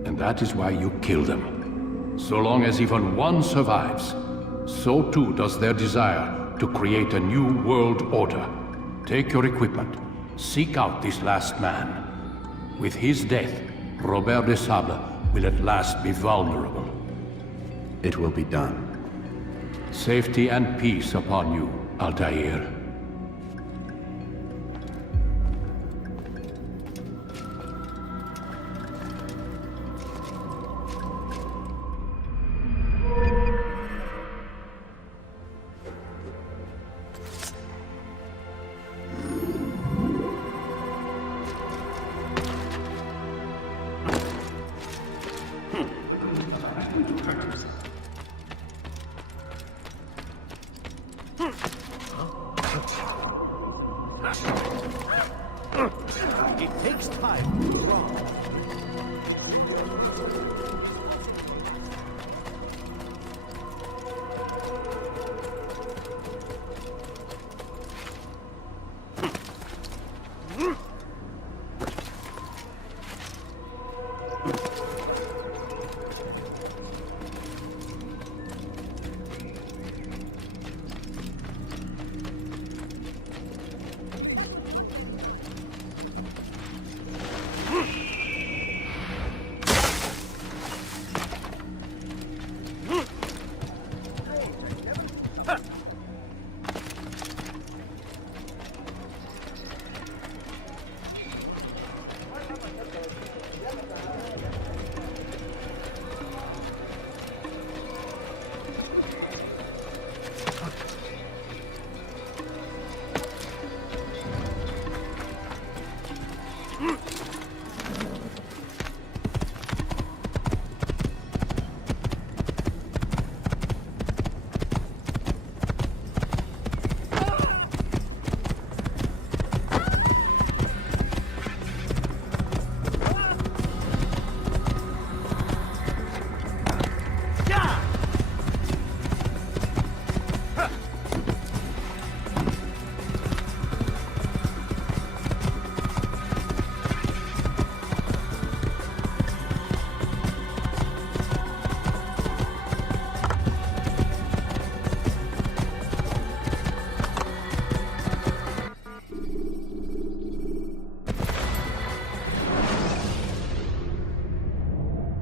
And that is why you kill them. So long as even one survives, so too does their desire to create a new world order. Take your equipment. Seek out this last man. With his death, Robert de Sable will at last be vulnerable. It will be done. Safety and peace upon you, Altair. It takes time to draw.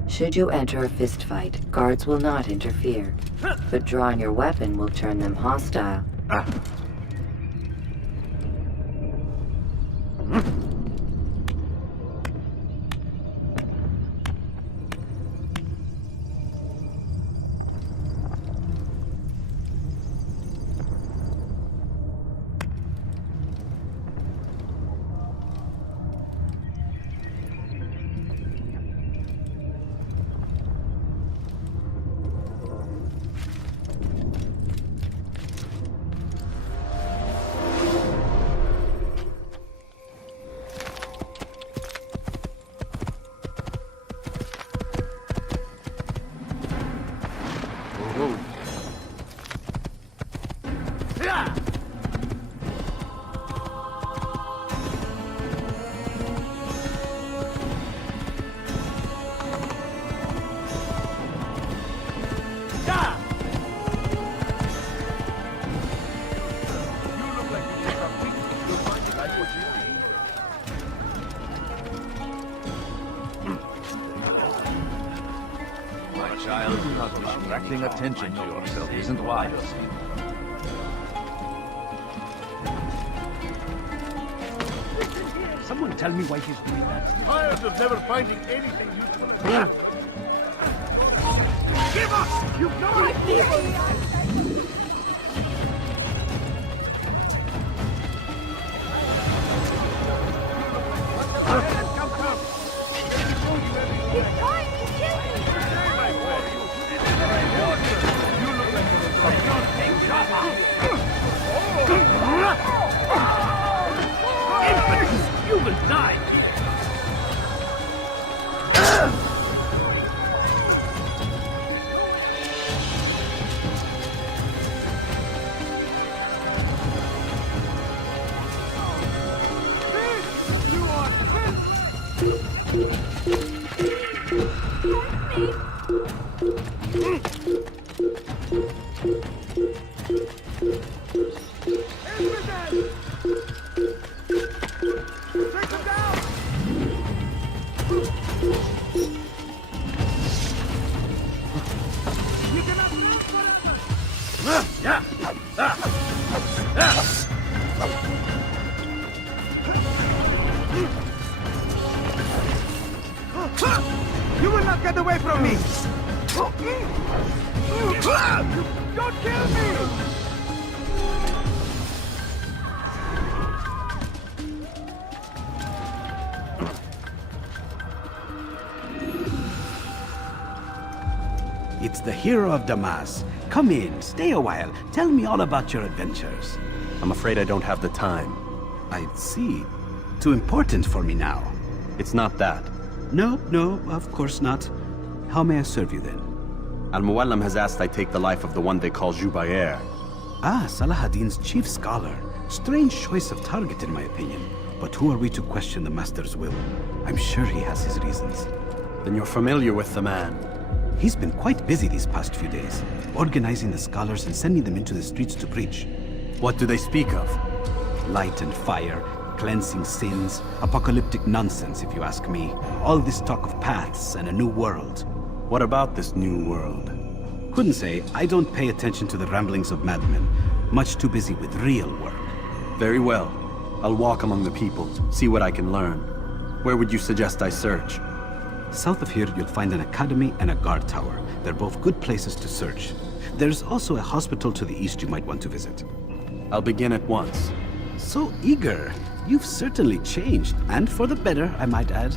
Should you enter a fistfight, guards will not interfere, but drawing your weapon will turn them hostile. Child, attracting attention to yourself isn't wise. Someone tell me why he's doing that. Tired of never finding anything useful. Give us! You know it! You will die here. You will not get away from me! Don't kill me! It's the hero of Damas. Come in, stay a while. Tell me all about your adventures. I'm afraid I don't have the time. I see. Too important for me now. It's not that. No, of course not. How may I serve you then? Al-Muallim has asked I take the life of the one they call Jubair. Ah, Salahadin's chief scholar. Strange choice of target, in my opinion. But who are we to question the Master's will? I'm sure he has his reasons. Then you're familiar with the man. He's been quite busy these past few days, organizing the scholars and sending them into the streets to preach. What do they speak of? Light and fire, cleansing sins, apocalyptic nonsense, if you ask me. All this talk of paths and a new world. What about this new world? Couldn't say. I don't pay attention to the ramblings of madmen. Much too busy with real work. Very well. I'll walk among the people, see what I can learn. Where would you suggest I search? South of here, you'll find an academy and a guard tower. They're both good places to search. There's also a hospital to the east you might want to visit. I'll begin at once. So eager. You've certainly changed, and for the better, I might add.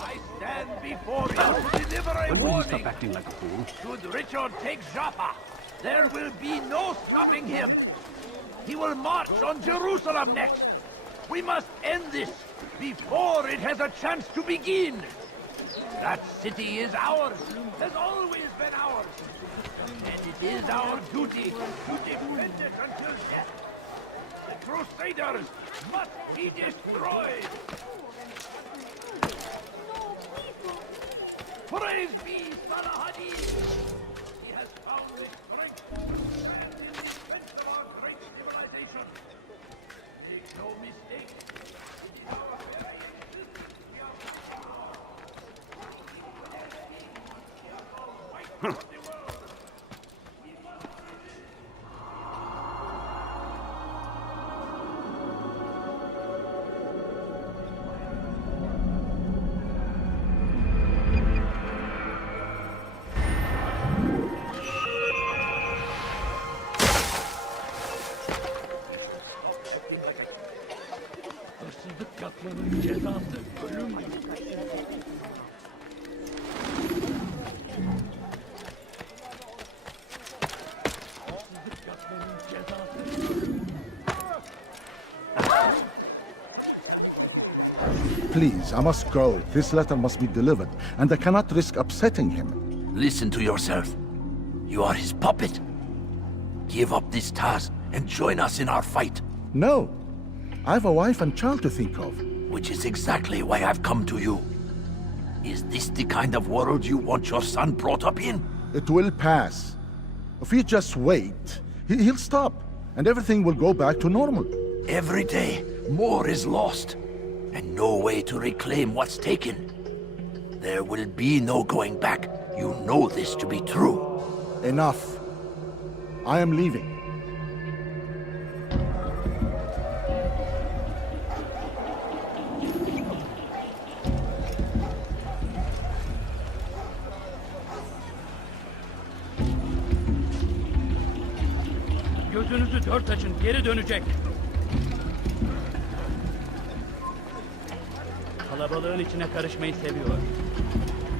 I stand before you to deliver a When will you warning. stop acting like a fool? Should Richard take Jaffa, there will be no stopping him. He will march on Jerusalem next. We must end this before it has a chance to begin. That city is ours, has always been ours. And it is our duty to defend it until death. The Crusaders must be destroyed. Praise be Salahadin! He has found the strength to stand in defense of our great civilization. Make no mistake. Hırsızlık yapmanın cezası ölüm. Hırsızlık yapmanın cezası ölüm. Please, I must go. This letter must be delivered, and I cannot risk upsetting him. Listen to yourself. You are his puppet. Give up this task and join us in our fight. No. I have a wife and child to think of. Which is exactly why I've come to you. Is this the kind of world you want your son brought up in? It will pass. If you just wait, he'll stop, and everything will go back to normal. Every day, more is lost, and no way to reclaim what's taken. There will be no going back. You know this to be true. Enough. I am leaving. Gözünüzü dört açın, geri dönecek. Kalabalığın içine karışmayı seviyor.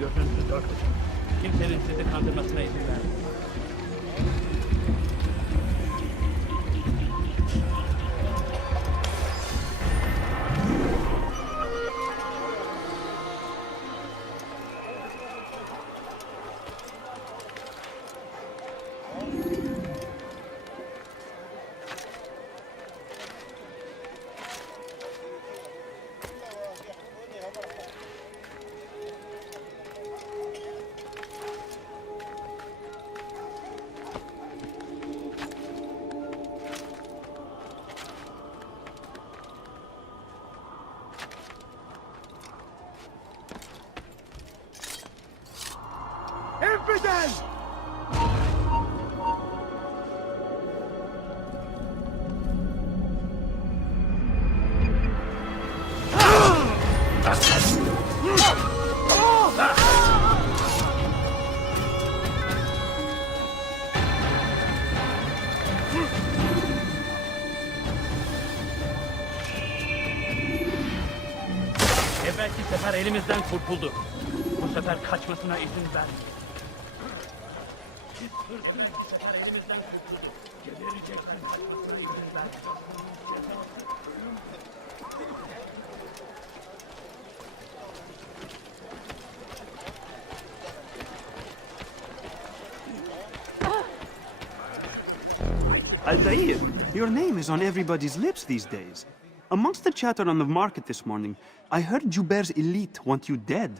Gözünüzü dört açın. Kimsenin sizi kandırmasına izin vermeyin. Infidel! Evvelki sefer elimizden kurtuldu. Bu sefer kaçmasına izin vermeyin. Siz hırsız bu sefer elimizden kurtuldu. Gebereceksin. Kaçmasına izin vermeyin. Altair, your name is on everybody's lips these days. Amongst the chatter on the market this morning, I heard Juber's elite want you dead.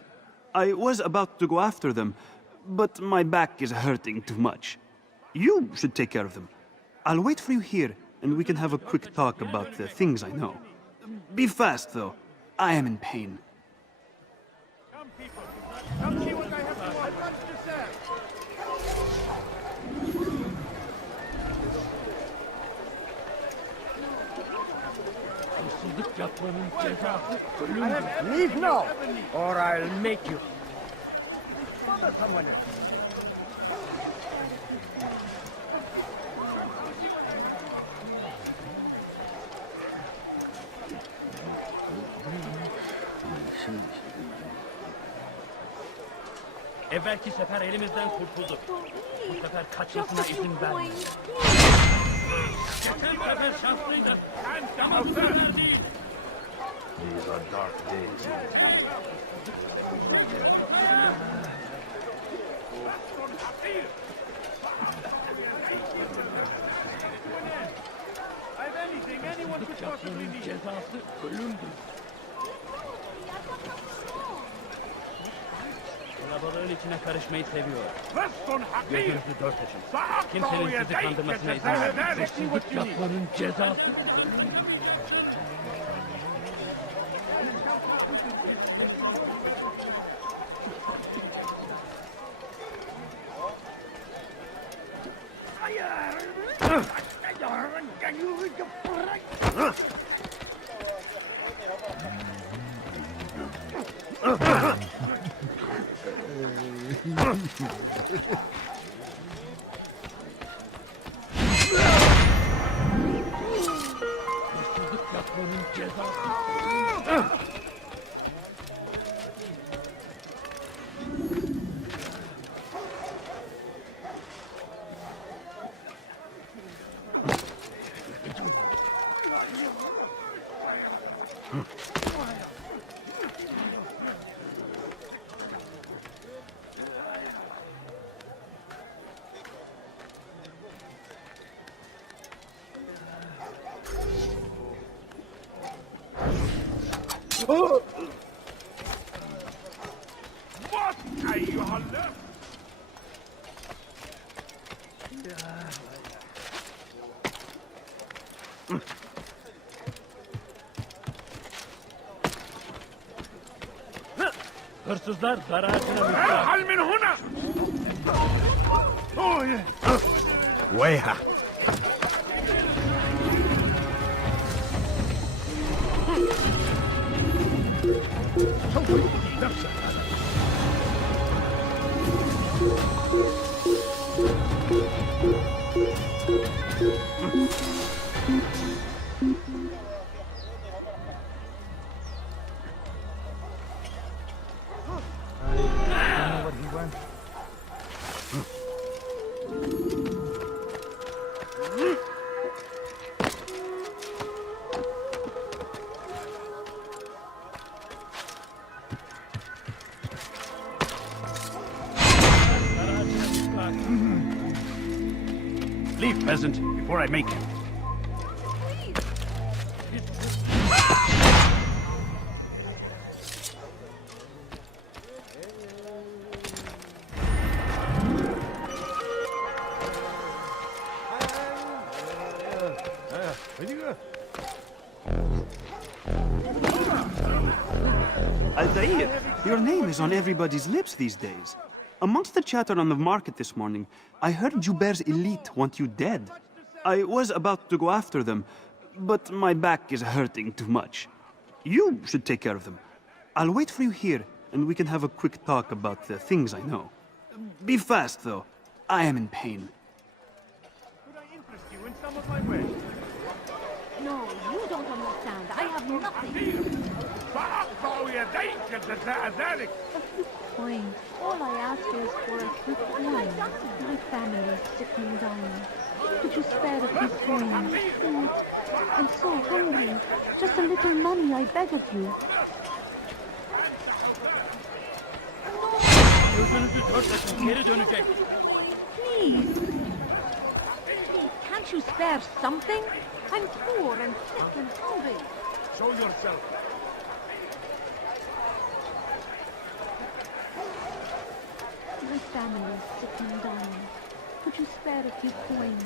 I was about to go after them, but my back is hurting too much. You should take care of them. I'll wait for you here, and we can have a quick talk about the things I know. Be fast, though. I am in pain. Come see what I have to say. Leave now, or I'll make you. Follow someone else. Evvelki sefer elimizden kurtuldu. Bu sefer kaçmasına izin vermeyin. Geçen sefer şanslıydın. Sen şanslılar değil. These are dark days. I've anyone could possibly need. Cezası ölümdür. Kalabalığın içine karışmayı seviyor. Gözünüzü dört açın. Kimsenin sizi kandırmasına izin vermeyin. Hırsızlık yapmanın cezası. Hırsızlık yapmanın cezası. What are you holler? Hırsızlar dar ağacına müstahak. Hal min huna! Weha. Leave, peasant, before I make him. Altair, your name is on everybody's lips these days. Amongst the chatter on the market this morning, I heard Juber's elite want you dead. I was about to go after them, but my back is hurting too much. You should take care of them. I'll wait for you here, and we can have a quick talk about the things I know. Be fast, though. I am in pain. Could I interest you in some of my wares? No, you don't understand. I have nothing. Stop, oh yeah! Fine. All I ask is for a quick coin. My family is sick and dying. Could you spare a few coins? Food. I'm so hungry. Just a little money, I beg of you. Please. Can't you spare something? I'm poor and sick and hungry. Show yourself. My family is sick and dying. Could you spare a few coins?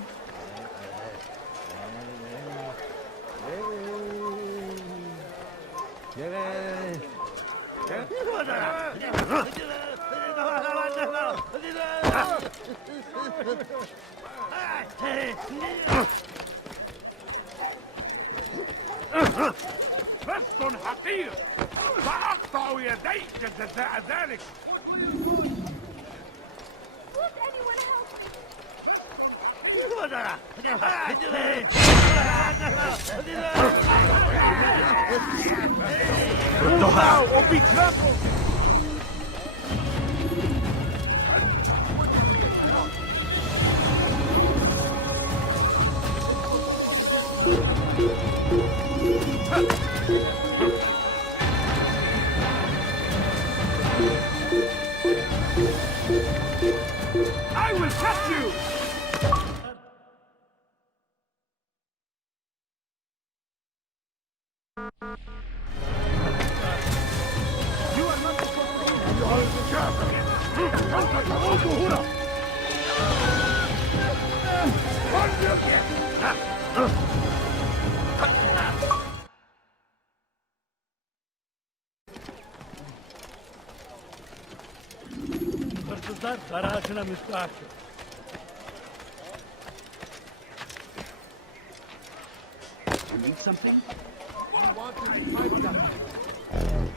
بس حقير سأقطع يديك جزاء ذلك. ردها. I will catch you! You are not Hırsızlar garajına müstahak. You need something?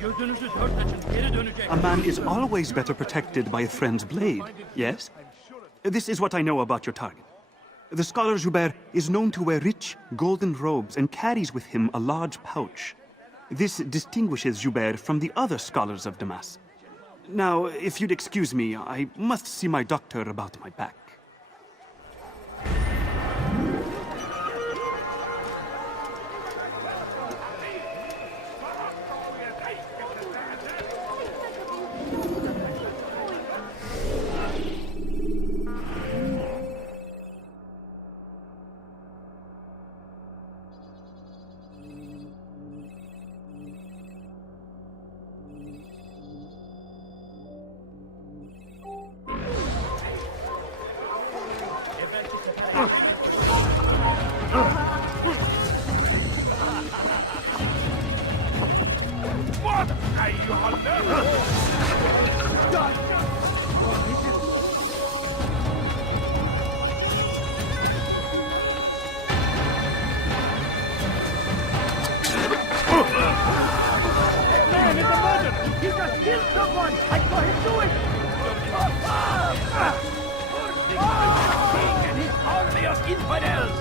Gözünüzü dört açın, geri dönecek. A man is always better protected by a friend's blade, yes? This is what I know about your target. The scholar Joubert is known to wear rich, golden robes and carries with him a large pouch. This distinguishes Joubert from the other scholars of Damas. Now, if you'd excuse me, I must see my doctor about my back. Man is a murderer! He just killed someone! I saw him do it! The king and his army of infidels!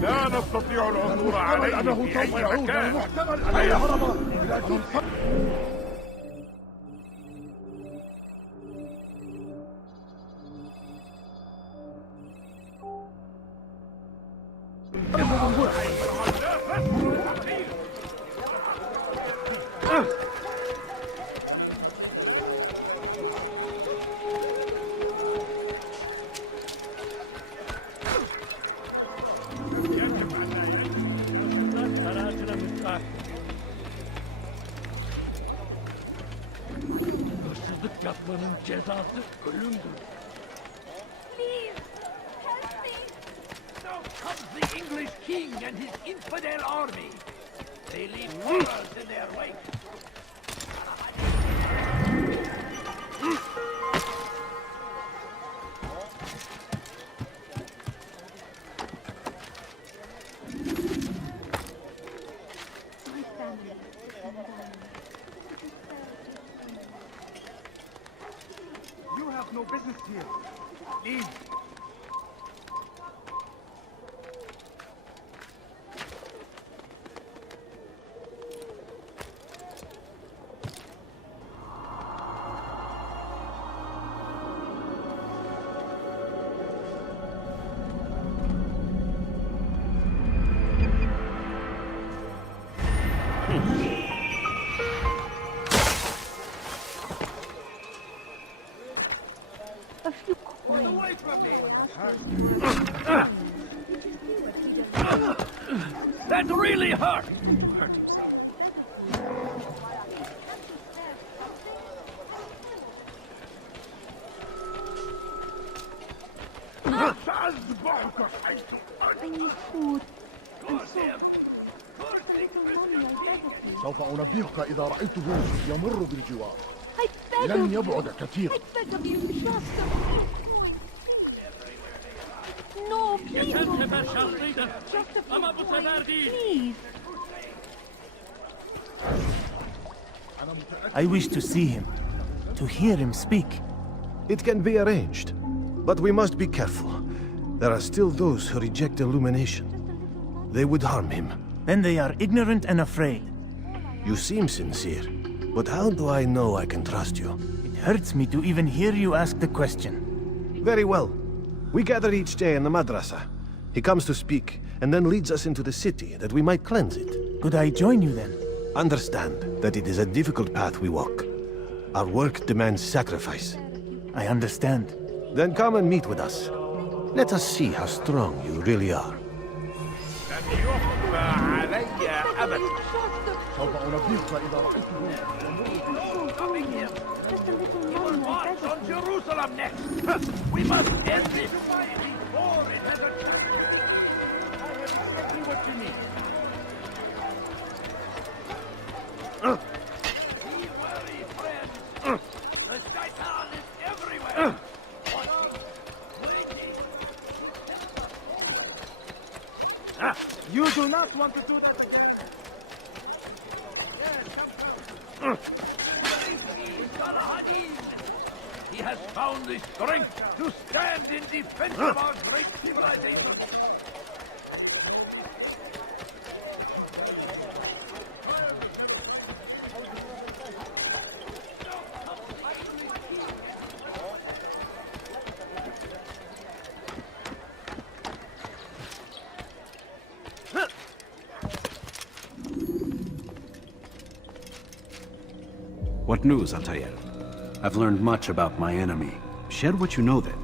لا نستطيع العثور عليه في أي مكان. هيا هرب إلى Düşmanın cezası ölümdür. Please, help me. Now comes the English king and his infidel army. They leave horrors in their wake. My family is sick and dying. You have no business here. Leave. A few coins. Away from me! That really hurt! To hurt himself. I need food. And so, سوف أنبهك إذا رأيت جوزك يمر بالجوار. I beg of لن you. يبعد كثيرا. I beg of you, just a few. No, please don't hurt me. Just a few coins, please. I wish to see him, to hear him speak. It can be arranged, but we must be careful. There are still those who reject illumination. They would harm him. Then they are ignorant and afraid. You seem sincere, but how do I know I can trust you? It hurts me to even hear you ask the question. Very well. We gather each day in the madrasa. He comes to speak, and then leads us into the city, that we might cleanse it. Could I join you then? Understand that it is a difficult path we walk. Our work demands sacrifice. I understand. Then come and meet with us. Let us see how strong you really are. سوف أنبهك إذا رأيت جوزك يمر بالجوار. Just a little We will money, I march beg on of you. Jerusalem next. We must end this before it has a chance. I have exactly what you need. Be wary, friends. The shaitan is everywhere. Watching, waiting. You do not want to do that again. He has found the strength to stand in defense of our great civilization. What news, Altair? I've learned much about my enemy. Share what you know then.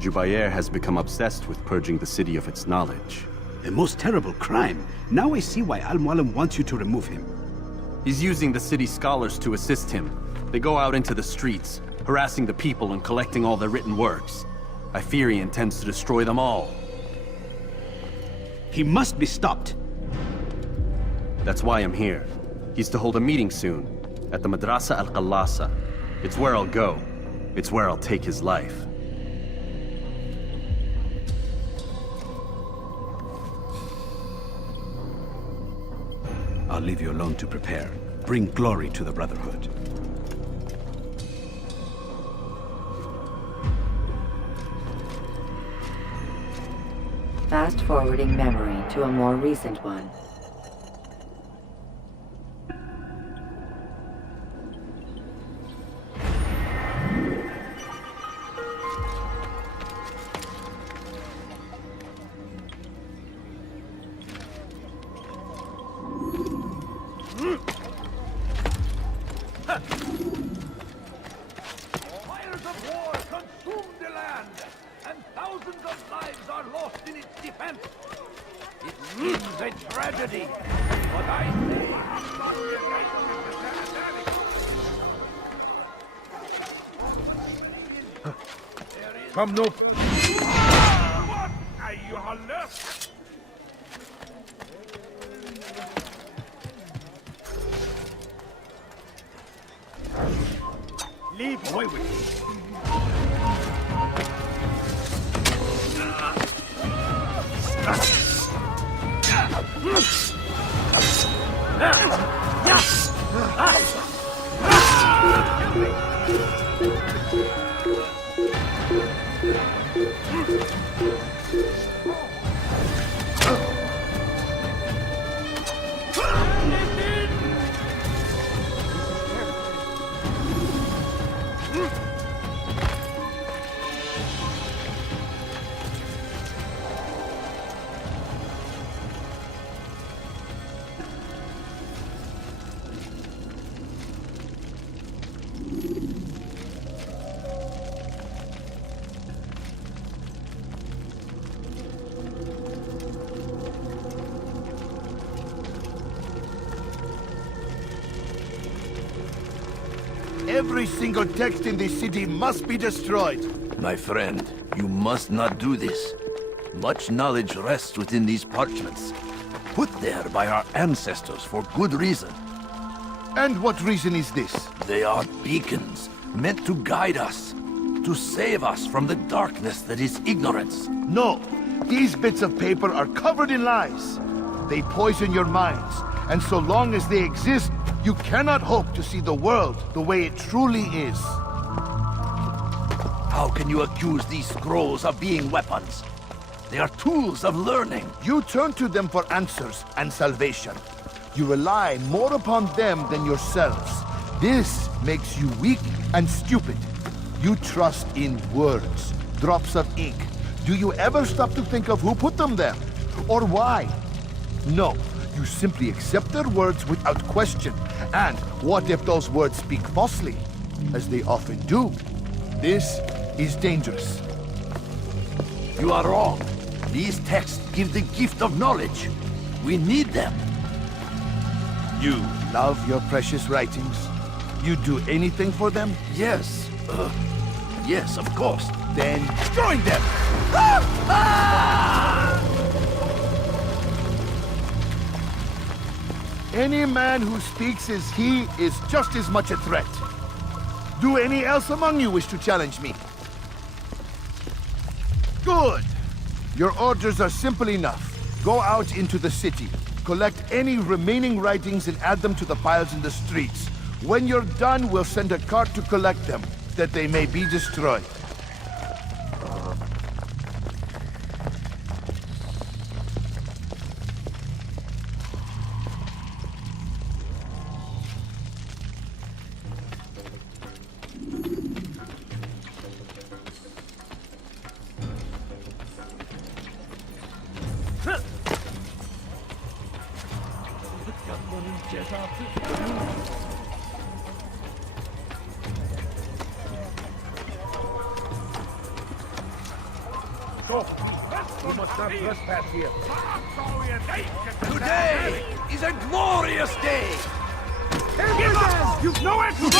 Jubayer has become obsessed with purging the city of its knowledge. A most terrible crime. Now I see why Al-Mualim wants you to remove him. He's using the city scholars to assist him. They go out into the streets, harassing the people and collecting all their written works. I fear he intends to destroy them all. He must be stopped. That's why I'm here. He's to hold a meeting soon, at the Madrasa al-Qallasa. It's where I'll go. It's where I'll take his life. I'll leave you alone to prepare. Bring glory to the Brotherhood. Fast-forwarding memory to a more recent one. Fires of war consume the land, and thousands of lives are lost in its defense. It seems a tragedy, but I say I'm not the against the Come no. Leave away with Every single text in this city must be destroyed. My friend, you must not do this. Much knowledge rests within these parchments, put there by our ancestors for good reason. And what reason is this? They are beacons, meant to guide us, to save us from the darkness that is ignorance. No, these bits of paper are covered in lies. They poison your minds, and so long as they exist, you cannot hope to see the world the way it truly is. How can you accuse these scrolls of being weapons? They are tools of learning. You turn to them for answers and salvation. You rely more upon them than yourselves. This makes you weak and stupid. You trust in words, drops of ink. Do you ever stop to think of who put them there? Or why? No. You simply accept their words without question. And what if those words speak falsely? As they often do. This is dangerous. You are wrong. These texts give the gift of knowledge. We need them. You love your precious writings? You'd do anything for them? Yes. Yes, of course. Then join them! Any man who speaks as he is just as much a threat. Do any else among you wish to challenge me? Good! Your orders are simple enough. Go out into the city, collect any remaining writings and add them to the piles in the streets. When you're done, we'll send a cart to collect them, that they may be destroyed. We must not trespass here. Today is a glorious day! Give us! You've no answer!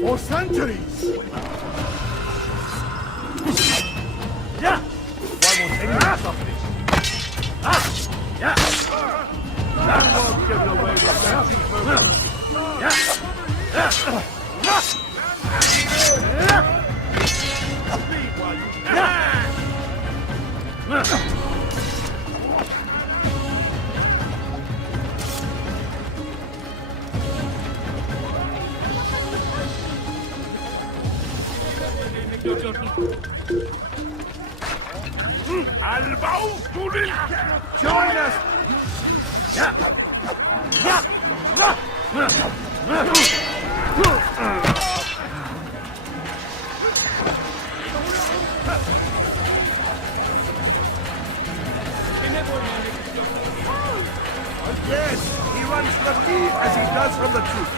For centuries! Join us! Yes, he runs from me as he does from the truth.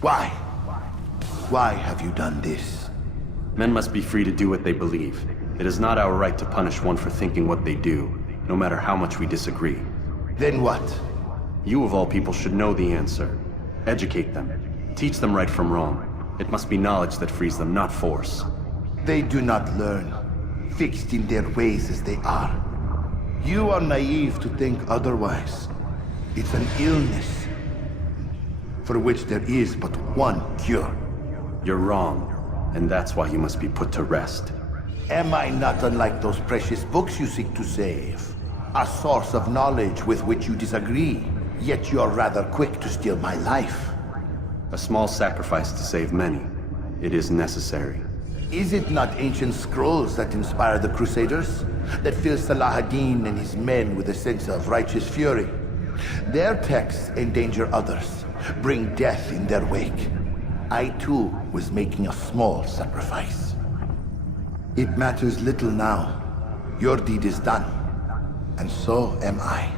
Why? Why have you done this? Men must be free to do what they believe. It is not our right to punish one for thinking what they do, no matter how much we disagree. Then what? You of all people should know the answer. Educate them. Teach them right from wrong. It must be knowledge that frees them, not force. They do not learn, fixed in their ways as they are. You are naive to think otherwise. It's an illness for which there is but one cure. You're wrong, and that's why you must be put to rest. Am I not unlike those precious books you seek to save? A source of knowledge with which you disagree, yet you're rather quick to steal my life. A small sacrifice to save many. It is necessary. Is it not ancient scrolls that inspire the Crusaders? That fill Salah ad-Din and his men with a sense of righteous fury? Their texts endanger others, bring death in their wake. I too was making a small sacrifice. It matters little now. Your deed is done, and so am I.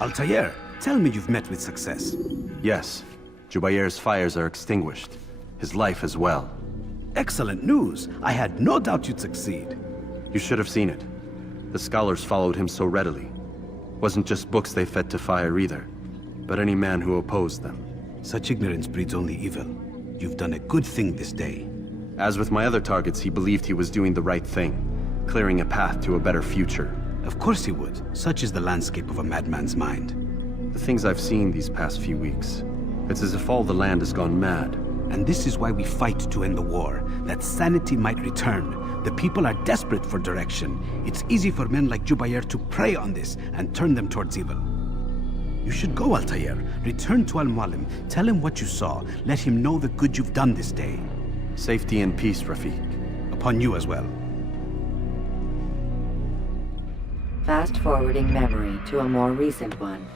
Altair, tell me you've met with success. Yes. Jubair's fires are extinguished. His life as well. Excellent news. I had no doubt you'd succeed. You should have seen it. The scholars followed him so readily. Wasn't just books they fed to fire either, but any man who opposed them. Such ignorance breeds only evil. You've done a good thing this day. As with my other targets, he believed he was doing the right thing, clearing a path to a better future. Of course he would. Such is the landscape of a madman's mind. The things I've seen these past few weeks, it's as if all the land has gone mad. And this is why we fight to end the war, that sanity might return. The people are desperate for direction. It's easy for men like Jubair to prey on this and turn them towards evil. You should go, Altair. Return to Al-Mualim. Tell him what you saw. Let him know the good you've done this day. Safety and peace, Rafiq. Upon you as well. Fast-forwarding memory to a more recent one.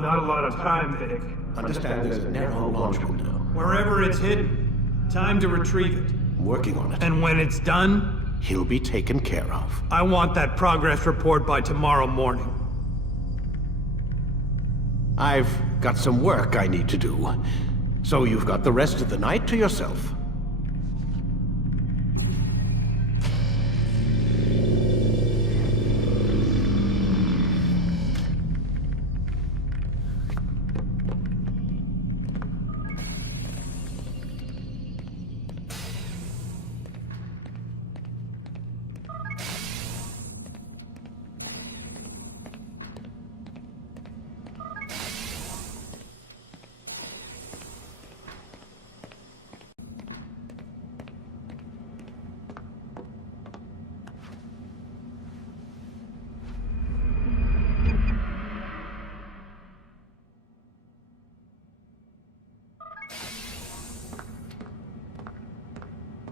Not a lot of time, Vidic. Understand there's a narrow launch window. Wherever it's hidden, time to retrieve it. I'm working on it. And when it's done, He'll be taken care of. I want that progress report by tomorrow morning. I've got some work I need to do. So you've got the rest of the night to yourself.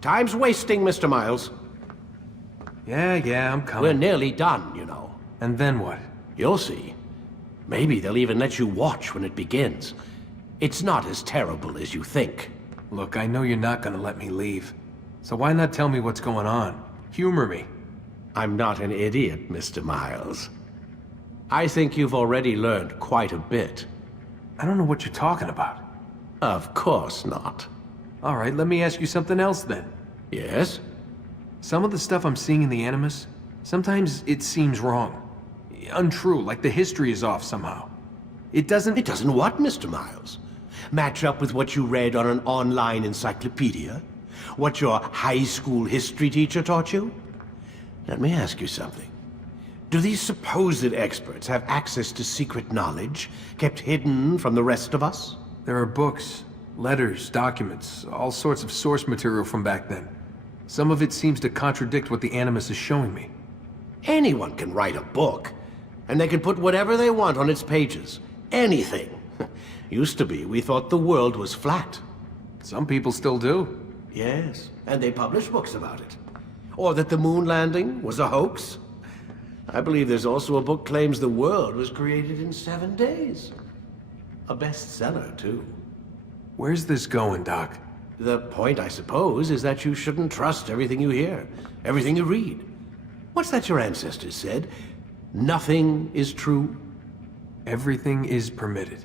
Time's wasting, Mr. Miles. Yeah, I'm coming. We're nearly done, you know. And then what? You'll see. Maybe they'll even let you watch when it begins. It's not as terrible as you think. Look, I know you're not gonna let me leave. So why not tell me what's going on? Humor me. I'm not an idiot, Mr. Miles. I think you've already learned quite a bit. I don't know what you're talking about. Of course not. All right, let me ask you something else then. Yes? Some of the stuff I'm seeing in the Animus, sometimes it seems wrong. Untrue, like the history is off somehow. It doesn't... It doesn't what, Mr. Miles? Match up with what you read on an online encyclopedia? What your high school history teacher taught you? Let me ask you something. Do these supposed experts have access to secret knowledge kept hidden from the rest of us? There are books, letters, documents, all sorts of source material from back then. Some of it seems to contradict what the Animus is showing me. Anyone can write a book, and they can put whatever they want on its pages. Anything. Used to be, we thought the world was flat. Some people still do. Yes, and they publish books about it. Or that the moon landing was a hoax. I believe there's also a book claims the world was created in 7 days. A bestseller, too. Where's this going, Doc? The point, I suppose, is that you shouldn't trust everything you hear, everything you read. What's that your ancestors said? Nothing is true? Everything is permitted.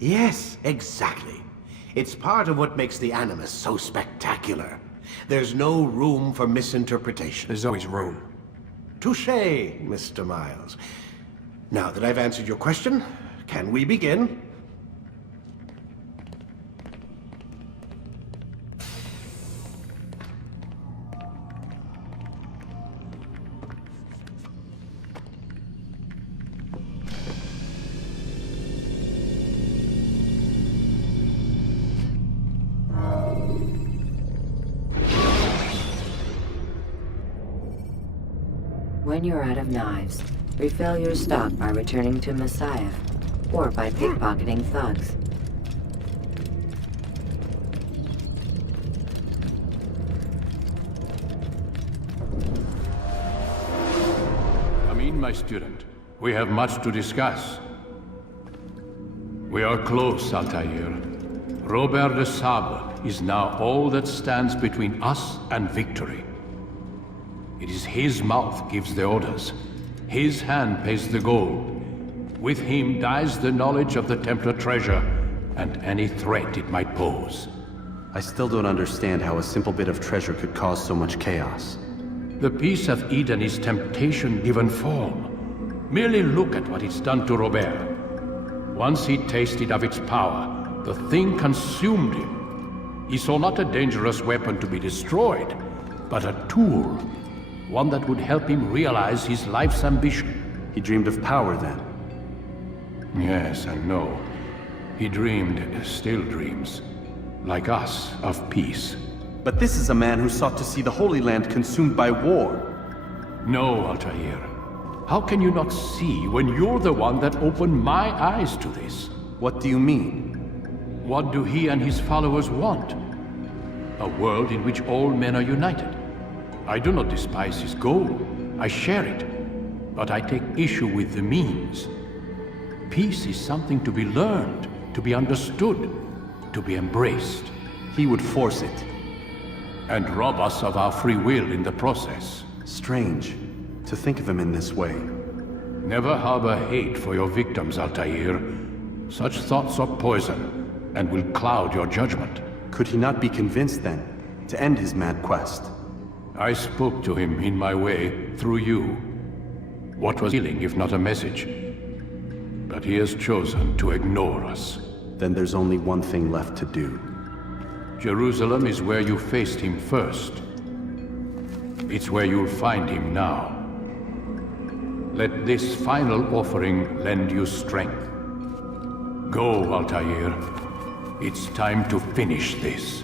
Yes, exactly. It's part of what makes the Animus so spectacular. There's no room for misinterpretation. There's always room. Touché, Mr. Miles. Now that I've answered your question, can we begin? When you're out of knives, refill your stock by returning to Messiah, or by pickpocketing thugs. Come in, my student. We have much to discuss. We are close, Altair. Robert de Sable is now all that stands between us and victory. It is his mouth gives the orders. His hand pays the gold. With him dies the knowledge of the Templar treasure, and any threat it might pose. I still don't understand how a simple bit of treasure could cause so much chaos. The Peace of Eden is temptation given form. Merely look at what it's done to Robert. Once he tasted of its power, the thing consumed him. He saw not a dangerous weapon to be destroyed, but a tool. One that would help him realize his life's ambition. He dreamed of power then? Yes and no. He dreamed, still dreams, like us, of peace. But this is a man who sought to see the Holy Land consumed by war. No, Altair. How can you not see when you're the one that opened my eyes to this? What do you mean? What do he and his followers want? A world in which all men are united. I do not despise his goal. I share it. But I take issue with the means. Peace is something to be learned, to be understood, to be embraced. He would force it. And rob us of our free will in the process. Strange, to think of him in this way. Never harbor hate for your victims, Altair. Such thoughts are poison, and will cloud your judgment. Could he not be convinced, then, to end his mad quest? I spoke to him in my way, through you. What was healing if not a message? But he has chosen to ignore us. Then there's only one thing left to do. Jerusalem is where you faced him first. It's where you'll find him now. Let this final offering lend you strength. Go, Altair. It's time to finish this.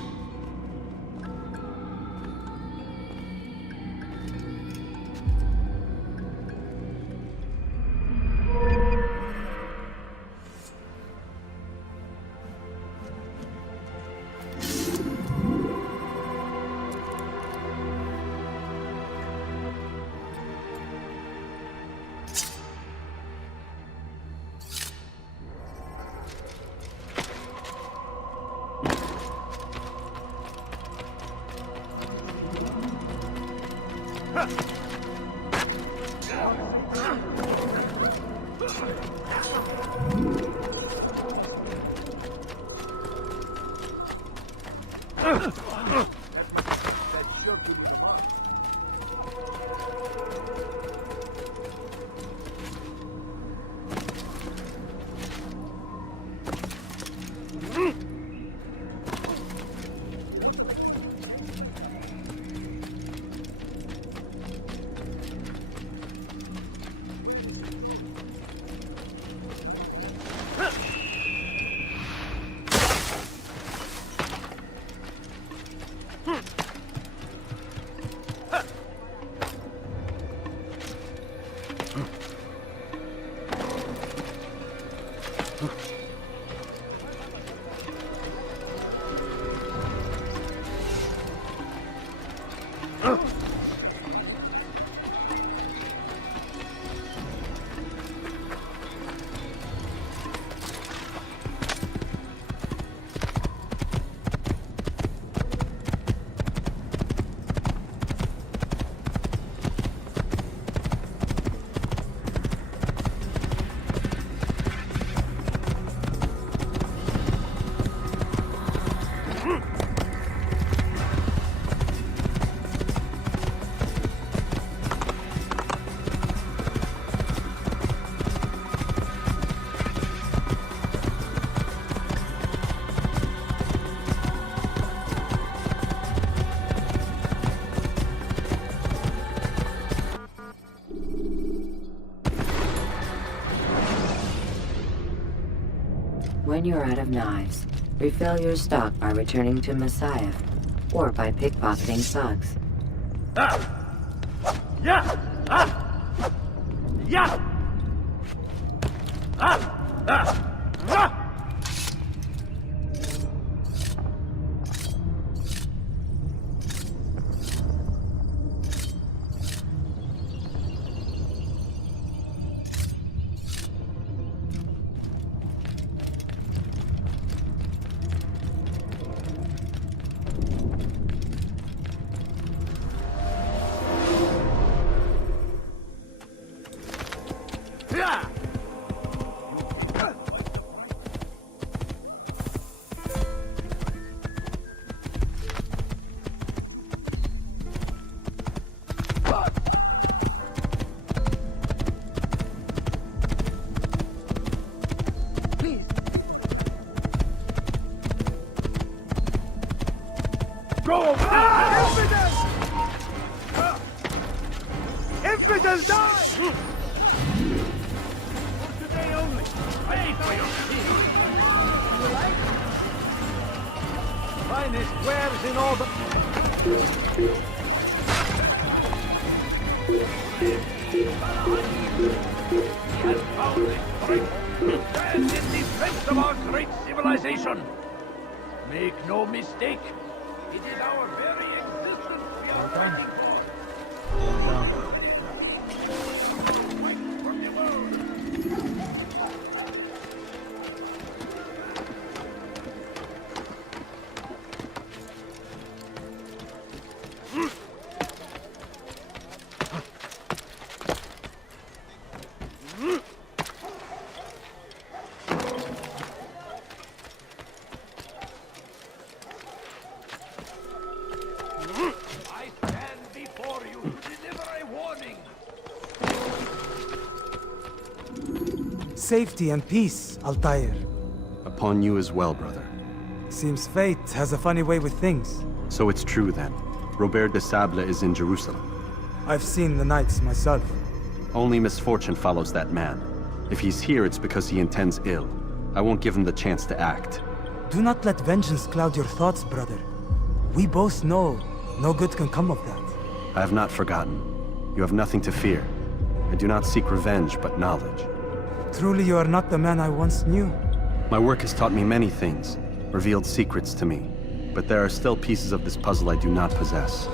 When you're out of knives, refill your stock by returning to Messiah, or by pickpocketing thugs. Go! Infidel die! For today only. Pay for your king. You like? Finest wares in all the... He has found his strength. Stand in defense of our great civilization. Make no mistake. It is our very existence we are fighting for. Fight for the world. safety and peace, Altair. Upon you as well, brother. Seems fate has a funny way with things. So it's true then. Robert de Sable is in Jerusalem. I've seen the knights myself. Only misfortune follows that man. If he's here, it's because he intends ill. I won't give him the chance to act. Do not let vengeance cloud your thoughts, brother. We both know no good can come of that. I have not forgotten. You have nothing to fear. I do not seek revenge, but knowledge. Truly you are not the man I once knew. My work has taught me many things, revealed secrets to me. But there are still pieces of this puzzle I do not possess.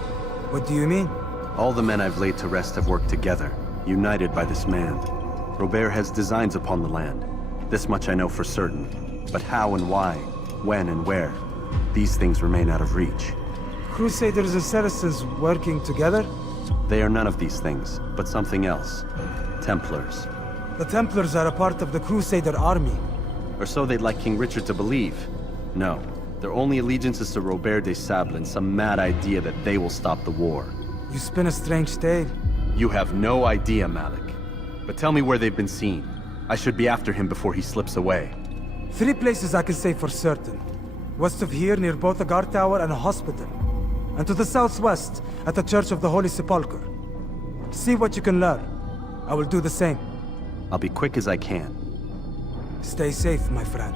What do you mean? All the men I've laid to rest have worked together, united by this man. Robert has designs upon the land. This much I know for certain. But how and why, when and where, these things remain out of reach. Crusaders and Saracens working together? They are none of these things, but something else. Templars. The Templars are a part of the Crusader army. Or so they'd like King Richard to believe. No, their only allegiance is to Robert de Sable and some mad idea that they will stop the war. You spin a strange tale. You have no idea, Malik. But tell me where they've been seen. I should be after him before he slips away. 3 places I can say for certain. West of here, near both a guard tower and a hospital. And to the southwest, at the Church of the Holy Sepulchre. See what you can learn. I will do the same. I'll be quick as I can. Stay safe, my friend.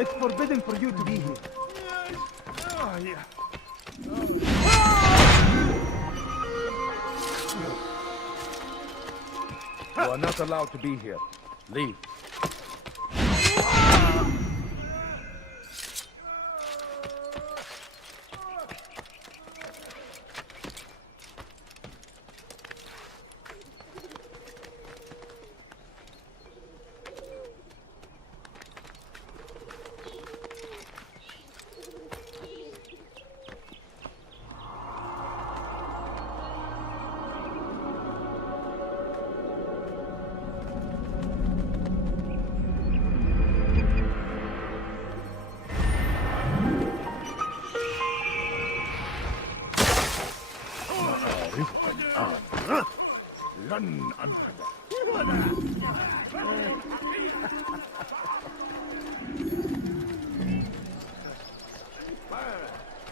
It's forbidden for you to be here. Oh, yeah. You are not allowed to be here. Leave.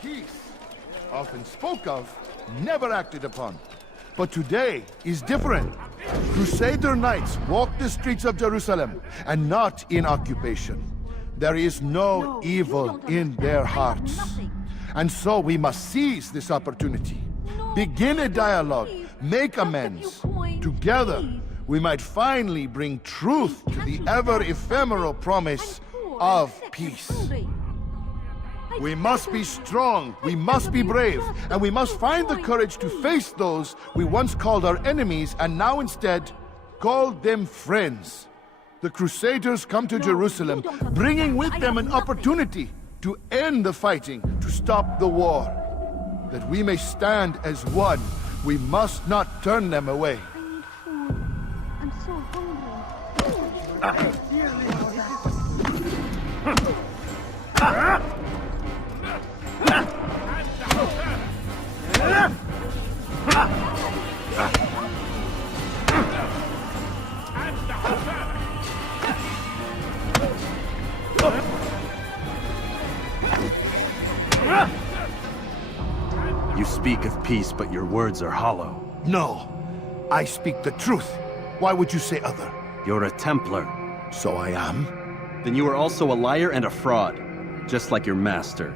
Peace, often spoke of, never acted upon. But today is different. Crusader knights walk the streets of Jerusalem, and not in occupation. There is no evil in their hearts. And so we must seize this opportunity. Begin a dialogue, make amends. Together, we might finally bring truth to the ever-ephemeral promise of peace. We must be strong, we must be brave, and we must find the courage to face those we once called our enemies and now instead call them friends. The Crusaders come to Jerusalem, bringing with them an opportunity to end the fighting, to stop the war. That we may stand as one, we must not turn them away. I'm so hungry. peace, but your words are hollow. No, I speak the truth. Why would you say other? You're a Templar. So I am? Then you are also a liar and a fraud, just like your master.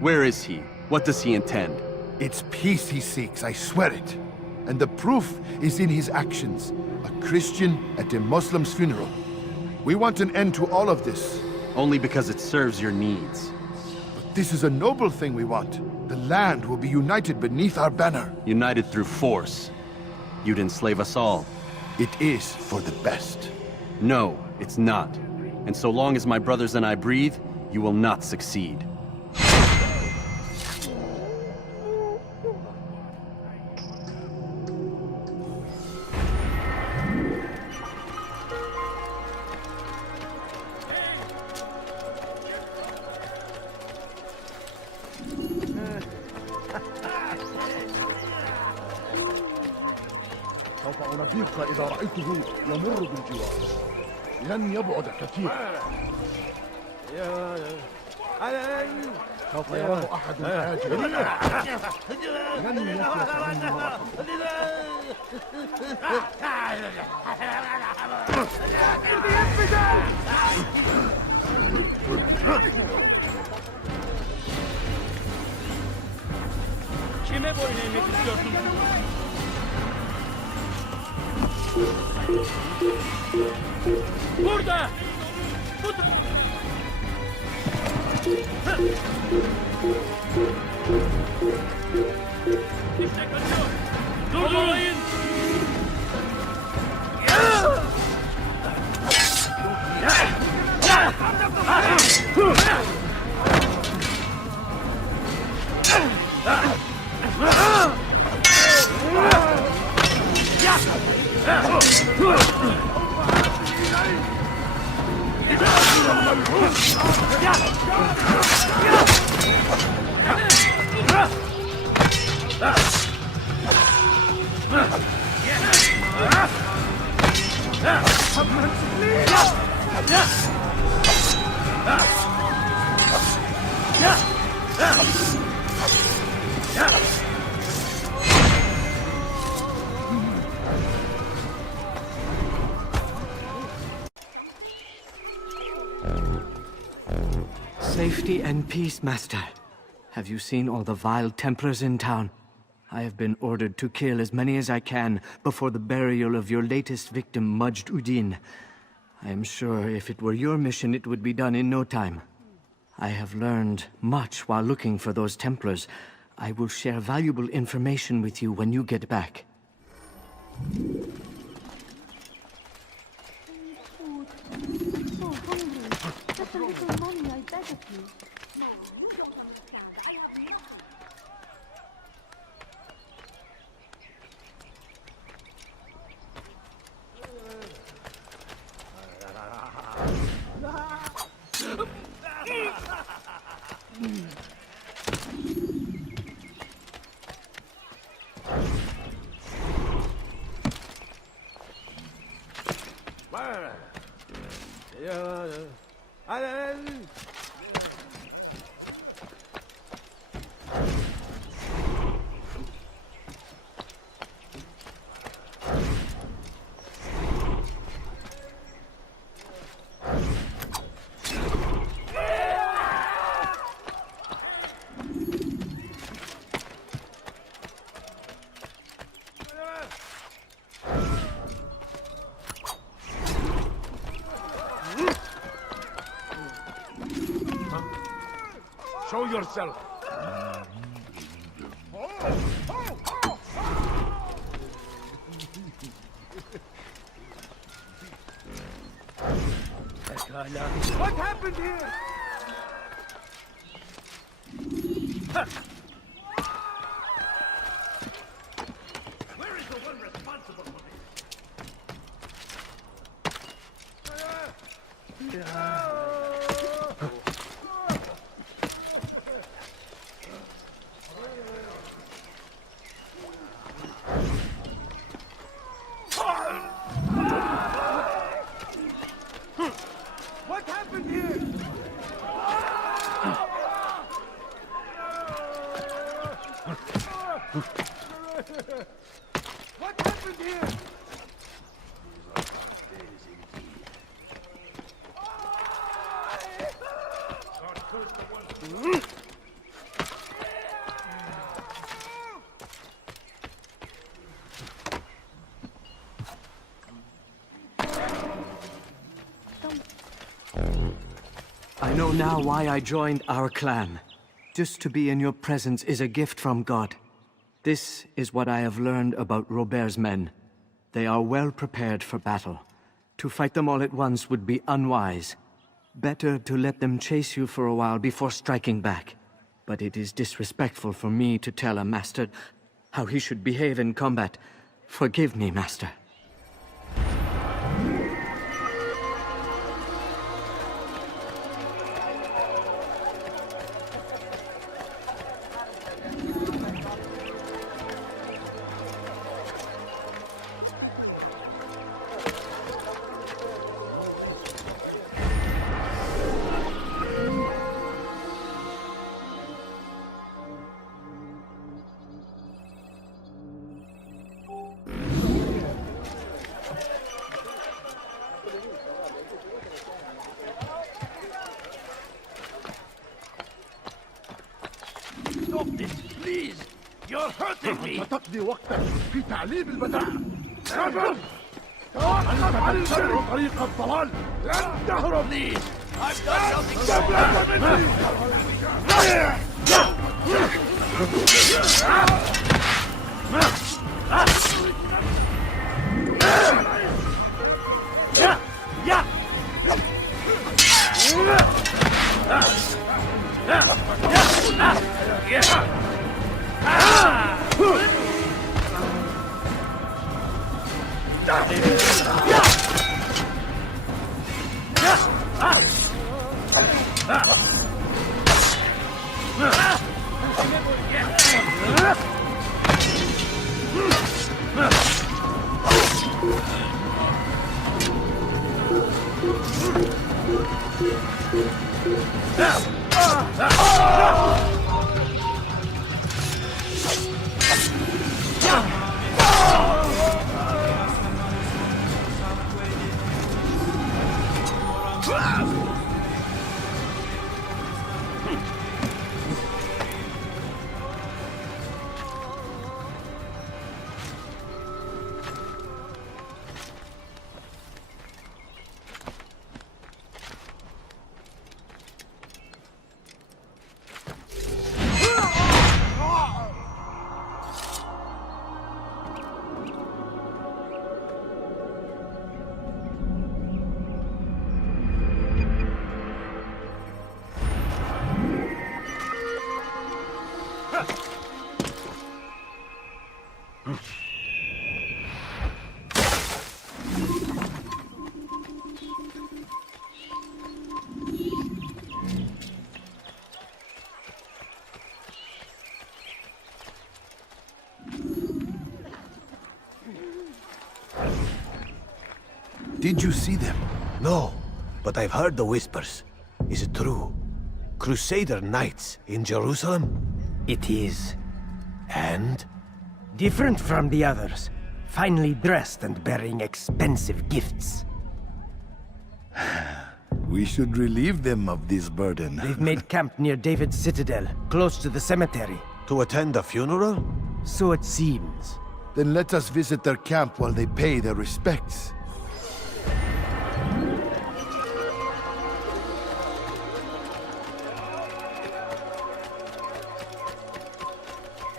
Where is he? What does he intend? It's peace he seeks, I swear it. And the proof is in his actions. A Christian at a Muslim's funeral. We want an end to all of this. Only because it serves your needs. But this is a noble thing we want. The land will be united beneath our banner. United through force. You'd enslave us all. It is for the best. No, it's not. And so long as my brothers and I breathe, you will not succeed. سوف أنبهك إذا رأيته يمر بالجوار. لن يبعد كثيرا. سوف يراه أحد آجل. لن يخلص منه Kime boyun eğmek istiyorsun? Burada! İşte kaçıyor! Durdurmayın! Safety and peace, Master. Have you seen all the vile Templars in town? I have been ordered to kill as many as I can before the burial of your latest victim, Majd Udin. I am sure if it were your mission, it would be done in no time. I have learned much while looking for those Templars. I will share valuable information with you when you get back. So hungry. Just a little money, I beg of you. No, you don't understand. I have nothing. Show yourself. What happened here? Where is the one responsible for What happened here? What happened here? I know now why I joined our clan. Just to be in your presence is a gift from God. This is what I have learned about Robert's men. They are well prepared for battle. To fight them all at once would be unwise. Better to let them chase you for a while before striking back. But it is disrespectful for me to tell a master how he should behave in combat. Forgive me, master. Stop this, please! You're hurting me! تقضي وقتك في تعليم البدع. توقف عن الشر طريق الضلال! لن تهرب! Please! I've done Did you see them? No, but I've heard the whispers. Is it true? Crusader knights in Jerusalem? It is. And? Different from the others. Finely dressed and bearing expensive gifts. We should relieve them of this burden. They've made camp near David's citadel, close to the cemetery. To attend a funeral? So it seems. Then let us visit their camp while they pay their respects.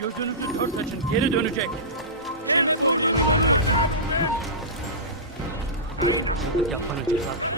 Gözünüzü kör açın, geri dönecek. Çılgıt yapmanın cezası.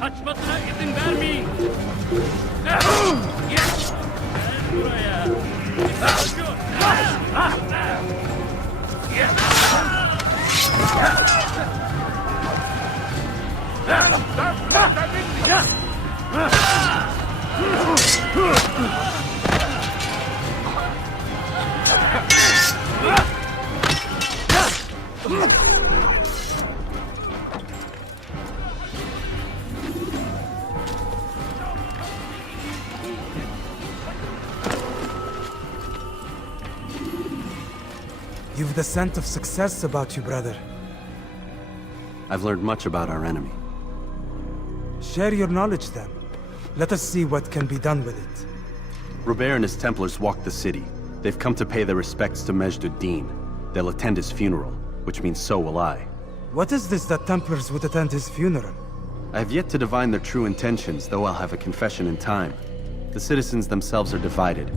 Kaçmasına izin vermeyin. Yes. Gel buraya. You've the scent of success about you, brother. I've learned much about our enemy. Share your knowledge then. Let us see what can be done with it. Robert and his Templars walked the city. They've come to pay their respects to Majd-ud-Din. They'll attend his funeral, which means so will I. What is this that Templars would attend his funeral? I have yet to divine their true intentions, though I'll have a confession in time. The citizens themselves are divided.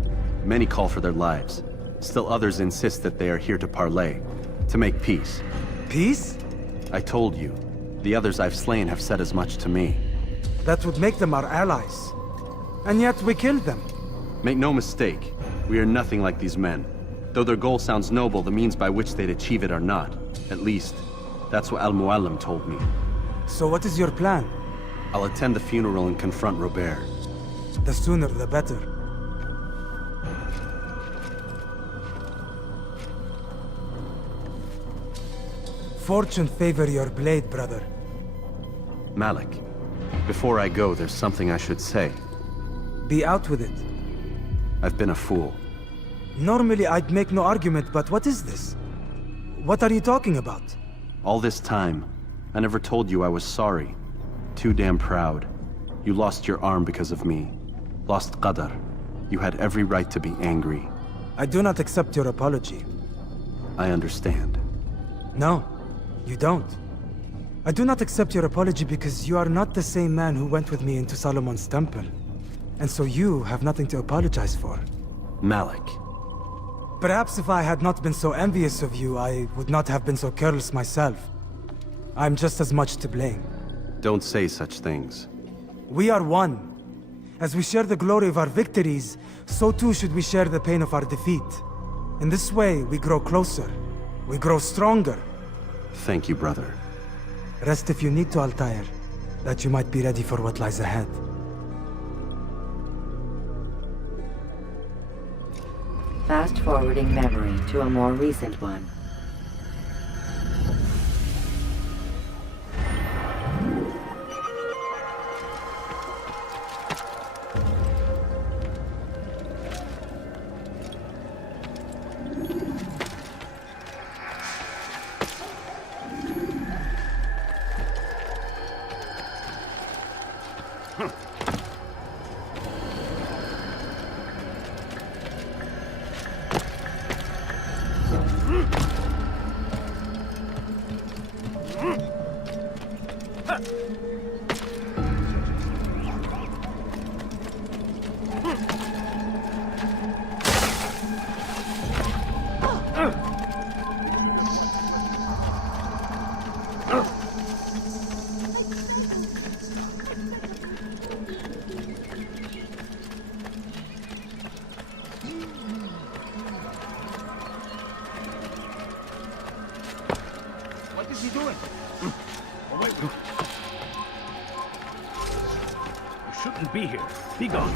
Many call for their lives. Still others insist that they are here to parley, to make peace. Peace? I told you. The others I've slain have said as much to me. That would make them our allies. And yet we killed them. Make no mistake, we are nothing like these men. Though their goal sounds noble, the means by which they'd achieve it are not. At least, that's what Al-Mualim told me. So what is your plan? I'll attend the funeral and confront Robert. The sooner the better. Fortune favor your blade, brother. Malik, before I go, there's something I should say. Be out with it. I've been a fool. Normally I'd make no argument, but what is this? What are you talking about? All this time, I never told you I was sorry. Too damn proud. You lost your arm because of me. Lost Qadar. You had every right to be angry. I do not accept your apology. I understand. No, you don't. I do not accept your apology because you are not the same man who went with me into Solomon's temple. And so you have nothing to apologize for. Malik. Perhaps if I had not been so envious of you, I would not have been so careless myself. I'm just as much to blame. Don't say such things. We are one. As we share the glory of our victories, so too should we share the pain of our defeat. In this way, we grow closer. We grow stronger. Thank you, brother. Rest if you need to, Altair, that you might be ready for what lies ahead. Fast-forwarding memory to a more recent one. What is he doing? Oh, wait. You shouldn't be here. Be gone.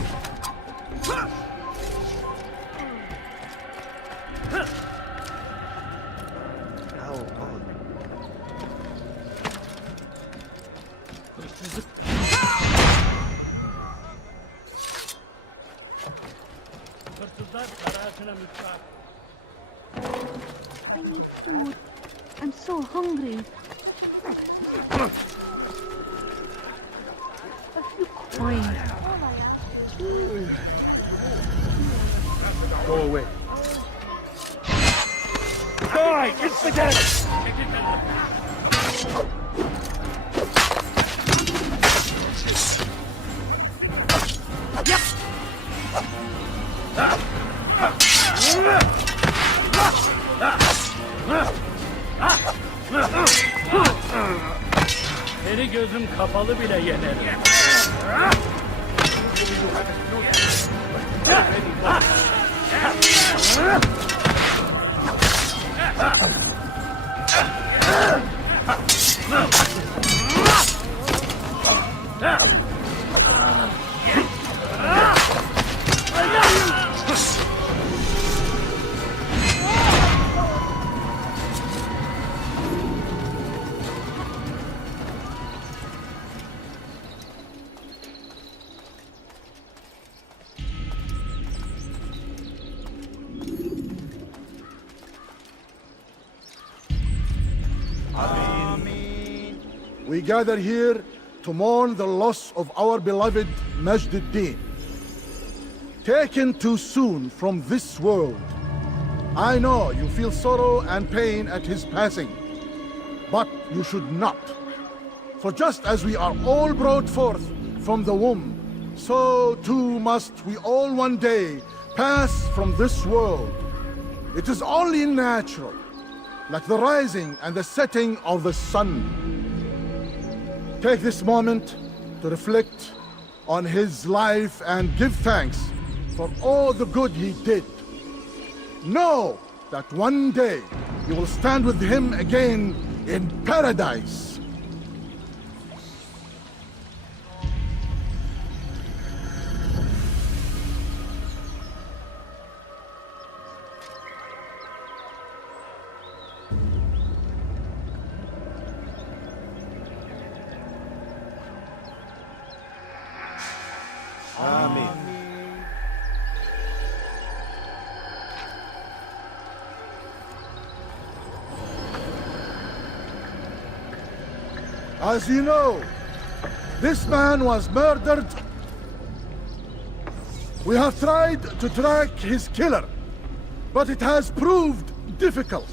I need food. I'm so hungry. You crying? Go away. Die! Instigate! Seni gözüm kapalı bile yenerim. We gather here to mourn the loss of our beloved Majd-ud-Din. Taken too soon from this world. I know you feel sorrow and pain at his passing, but you should not. For just as we are all brought forth from the womb, so too must we all one day pass from this world. It is only natural, like the rising and the setting of the sun. Take this moment to reflect on his life and give thanks for all the good he did. Know that one day you will stand with him again in paradise. As you know, this man was murdered. We have tried to track his killer, but it has proved difficult.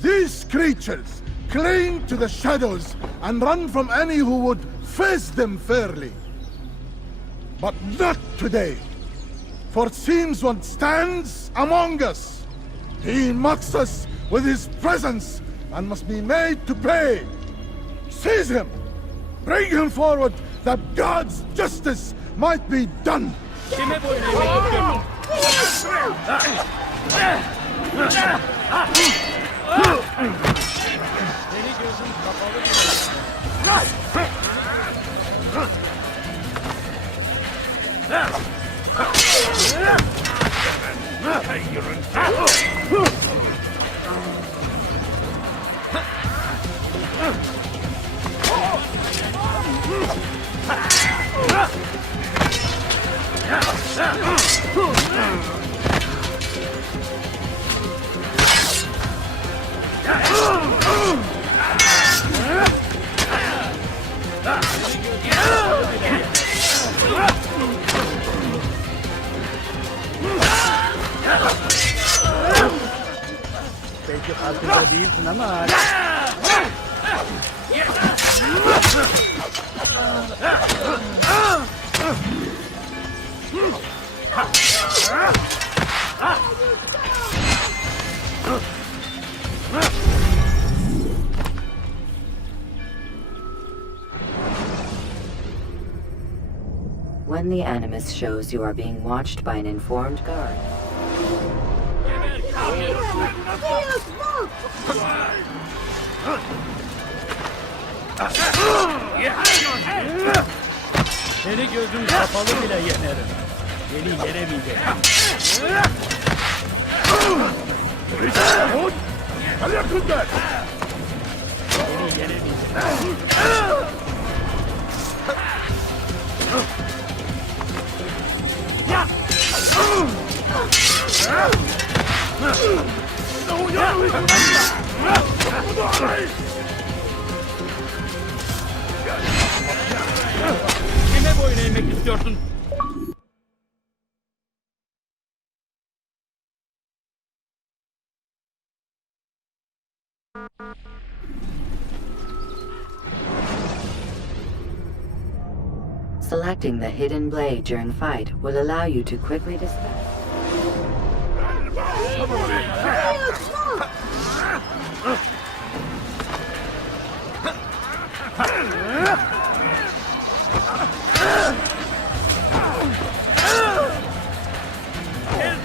These creatures cling to the shadows and run from any who would face them fairly. But not today, for it seems one stands among us. He mocks us with his presence and must be made to pay. Seize him! Bring him forward that God's justice might be done! Kime boyun eğmek Seni gözüm kapalı Belki farkında değilsin ama... When the Animus shows you are being watched by an informed guard, Seni gözüm kapalı bile yenerim. Beni yenemeyeceksin. Hadi yakında! Beni yenemeyeceksin. Kime istiyorsun? Selecting the hidden blade during fight will allow you to quickly dispatch.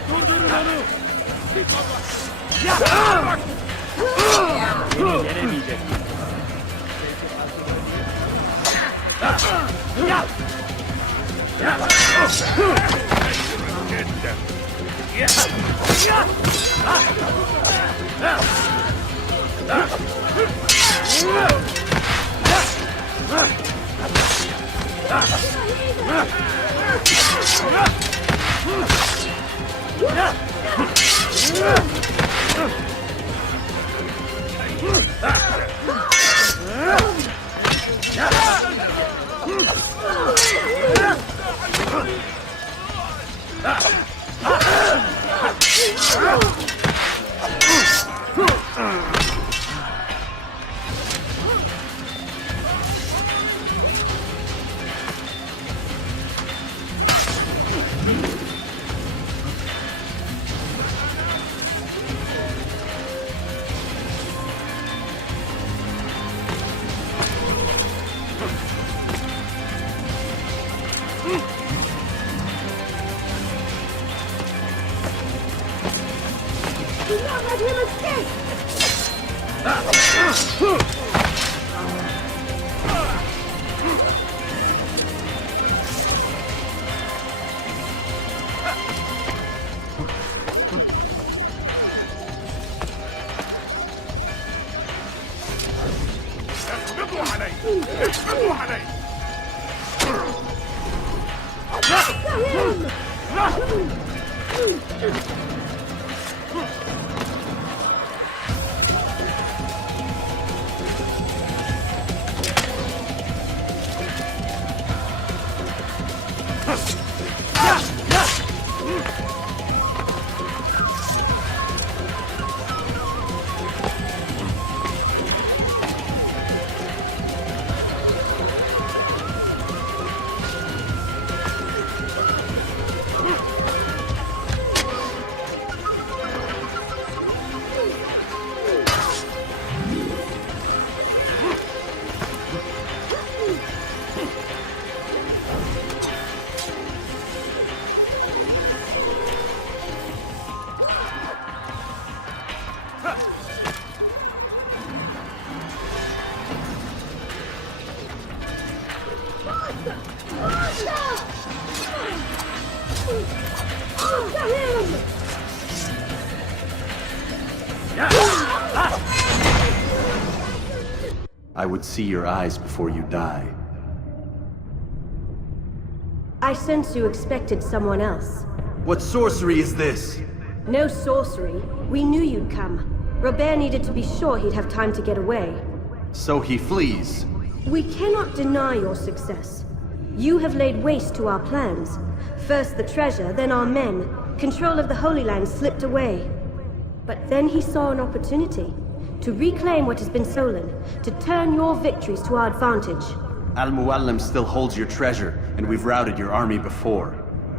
Durdurun onu! Beni yenemeyecek. Do not let him escape! I would see your eyes before you die. I sense you expected someone else. What sorcery is this? No sorcery. We knew you'd come. Robert needed to be sure he'd have time to get away. So he flees. We cannot deny your success. You have laid waste to our plans. First the treasure, then our men. Control of the Holy Land slipped away. But then he saw an opportunity. To reclaim what has been stolen. To turn your victories to our advantage. Al-Mualim still holds your treasure, and we've routed your army before.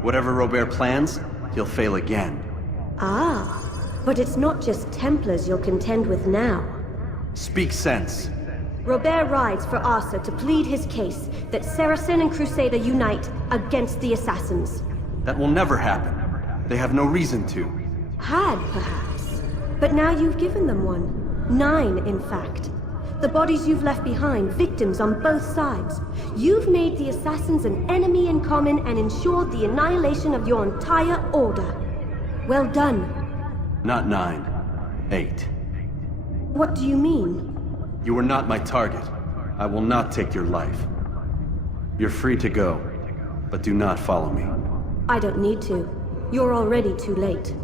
Whatever Robert plans, he'll fail again. Ah, but it's not just Templars you'll contend with now. Speak sense. Robert rides for Arsa to plead his case that Saracen and Crusader unite against the Assassins. That will never happen. They have no reason to. Had, perhaps. But now you've given them one. 9, in fact. The bodies you've left behind, victims on both sides. You've made the Assassins an enemy in common and ensured the annihilation of your entire order. Well done. Not 9. 8. What do you mean? You are not my target. I will not take your life. You're free to go, but do not follow me. I don't need to. You're already too late.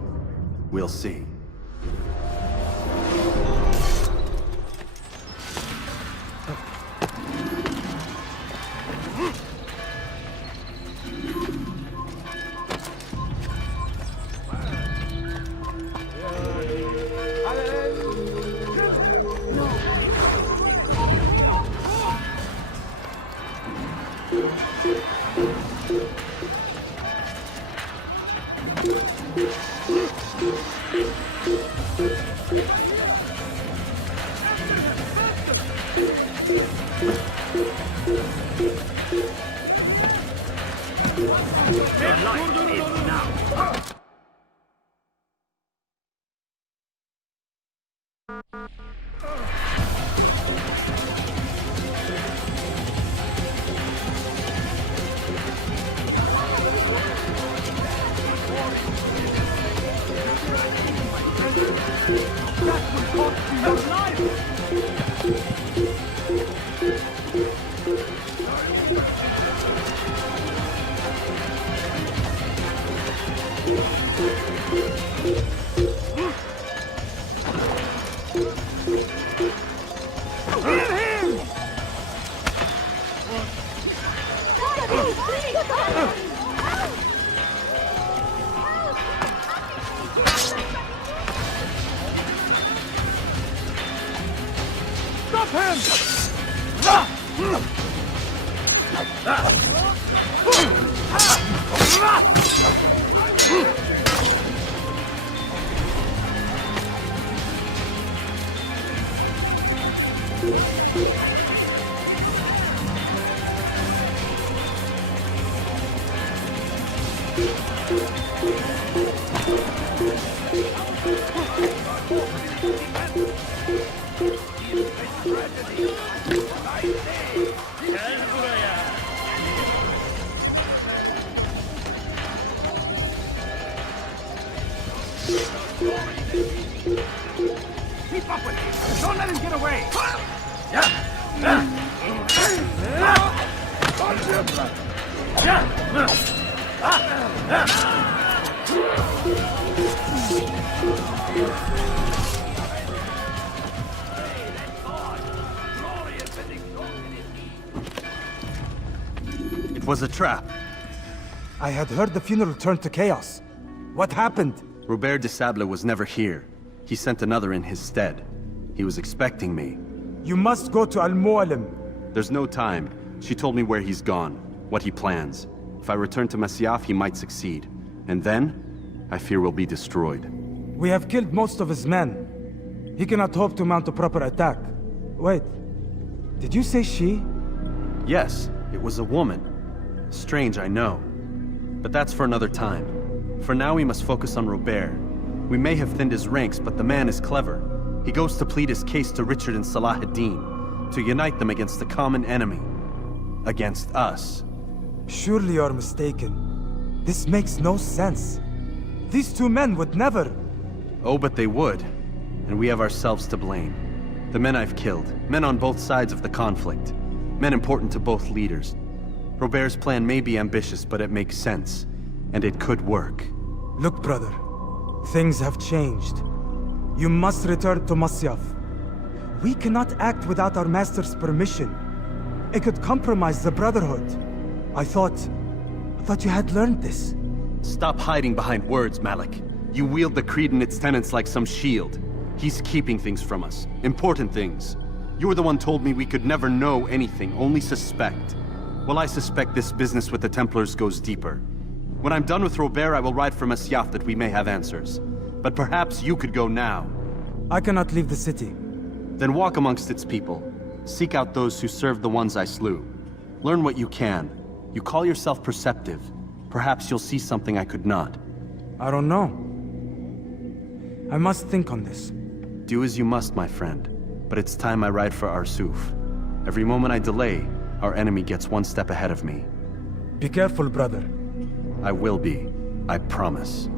We'll see. Keep up with him! Don't let him get away! It was a trap. I had heard the funeral turned to chaos. What happened? Robert de Sable was never here. He sent another in his stead. He was expecting me. You must go to Al-Mualim. There's no time. She told me where he's gone, what he plans. If I return to Masyaf, he might succeed. And then, I fear we'll be destroyed. We have killed most of his men. He cannot hope to mount a proper attack. Wait, did you say she? Yes, it was a woman. Strange, I know. But that's for another time. For now, we must focus on Robert. We may have thinned his ranks, but the man is clever. He goes to plead his case to Richard and Salah ad-Din, to unite them against the common enemy. Against us. Surely you're mistaken. This makes no sense. These two men would never... Oh, but they would. And we have ourselves to blame. The men I've killed, men on both sides of the conflict. Men important to both leaders. Robert's plan may be ambitious, but it makes sense. And it could work. Look, brother. Things have changed. You must return to Masyaf. We cannot act without our master's permission. It could compromise the Brotherhood. I thought you had learned this. Stop hiding behind words, Malik. You wield the Creed and its tenets like some shield. He's keeping things from us. Important things. You were the one told me we could never know anything, only suspect. Well, I suspect this business with the Templars goes deeper. When I'm done with Robert, I will ride for Masyaf that we may have answers. But perhaps you could go now. I cannot leave the city. Then walk amongst its people. Seek out those who served the ones I slew. Learn what you can. You call yourself perceptive. Perhaps you'll see something I could not. I don't know. I must think on this. Do as you must, my friend. But it's time I ride for Arsuf. Every moment I delay, our enemy gets one step ahead of me. Be careful, brother. I will be. I promise.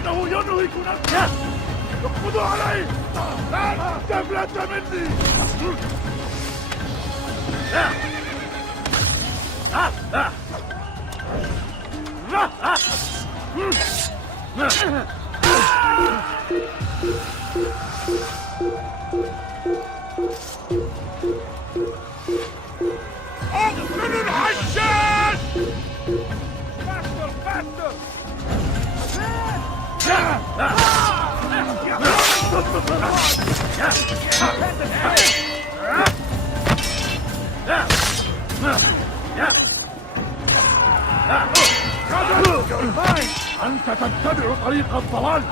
إنه ينهك نفسه يقبض عليه لا تفلت مني اقتل الحشاش فاستر أنت تتبع طريق الضلال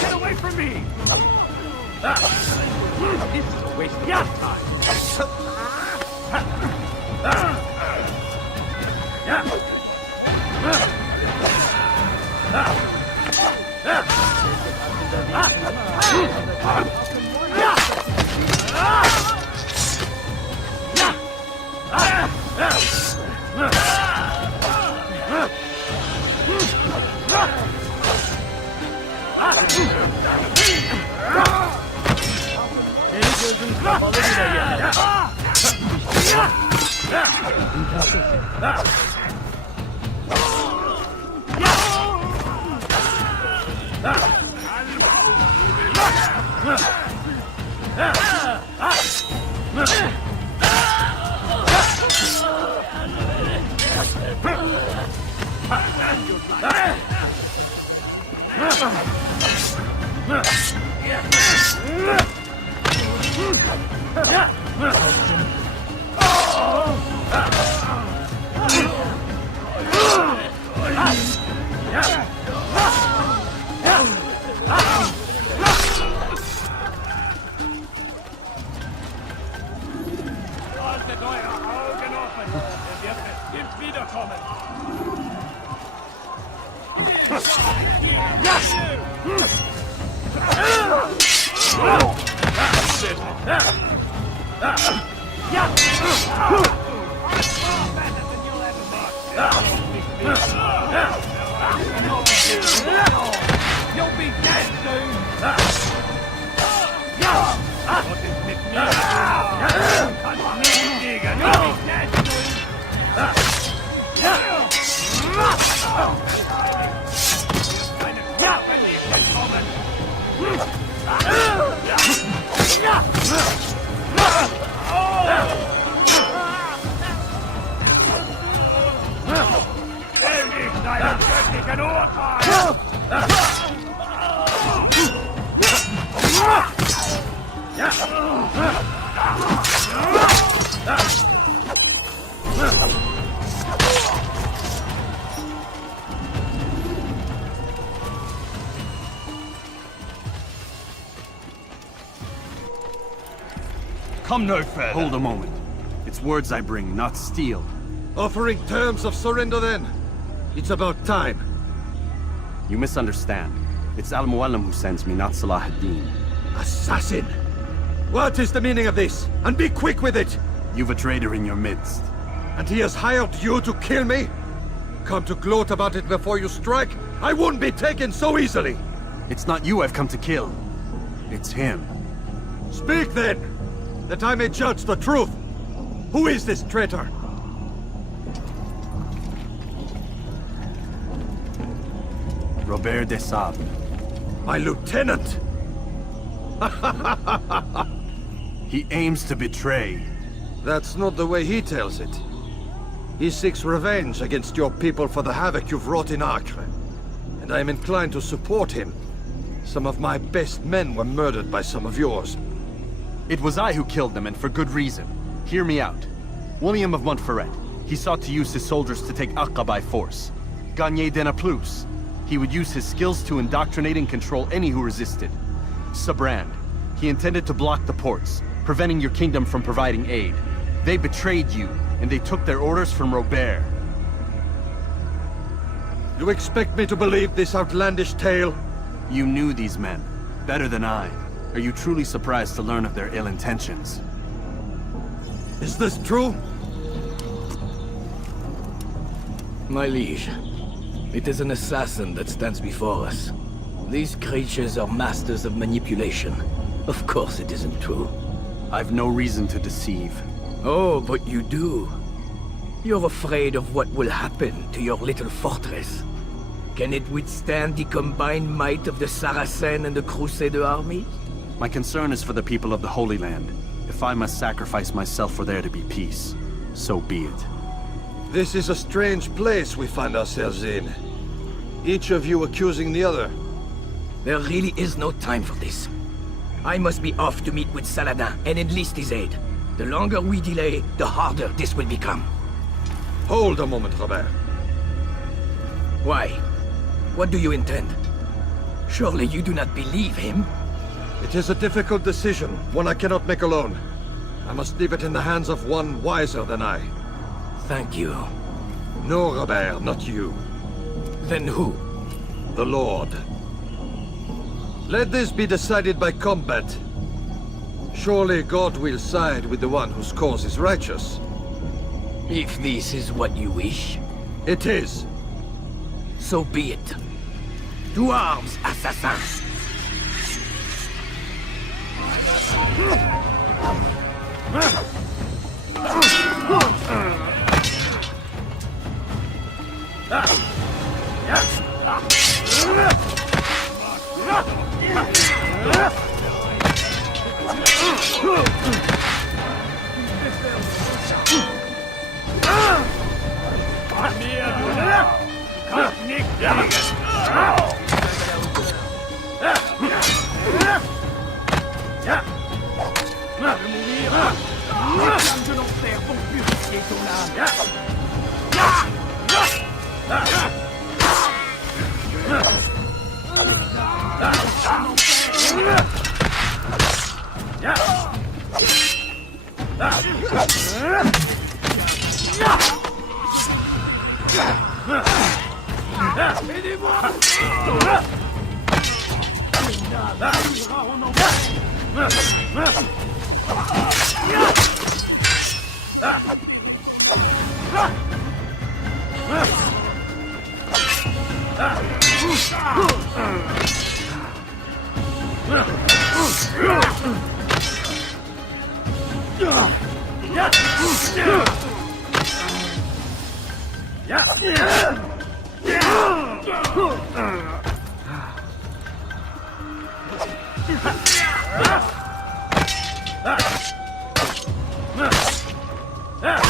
Get away from me! This is a waste of time. Senin gözün kapalı bile yeter. Haltet eure Augen offen! Er wird bestimmt wiederkommen! You'll be dead soon! What is mit mir? Kannst nicht liegen! You'll be dead soon! Keine Verliebten kommen! Endlich deinen göttlichen Urteil! Come no further. Hold a moment. It's words I bring, not steel. Offering terms of surrender then? It's about time. You misunderstand. It's Al-Mualim who sends me, not Salah ad-Din. Assassin! What is the meaning of this? And be quick with it! You've a traitor in your midst. And he has hired you to kill me? Come to gloat about it before you strike? I wouldn't be taken so easily! It's not you I've come to kill. It's him. Speak then, that I may judge the truth. Who is this traitor? Robert de Sable. My lieutenant! He aims to betray. That's not the way he tells it. He seeks revenge against your people for the havoc you've wrought in Acre. And I am inclined to support him. Some of my best men were murdered by some of yours. It was I who killed them, and for good reason. Hear me out. William of Montferrat. He sought to use his soldiers to take Acre by force. Gagné de Naplouse. He would use his skills to indoctrinate and control any who resisted. Sabrand. He intended to block the ports, preventing your kingdom from providing aid. They betrayed you, and they took their orders from Robert. You expect me to believe this outlandish tale? You knew these men, better than I. Are you truly surprised to learn of their ill intentions? Is this true? My liege, it is an assassin that stands before us. These creatures are masters of manipulation. Of course it isn't true. I've no reason to deceive. Oh, but you do. You're afraid of what will happen to your little fortress. Can it withstand the combined might of the Saracen and the Crusader armies? My concern is for the people of the Holy Land. If I must sacrifice myself for there to be peace, so be it. This is a strange place we find ourselves in. Each of you accusing the other. There really is no time for this. I must be off to meet with Saladin and enlist his aid. The longer we delay, the harder this will become. Hold a moment, Robert. Why? What do you intend? Surely you do not believe him? It is a difficult decision, one I cannot make alone. I must leave it in the hands of one wiser than I. Thank you. No, Robert, not you. Then who? The Lord. Let this be decided by combat. Surely God will side with the one whose cause is righteous. If this is what you wish. It is. So be it. To arms, assassins!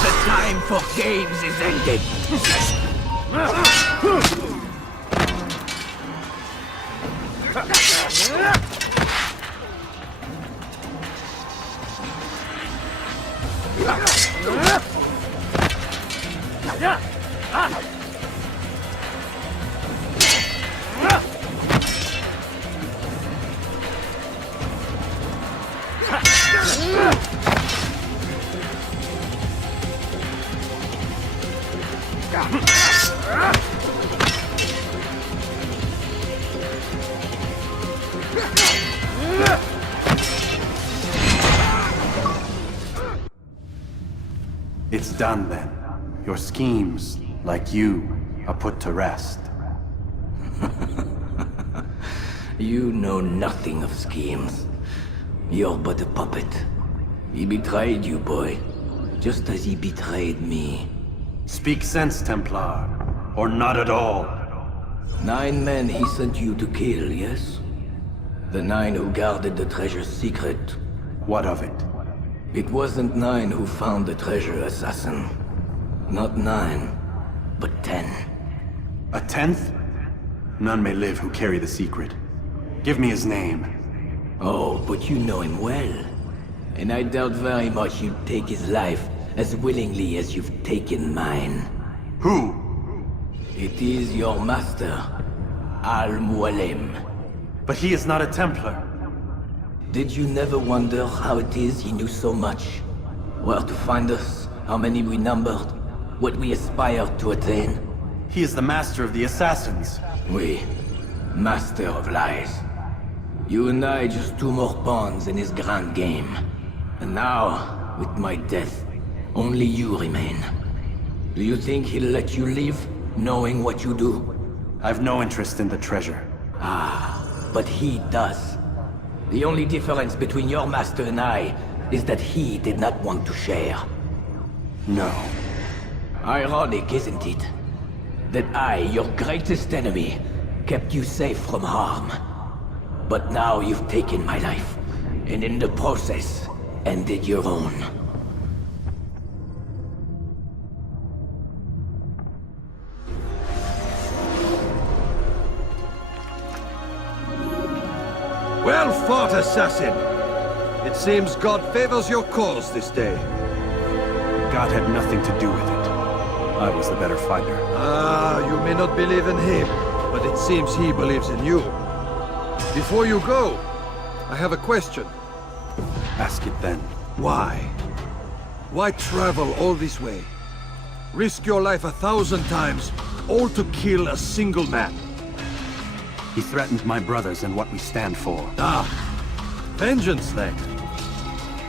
The time for games is ended. It's done then. Your schemes, like you, are put to rest. You know nothing of schemes. You're but a puppet. He betrayed you, boy. Just as he betrayed me. Speak sense, Templar. Or not at all. 9 men he sent you to kill, yes? The 9 who guarded the treasure's secret. What of it? It wasn't 9 who found the treasure, assassin. Not 9, but 10. A 10th? None may live who carry the secret. Give me his name. Oh, but you know him well. And I doubt very much you'd take his life as willingly as you've taken mine. Who? It is your master, Al-Mualim. But he is not a Templar. Did you never wonder how it is he knew so much? Where to find us, how many we numbered, what we aspired to attain? He is the master of the assassins. Oui, master of lies. You and I just 2 more pawns in his grand game. And now, with my death, only you remain. Do you think he'll let you live, knowing what you do? I've no interest in the treasure. Ah, but he does. The only difference between your master and I is that he did not want to share. No. Ironic, isn't it? That I, your greatest enemy, kept you safe from harm. But now you've taken my life, and in the process, ended your own. Well fought, assassin! It seems God favors your cause this day. God had nothing to do with it. I was the better fighter. Ah, you may not believe in him, but it seems he believes in you. Before you go, I have a question. Ask it then. Why? Why travel all this way? Risk your life 1,000 times, all to kill a single man. He threatened my brothers and what we stand for. Ah, vengeance then?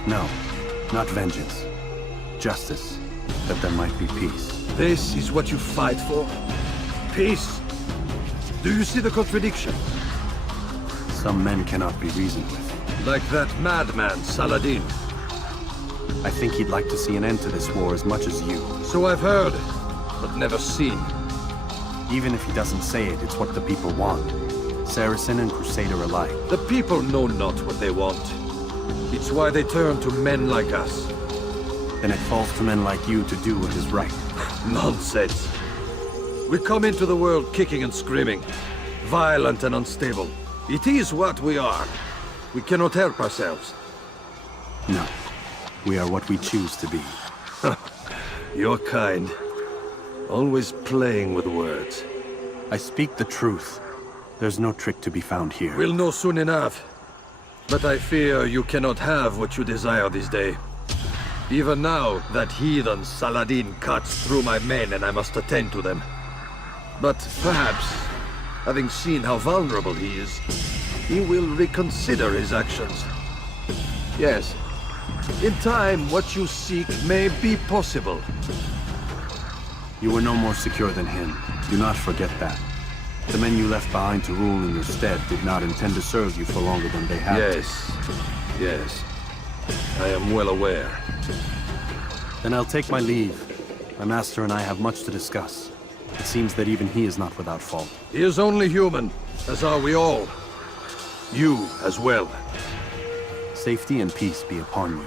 No, not vengeance. Justice, that there might be peace. This is what you fight for? Peace? Do you see the contradiction? Some men cannot be reasoned with. Like that madman, Saladin. I think he'd like to see an end to this war as much as you. So I've heard, but never seen. Even if he doesn't say it, it's what the people want. Saracen and Crusader alike. The people know not what they want. It's why they turn to men like us. Then it falls to men like you to do what is right. Nonsense. We come into the world kicking and screaming, violent and unstable. It is what we are. We cannot help ourselves. No. We are what we choose to be. Your kind. Always playing with words. I speak the truth. There's no trick to be found here. We'll know soon enough. But I fear you cannot have what you desire this day. Even now, that heathen Saladin cuts through my men and I must attend to them. But perhaps, having seen how vulnerable he is, he will reconsider his actions. Yes, in time, what you seek may be possible. You were no more secure than him. Do not forget that. The men you left behind to rule in your stead did not intend to serve you for longer than they had. Yes, yes. I am well aware. Then I'll take my leave. My master and I have much to discuss. It seems that even he is not without fault. He is only human, as are we all. You as well. Safety and peace be upon you.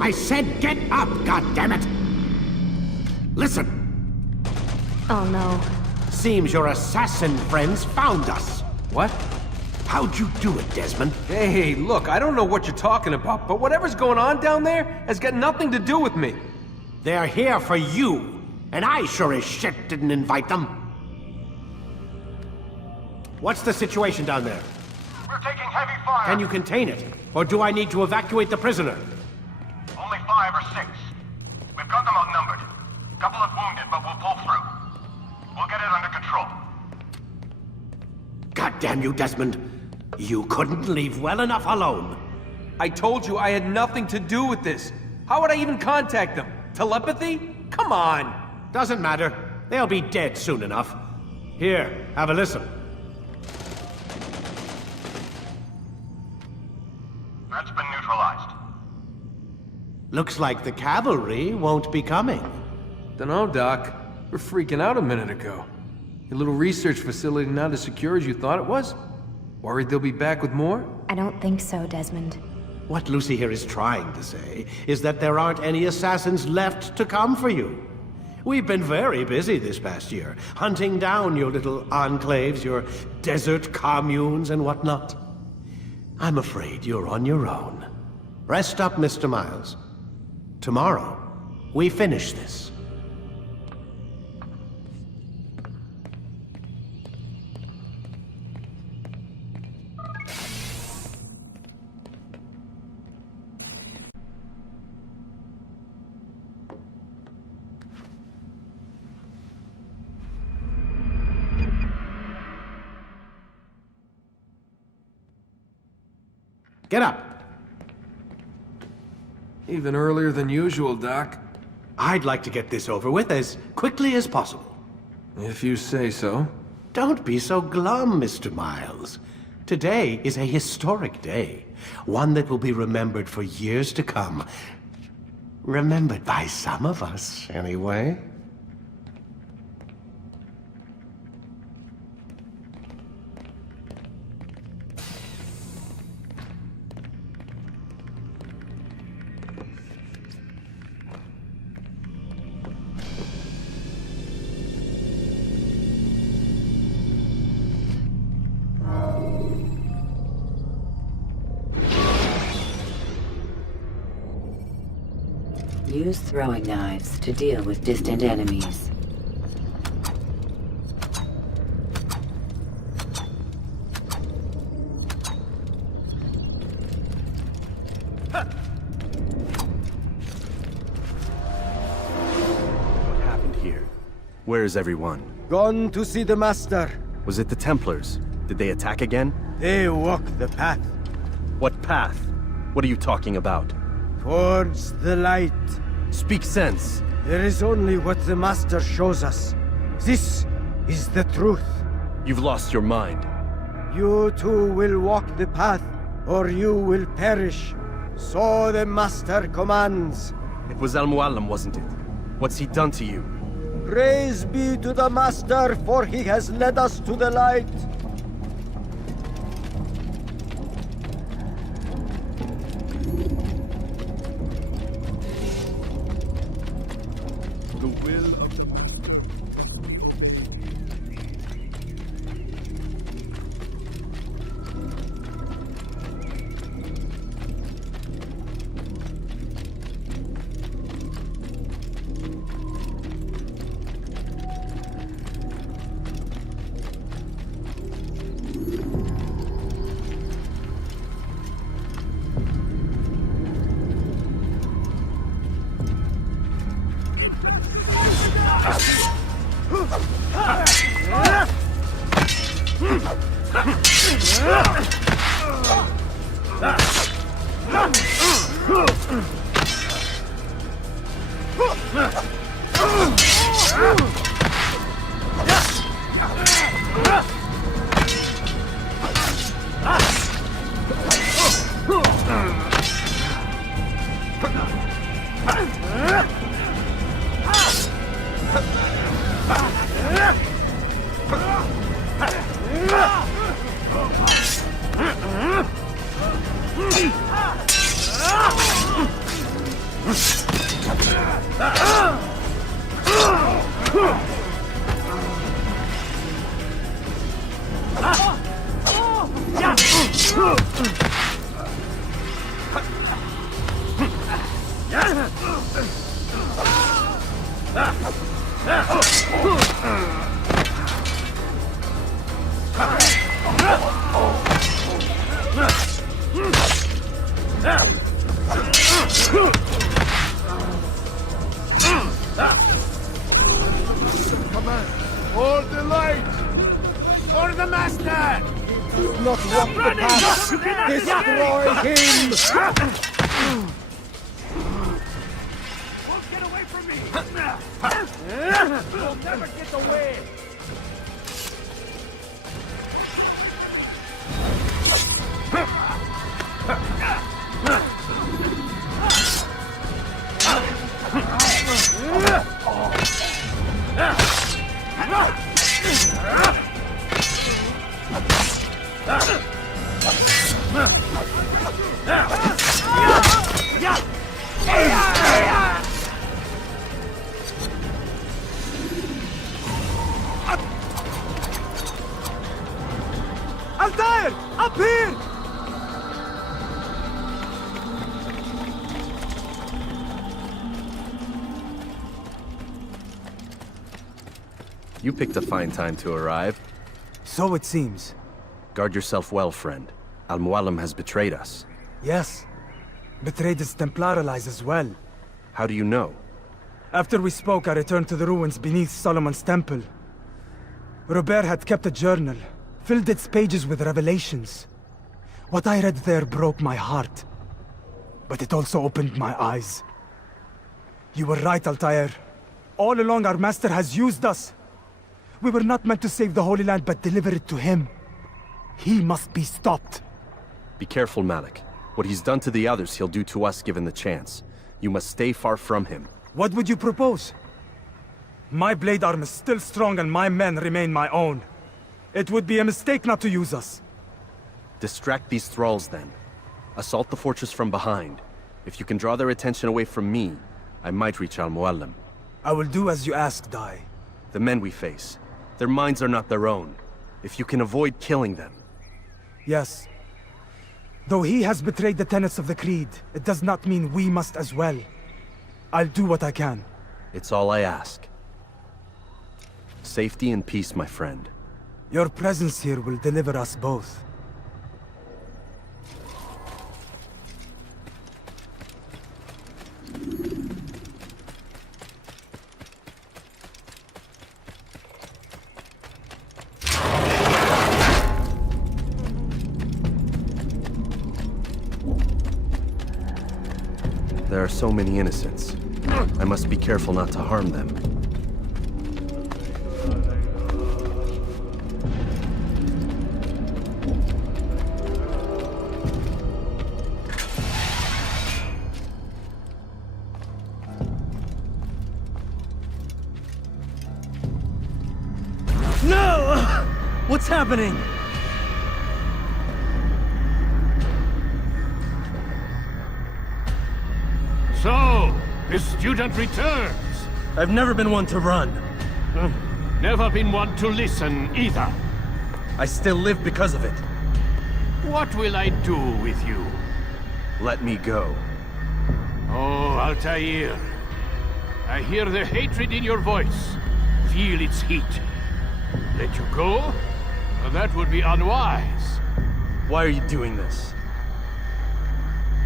I said get up, goddammit! Listen! Oh no. Seems your assassin friends found us. What? How'd you do it, Desmond? Hey, look, I don't know what you're talking about, but whatever's going on down there has got nothing to do with me. They're here for you, and I sure as shit didn't invite them. What's the situation down there? We're taking heavy fire. Can you contain it? Or do I need to evacuate the prisoner? Only 5 or 6. We've got them outnumbered. Couple of wounded, but we'll pull through. We'll get it under control. God damn you, Desmond. You couldn't leave well enough alone. I told you I had nothing to do with this. How would I even contact them? Telepathy? Come on! Doesn't matter. They'll be dead soon enough. Here, have a listen. That's been neutralized. Looks like the cavalry won't be coming. Dunno, Doc. We're freaking out a minute ago. Your little research facility not as secure as you thought it was? Worried they'll be back with more? I don't think so, Desmond. What Lucy here is trying to say is that there aren't any assassins left to come for you. We've been very busy this past year, hunting down your little enclaves, your desert communes and whatnot. I'm afraid you're on your own. Rest up, Mr. Miles. Tomorrow, we finish this. Get up! Even earlier than usual, Doc. I'd like to get this over with as quickly as possible. If you say so. Don't be so glum, Mr. Miles. Today is a historic day. One that will be remembered for years to come. Remembered by some of us, anyway. Use throwing knives to deal with distant enemies. What happened here? Where is everyone? Gone to see the Master. Was it the Templars? Did they attack again? They walk the path. What path? What are you talking about? Towards the light. Speak sense. There is only what the Master shows us. This is the truth. You've lost your mind. You too will walk the path, or you will perish. So the Master commands. It was Al-Mualim, wasn't it? What's he done to you? Praise be to the Master, for he has led us to the light. The will of... Command. Hold the light! For the master! Not walk the path! Destroy him! Get away from me! You'll never get away! Altair! Up here! You picked a fine time to arrive. So it seems. Guard yourself well, friend. Al-Mualim has betrayed us. Yes. Betrayed his Templar allies as well. How do you know? After we spoke, I returned to the ruins beneath Solomon's temple. Robert had kept a journal, filled its pages with revelations. What I read there broke my heart. But it also opened my eyes. You were right, Altair. All along our master has used us. We were not meant to save the Holy Land, but deliver it to him. He must be stopped. Be careful, Malik. What he's done to the others, he'll do to us given the chance. You must stay far from him. What would you propose? My blade arm is still strong and my men remain my own. It would be a mistake not to use us. Distract these thralls, then. Assault the fortress from behind. If you can draw their attention away from me, I might reach Al-Mualim. I will do as you ask, Dai. The men we face, their minds are not their own. If you can avoid killing them. Yes. Though he has betrayed the tenets of the Creed, it does not mean we must as well. I'll do what I can. It's all I ask. Safety and peace, my friend. Your presence here will deliver us both. There are so many innocents. I must be careful not to harm them. No! What's happening? So, the student returns. I've never been one to run. Never been one to listen either. I still live because of it. What will I do with you? Let me go. Oh, Altair. I hear the hatred in your voice. Feel its heat. Let you go? That would be unwise. Why are you doing this?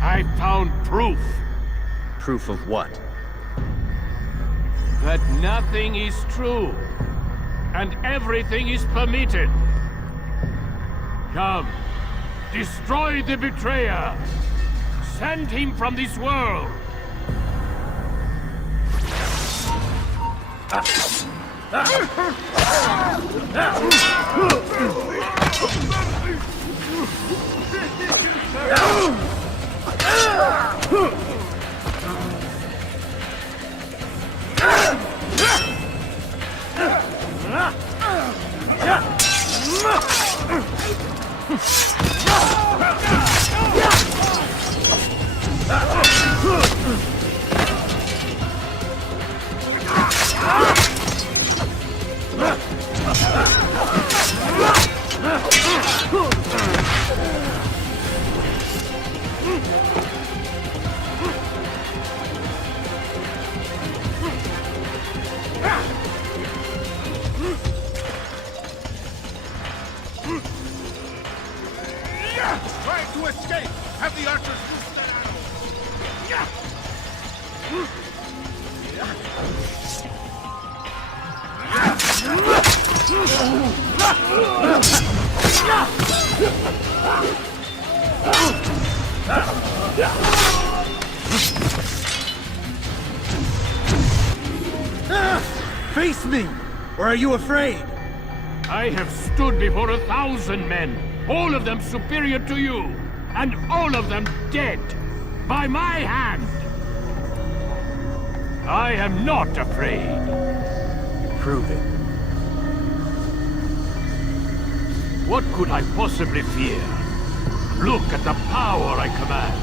I found proof. Proof of what? That nothing is true. And everything is permitted. Come. Destroy the betrayer. Send him from this world. Face me! Or are you afraid? I have stood before 1,000 men, all of them superior to you, and all of them dead, by my hand. I am not afraid. Prove it. What could I possibly fear? Look at the power I command.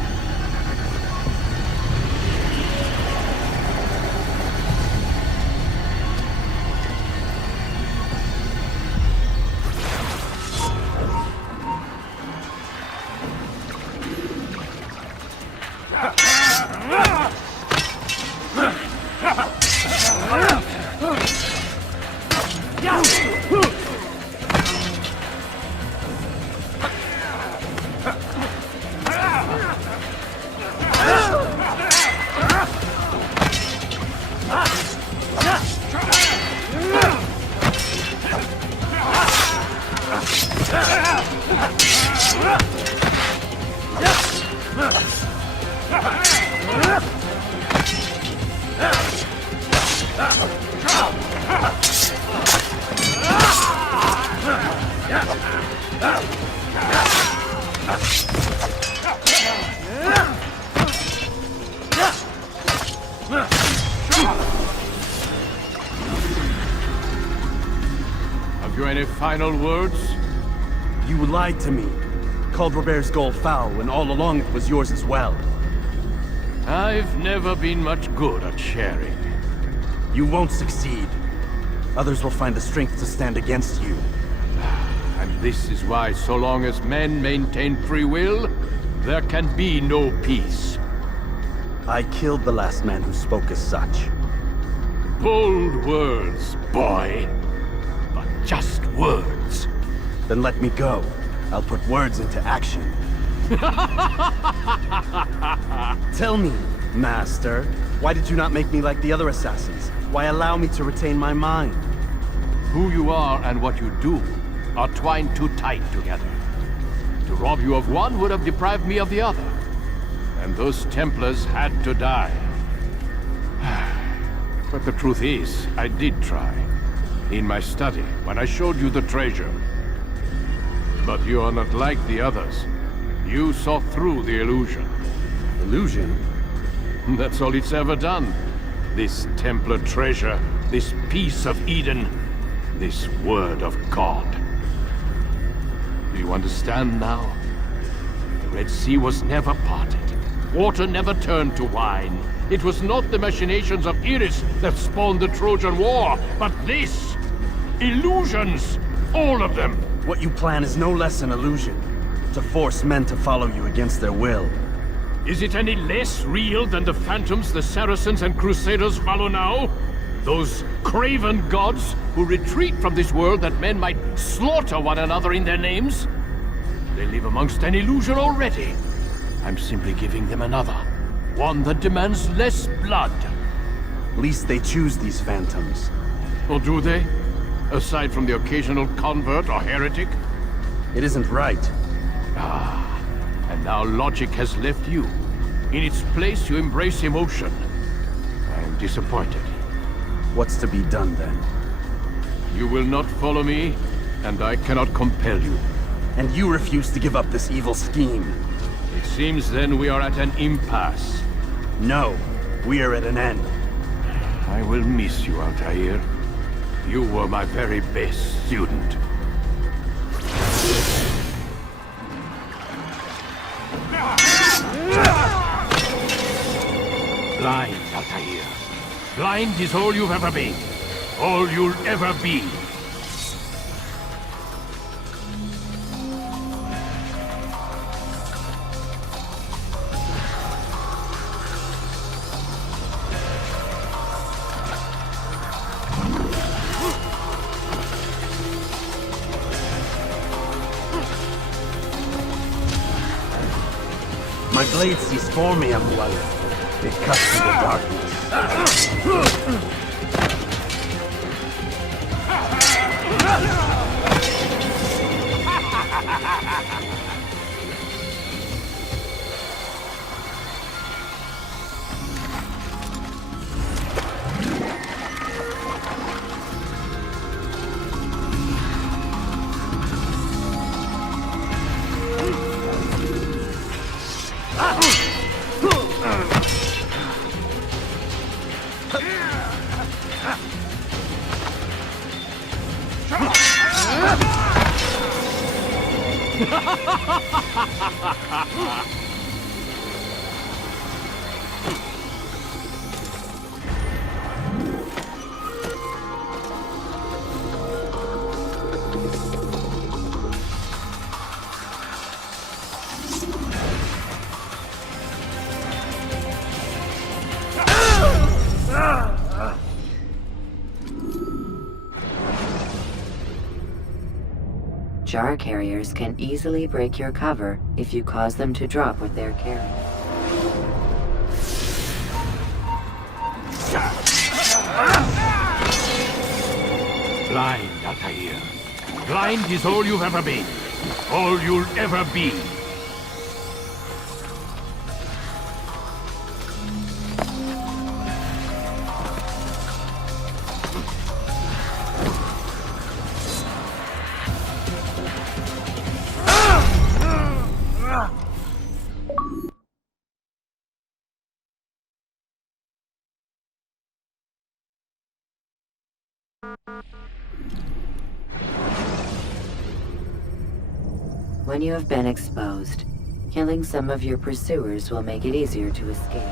Have you any final words? You lied to me. Called Robert's goal foul when all along it was yours as well. I've never been much good at sharing. You won't succeed. Others will find the strength to stand against you. And this is why, so long as men maintain free will, there can be no peace. I killed the last man who spoke as such. Bold words, boy. But just words. Then let me go. I'll put words into action. Tell me, Master, why did you not make me like the other assassins? Why allow me to retain my mind? Who you are and what you do are twined too tight together. To rob you of one would have deprived me of the other. And those Templars had to die. But the truth is, I did try. In my study, when I showed you the treasure. But you are not like the others. You saw through the illusion. Illusion? That's all it's ever done. This Templar treasure, this piece of Eden, this word of God. Do you understand now? The Red Sea was never parted. Water never turned to wine. It was not the machinations of Iris that spawned the Trojan War, but this! Illusions! All of them! What you plan is no less an illusion. To force men to follow you against their will. Is it any less real than the phantoms the Saracens and Crusaders follow now? Those craven gods who retreat from this world that men might slaughter one another in their names? They live amongst an illusion already. I'm simply giving them another. One that demands less blood. Least they choose these phantoms. Or do they? Aside from the occasional convert or heretic? It isn't right. Ah, and now logic has left you. In its place, you embrace emotion. I am disappointed. What's to be done, then? You will not follow me, and I cannot compel you. And you refuse to give up this evil scheme. It seems then we are at an impasse. No, we are at an end. I will miss you, Altair. You were my very best student. Blind, Altair. Blind is all you've ever been. All you'll ever be. My blade ceased for me, Abu Ali. They cut through the darkness. Jar carriers can easily break your cover if you cause them to drop what they're carrying. Blind, Altair. Blind is all you've ever been. All you'll ever be. When you have been exposed, killing some of your pursuers will make it easier to escape.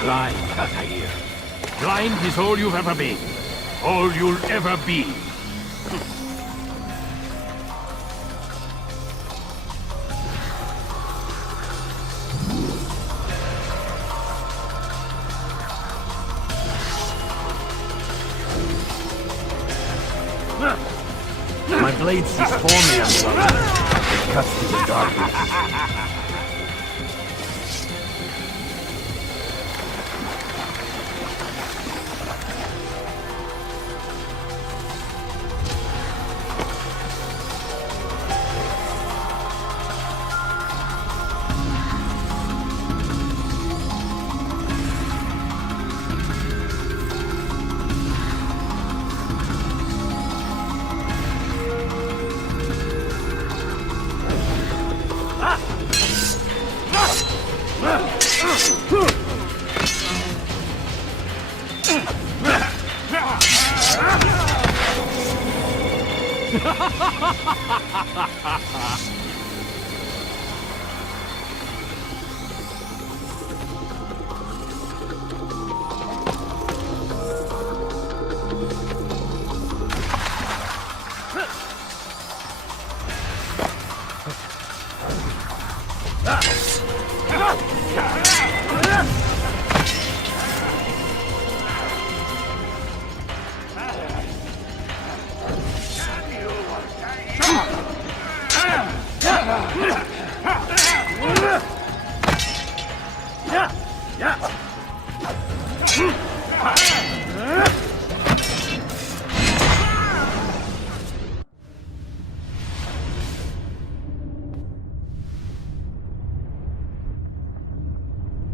Blind, Altair. Blind is all you've ever been. All you'll ever be. My blades transform me, it cuts through the darkness.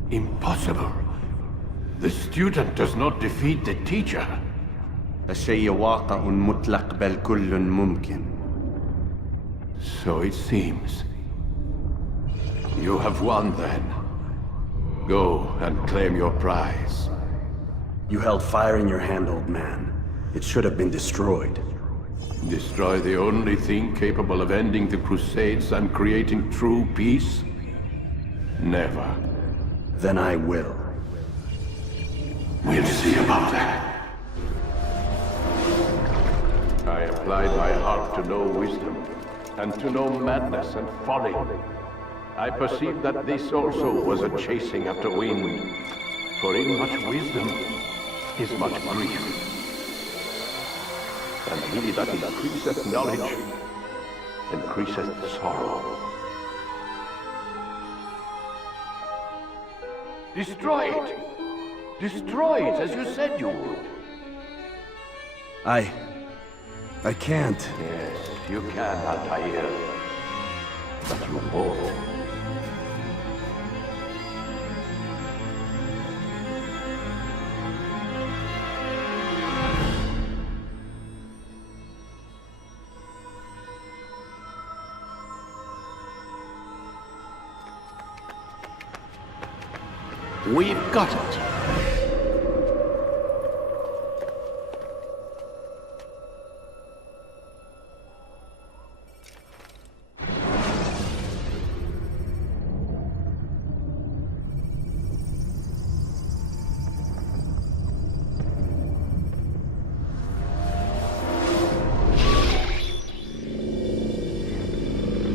Impossible. The student does not defeat the teacher. الشيء واقع مطلق بل كل ممكن. So it seems. You have won then. Go and claim your prize. You held fire in your hand, old man. It should have been destroyed. Destroy the only thing capable of ending the Crusades and creating true peace? Never. Then I will. We'll see about that. I applied my heart to know wisdom, and to know madness and folly. I perceived that this also was a chasing after wind, for in much wisdom is much grief. And he that increaseth knowledge increaseth sorrow. Destroy it! Destroy it as you said you would. I can't. Yes, you can, Altair. But you won't. We've got it.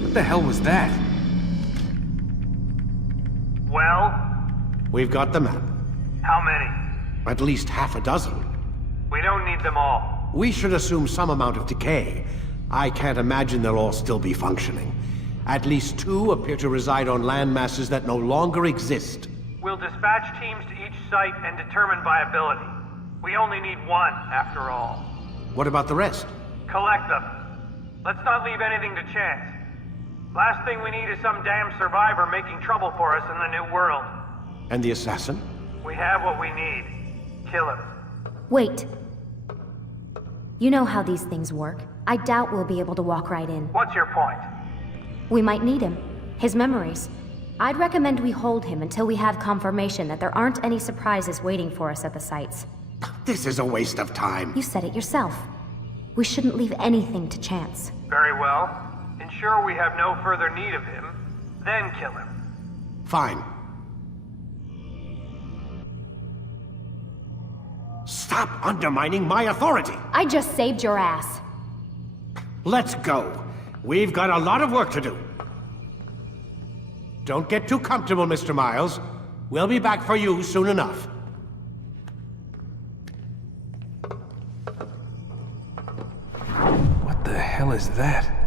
What the hell was that? Well? We've got the map. How many? At least half a dozen. We don't need them all. We should assume some amount of decay. I can't imagine they'll all still be functioning. At least 2 appear to reside on land masses that no longer exist. We'll dispatch teams to each site and determine viability. We only need 1, after all. What about the rest? Collect them. Let's not leave anything to chance. Last thing we need is some damn survivor making trouble for us in the new world. And the assassin? We have what we need. Kill him. Wait. You know how these things work. I doubt we'll be able to walk right in. What's your point? We might need him. His memories. I'd recommend we hold him until we have confirmation that there aren't any surprises waiting for us at the sites. This is a waste of time. You said it yourself. We shouldn't leave anything to chance. Very well. Ensure we have no further need of him, then kill him. Fine. Stop undermining my authority! I just saved your ass. Let's go. We've got a lot of work to do. Don't get too comfortable, Mr. Miles. We'll be back for you soon enough. What the hell is that?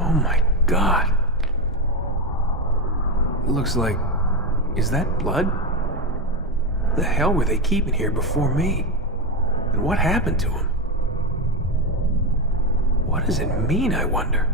Oh my god. It looks like... Is that blood? What the hell were they keeping here before me? And what happened to him? What does it mean, I wonder?